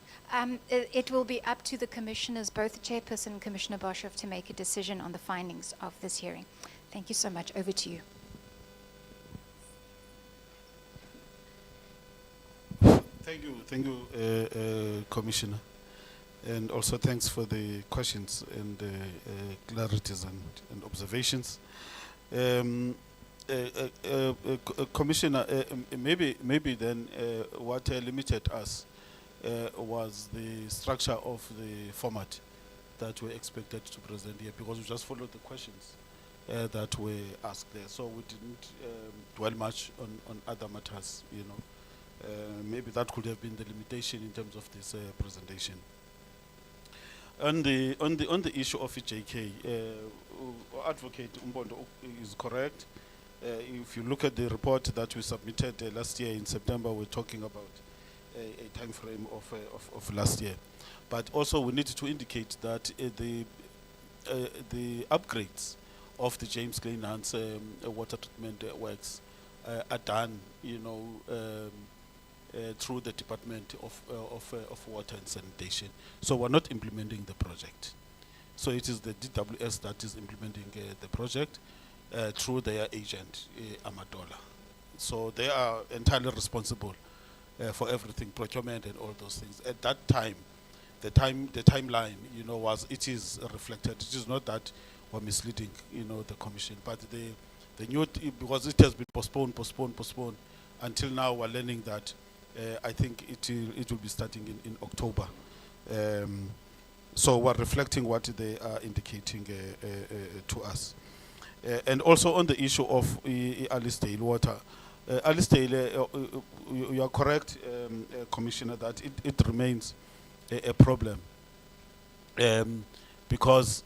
it will be up to the commissioners, both the Chairperson and Commissioner Boshoff, to make a decision on the findings of this hearing. Thank you so much. Over to you. Thank you, Commissioner. And also thanks for the questions and clarities and observations. Commissioner, maybe then what limited us was the structure of the format that we expected to present here, because we just followed the questions that were asked there. So we didn't dwell much on other matters, you know. Maybe that could have been the limitation in terms of this presentation. On the issue of JK, Advocate Umbondo is correct. If you look at the report that we submitted last year in September, we're talking about a time frame of last year. But also we need to indicate that the upgrades of the James Glen Hans water treatment works are done, you know, through the Department of Water and Sanitation. So we're not implementing the project. So it is the DWS that is implementing the project through their agent, Amadola. So they are entirely responsible for everything, procurement and all those things. At that time, the timeline, you know, it is reflected. It is not that we're misleading, you know, the commission, but the new, because it has been postponed until now. We're learning that I think it will be starting in October. So we're reflecting what they are indicating to us. And also on the issue of Alisdale water, Alisdale, you are correct, Commissioner, that it remains a problem because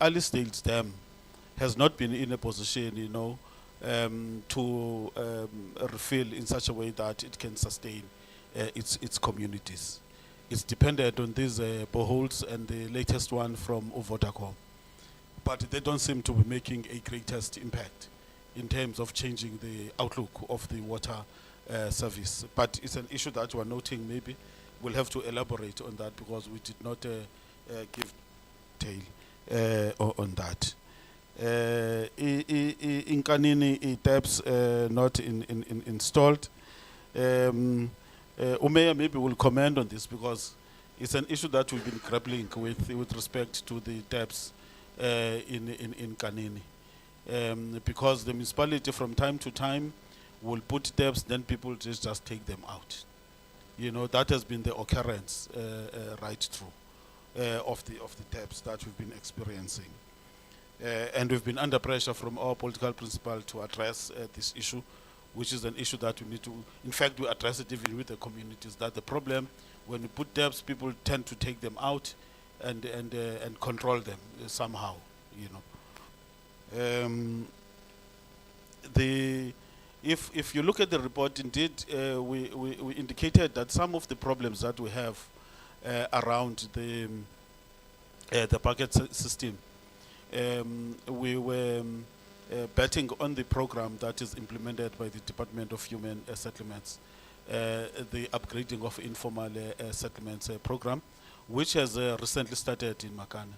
Alisdale's dam has not been in a position, you know, to refill in such a way that it can sustain its communities. It's dependent on these boreholes and the latest one from Vodacom. But they don't seem to be making a greatest impact in terms of changing the outlook of the water service. But it's an issue that we're noting. Maybe we'll have to elaborate on that because we did not give detail on that. In Kanini, taps not installed. Umeya maybe will comment on this because it's an issue that we've been grappling with respect to the taps in Kanini. Because the municipality from time to time will put taps, then people just take them out. You know, that has been the occurrence right through of the taps that we've been experiencing. And we've been under pressure from our political principal to address this issue, which is an issue that we need to, in fact, we address it even with the communities, that the problem, when we put debts, people tend to take them out and control them somehow, you know. If you look at the report, indeed, we indicated that some of the problems that we have around the bucket system, we were betting on the program that is implemented by the Department of Human Settlements, the upgrading of informal settlements program, which has recently started in Makana,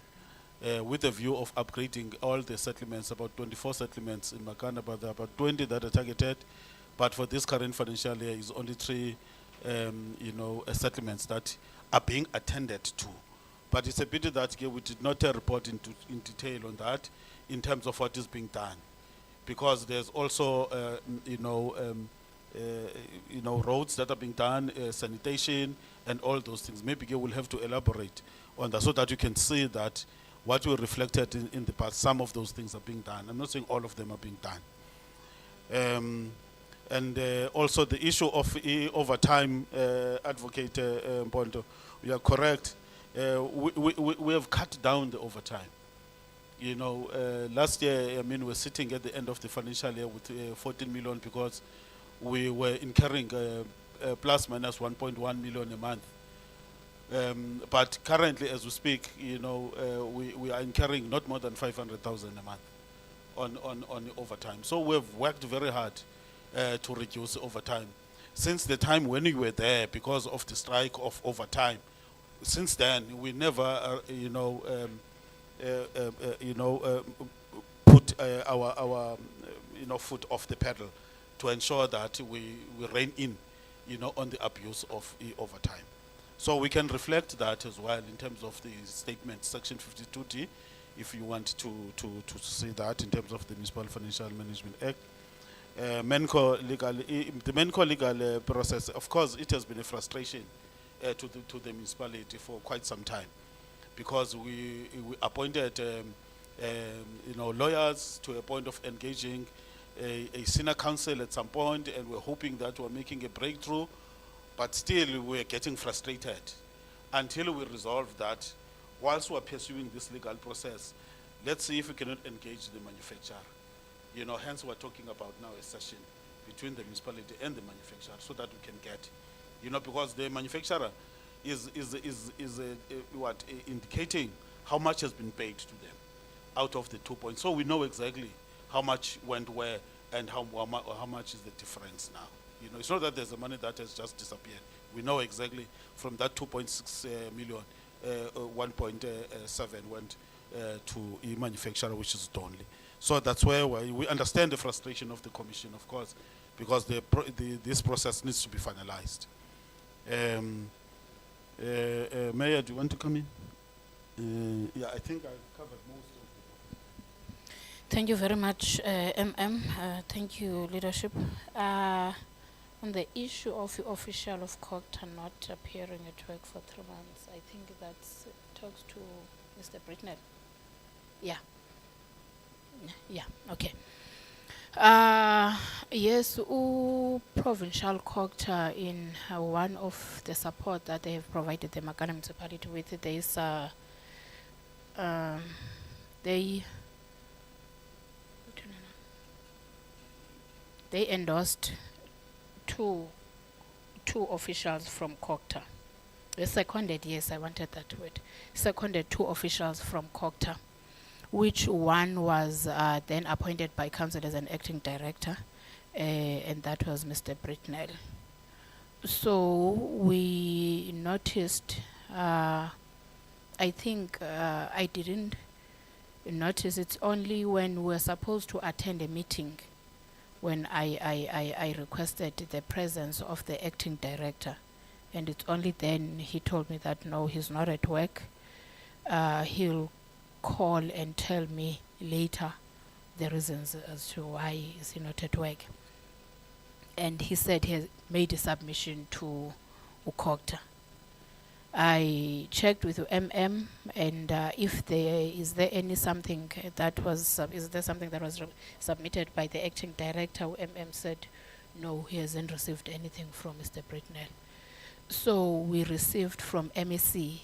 with a view of upgrading all the settlements, about 24 settlements in Makana, but there are about 20 that are targeted. But for this current financial year, is only 3, settlements that are being attended to. But it's a pity that we did not report in detail on that in terms of what is being done, because there's also, roads that are being done, sanitation, and all those things. Maybe we'll have to elaborate on that so that you can see that what we reflected in the past, some of those things are being done. I'm not saying all of them are being done. And also the issue of overtime, Advocate Mpondo, you are correct. We have cut down the overtime. You know, last year, I mean, we're sitting at the end of the financial year with 14 million because we were incurring plus minus 1.1 million a month. But currently, as we speak, you know, we are incurring not more than 500,000 a month on overtime. So we've worked very hard to reduce overtime. Since the time when we were there, because of the strike of overtime, since then we never, put our foot off the pedal to ensure that we rein in, on the abuse of overtime. So we can reflect that as well in terms of the statement, Section 52D, if you want to see that in terms of the Municipal Financial Management Act. The MENCO legal process, of course, it has been a frustration to the municipality for quite some time, because we appointed lawyers to a point of engaging a senior counsel at some point, and we're hoping that we're making a breakthrough, but still we're getting frustrated until we resolve that. Whilst we're pursuing this legal process, let's see if we cannot engage the manufacturer. Hence we're talking about now a session between the municipality and the manufacturer so that we can get, because the manufacturer is indicating how much has been paid to them out of the 2 points. So we know exactly how much went where and how much is the difference now. It's not that there's a money that has just disappeared. We know exactly from that 2.6 million, 1.7 went to a manufacturer, which is Donley. So that's where we understand the frustration of the Commission, of course, because this process needs to be finalized. Mayor, do you want to come in? Yeah, I think I've covered most of it. Thank you very much, MM. Thank you, leadership. On the issue of the official of COGTA not appearing at work for 3 months, I think that talks to Mr. Britnell. Yeah. Yeah, okay. Yes, provincial COGTA, in one of the support that they have provided the Makana Municipality with, there is they endorsed two officials from COGTA. They seconded, yes, I wanted that word. Seconded 2 officials from COGTA, which one was then appointed by council as an acting director, and that was Mr. Britnell. So we noticed, I think I didn't notice it's only when we're supposed to attend a meeting when I requested the presence of the acting director. And it's only then he told me that no, he's not at work. He'll call and tell me later the reasons as to why is he not at work. And he said he has made a submission to UCOGTA. I checked with MM, and if there is there any something that was is there something that was submitted by the acting director, MM said no, he hasn't received anything from Mr. Britnell. So we received from MEC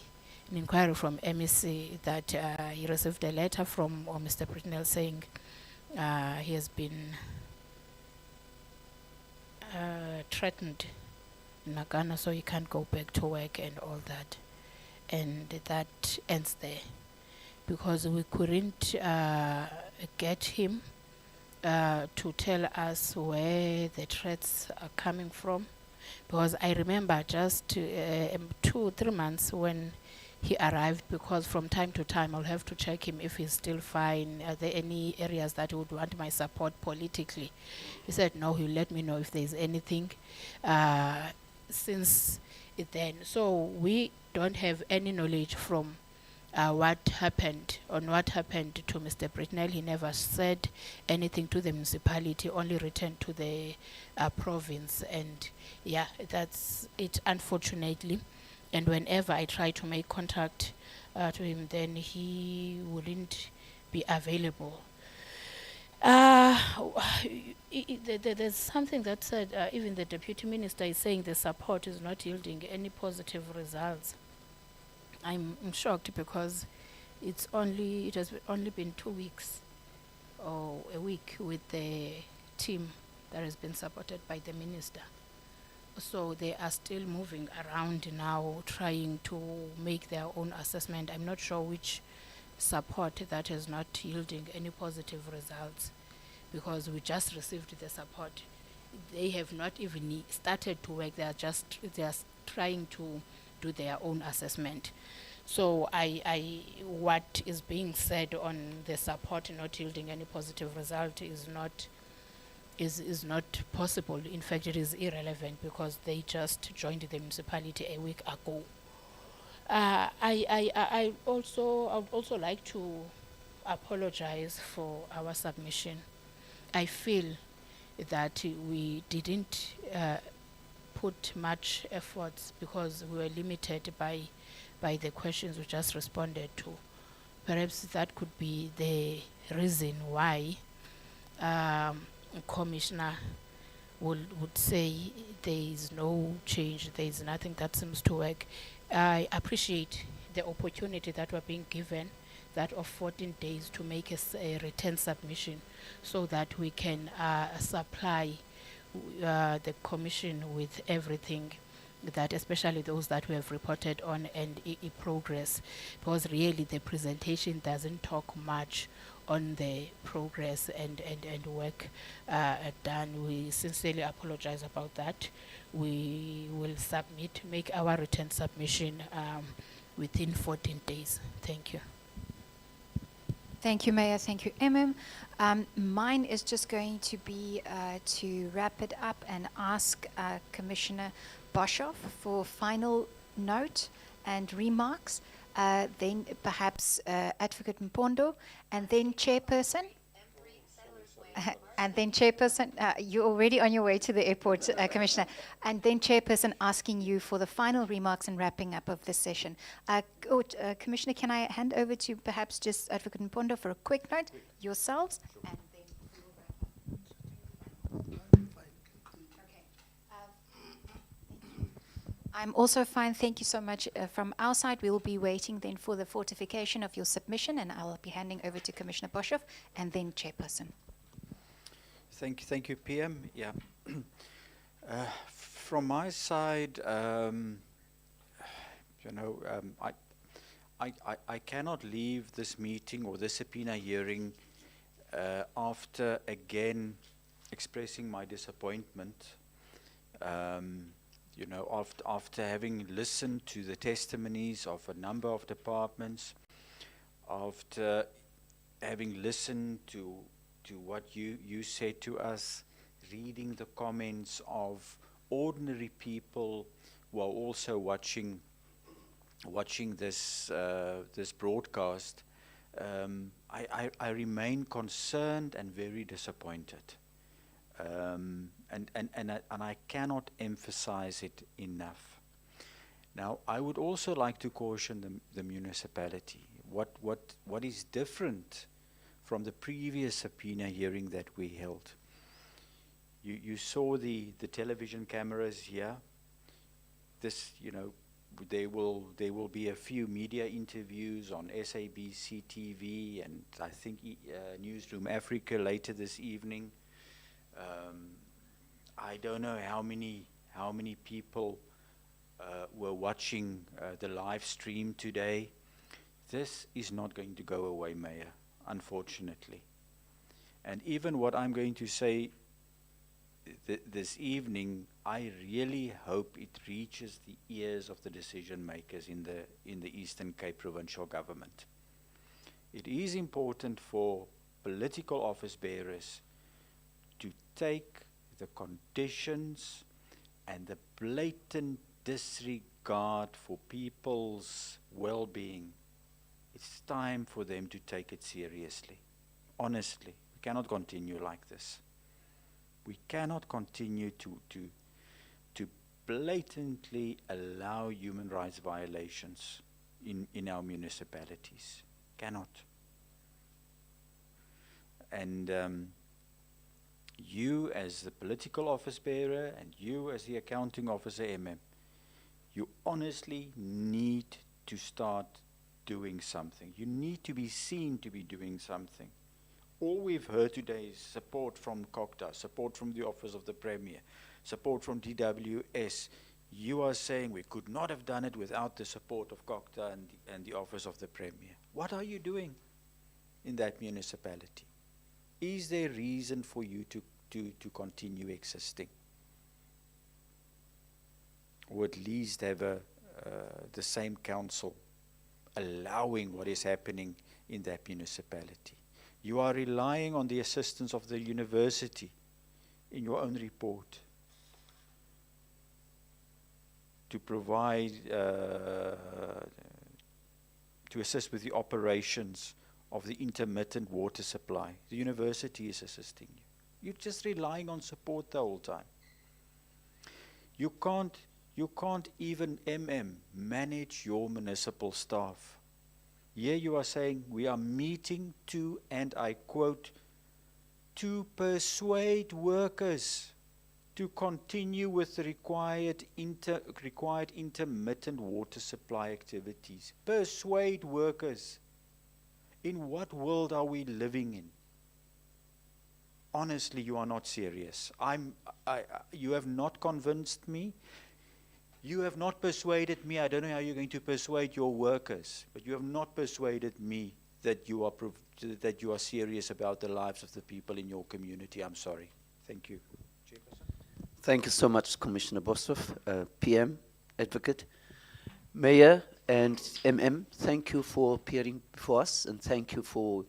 an inquiry from MEC that he received a letter from Mr. Britnell saying he has been threatened in Makana, so he can't go back to work and all that. And that ends there because we couldn't get him to tell us where the threats are coming from. Because I remember just 2-3 months when he arrived, because from time to time I'll have to check him if he's still fine. Are there any areas that he would want my support politically? He said no, he'll let me know if there's anything since then. So we don't have any knowledge from what happened to Mr. Britnell. He never said anything to the municipality, only returned to the province. And yeah, that's it, unfortunately. And whenever I try to make contact to him, then he wouldn't be available. There's something that said even the deputy minister is saying the support is not yielding any positive results. I'm shocked because it has only been 2 weeks or a week with the team that has been supported by the minister. So they are still moving around now, trying to make their own assessment. I'm not sure which support that is not yielding any positive results, because we just received the support. They have not even started to work. They are trying to do their own assessment. So what is being said on the support not yielding any positive result is not possible. In fact, it is irrelevant because they just joined the municipality a week ago. I would also like to apologize for our submission. I feel that we didn't put much efforts because we were limited by the questions we just responded to. Perhaps that could be the reason why Commissioner would say there is no change, there is nothing that seems to work. I appreciate the opportunity that we're being given, that of 14 days to make a return submission so that we can supply the Commission with everything, that especially those that we have reported on and progress, because really the presentation doesn't talk much on the progress and work done. We sincerely apologize about that. We will make our return submission within 14 days. Thank you. Thank you, Mayor. Thank you, Mine is just going to be to wrap it up and ask Commissioner Boshoff for final note and remarks. Then perhaps Advocate Mpondo, and then Chairperson. And then Chairperson, you're already on your way to the airport, Commissioner. And then Chairperson asking you for the final remarks and wrapping up of this session. Commissioner, can I hand over to perhaps just Advocate Mpondo for a quick note, yourselves, and then we will wrap up. I'm also fine. Thank you so much. From our side, we will be waiting then for the fortification of your submission, and I will be handing over to Commissioner Boshoff and then Chairperson. Thank you, PM. Yeah. From my side, I cannot leave this meeting or this subpoena hearing after again expressing my disappointment. After having listened to the testimonies of a number of departments, after having listened to what you said to us, reading the comments of ordinary people who are also watching this this broadcast, I remain concerned and very disappointed. And I cannot emphasize it enough. Now, I would also like to caution the municipality. What is different from the previous subpoena hearing that we held? You saw the television cameras here. This, you know, there will be a few media interviews on SABC TV and I think Newsroom Africa later this evening. I don't know how many people were watching the live stream today. This is not going to go away, Mayor, unfortunately. And even what I'm going to say this evening, I really hope it reaches the ears of the decision makers in the Eastern Cape Provincial Government. It is important for political office bearers to take the conditions and the blatant disregard for people's well-being. It's time for them to take it seriously. Honestly, we cannot continue like this. We cannot continue to blatantly allow human rights violations in our municipalities. Cannot. And you as the political office bearer and you as the accounting officer, you honestly need to start doing something. You need to be seen to be doing something. All we've heard today is support from COCTA, support from the Office of the Premier, support from DWS. You are saying we could not have done it without the support of COCTA and the Office of the Premier. What are you doing in that municipality? Is there reason for you to continue existing? Or at least have the same council allowing what is happening in that municipality. You are relying on the assistance of the university in your own report to provide, to assist with the operations of the intermittent water supply. The university is assisting you. You're just relying on support the whole time. You can't even manage your municipal staff. Here you are saying we are meeting to, and I quote, to persuade workers to continue with the required intermittent water supply activities. Persuade workers. In what world are we living in? Honestly, you are not serious. You have not convinced me. You have not persuaded me. I don't know how you're going to persuade your workers, but you have not persuaded me that you are serious about the lives of the people in your community. I'm sorry. Thank you. Chairperson. Thank you so much, Commissioner Boshoff, PM, Advocate. Mayor and thank you for appearing before us, and thank you for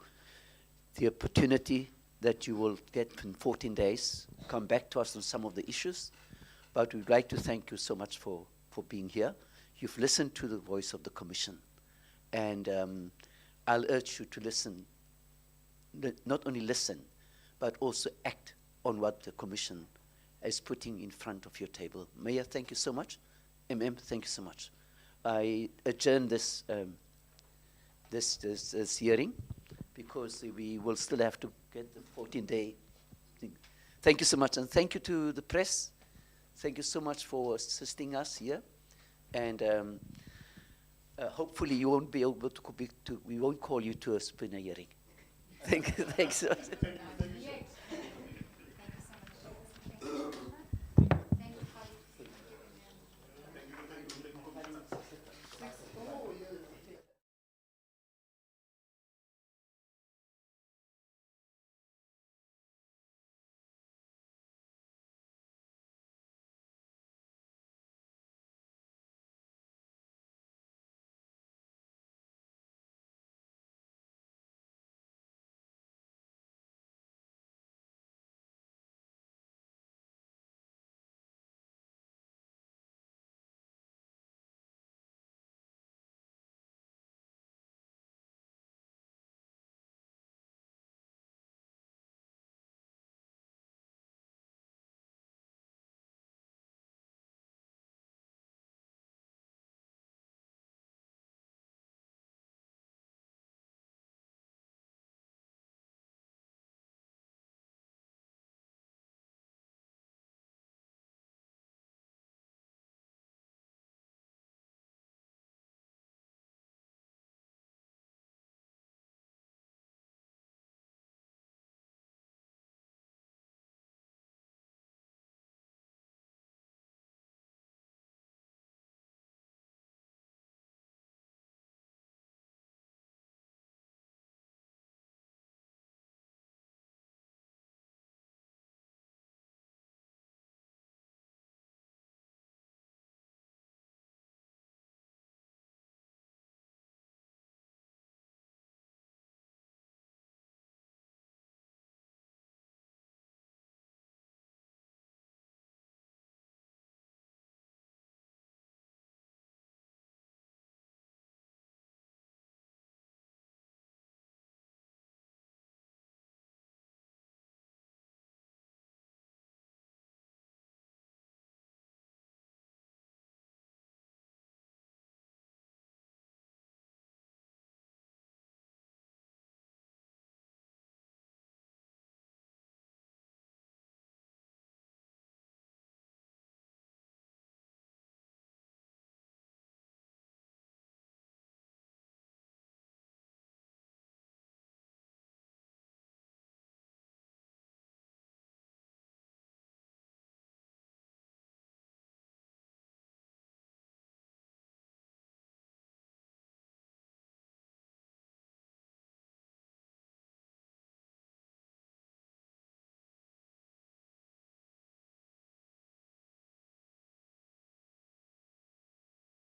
the opportunity that you will get in 14 days, come back to us on some of the issues. But we'd like to thank you so much for being here. You've listened to the voice of the Commission. And I'll urge you to listen, not only listen, but also act on what the Commission is putting in front of your table. Mayor, thank you so much. Thank you so much. I adjourn this hearing because we will still have to get the 14-day thing. Thank you so much, and thank you to the press. Thank you so much for assisting us here, and hopefully you won't be able to we won't call you to a subpoena hearing. Thank you. Thanks.